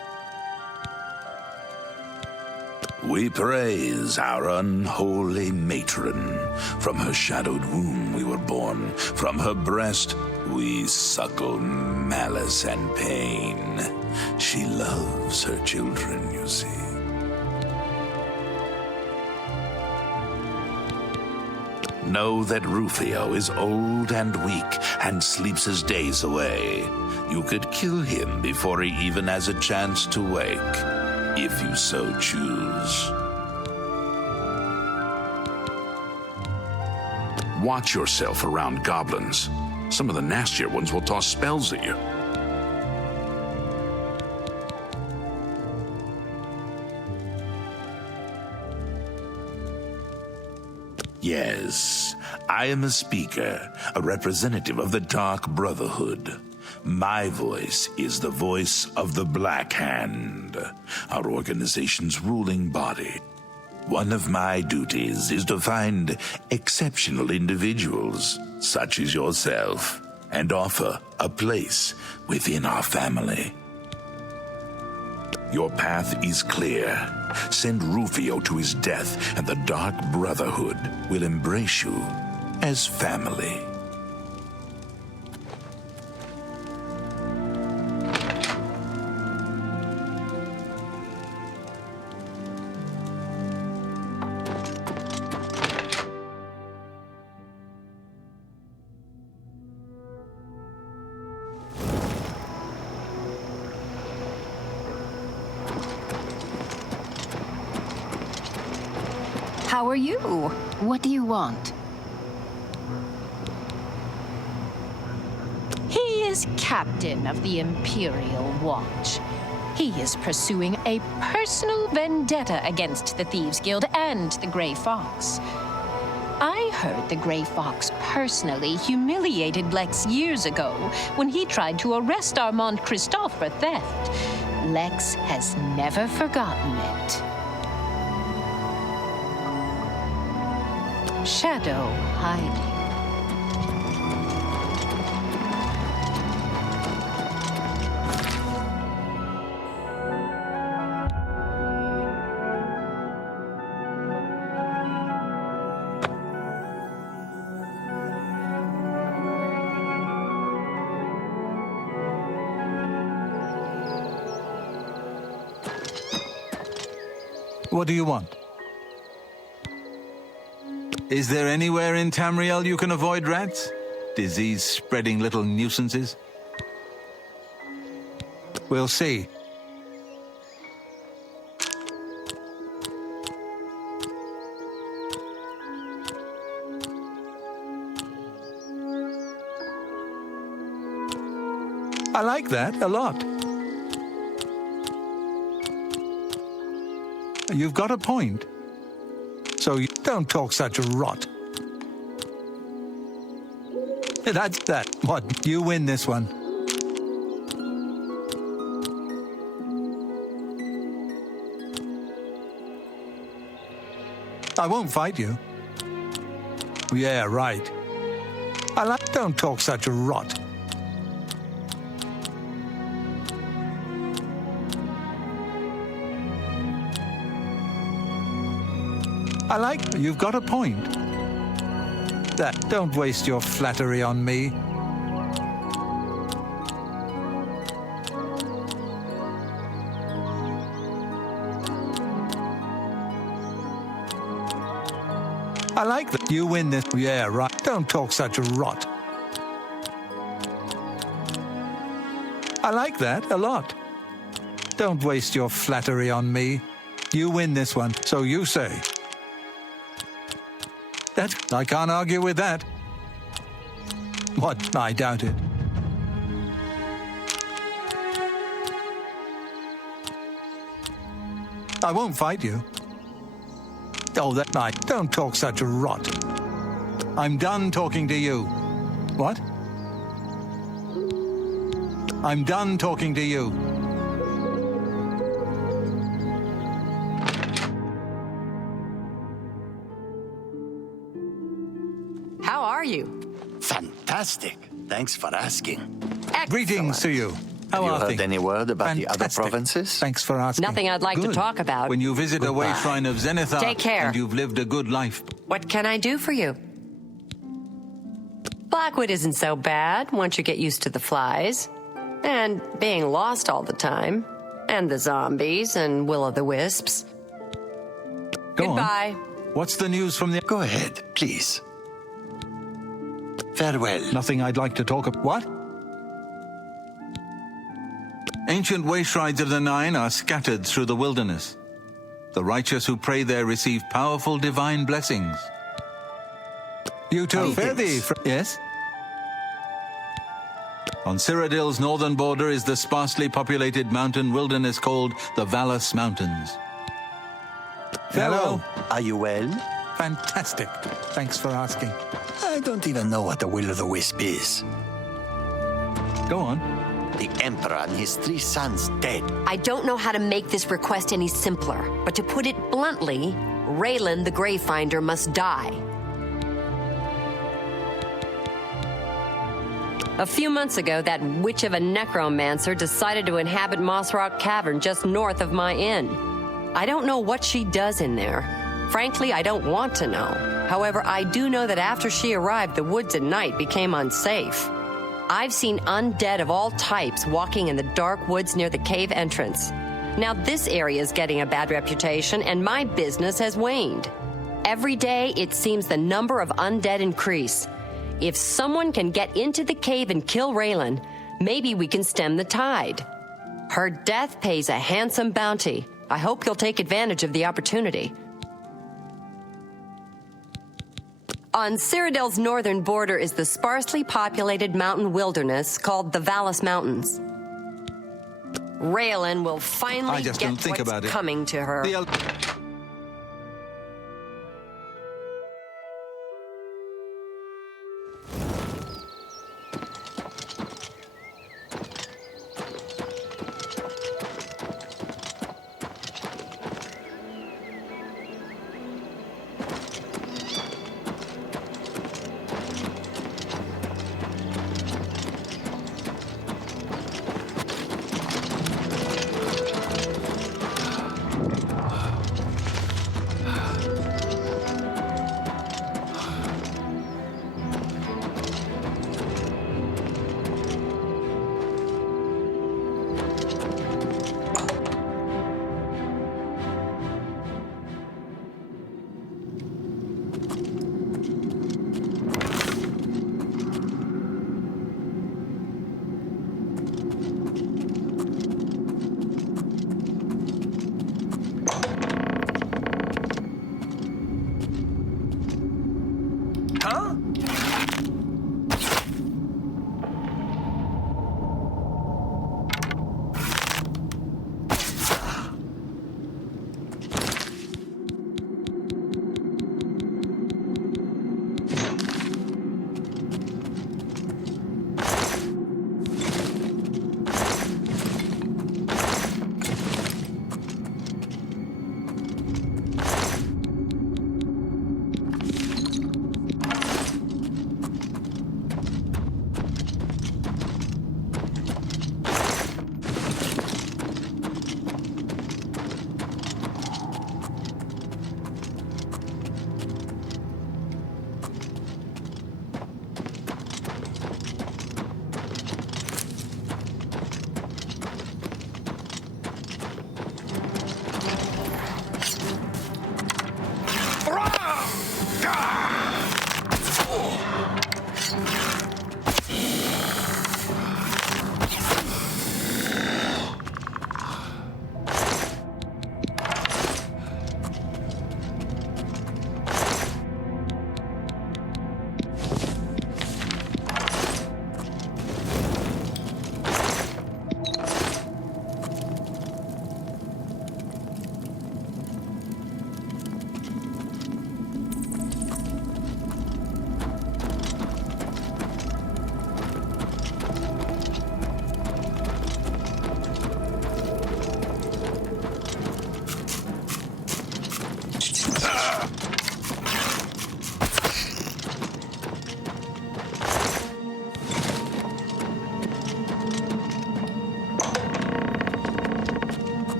We praise our unholy matron. From her shadowed womb we were born. From her breast we suckle malice and pain. She loves her children, you see. Know that Rufio is old and weak and sleeps his days away. You could kill him before he even has a chance to wake, if you so choose. Watch yourself around goblins. Some of the nastier ones will toss spells at you. Yes, I am a speaker, a representative of the Dark Brotherhood. My voice is the voice of the Black Hand, our organization's ruling body. One of my duties is to find exceptional individuals, such as yourself, and offer a place within our family. Your path is clear. Send Rufio to his death, and the Dark Brotherhood will embrace you as family. How are you? What do you want? He is captain of the Imperial Watch. He is pursuing a personal vendetta against the Thieves Guild and the Grey Fox. I heard the Grey Fox personally humiliated Lex years ago when he tried to arrest Armand Christophe for theft. Lex has never forgotten it. Shadow hiding. What do you want? Is there anywhere in Tamriel you can avoid rats? Disease-spreading little nuisances? We'll see. I like that a lot. You've got a point. So you don't talk such rot. That's that. What? You win this one. I won't fight you. Yeah, right. Don't talk such rot. You've got a point. Don't waste your flattery on me. I like that. You win this. Yeah, right. Don't talk such rot. I like that a lot. Don't waste your flattery on me. You win this one, so you say. I can't argue with that. What? I doubt it. I won't fight you. Oh, that night. Don't talk such rot. I'm done talking to you. What? I'm done talking to you. How are you? Fantastic. Thanks for asking. Greetings to you. How Have you are heard things? any word about the other Fantastic. provinces? Thanks for asking. Nothing I'd like to Good. talk about. When you visit a way Goodbye. shrine of Zenithar, Take care. and you've lived a good life. What can I do for you? Blackwood isn't so bad once you get used to the flies. And being lost all the time. And the zombies and will-o'-the-wisps. Go Goodbye. on. What's the news from the... Go ahead, please. Farewell. Nothing I'd like to talk about. What? Ancient way shrines of the Nine are scattered through the wilderness. The righteous who pray there receive powerful divine blessings. You too. Fare thee. Yes? On Cyrodiil's northern border is the sparsely populated mountain wilderness called the Valus Mountains. Farewell. Are you well? Fantastic. Thanks for asking. I don't even know what a will-o'-the-wisp is. Go on. The Emperor and his 3 sons dead. I don't know how to make this request any simpler, but to put it bluntly, Raylan the Greyfinder must die. A few months ago, that witch of a necromancer decided to inhabit Moss Rock Cavern just north of my inn. I don't know what she does in there. Frankly, I don't want to know. However, I do know that after she arrived, the woods at night became unsafe. I've seen undead of all types walking in the dark woods near the cave entrance. Now this area is getting a bad reputation, and my business has waned. Every day, it seems the number of undead increase. If someone can get into the cave and kill Raylan, maybe we can stem the tide. Her death pays a handsome bounty. I hope you'll take advantage of the opportunity. On Cyrodiil's northern border is the sparsely populated mountain wilderness called the Valus Mountains. Raylan will finally just get don't think what's about it. coming to her.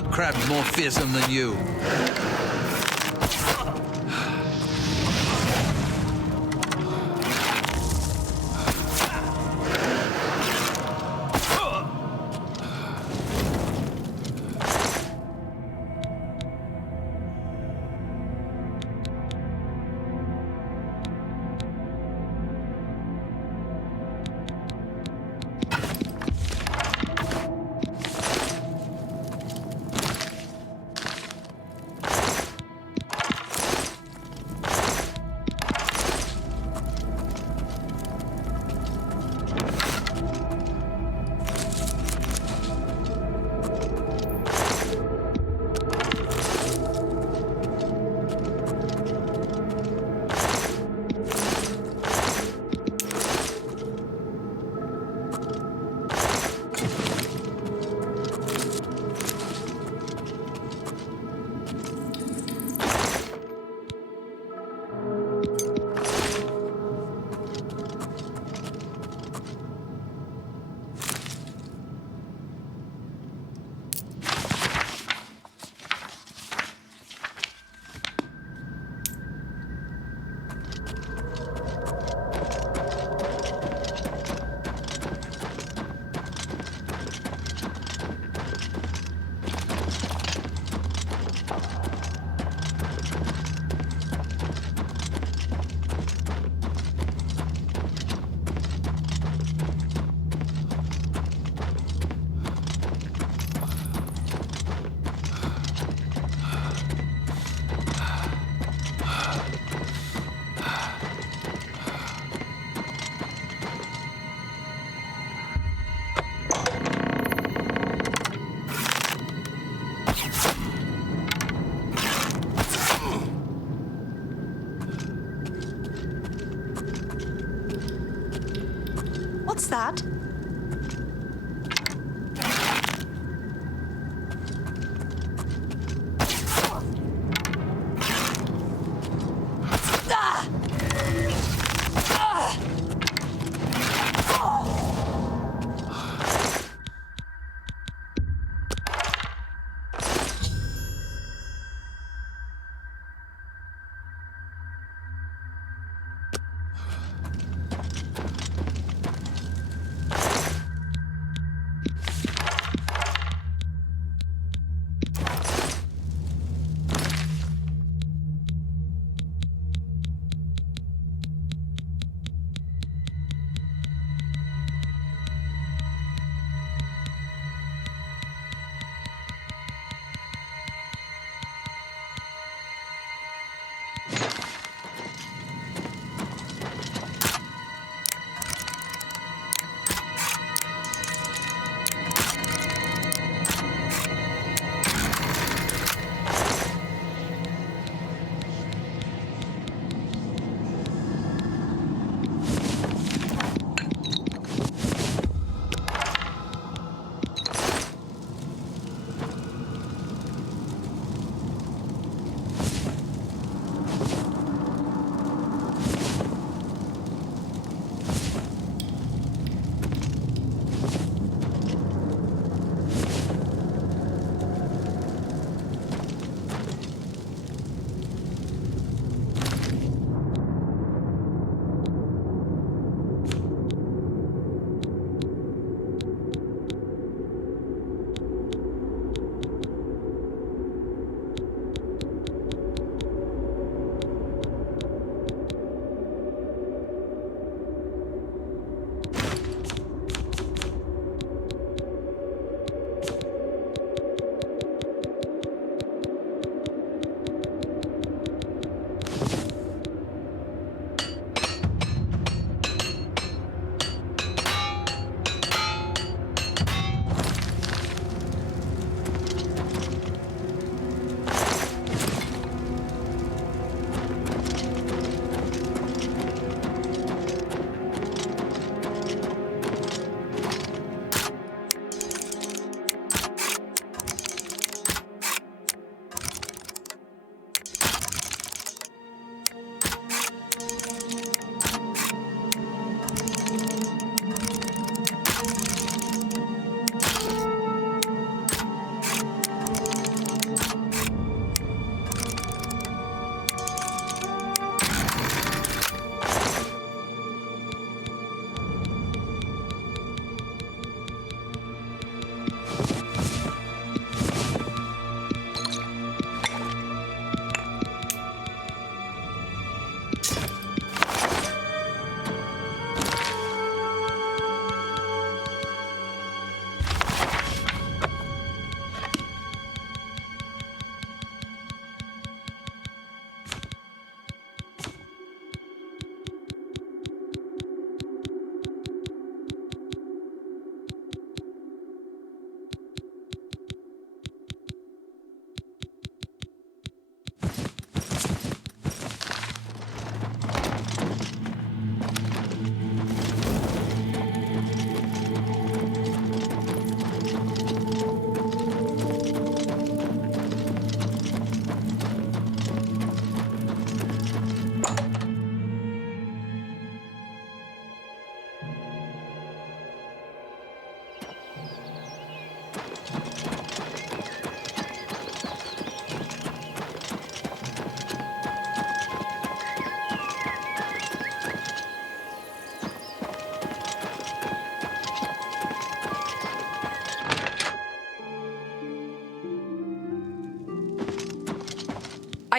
What crab's more fearsome than you? What's that?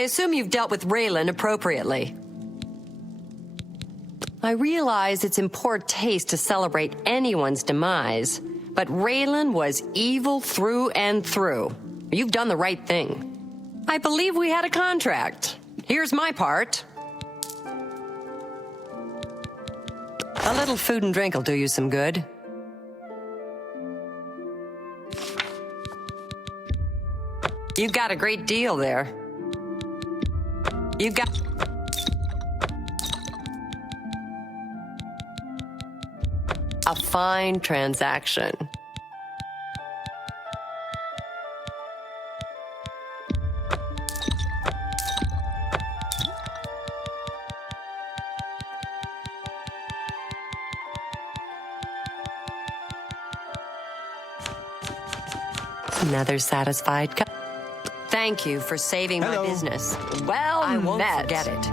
I assume you've dealt with Raylan appropriately. I realize it's in poor taste to celebrate anyone's demise, but Raylan was evil through and through. You've done the right thing. I believe we had a contract. Here's my part. A little food and drink will do you some good. You've got a great deal there. You've got... a fine transaction. Another satisfied Thank you for saving my business. Well, I won't forget it.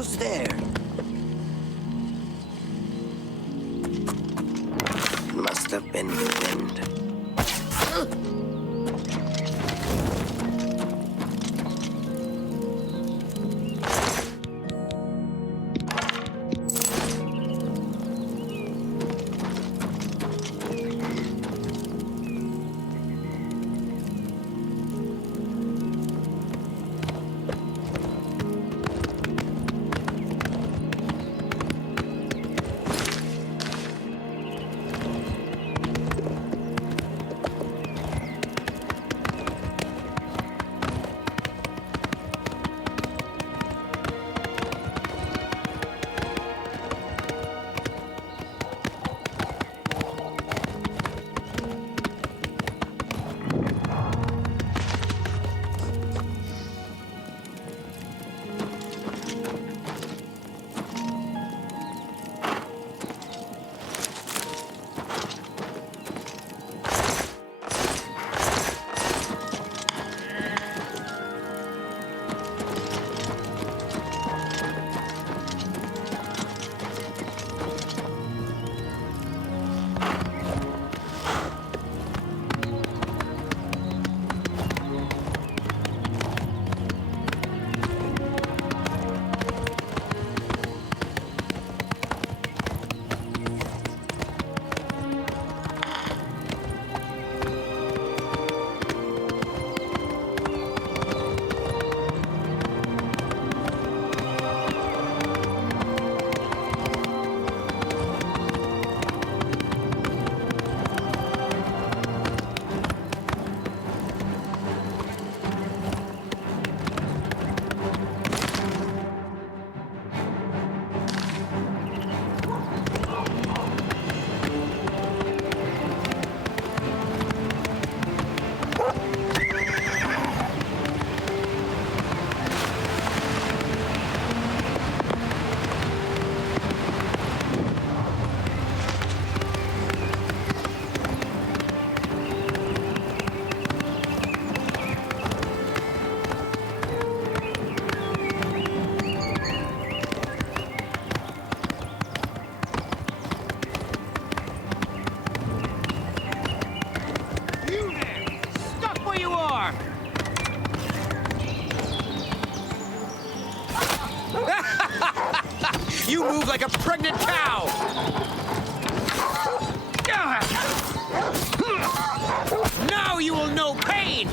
Who's there? Must have been the wind. move like a pregnant cow! Now you will know pain!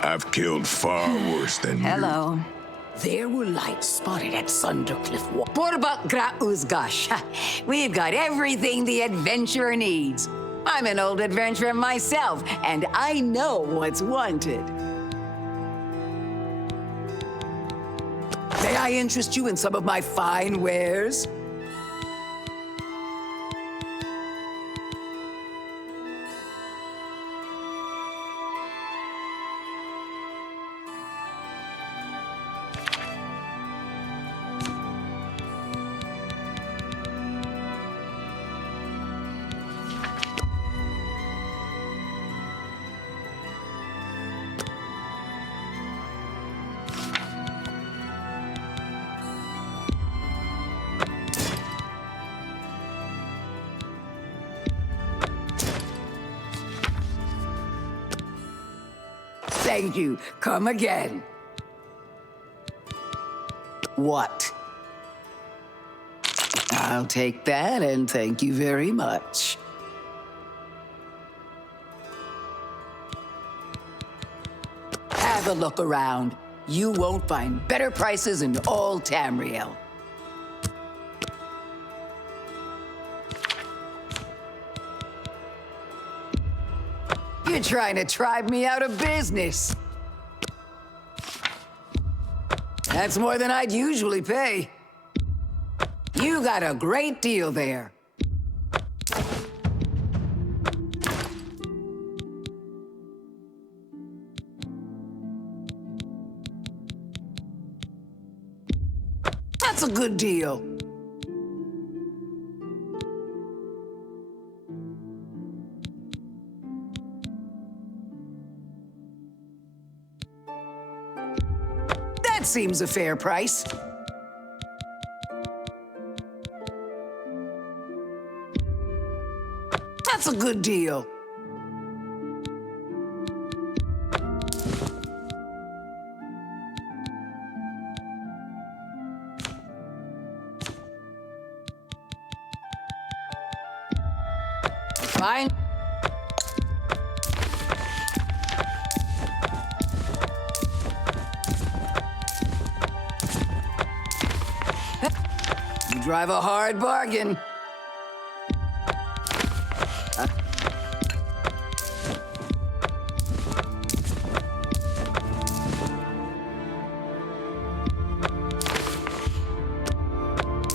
I've killed far worse than you. Hello. There were lights spotted at Sundercliff. Purbat Gra Uzgash. We've got everything the adventurer needs. I'm an old adventurer myself, and I know what's wanted. May I interest you in some of my fine wares? Thank you. Come again. What? I'll take that and thank you very much. Have a look around. You won't find better prices in all Tamriel. You're trying to drive me out of business. That's more than I'd usually pay. You got a great deal there. That's a good deal. That seems a fair price. That's a good deal. Fine. You drive a hard bargain.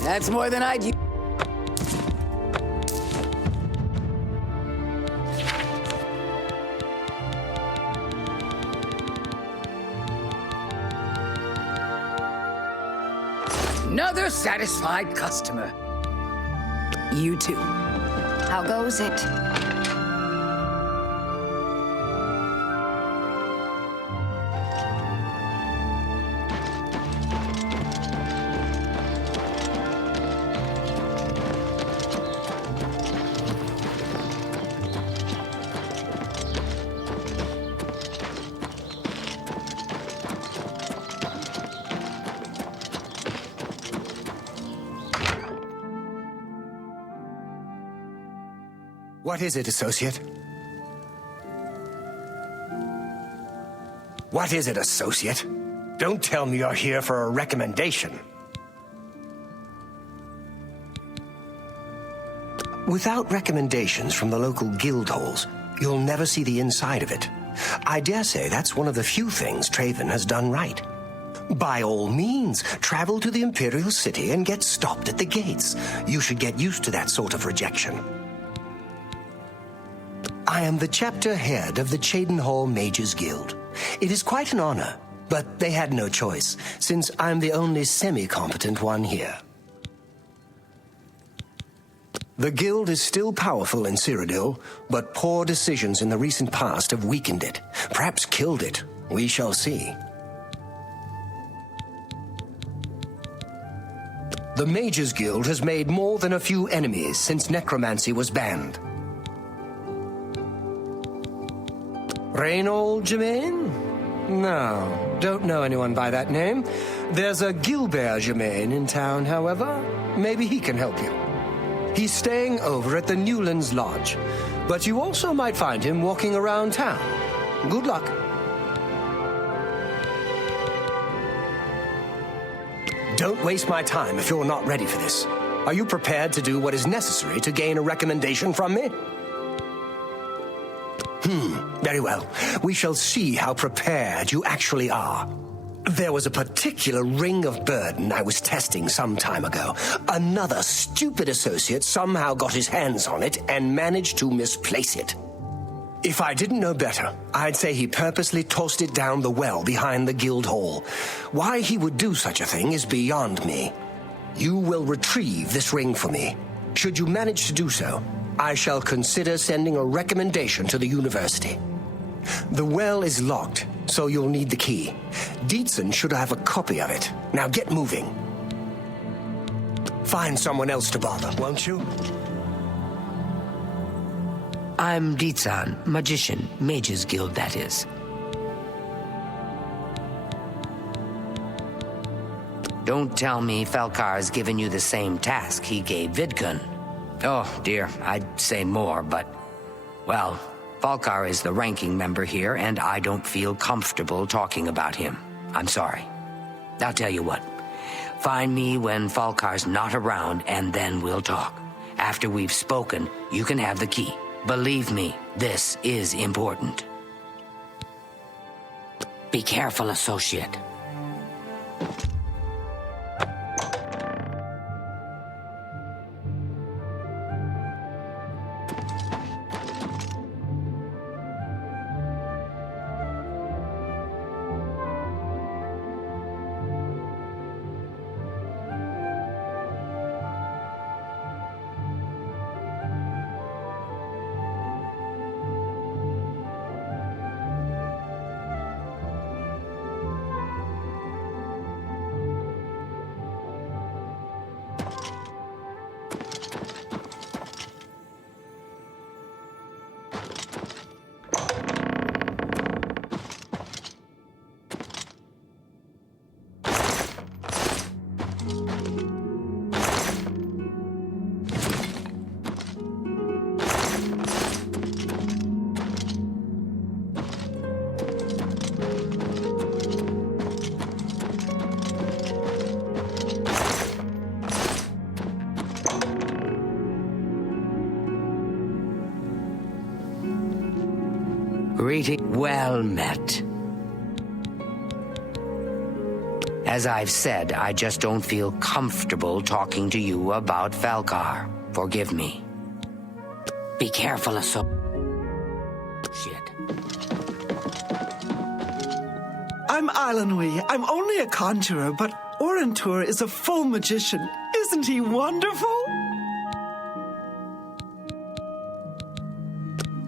That's more than I'd use. Another satisfied customer. You too. How goes it? What is it, associate? What is it, associate? Don't tell me you're here for a recommendation. Without recommendations from the local guild halls, you'll never see the inside of it. I dare say that's one of the few things Traven has done right. By all means, travel to the Imperial City and get stopped at the gates. You should get used to that sort of rejection. I am the chapter head of the Cheydinhal Mages Guild. It is quite an honor, but they had no choice, since I'm the only semi-competent one here. The guild is still powerful in Cyrodiil, but poor decisions in the recent past have weakened it, perhaps killed it. We shall see. The Mages Guild has made more than a few enemies since necromancy was banned. Reynold Germain? No, don't know anyone by that name. There's a Gilbert Germain in town, however. Maybe he can help you. He's staying over at the Newlands Lodge, but you also might find him walking around town. Good luck. Don't waste my time if you're not ready for this. Are you prepared to do what is necessary to gain a recommendation from me? Very well. We shall see how prepared you actually are. There was a particular ring of burden I was testing some time ago. Another stupid associate somehow got his hands on it and managed to misplace it. If I didn't know better, I'd say he purposely tossed it down the well behind the guild hall. Why he would do such a thing is beyond me. You will retrieve this ring for me. Should you manage to do so, I shall consider sending a recommendation to the university. The well is locked, so you'll need the key. Dietzen should have a copy of it. Now get moving. Find someone else to bother, won't you? I'm Dietzen, magician, Mages Guild, that is. Don't tell me Falcar's given you the same task he gave Vidkun. Oh, dear, I'd say more, but... Well, Falcar is the ranking member here, and I don't feel comfortable talking about him. I'm sorry. I'll tell you what. Find me when Falcar's not around, and then we'll talk. After we've spoken, you can have the key. Believe me, this is important. Be careful, associate. Greeting, well met. As I've said, I just don't feel comfortable talking to you about Falcar. Forgive me. Be careful, Shit. I'm Ilanui. I'm only a conjurer, but Orentur is a full magician. Isn't he wonderful?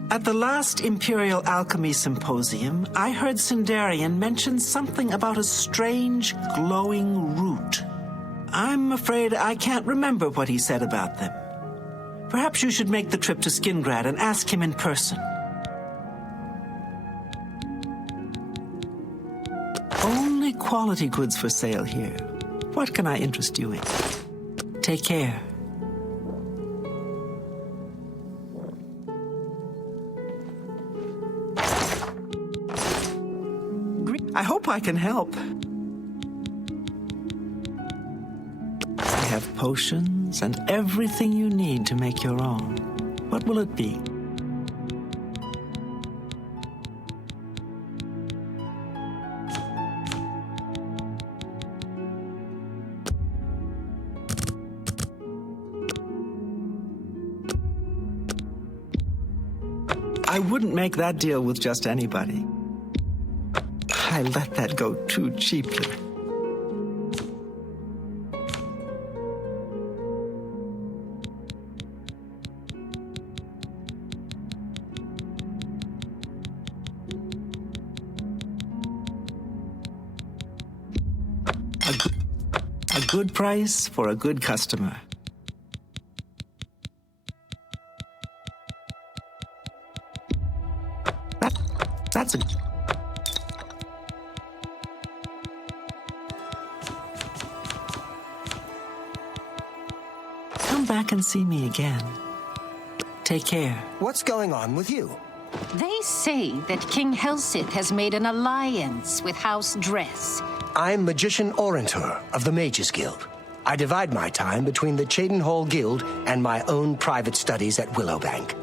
At the last Imperial Alchemy Symposium, I heard Sindarian mention something about a strange, glowing root. I'm afraid I can't remember what he said about them. Perhaps you should make the trip to Skingrad and ask him in person. Only quality goods for sale here. What can I interest you in? Take care. I hope I can help. I have potions and everything you need to make your own. What will it be? I wouldn't make that deal with just anybody. I let that go too cheaply. A good price for a good customer. That's a... Come back and see me again. Take care. What's going on with you? They say that King Helsith has made an alliance with House Dress. I'm Magician Orentur of the Mages Guild. I divide my time between the Cheydinhall Guild and my own private studies at Willowbank.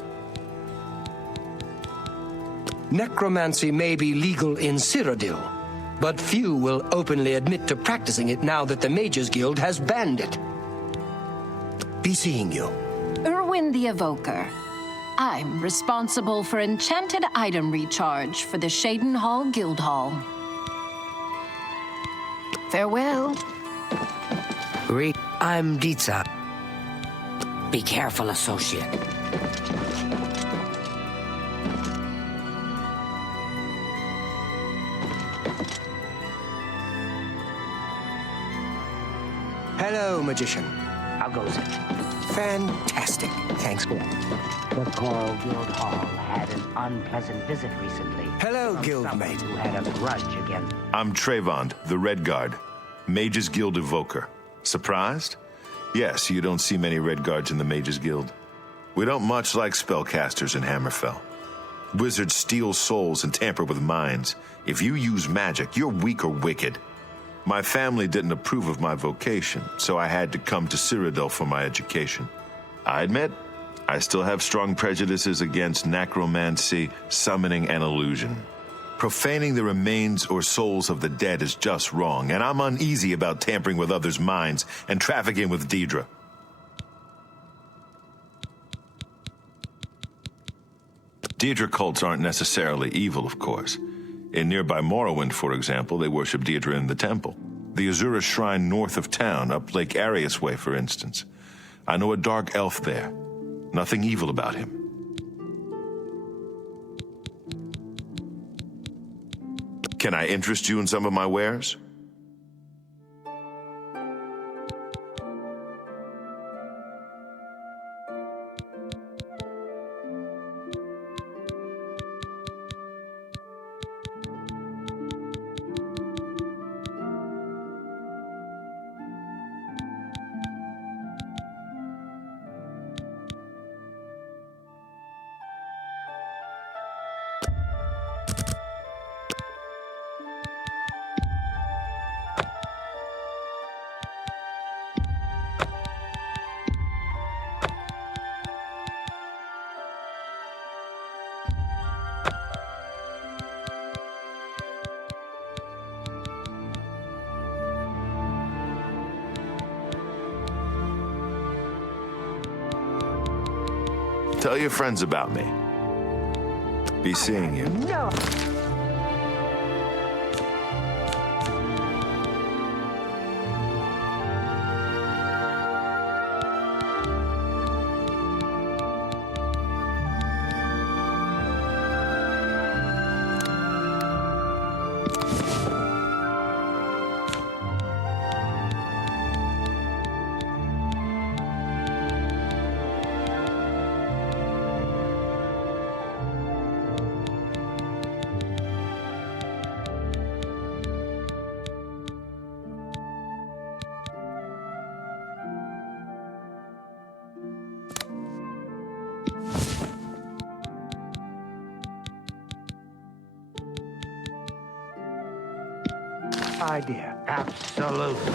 Necromancy may be legal in Cyrodiil, but few will openly admit to practicing it now that the Mages Guild has banned it. Be seeing you. Urwin the Evoker. I'm responsible for enchanted item recharge for the Cheydinhall Guild Hall. Farewell. I'm Dietza. Be careful, associate. Hello, Magician. How goes it? Fantastic. Thanks. The Coral Guild Hall had an unpleasant visit recently. Hello, from guildmate. someone who had a grudge against... I'm Trevond, the Red Guard, Mages Guild Evoker. Surprised? Yes, you don't see many Red Guards in the Mages Guild. We don't much like spellcasters in Hammerfell. Wizards steal souls and tamper with minds. If you use magic, you're weak or wicked. My family didn't approve of my vocation, so I had to come to Cyrodiil for my education. I admit, I still have strong prejudices against necromancy, summoning, and illusion. Profaning the remains or souls of the dead is just wrong, and I'm uneasy about tampering with others' minds and trafficking with Daedra. Daedra cults aren't necessarily evil, of course. In nearby Morrowind, for example, they worship Daedra in the temple. The Azura Shrine north of town, up Lake Arius Way, for instance. I know a dark elf there. Nothing evil about him. Can I interest you in some of my wares? Tell your friends about me. Be seeing you. No! idea. Absolutely.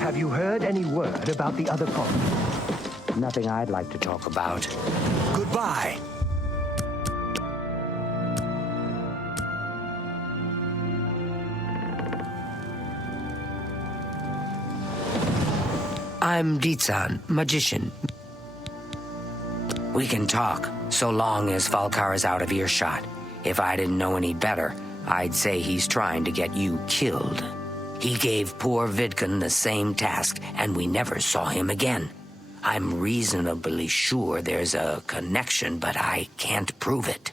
Have you heard any word about the other provinces? Nothing I'd like to talk about. Goodbye. I'm Dietsan, magician. We can talk, so long as Falkar is out of earshot. If I didn't know any better, I'd say he's trying to get you killed. He gave poor Vidkun the same task, and we never saw him again. I'm reasonably sure there's a connection, but I can't prove it.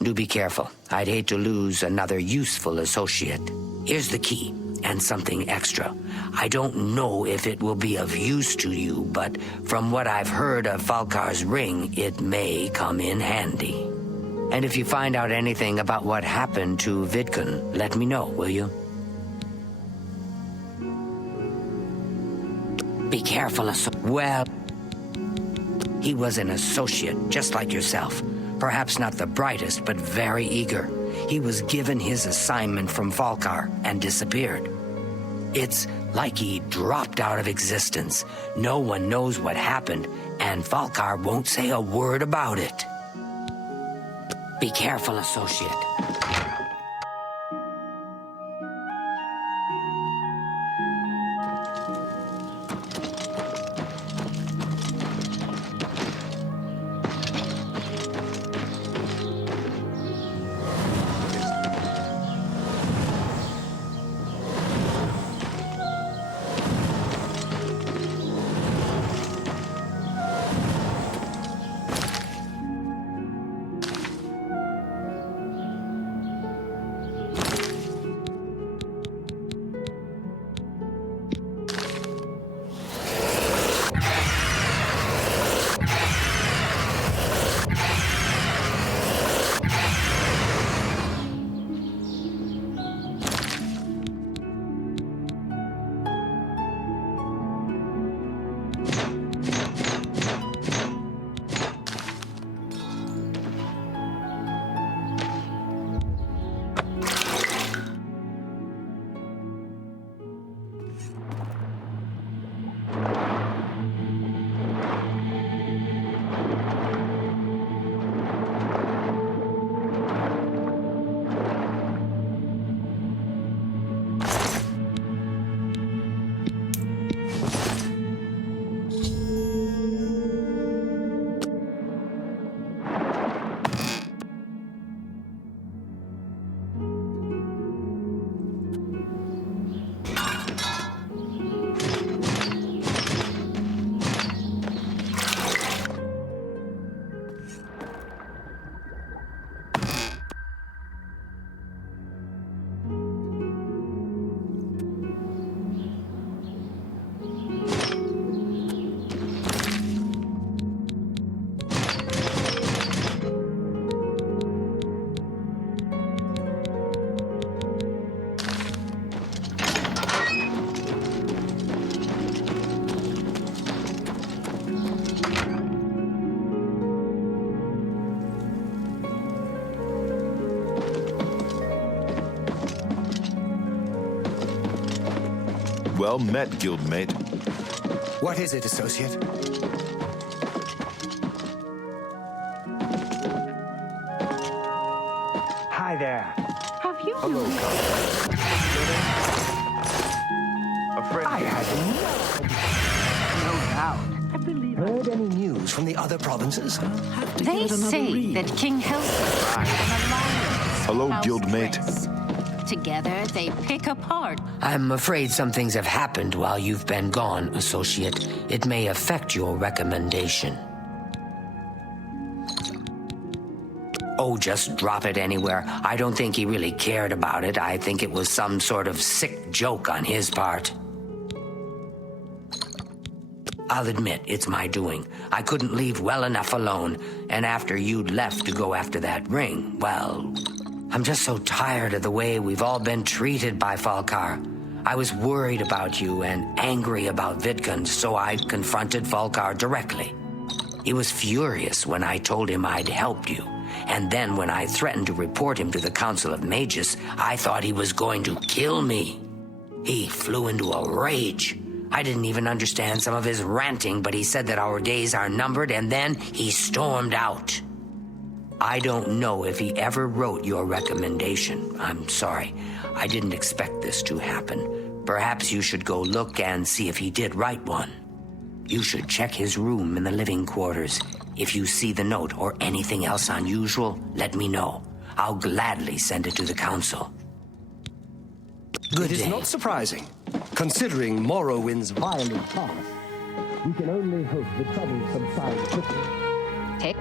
Do be careful. I'd hate to lose another useful associate. Here's the key, and something extra. I don't know if it will be of use to you, but from what I've heard of Falkar's ring, it may come in handy. And if you find out anything about what happened to Vidkun, let me know, will you? Be careful, well, he was an associate, just like yourself. Perhaps not the brightest, but very eager. He was given his assignment from Falkar and disappeared. It's like he dropped out of existence. No one knows what happened, and Falkar won't say a word about it. Be careful, associate. Well met, guildmate. What is it, associate? Hi there. Have you... Hello, A friend. I had no doubt. I believe Heard any news from the other provinces? They say that King Helsa and an alliance. Hello, House guildmate. Prince. Together, they pick apart. I'm afraid some things have happened while you've been gone, associate. It may affect your recommendation. Oh, just drop it anywhere. I don't think he really cared about it. I think it was some sort of sick joke on his part. I'll admit, it's my doing. I couldn't leave well enough alone, and after you'd left to go after that ring, well... I'm just so tired of the way we've all been treated by Falkar. I was worried about you and angry about Vidkun, so I confronted Falkar directly. He was furious when I told him I'd helped you, and then when I threatened to report him to the Council of Mages, I thought he was going to kill me. He flew into a rage. I didn't even understand some of his ranting, but he said that our days are numbered, and then he stormed out. I don't know if he ever wrote your recommendation. I'm sorry. I didn't expect this to happen. Perhaps you should go look and see if he did write one. You should check his room in the living quarters. If you see the note or anything else unusual, let me know. I'll gladly send it to the council. Good day. It is not surprising. Considering Morrowind's violent past, we can only hope the trouble subsides quickly. Take.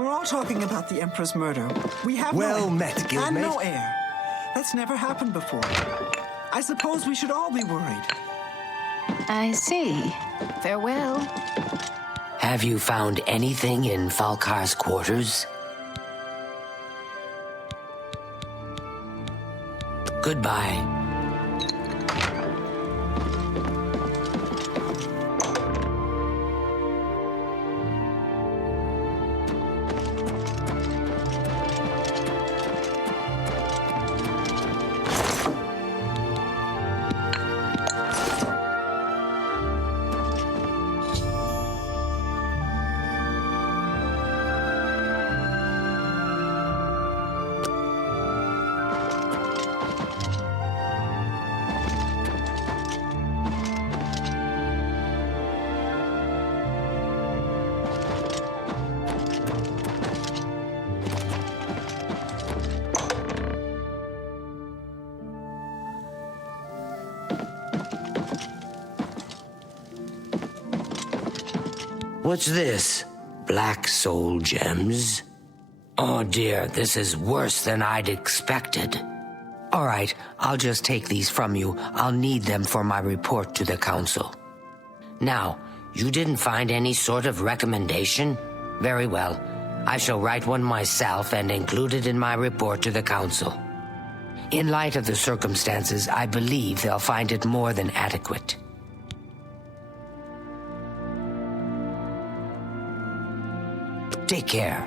We're all talking about the Emperor's murder. We have well no met, guildmate. And no heir. That's never happened before. I suppose we should all be worried. I see. Farewell. Have you found anything in Falcar's quarters? Goodbye. What's this? Black soul gems? Oh dear, this is worse than I'd expected. All right, I'll just take these from you. I'll need them for my report to the council. Now, you didn't find any sort of recommendation? Very well. I shall write one myself and include it in my report to the council. In light of the circumstances, I believe they'll find it more than adequate. Take care.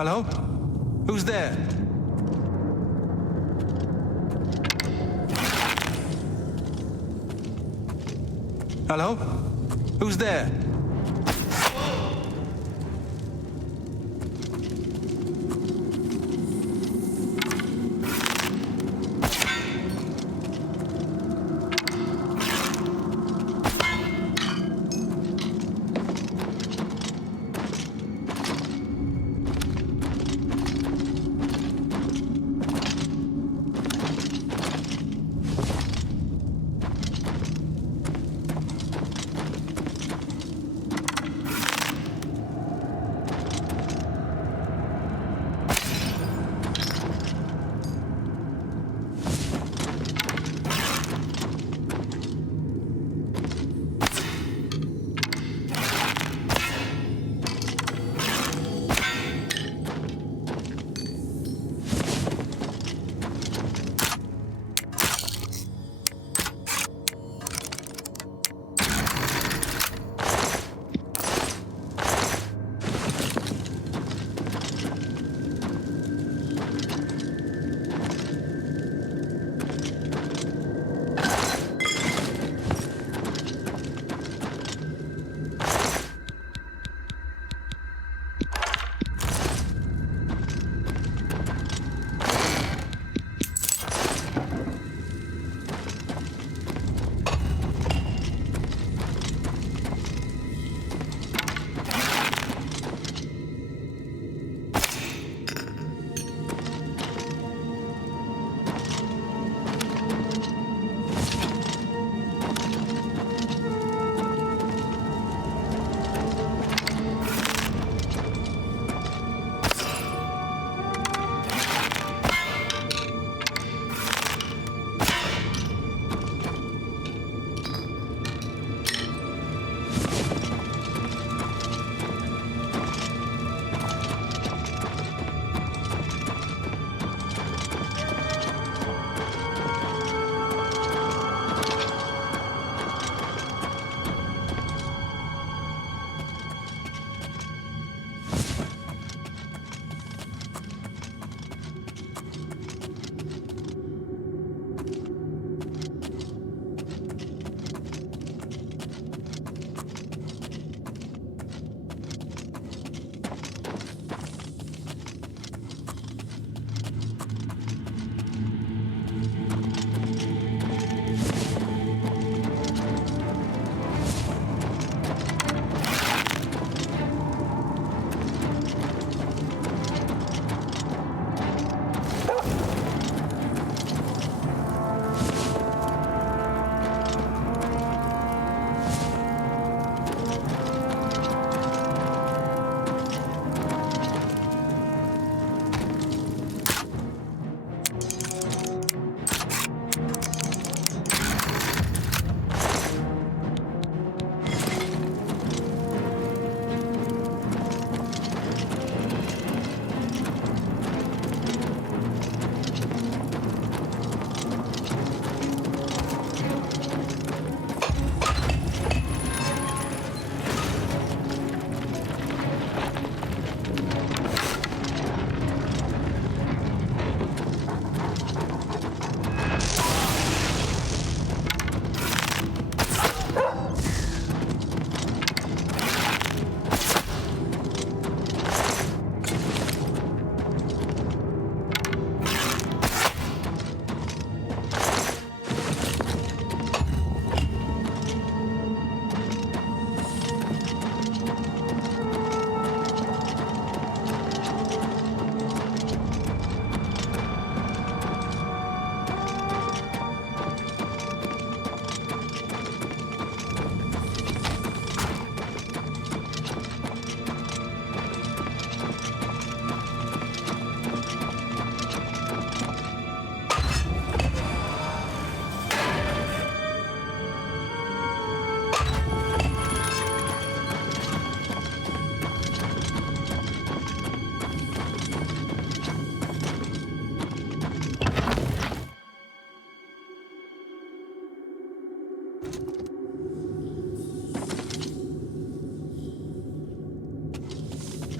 Hello? Who's there? Hello? Who's there?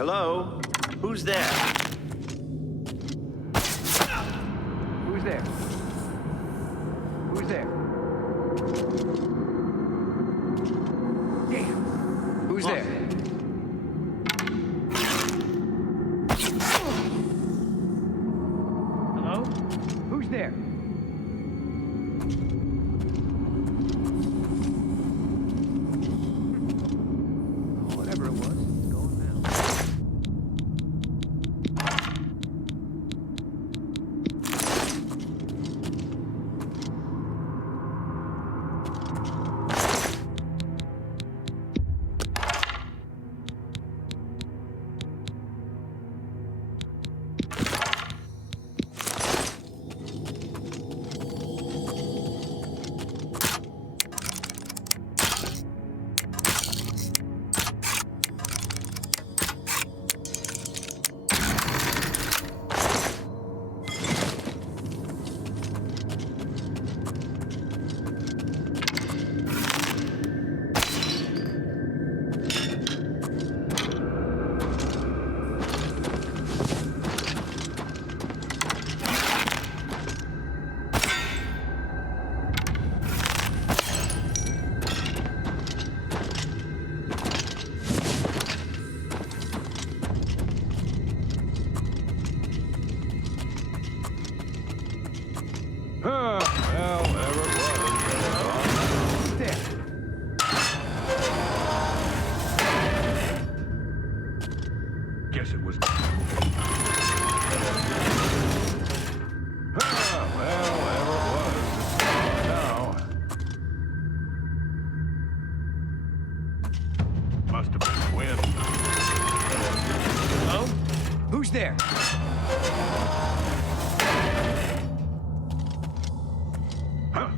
Hello? Who's there? Who's there? Who's there? Damn. Who's there? Hello? Who's there? Whatever it was, it's going now. Guess it was. Must have been wind. Hello? Who's there? Huh?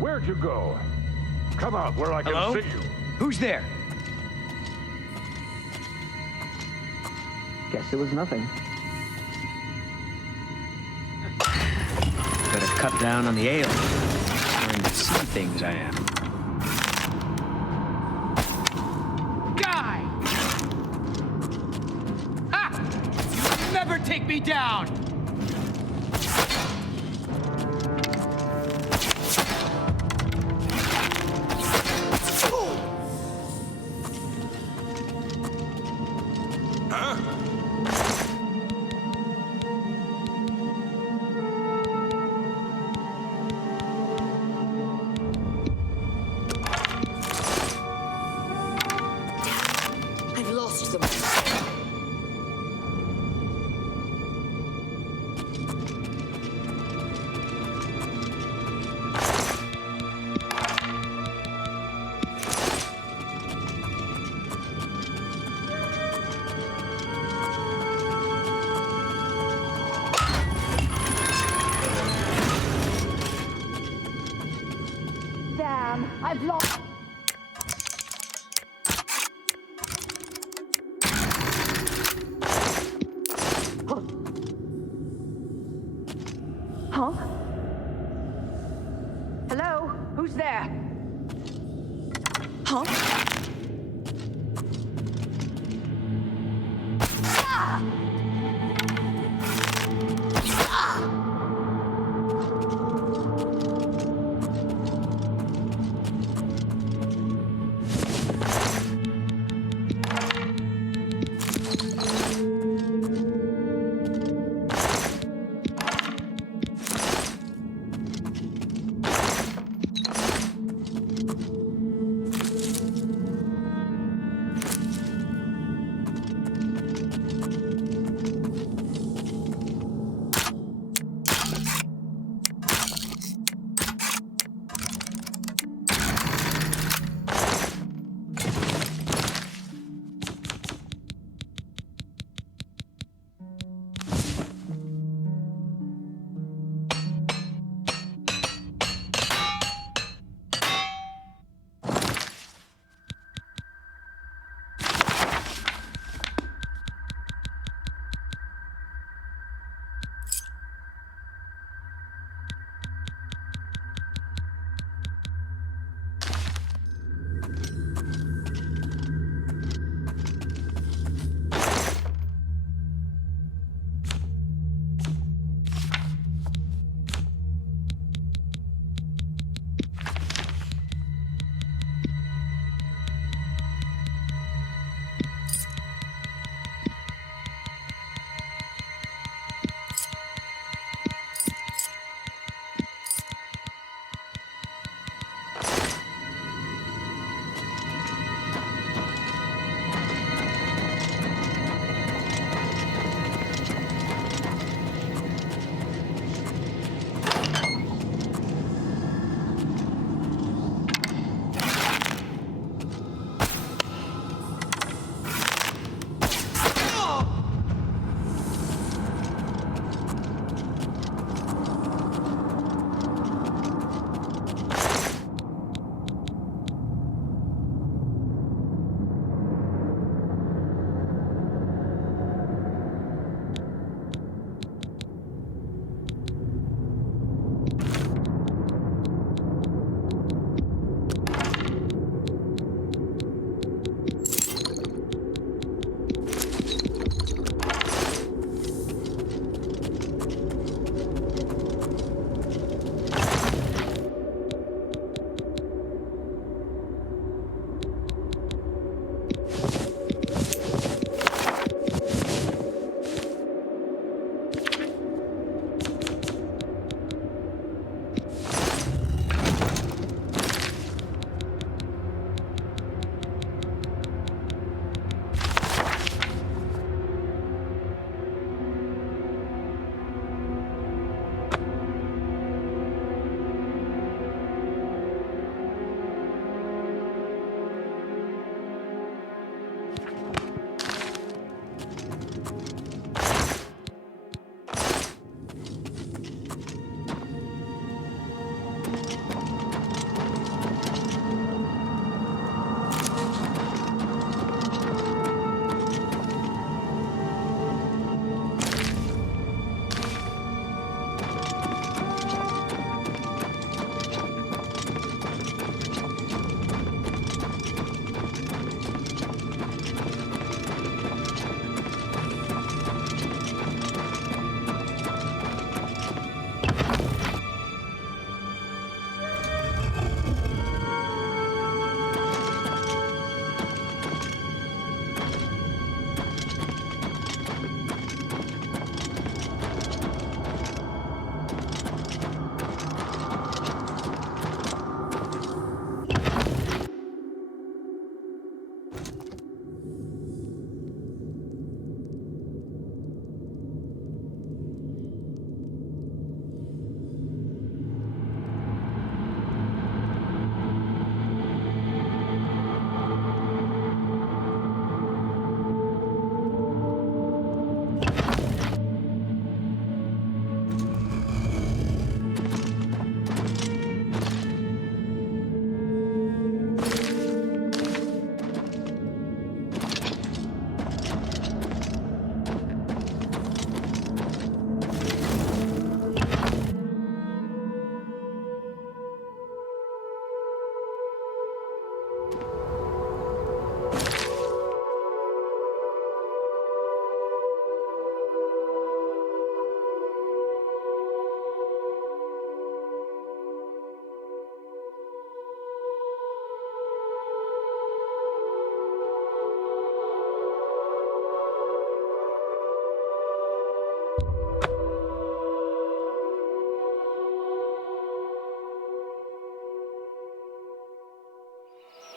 Where'd you go? Come out where I can Hello? see you. Who's there? Guess it was nothing. Better cut down on the ale. Starting to see things I am. Die! Ha! You'll never take me down! I've lost them. Damn, I've lost. Huh? Hello? Who's there? Huh? Ah! Ah!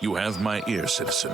You have my ear, citizen.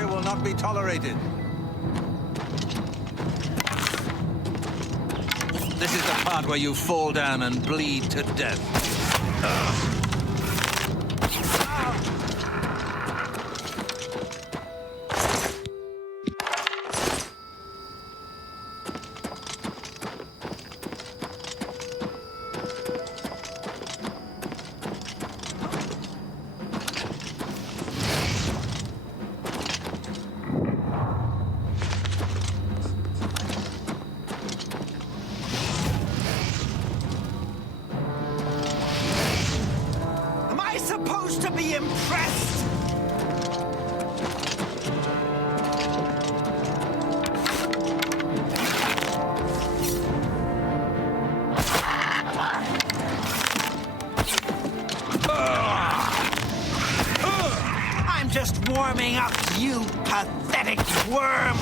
Here will not be tolerated. This is the part where you fall down and bleed to death. Am I supposed to be impressed? I'm just warming up, you pathetic worm!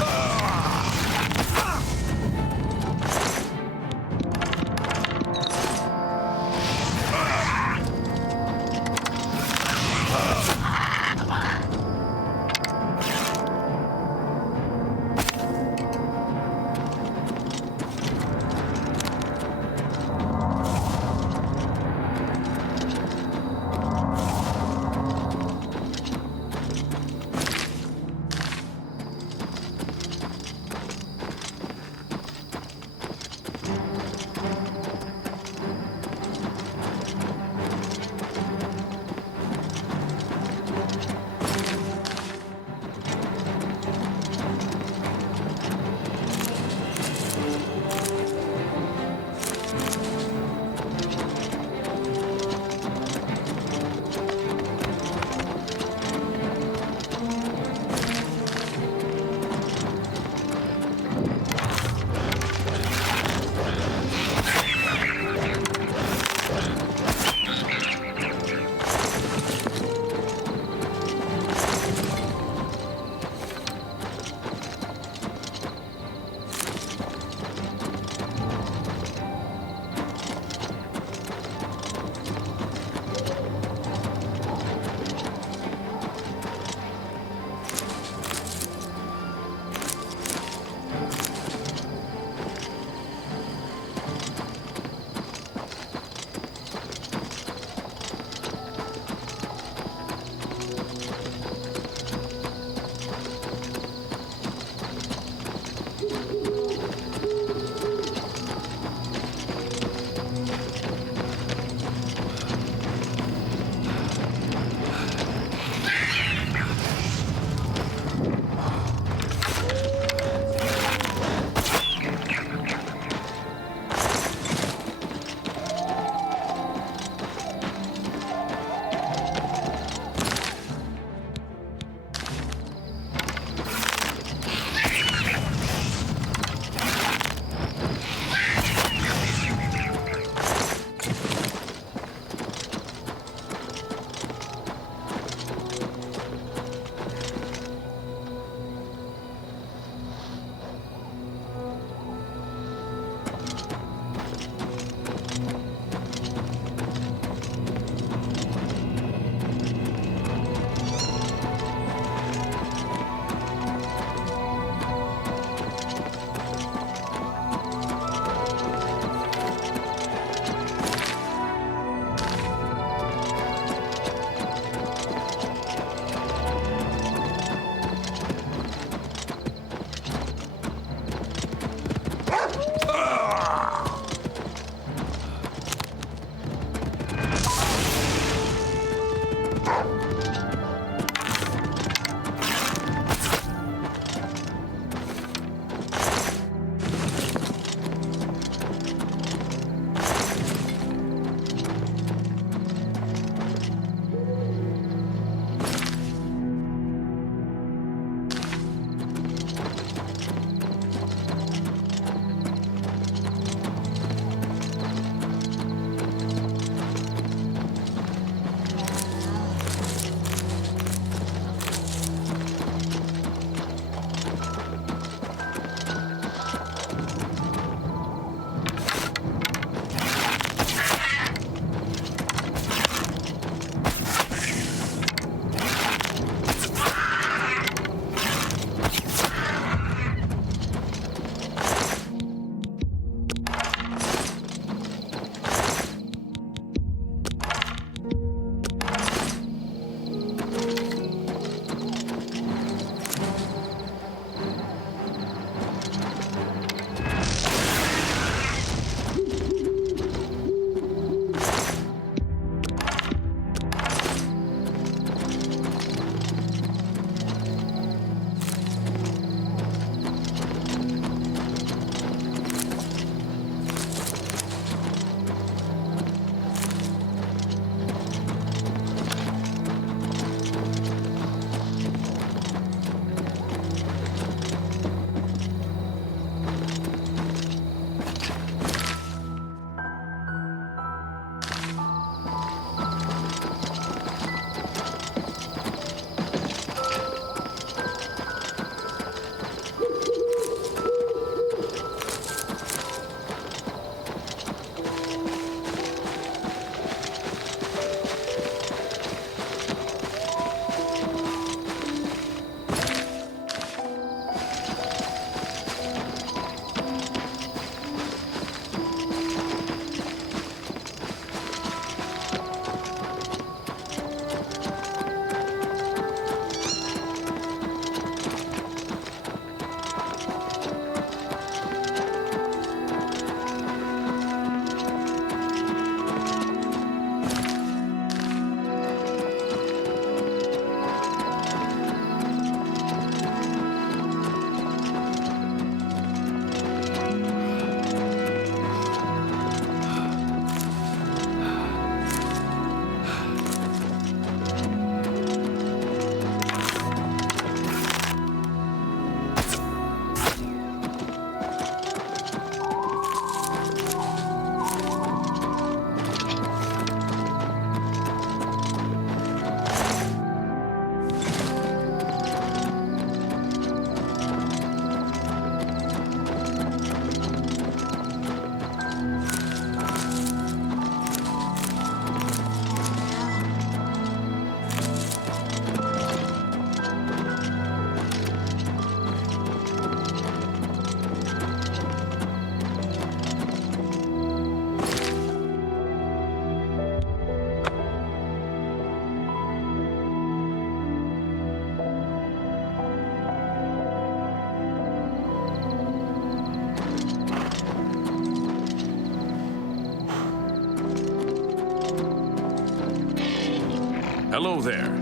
Hello there.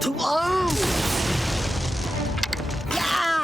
To arms! Yeah!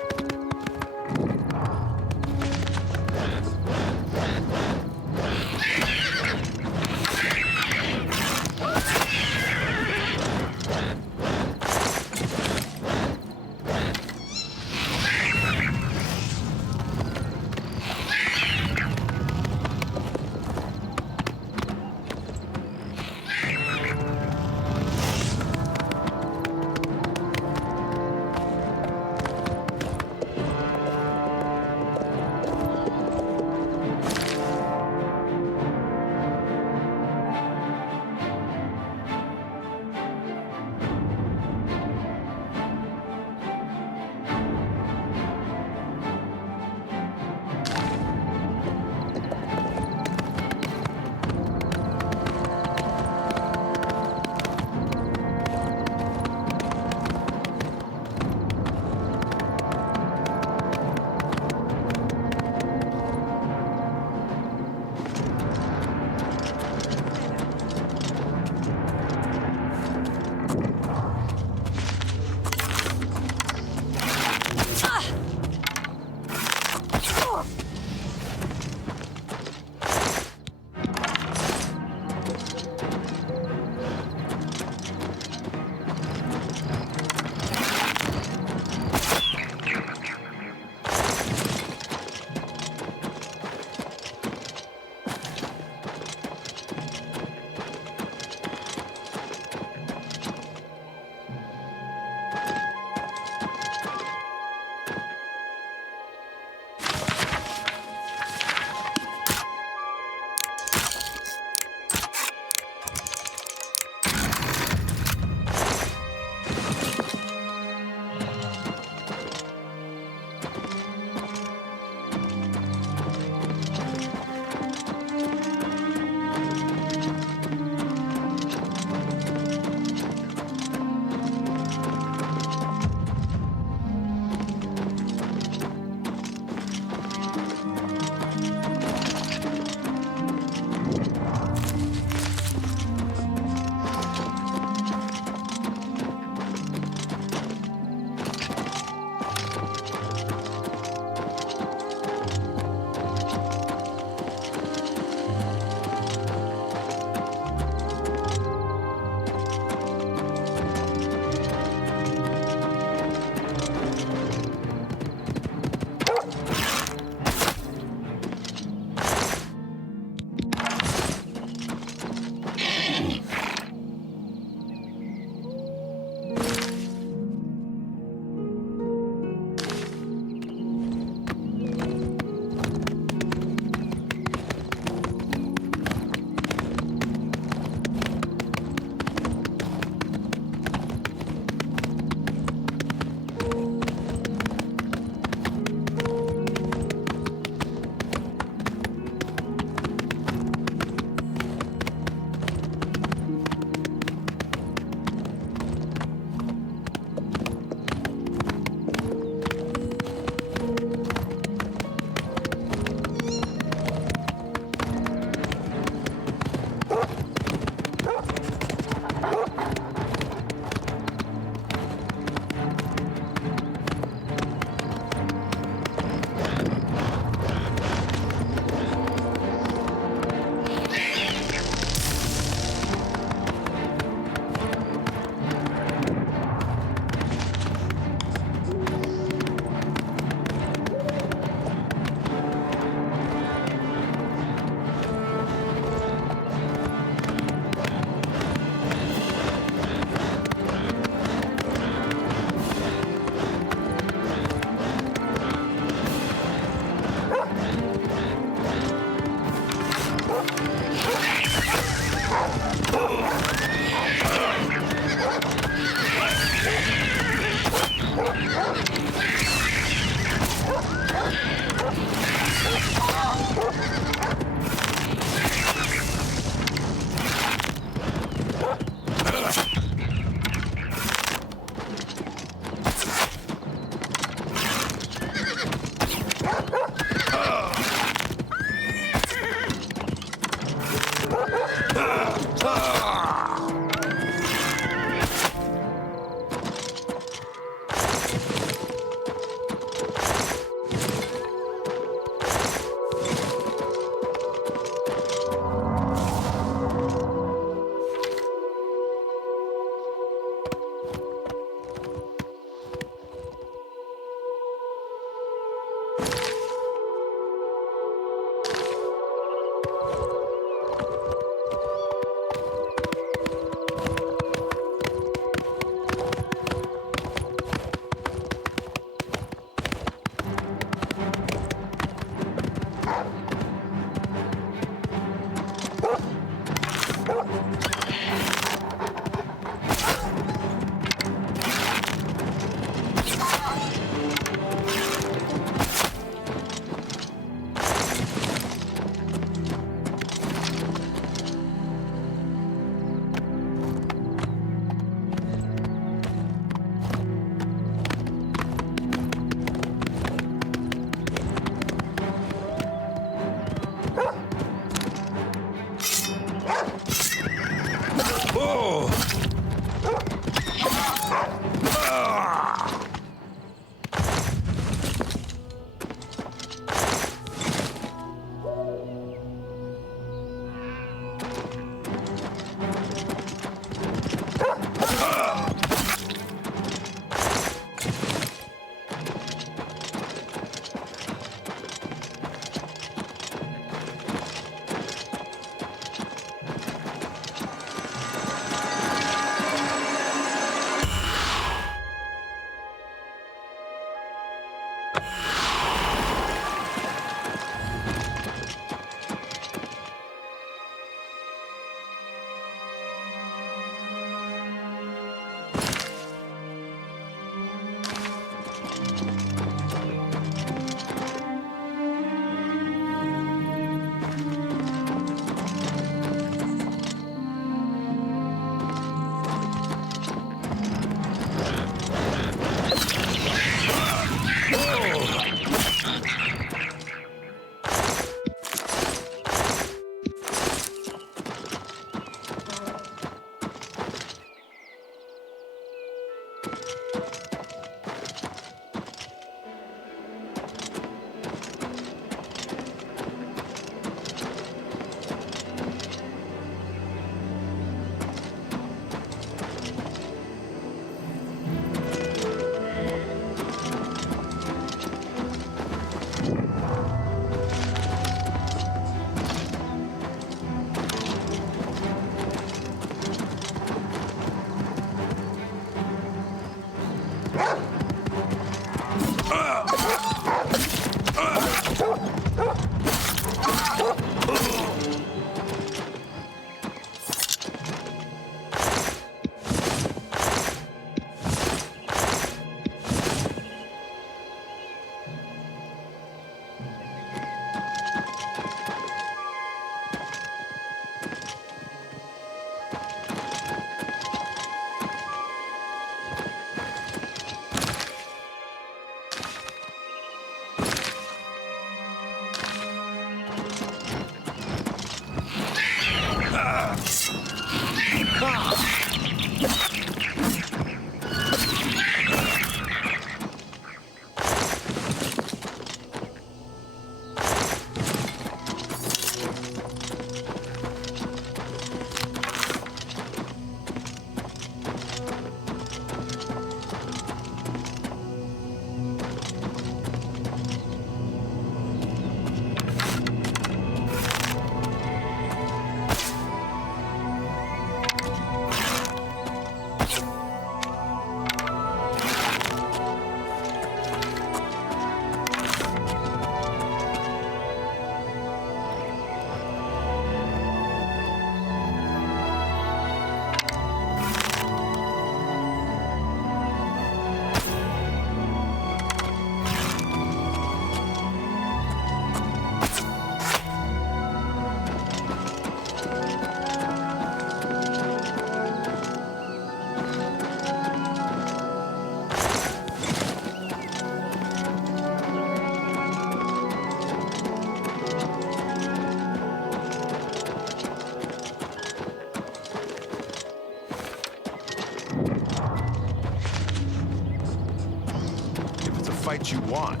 fight you want.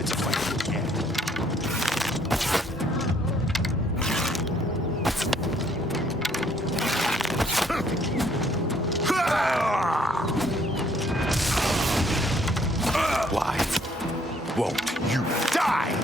It's a fight you'll get. Why won't you die?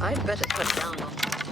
I'd better cut down on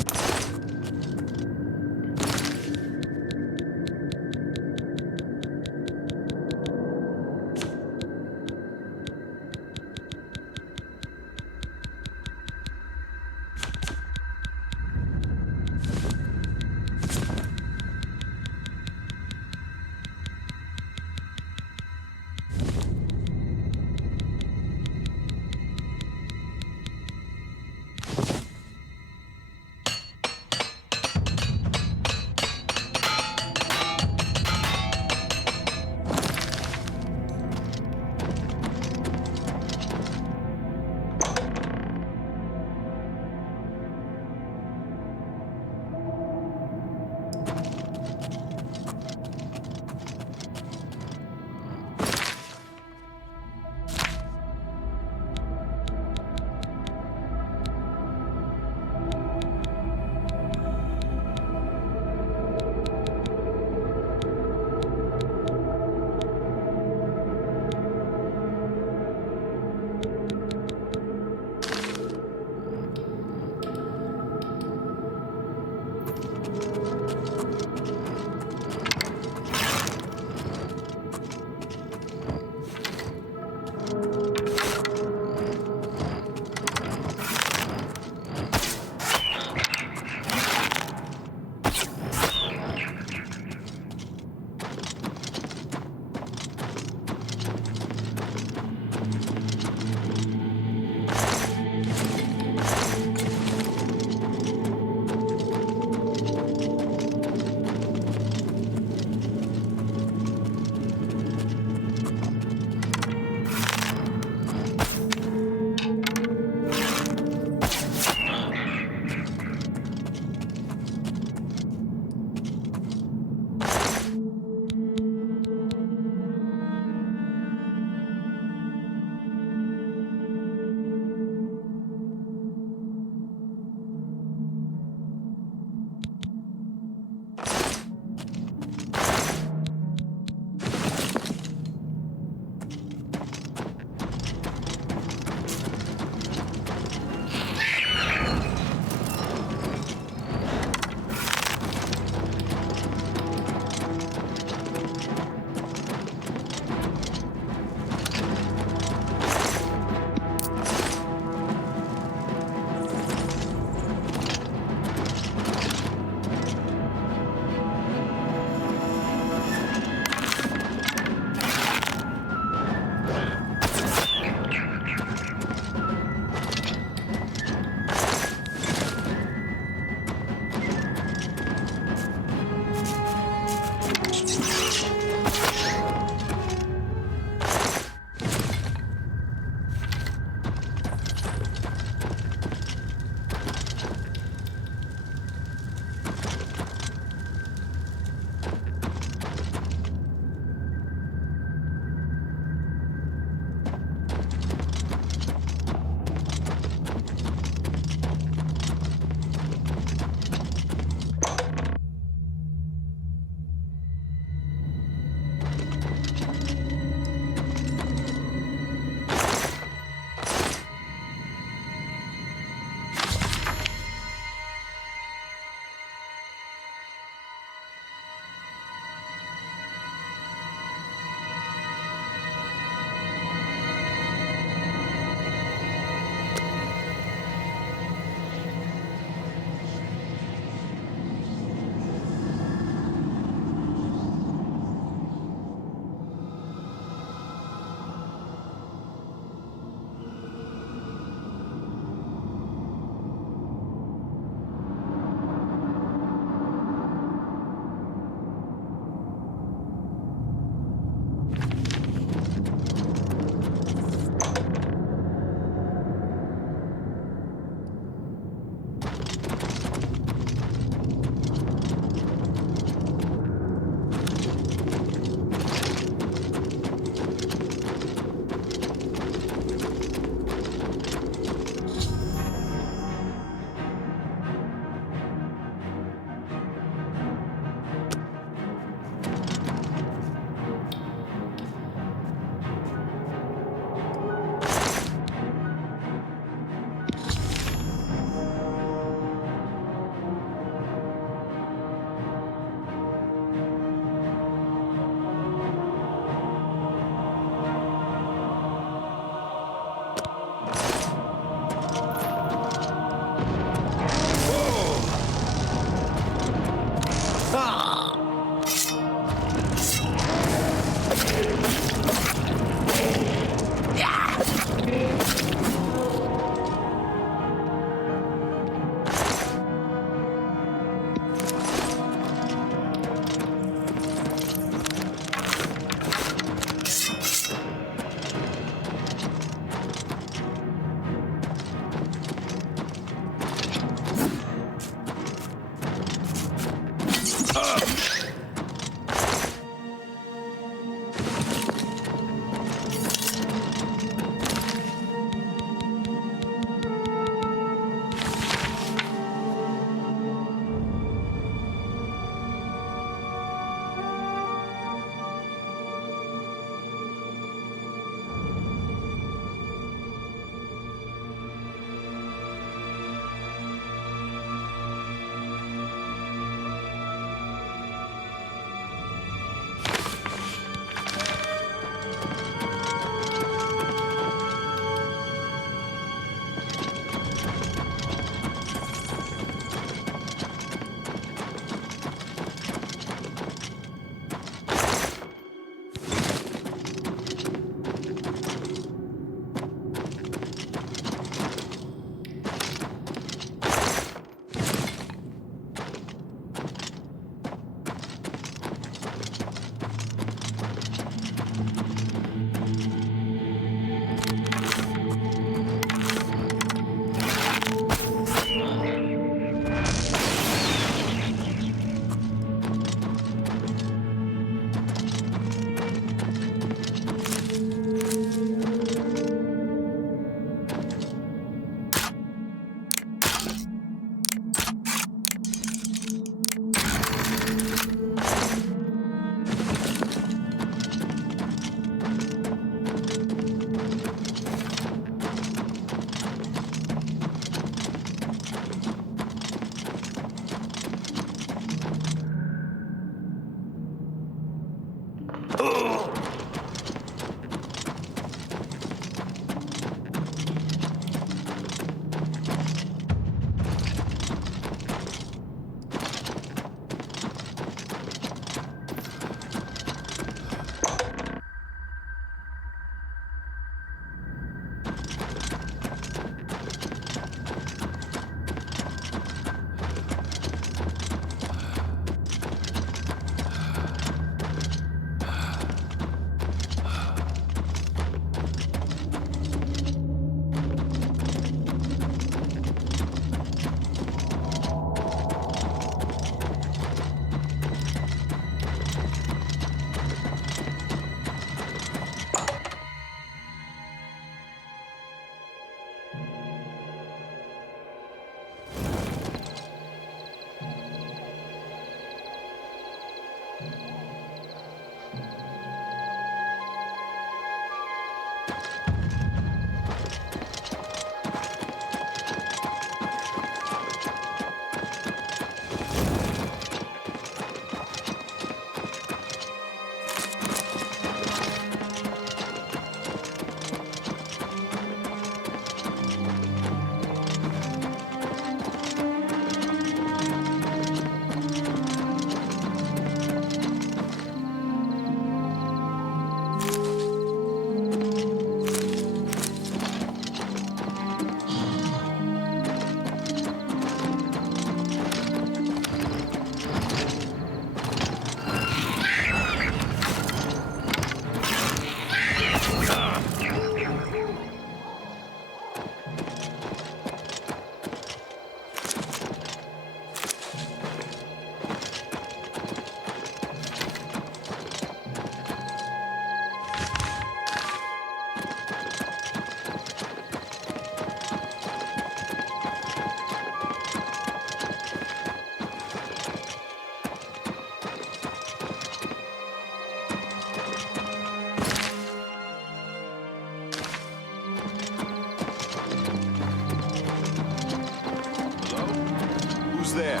Who's there?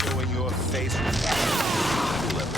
Showing your face with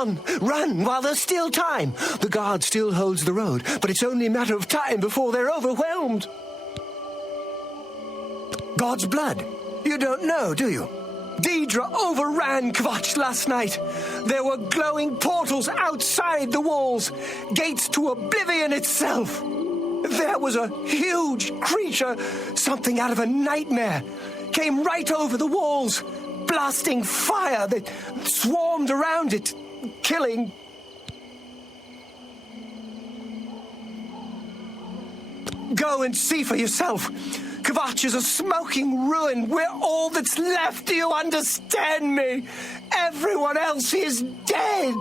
on! Run while there's still time! The guard still holds the road, but it's only a matter of time before they're overwhelmed. God's blood. You don't know, do you? Deidre overran Kvatch last night. There were glowing portals outside the walls, gates to Oblivion itself. There was a huge creature, something out of a nightmare, came right over the walls, blasting fire that swarmed around it, killing. Go and see for yourself. Kvatch is a smoking ruin. We're all that's left. Do you understand me? Everyone else is dead.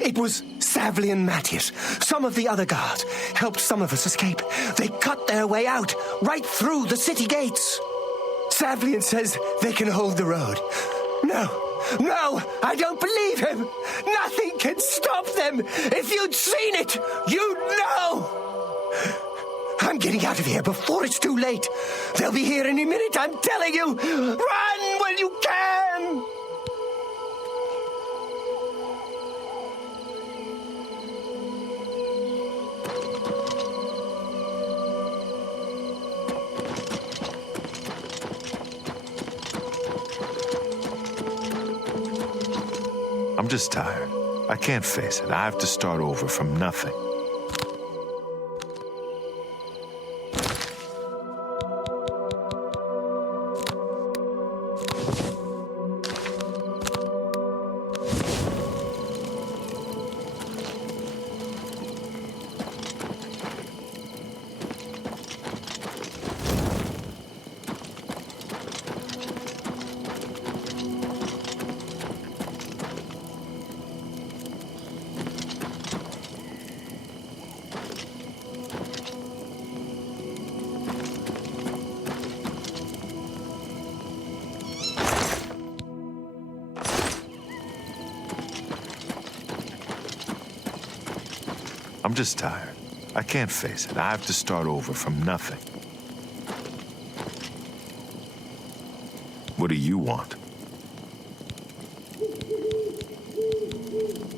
It was Savli and Matthias. Some of the other guards helped some of us escape. They cut their way out, right through the city gates. Savlian says they can hold the road. No, I don't believe him. Nothing can stop them. If you'd seen it, you'd know. I'm getting out of here before it's too late. They'll be here any minute, I'm telling you. Run when you can. I'm just tired. I can't face it. I have to start over from nothing. I'm just tired. I can't face it. I have to start over from nothing. What do you want?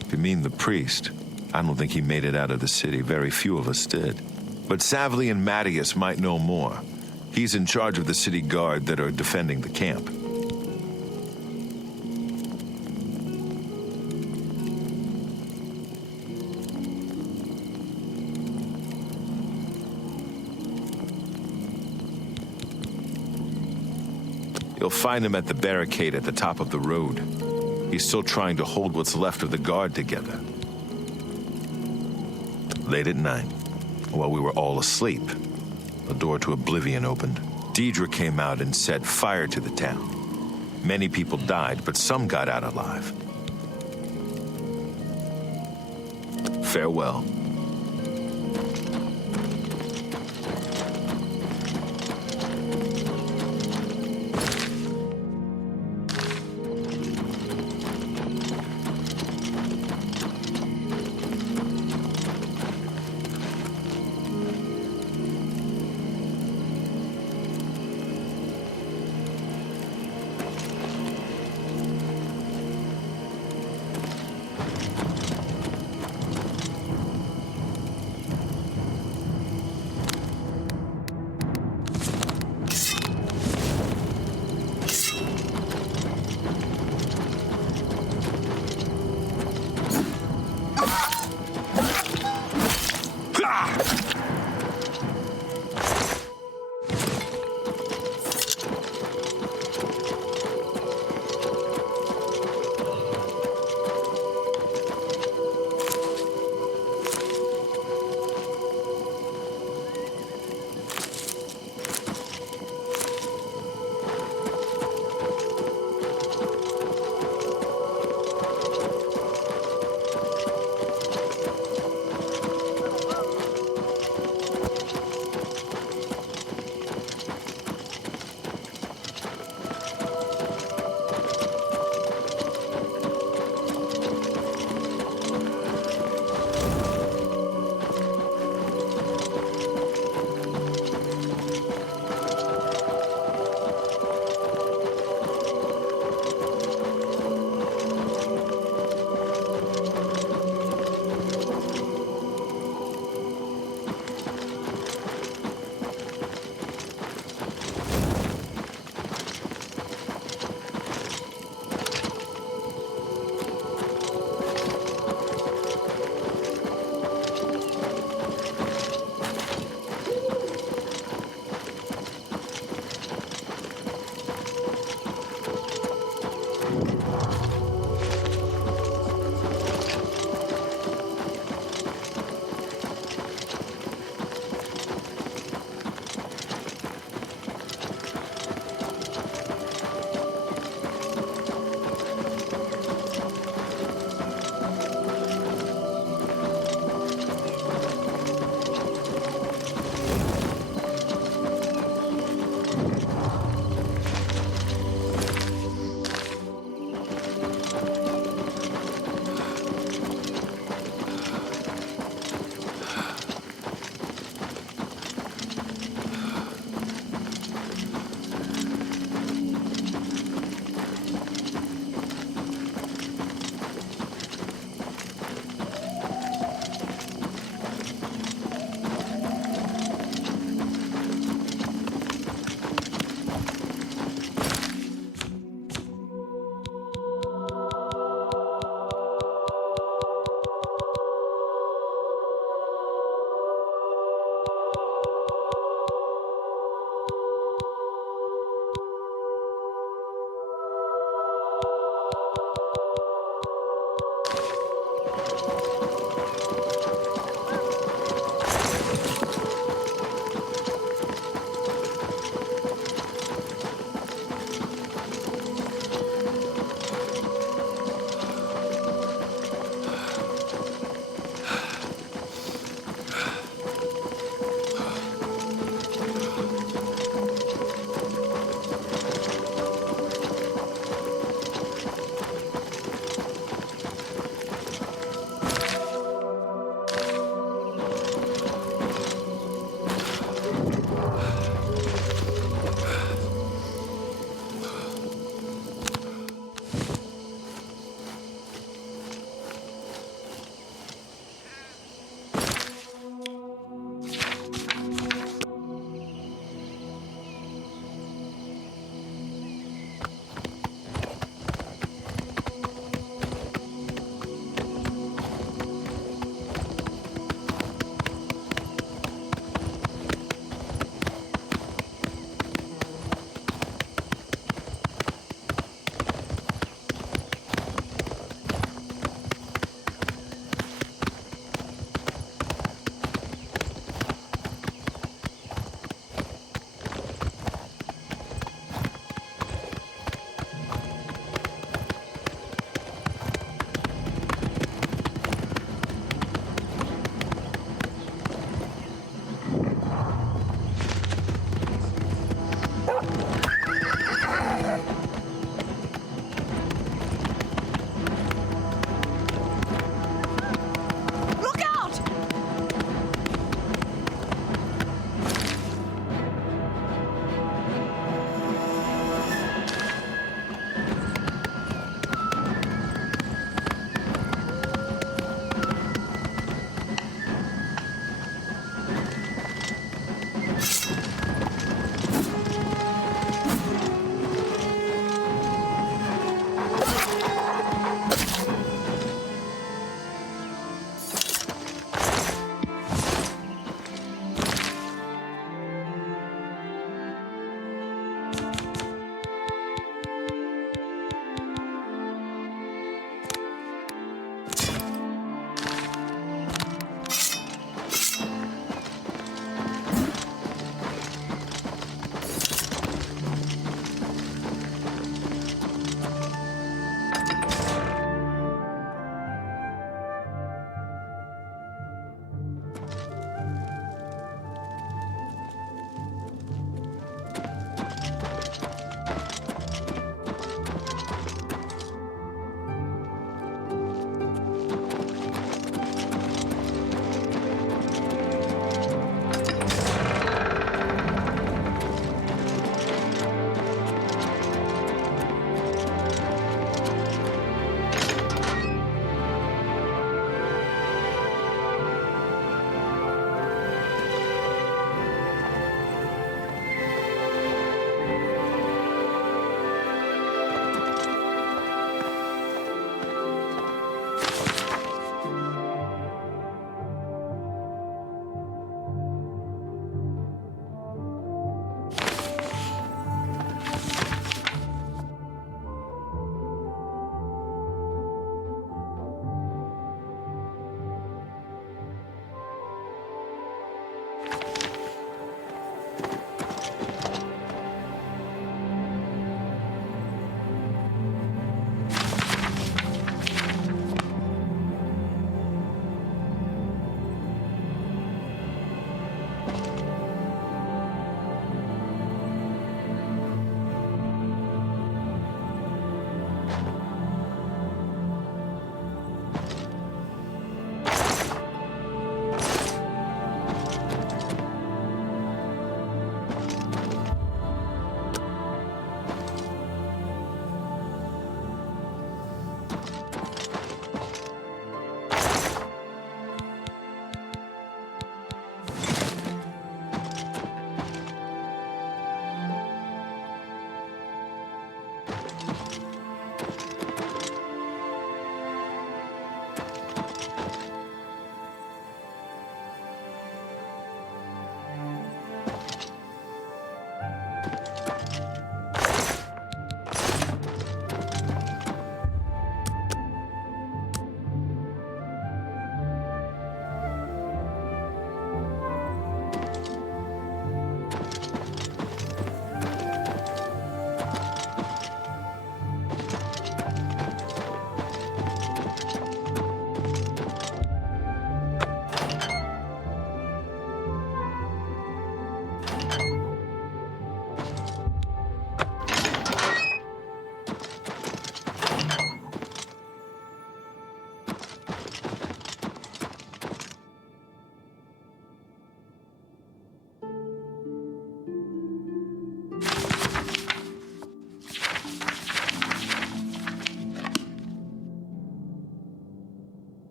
If you mean the priest, I don't think he made it out of the city. Very few of us did. But Savli and Matthias might know more. He's in charge of the city guard that are defending the camp. You'll find him at the barricade at the top of the road. He's still trying to hold what's left of the guard together. Late at night, while we were all asleep, the door to Oblivion opened. Deidre came out and set fire to the town. Many people died, but some got out alive. Farewell.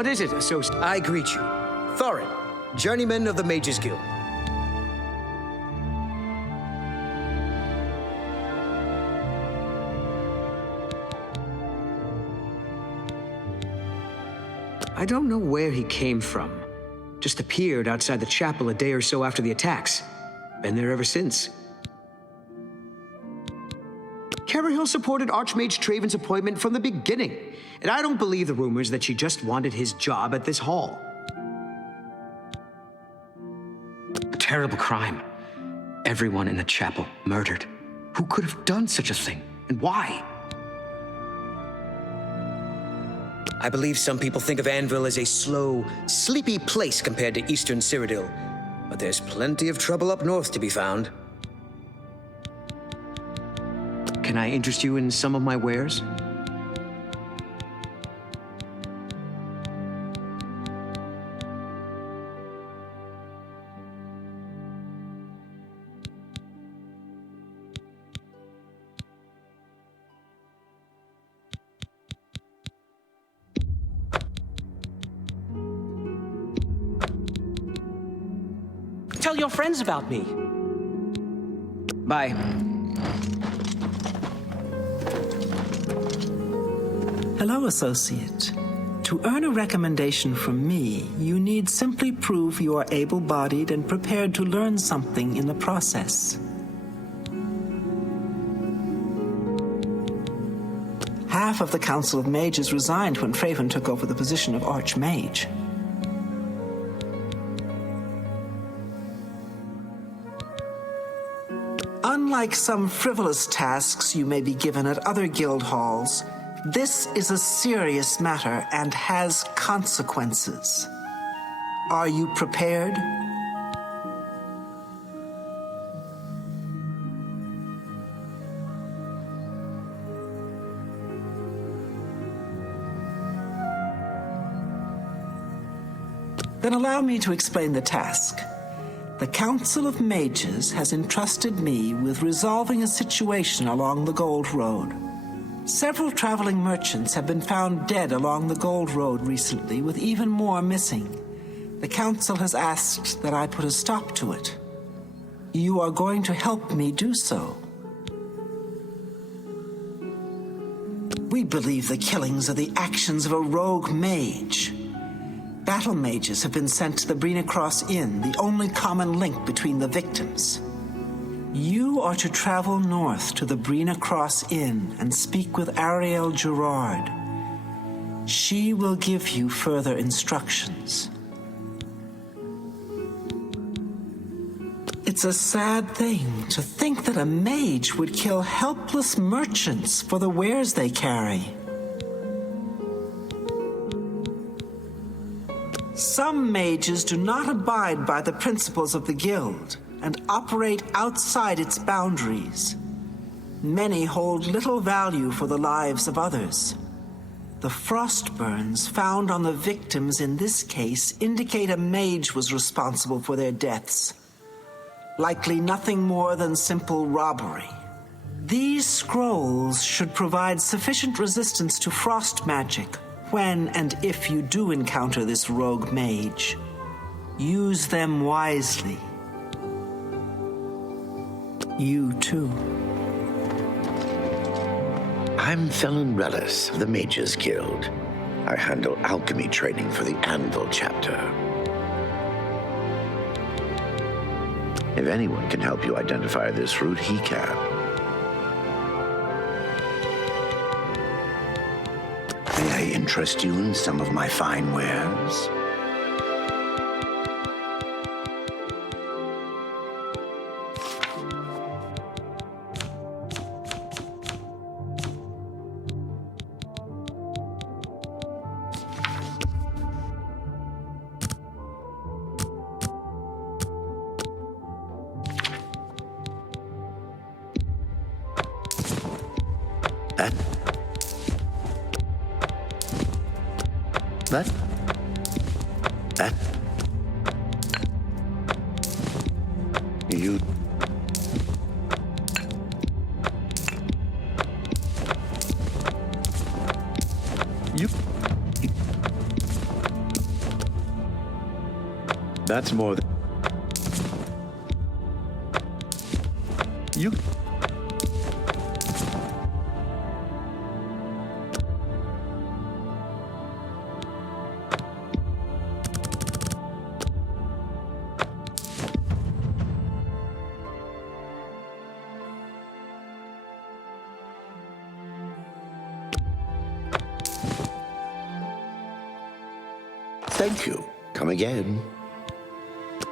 What is it, associate? I greet you. Thorin, journeyman of the Mages Guild. I don't know where he came from. Just appeared outside the chapel a day or so after the attacks. Been there ever since. Cyrodiil supported Archmage Traven's appointment from the beginning, and I don't believe the rumors that she just wanted his job at this hall. A terrible crime. Everyone in the chapel murdered. Who could have done such a thing, and why? I believe some people think of Anvil as a slow, sleepy place compared to Eastern Cyrodiil, but there's plenty of trouble up north to be found. Can I interest you in some of my wares? Tell your friends about me. Bye. Hello, associate. To earn a recommendation from me, you need simply prove you are able-bodied and prepared to learn something in the process. Half of the Council of Mages resigned when Traven took over the position of Archmage. Unlike some frivolous tasks you may be given at other guild halls, this is a serious matter and has consequences. Are you prepared? Then allow me to explain the task. The Council of Mages has entrusted me with resolving a situation along the Gold Road. Several traveling merchants have been found dead along the Gold Road recently, with even more missing. The Council has asked that I put a stop to it. You are going to help me do so. We believe the killings are the actions of a rogue mage. Battle mages have been sent to the Brina Cross Inn, the only common link between the victims. You are to travel north to the Brina Cross Inn and speak with Ariel Gerard. She will give you further instructions. It's a sad thing to think that a mage would kill helpless merchants for the wares they carry. Some mages do not abide by the principles of the guild and operate outside its boundaries. Many hold little value for the lives of others. The frost burns found on the victims in this case indicate a mage was responsible for their deaths. Likely nothing more than simple robbery. These scrolls should provide sufficient resistance to frost magic when and if you do encounter this rogue mage. Use them wisely. You too. I'm Felon Relis of the Mages Guild. I handle alchemy training for the Anvil chapter. If anyone can help you identify this route, he can. May I interest you in some of my fine wares? That. You. That's more than. You. Thank you. Come again.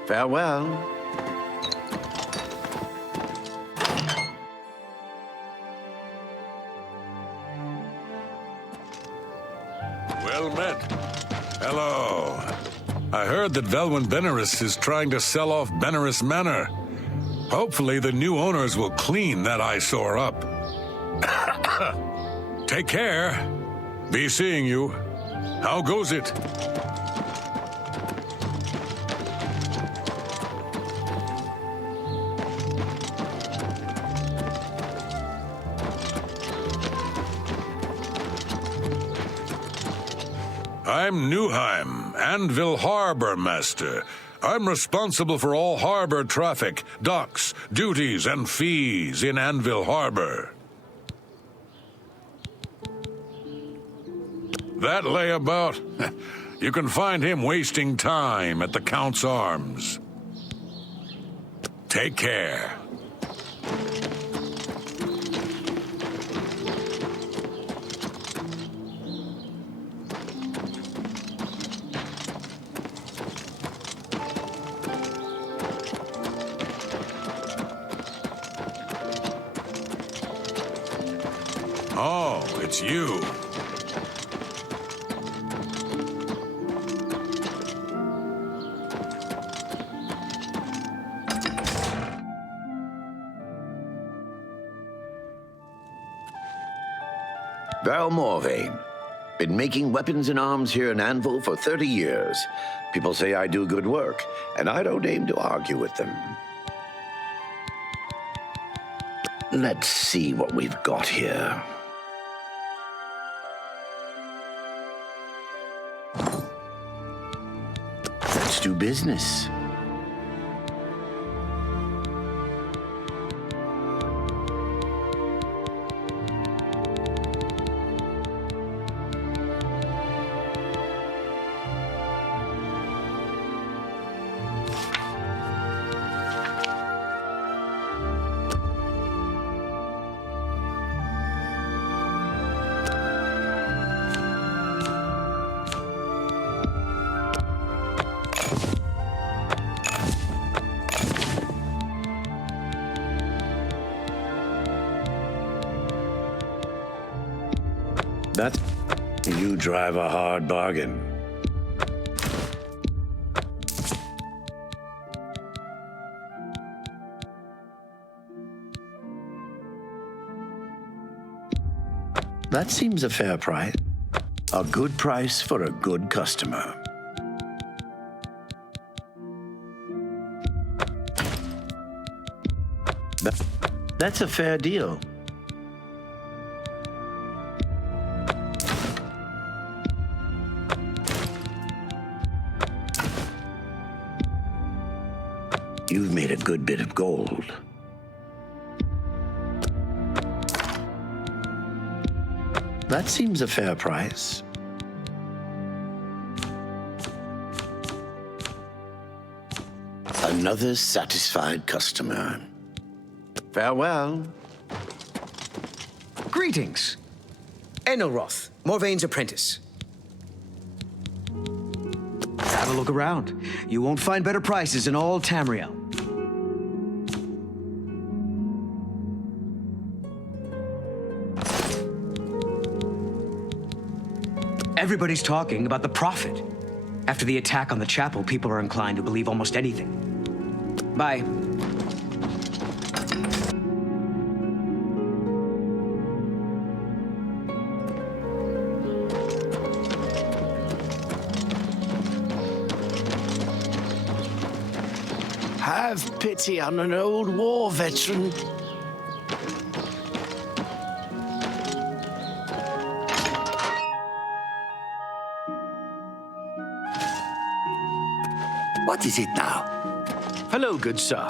Farewell. Well met. Hello. I heard that Velwyn Benaris is trying to sell off Benaris Manor. Hopefully the new owners will clean that eyesore up. Take care. Be seeing you. How goes it? I'm Newheim, Anvil Harbor Master. I'm responsible for all harbor traffic, docks, duties, and fees in Anvil Harbor. That layabout? You can find him wasting time at the Count's Arms. Take care. Oh, it's you. Val Morvain. Been making weapons and arms here in Anvil for 30 years. People say I do good work, and I don't aim to argue with them. Let's see what we've got here. Let's do business. You drive a hard bargain. That seems a fair price. A good price for a good customer. That's a fair deal. You've made a good bit of gold. That seems a fair price. Another satisfied customer. Farewell. Greetings. Enelroth, Morvain's apprentice. Have a look around. You won't find better prices in all Tamriel. Everybody's talking about the Prophet. After the attack on the chapel, people are inclined to believe almost anything. Bye. Have pity on an old war veteran. What is it now? Hello, good sir.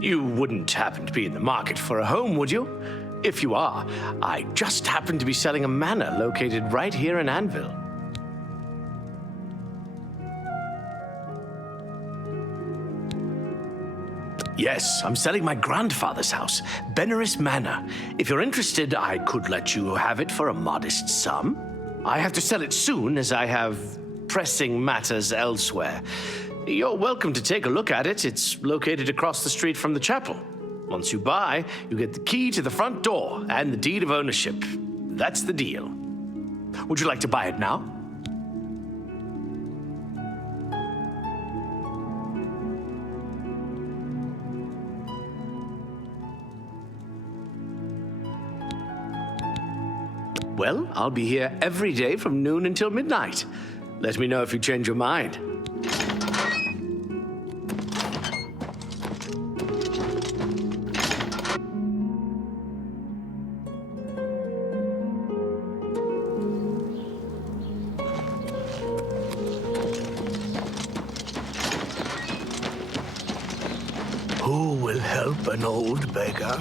You wouldn't happen to be in the market for a home, would you? If you are, I just happen to be selling a manor located right here in Anvil. Yes, I'm selling my grandfather's house, Benaris Manor. If you're interested, I could let you have it for a modest sum. I have to sell it soon, as I have pressing matters elsewhere. You're welcome to take a look at it. It's located across the street from the chapel. Once you buy, you get the key to the front door and the deed of ownership. That's the deal. Would you like to buy it now? Well, I'll be here every day from noon until midnight. Let me know if you change your mind. Who will help an old beggar?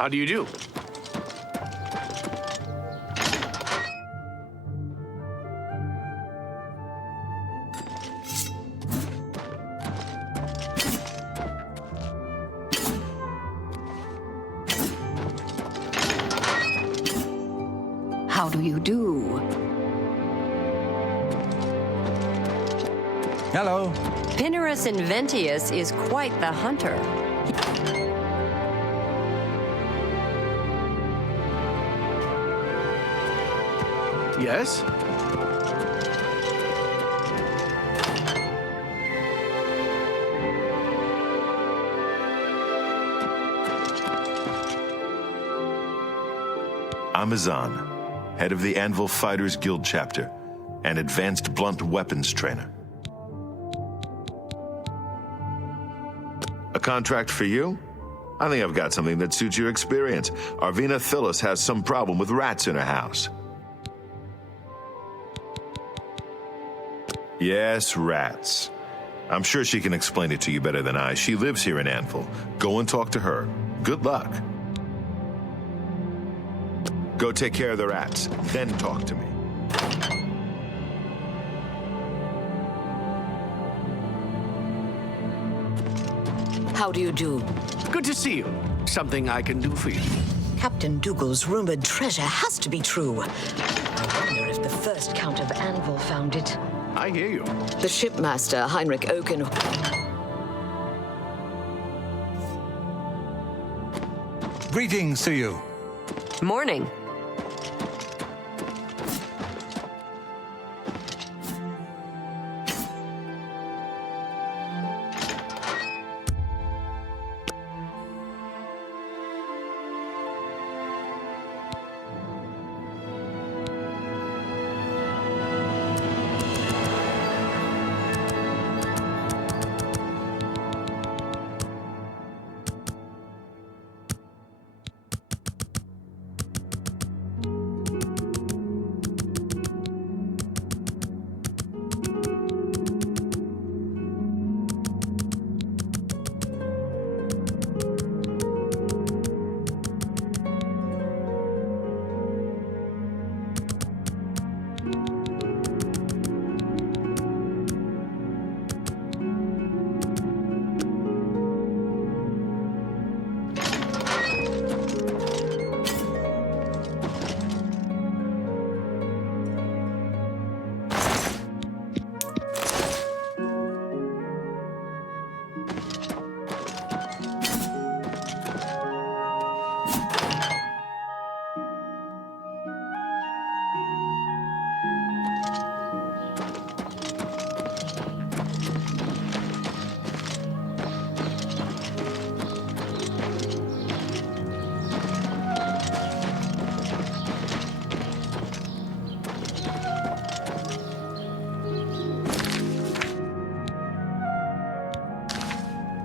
How do you do? How do you do? Hello. Pinnerus Inventius is quite the hunter. Yes? Amazon, head of the Anvil Fighters Guild chapter, and advanced blunt weapons trainer. A contract for you? I think I've got something that suits your experience. Arvina Phyllis has some problem with rats in her house. Yes, rats. I'm sure she can explain it to you better than I. She lives here in Anvil. Go and talk to her. Good luck. Go take care of the rats, then talk to me. How do you do? Good to see you. Something I can do for you. Captain Dougal's rumored treasure has to be true. I wonder if the first Count of Anvil found it. I hear you. The shipmaster, Heinrich Oken. Greetings to you. Morning.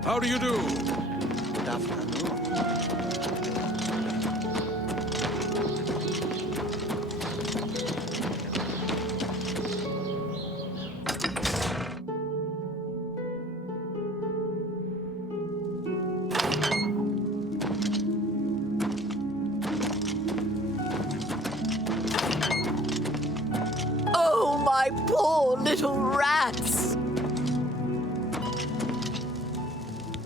How do you do? Good afternoon. Oh, my poor little rats!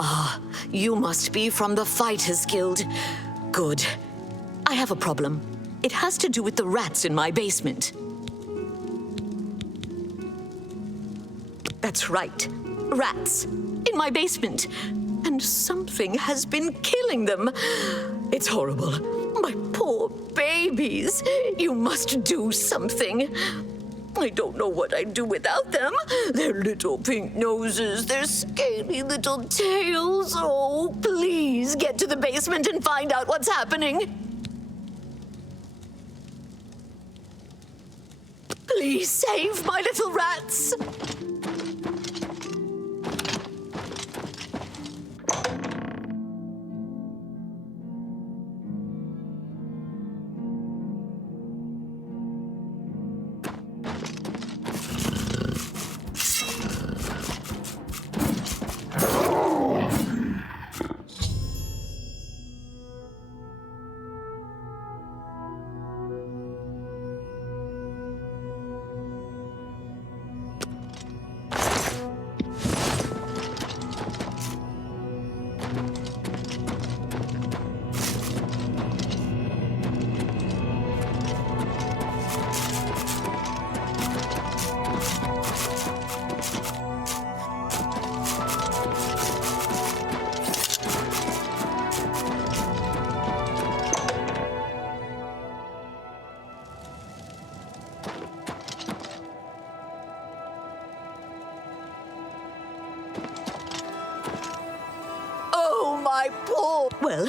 Ah, you must be from the Fighters Guild. Good. I have a problem. It has to do with the rats in my basement. That's right. Rats. In my basement. And something has been killing them. It's horrible. My poor babies. You must do something. I don't know what I'd do without them. Their little pink noses, their scaly little tails. Oh, please get to the basement and find out what's happening. Please save my little rats. Well,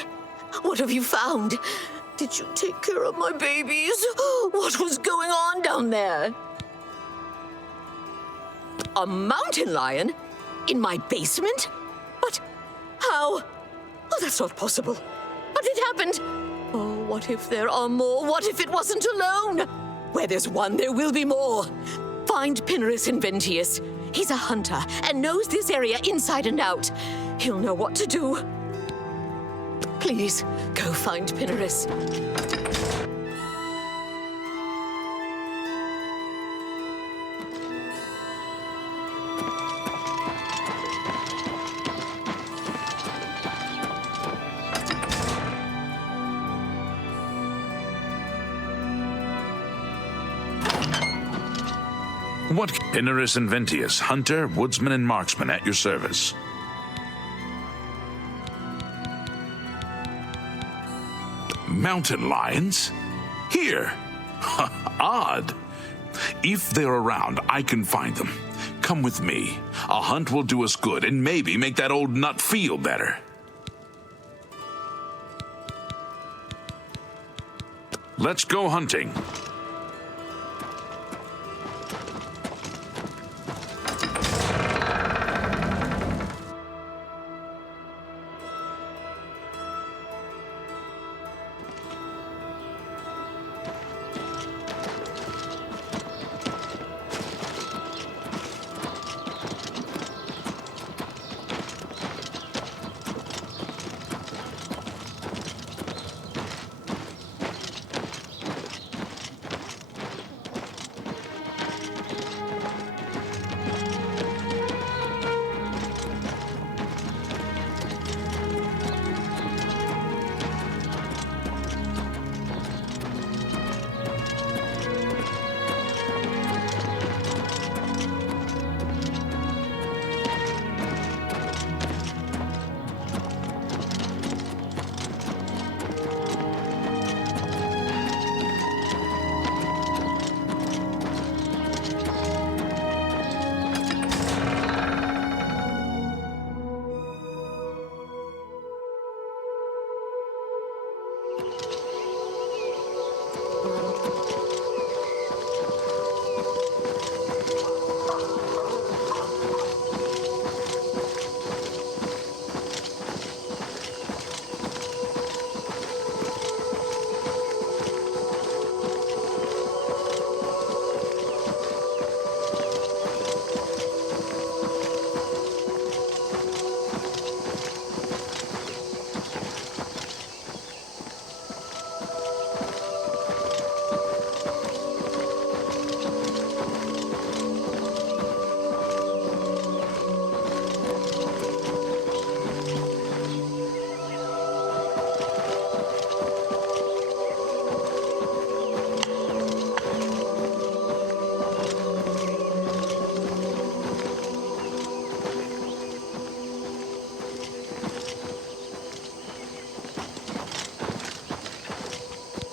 what have you found? Did you take care of my babies? What was going on down there? A mountain lion? In my basement? But how? Oh, that's not possible. But it happened. Oh, what if there are more? What if it wasn't alone? Where there's one, there will be more. Find Pinnerus Inventius. He's a hunter and knows this area inside and out. He'll know what to do. Please, go find Pinnerus. What? Pinnerus Inventius, hunter, woodsman, and marksman at your service. Mountain lions? Here? Odd. If they're around, I can find them. Come with me. A hunt will do us good and maybe make that old nut feel better. Let's go hunting.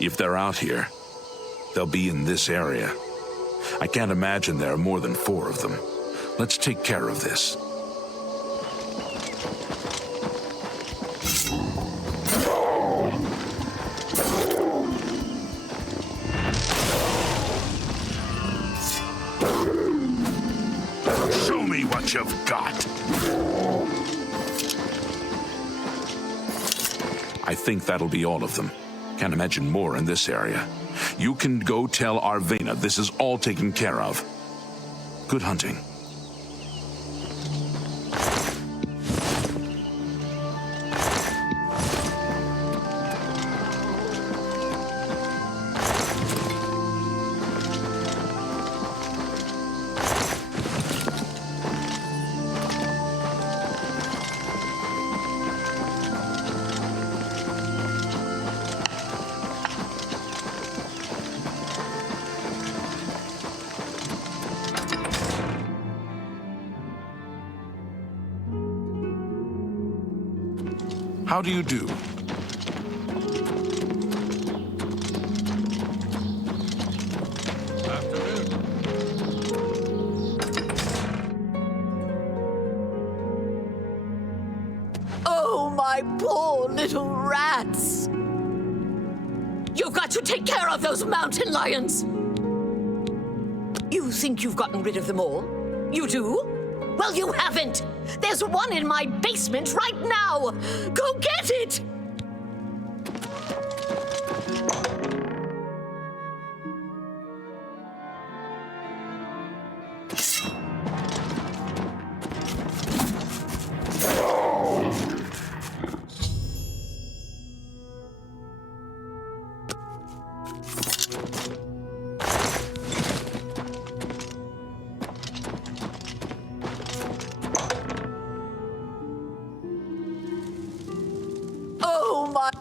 If they're out here, they'll be in this area. I can't imagine there are more than 4 of them. Let's take care of this. Show me what you've got. I think that'll be all of them. Can't imagine more in this area. You can go tell Arvena this is all taken care of. Good hunting. How do you do? Oh, my poor little rats! You've got to take care of those mountain lions! You think you've gotten rid of them all? You do? Well, you haven't! There's one in my basement right now! Go get it!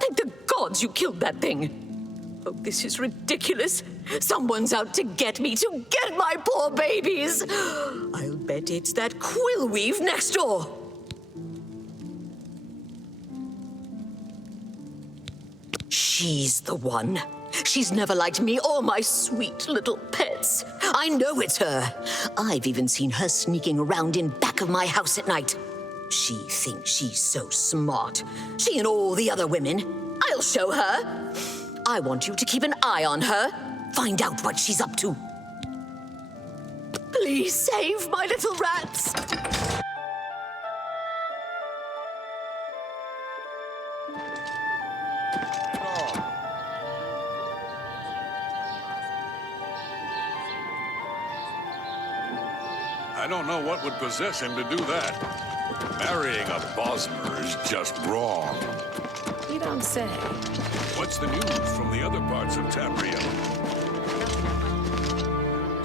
Thank the gods you killed that thing. Oh, this is ridiculous. Someone's out to get me, to get my poor babies. I'll bet it's that quill weave next door. She's the one. She's never liked me or my sweet little pets. I know it's her. I've even seen her sneaking around in back of my house at night. She thinks she's so smart. She and all the other women. I'll show her. I want you to keep an eye on her. Find out what she's up to. Please save my little rats. I don't know what would possess him to do that. Marrying a Bosmer is just wrong. You don't say. What's the news from the other parts of Tamriel?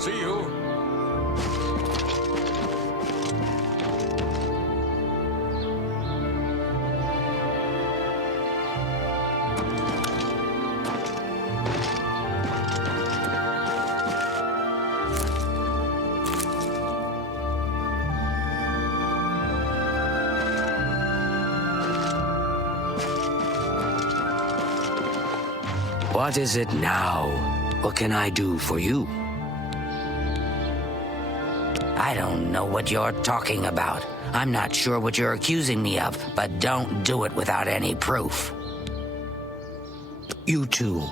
See you. What is it now? What can I do for you? I don't know what you're talking about. I'm not sure what you're accusing me of, but don't do it without any proof. You too.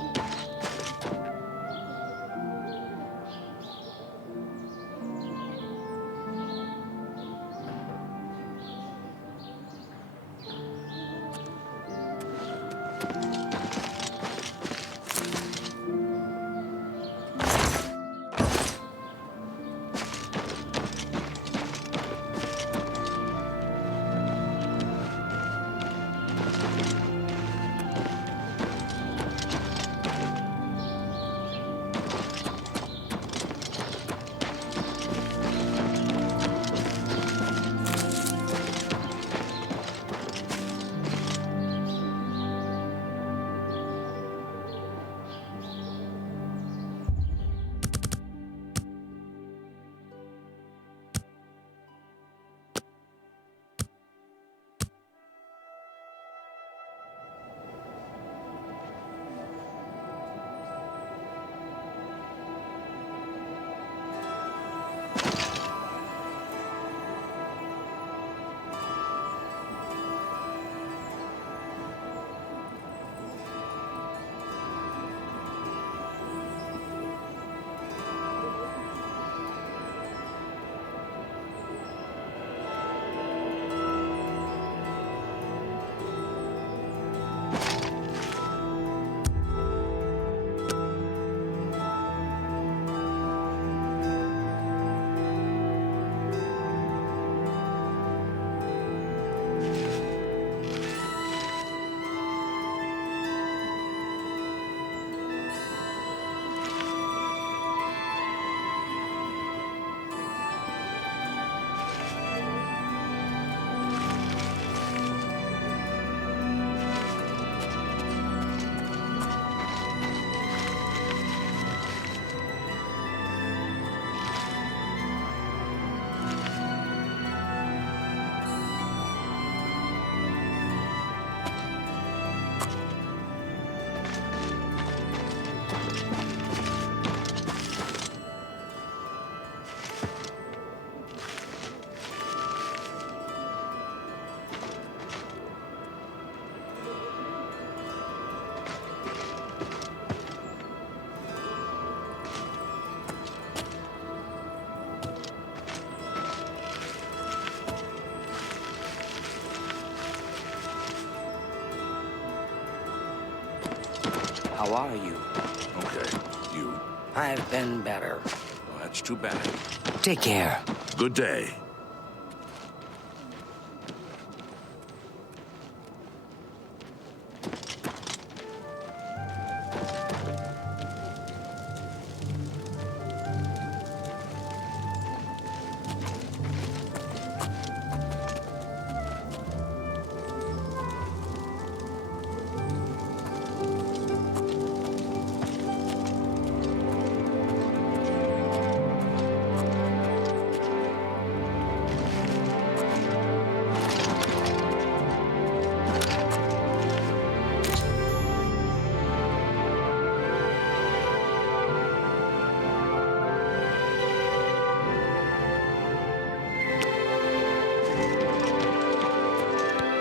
How are you? Okay, you. I've been better. Well, that's too bad. Take care. Good day.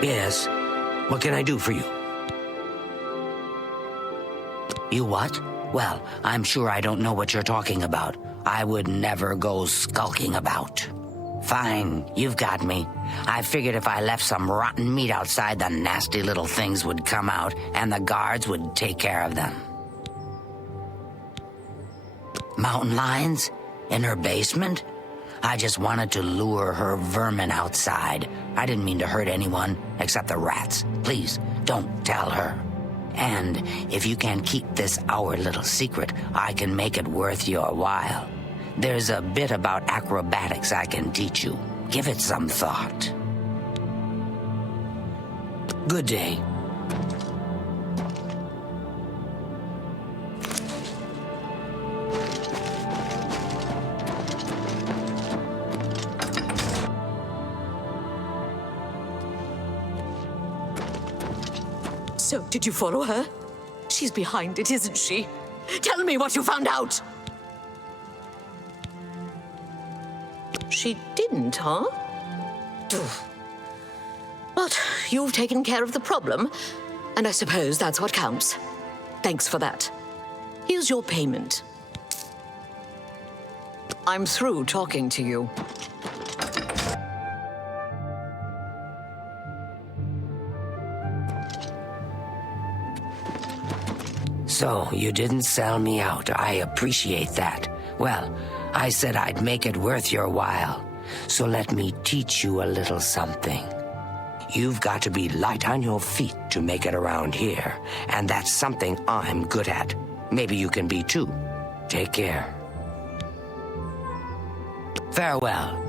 Yes. What can I do for you? You what? Well, I'm sure I don't know what you're talking about. I would never go skulking about. Fine, you've got me. I figured if I left some rotten meat outside, the nasty little things would come out, and the guards would take care of them. Mountain lions? In her basement? I just wanted to lure her vermin outside. I didn't mean to hurt anyone, except the rats. Please, don't tell her. And if you can keep this our little secret, I can make it worth your while. There's a bit about acrobatics I can teach you. Give it some thought. Good day. So, did you follow her? She's behind it, isn't she? Tell me what you found out! She didn't, huh? But you've taken care of the problem, and I suppose that's what counts. Thanks for that. Here's your payment. I'm through talking to you. So, you didn't sell me out. I appreciate that. Well, I said I'd make it worth your while. So let me teach you a little something. You've got to be light on your feet to make it around here, and that's something I'm good at. Maybe you can be too. Take care. Farewell.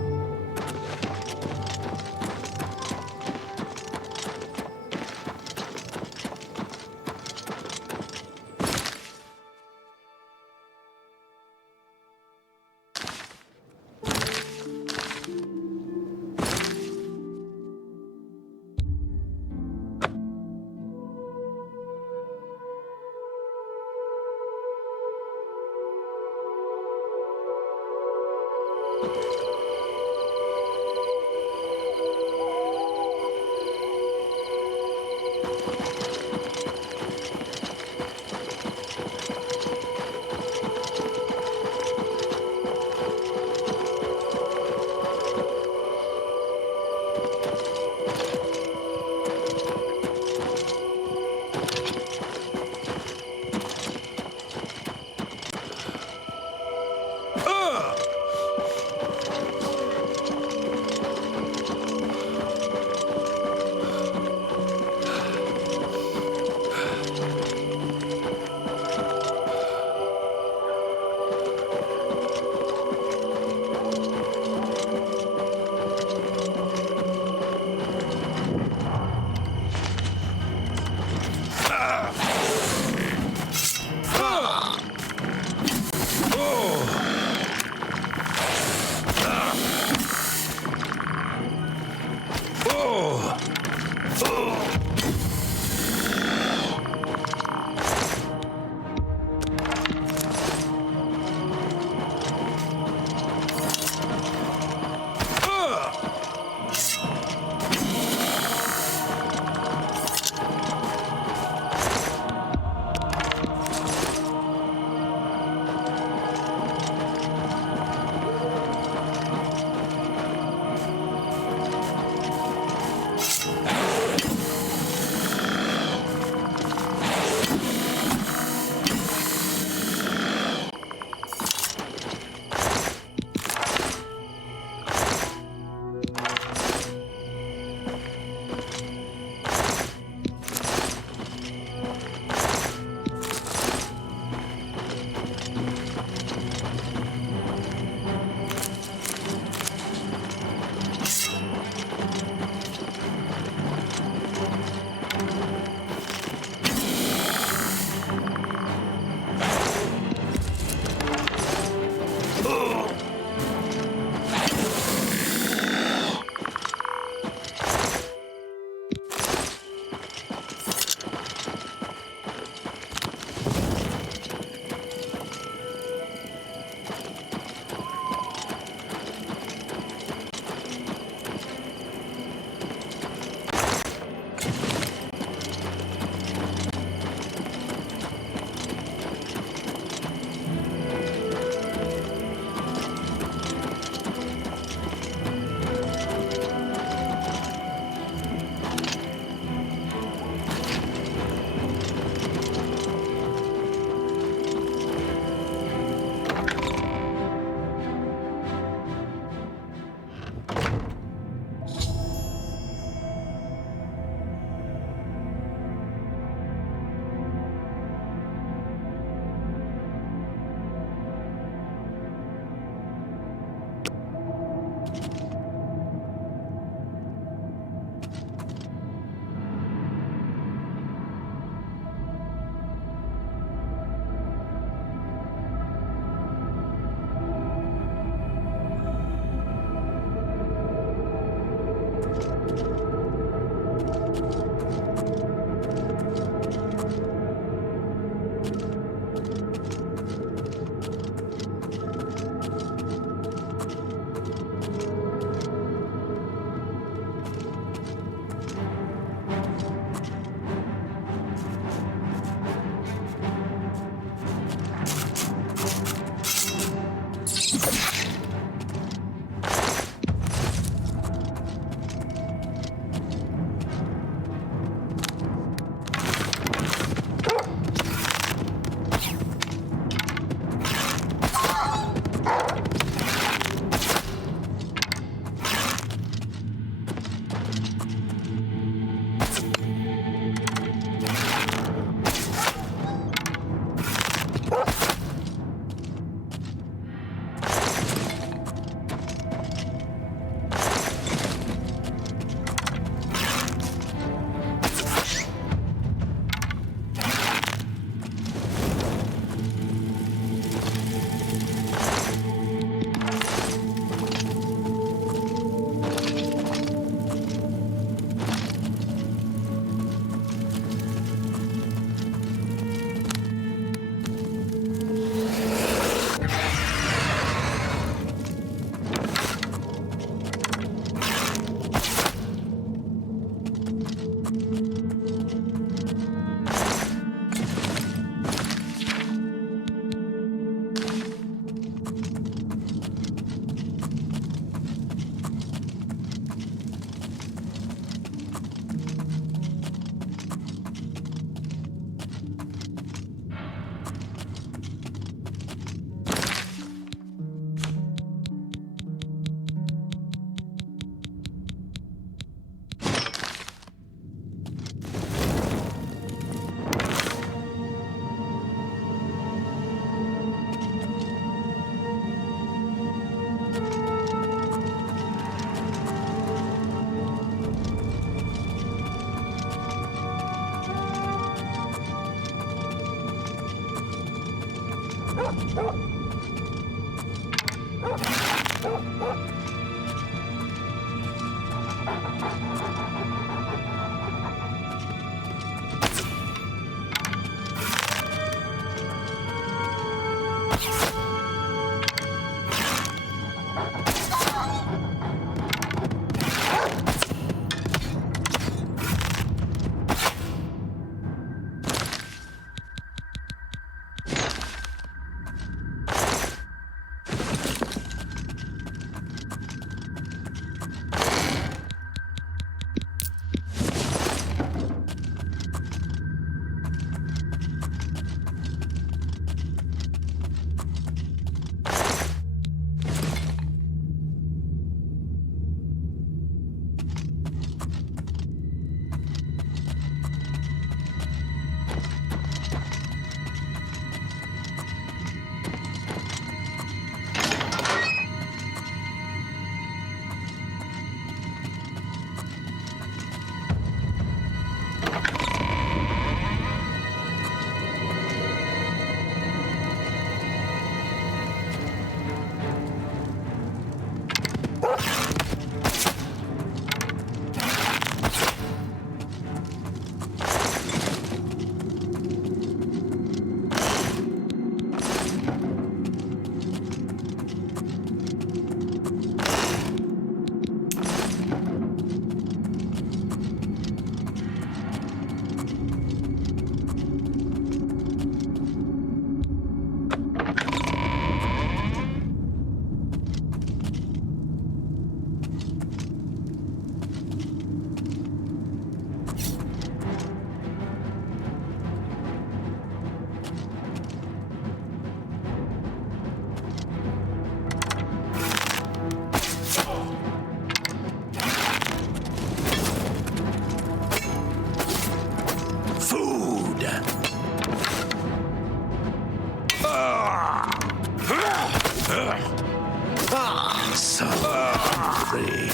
Free.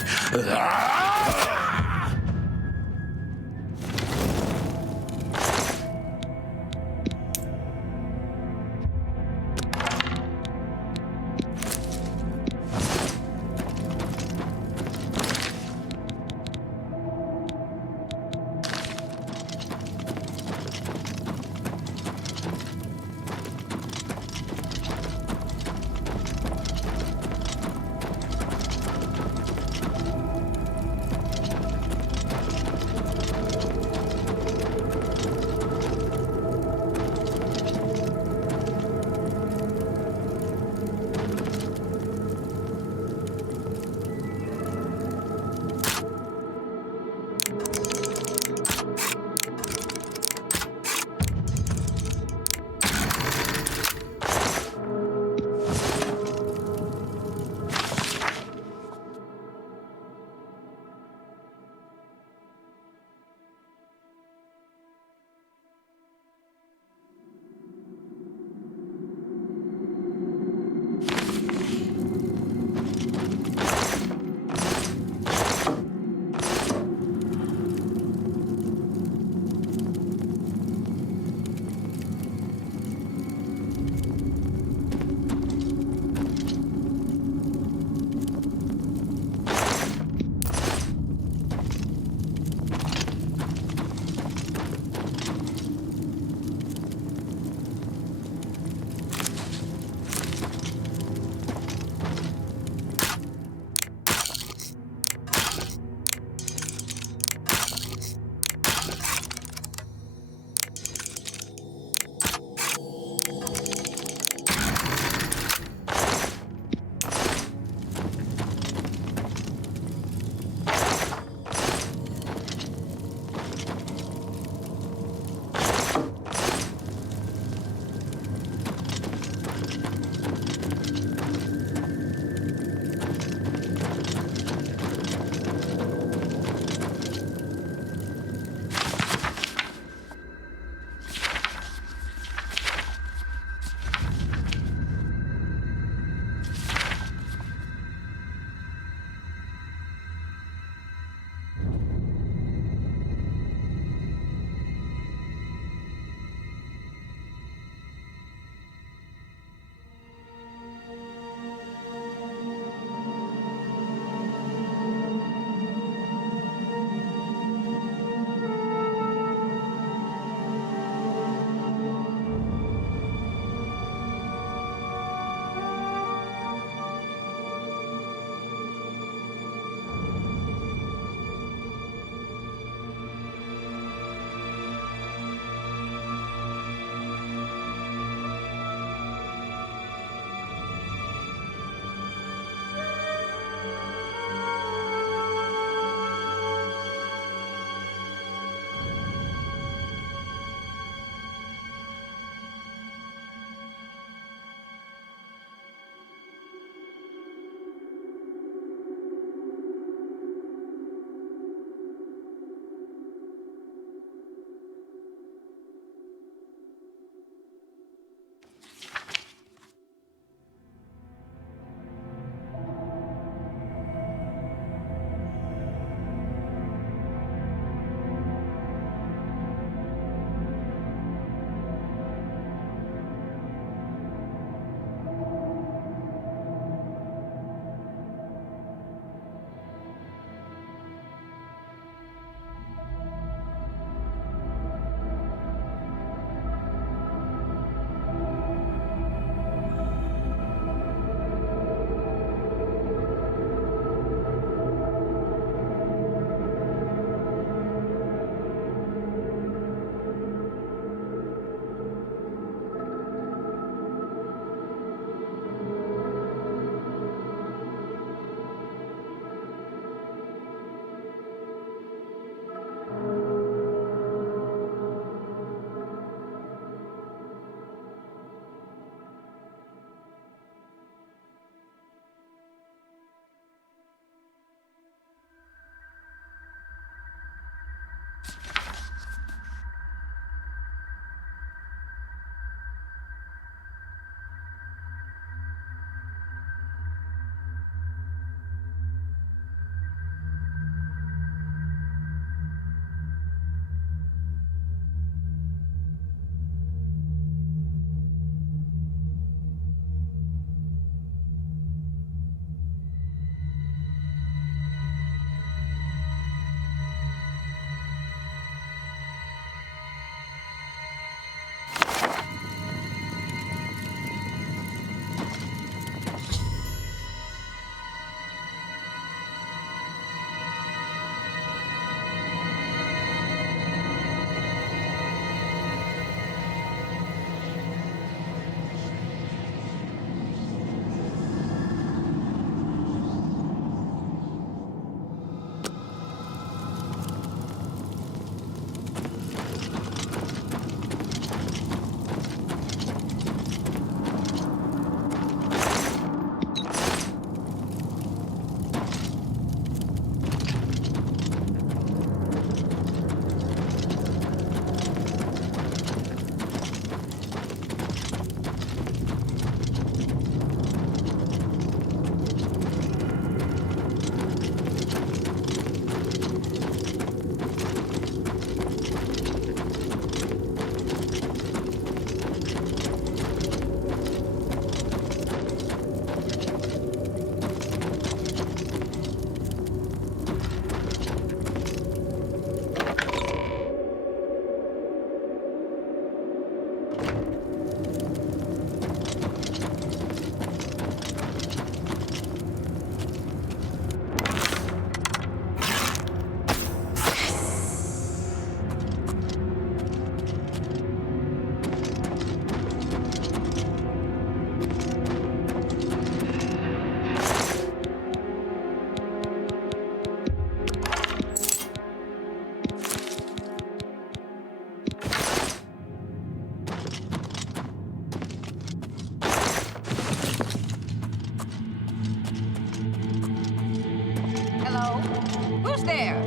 Who's there?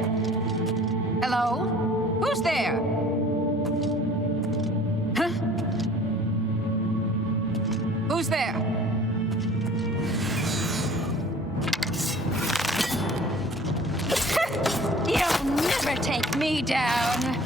Hello? Who's there? Huh? Who's there? You'll never take me down.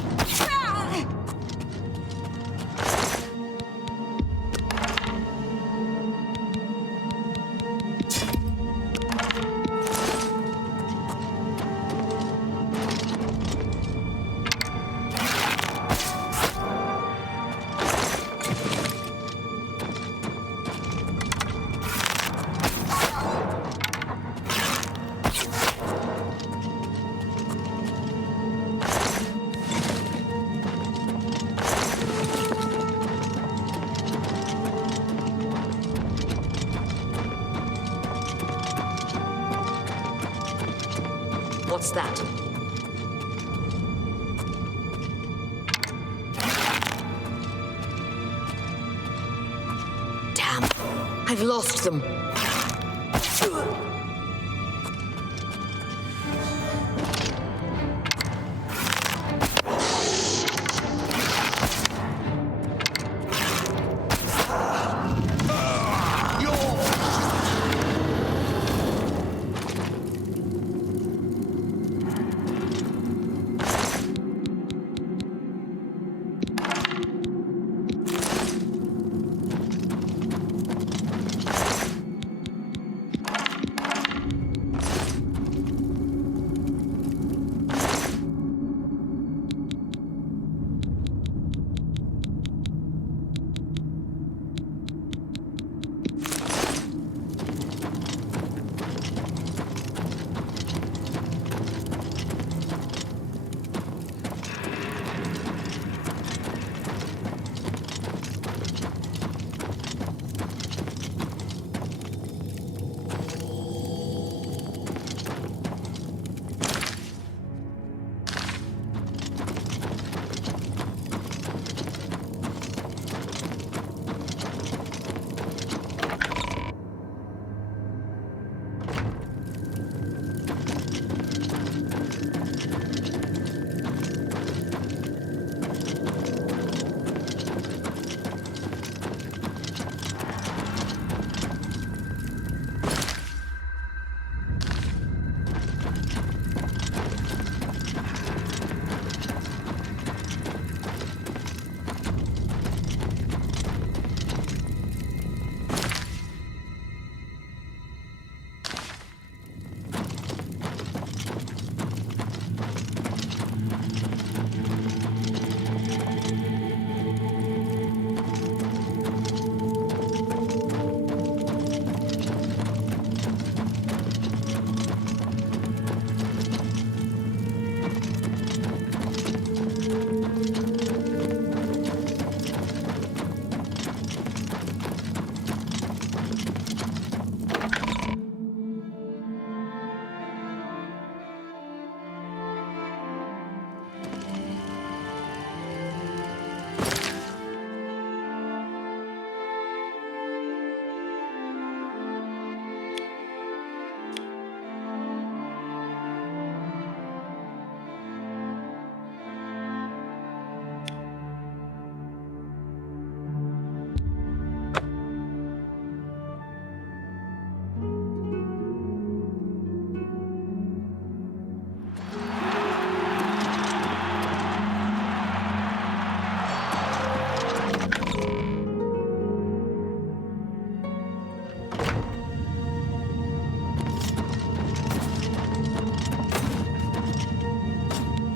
What's that? Damn, I've lost them.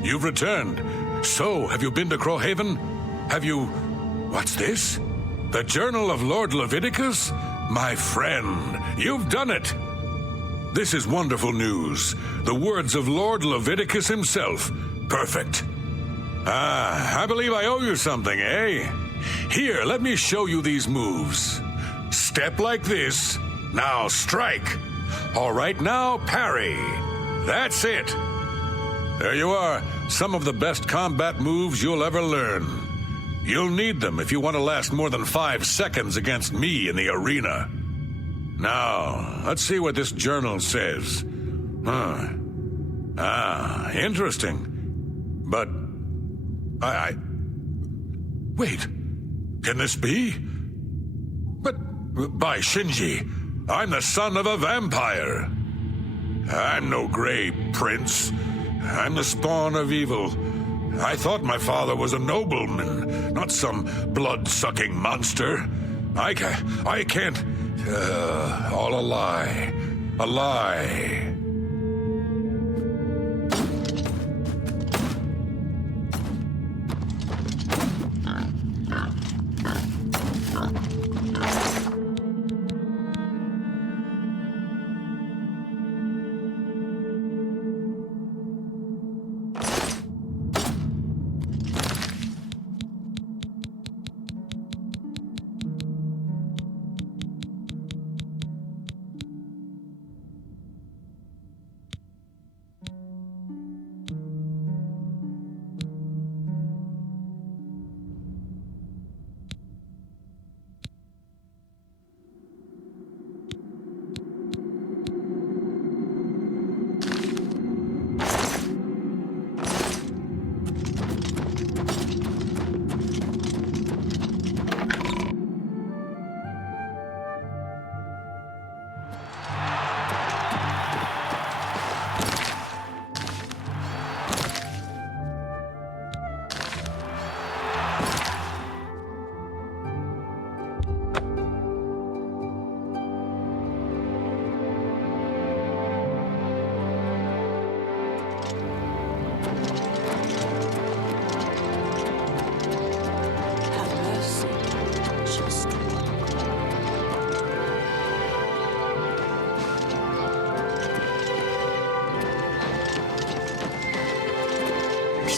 You've returned. So, have you been to Crowhaven? Have you... What's this? The Journal of Lord Leviticus? My friend, you've done it! This is wonderful news. The words of Lord Leviticus himself. Perfect. Ah, I believe I owe you something, eh? Here, let me show you these moves. Step like this. Now strike. All right, now parry. That's it. There you are. Some of the best combat moves you'll ever learn. You'll need them if you want to last more than 5 seconds against me in the arena. Now, let's see what this journal says. Ah, interesting. But I... Wait, can this be? But by Shinji, I'm the son of a vampire. I'm no gray prince. I'm the spawn of evil. I thought my father was a nobleman, not some blood-sucking monster. I can't... all a lie. A lie.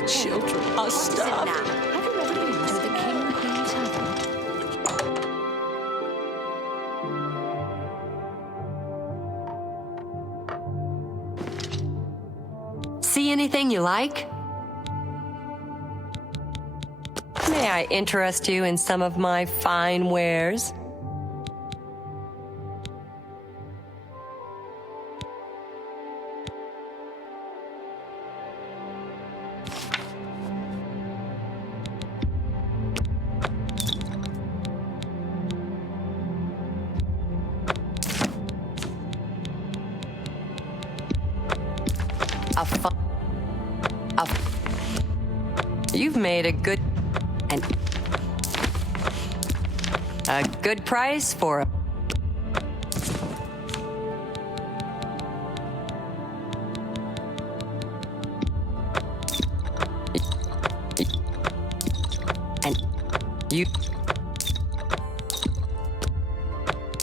Children are starving. See anything you like? May I interest you in some of my fine wares? You've made a good price for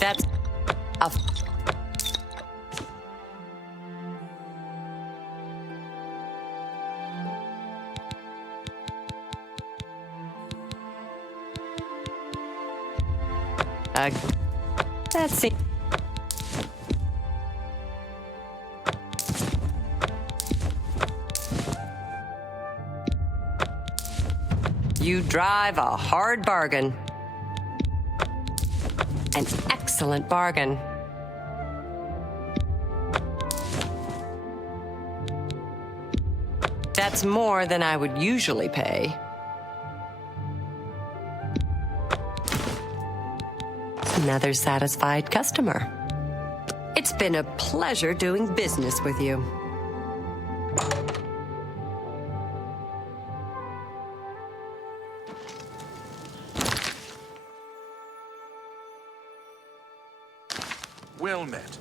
that's a let's see. You drive a hard bargain. An excellent bargain. That's more than I would usually pay. Another satisfied customer. It's been a pleasure doing business with you. Well met.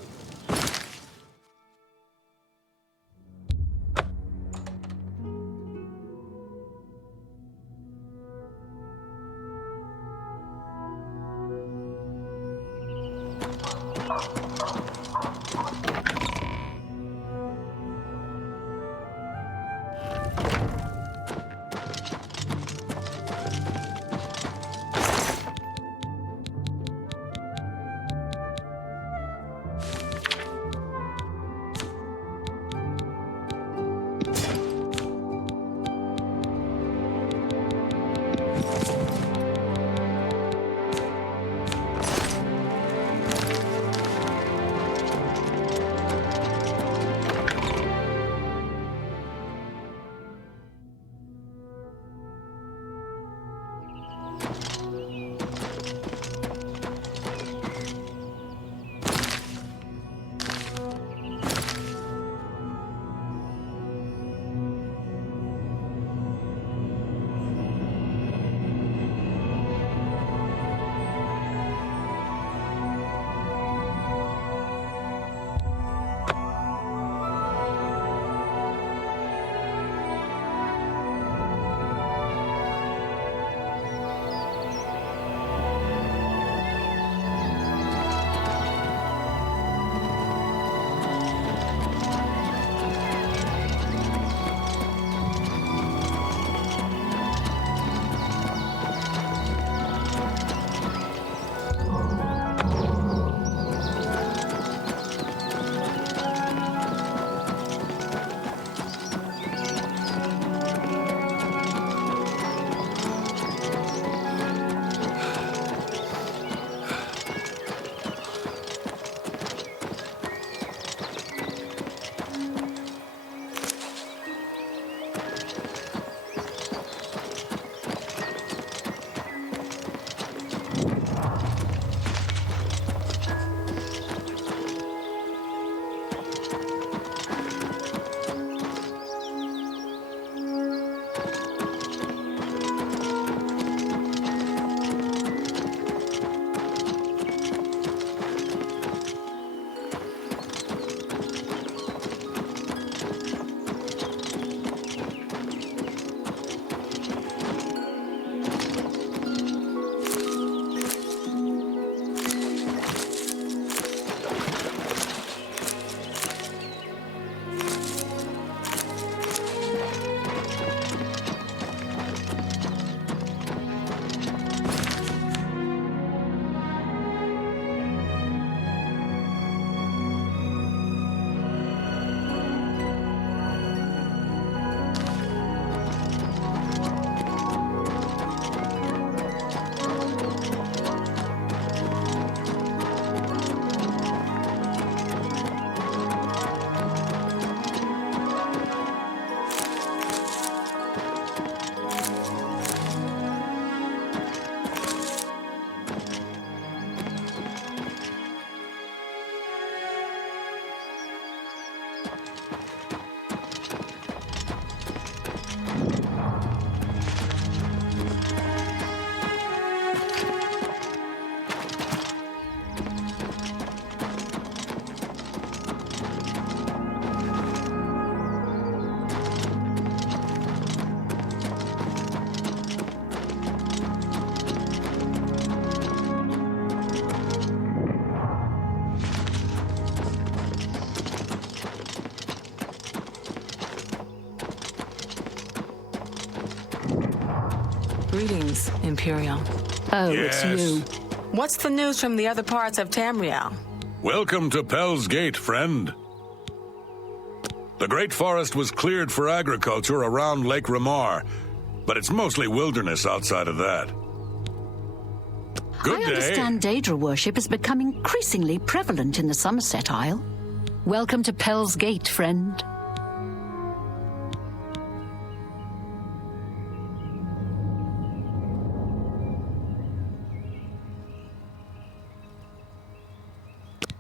Greetings, Imperial. Oh, Yes. it's you. What's the news from the other parts of Tamriel? Welcome to Pell's Gate, friend. The Great Forest was cleared for agriculture around Lake Ramar, but it's mostly wilderness outside of that. Good I day. understand Daedra worship is becoming increasingly prevalent in the Somerset Isle. Welcome to Pell's Gate, friend.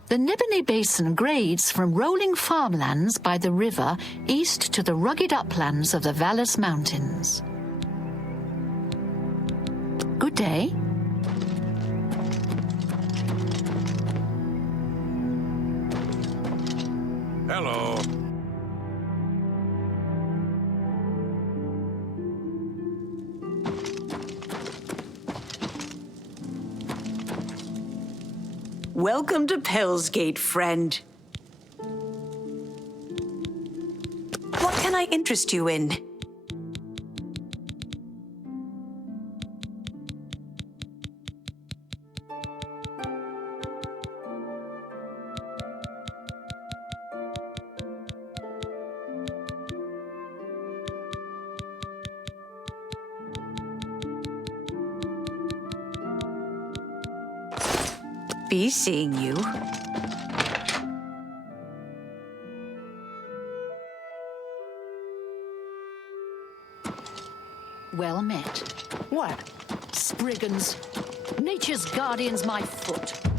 The Nebony Basin grades from rolling farmlands by the river east to the rugged uplands of the Valles Mountains. Good day. Hello. Welcome to Pell's Gate, friend. What can I interest you in? Be seeing you. Well met. What? Spriggans. Nature's guardian's my foot.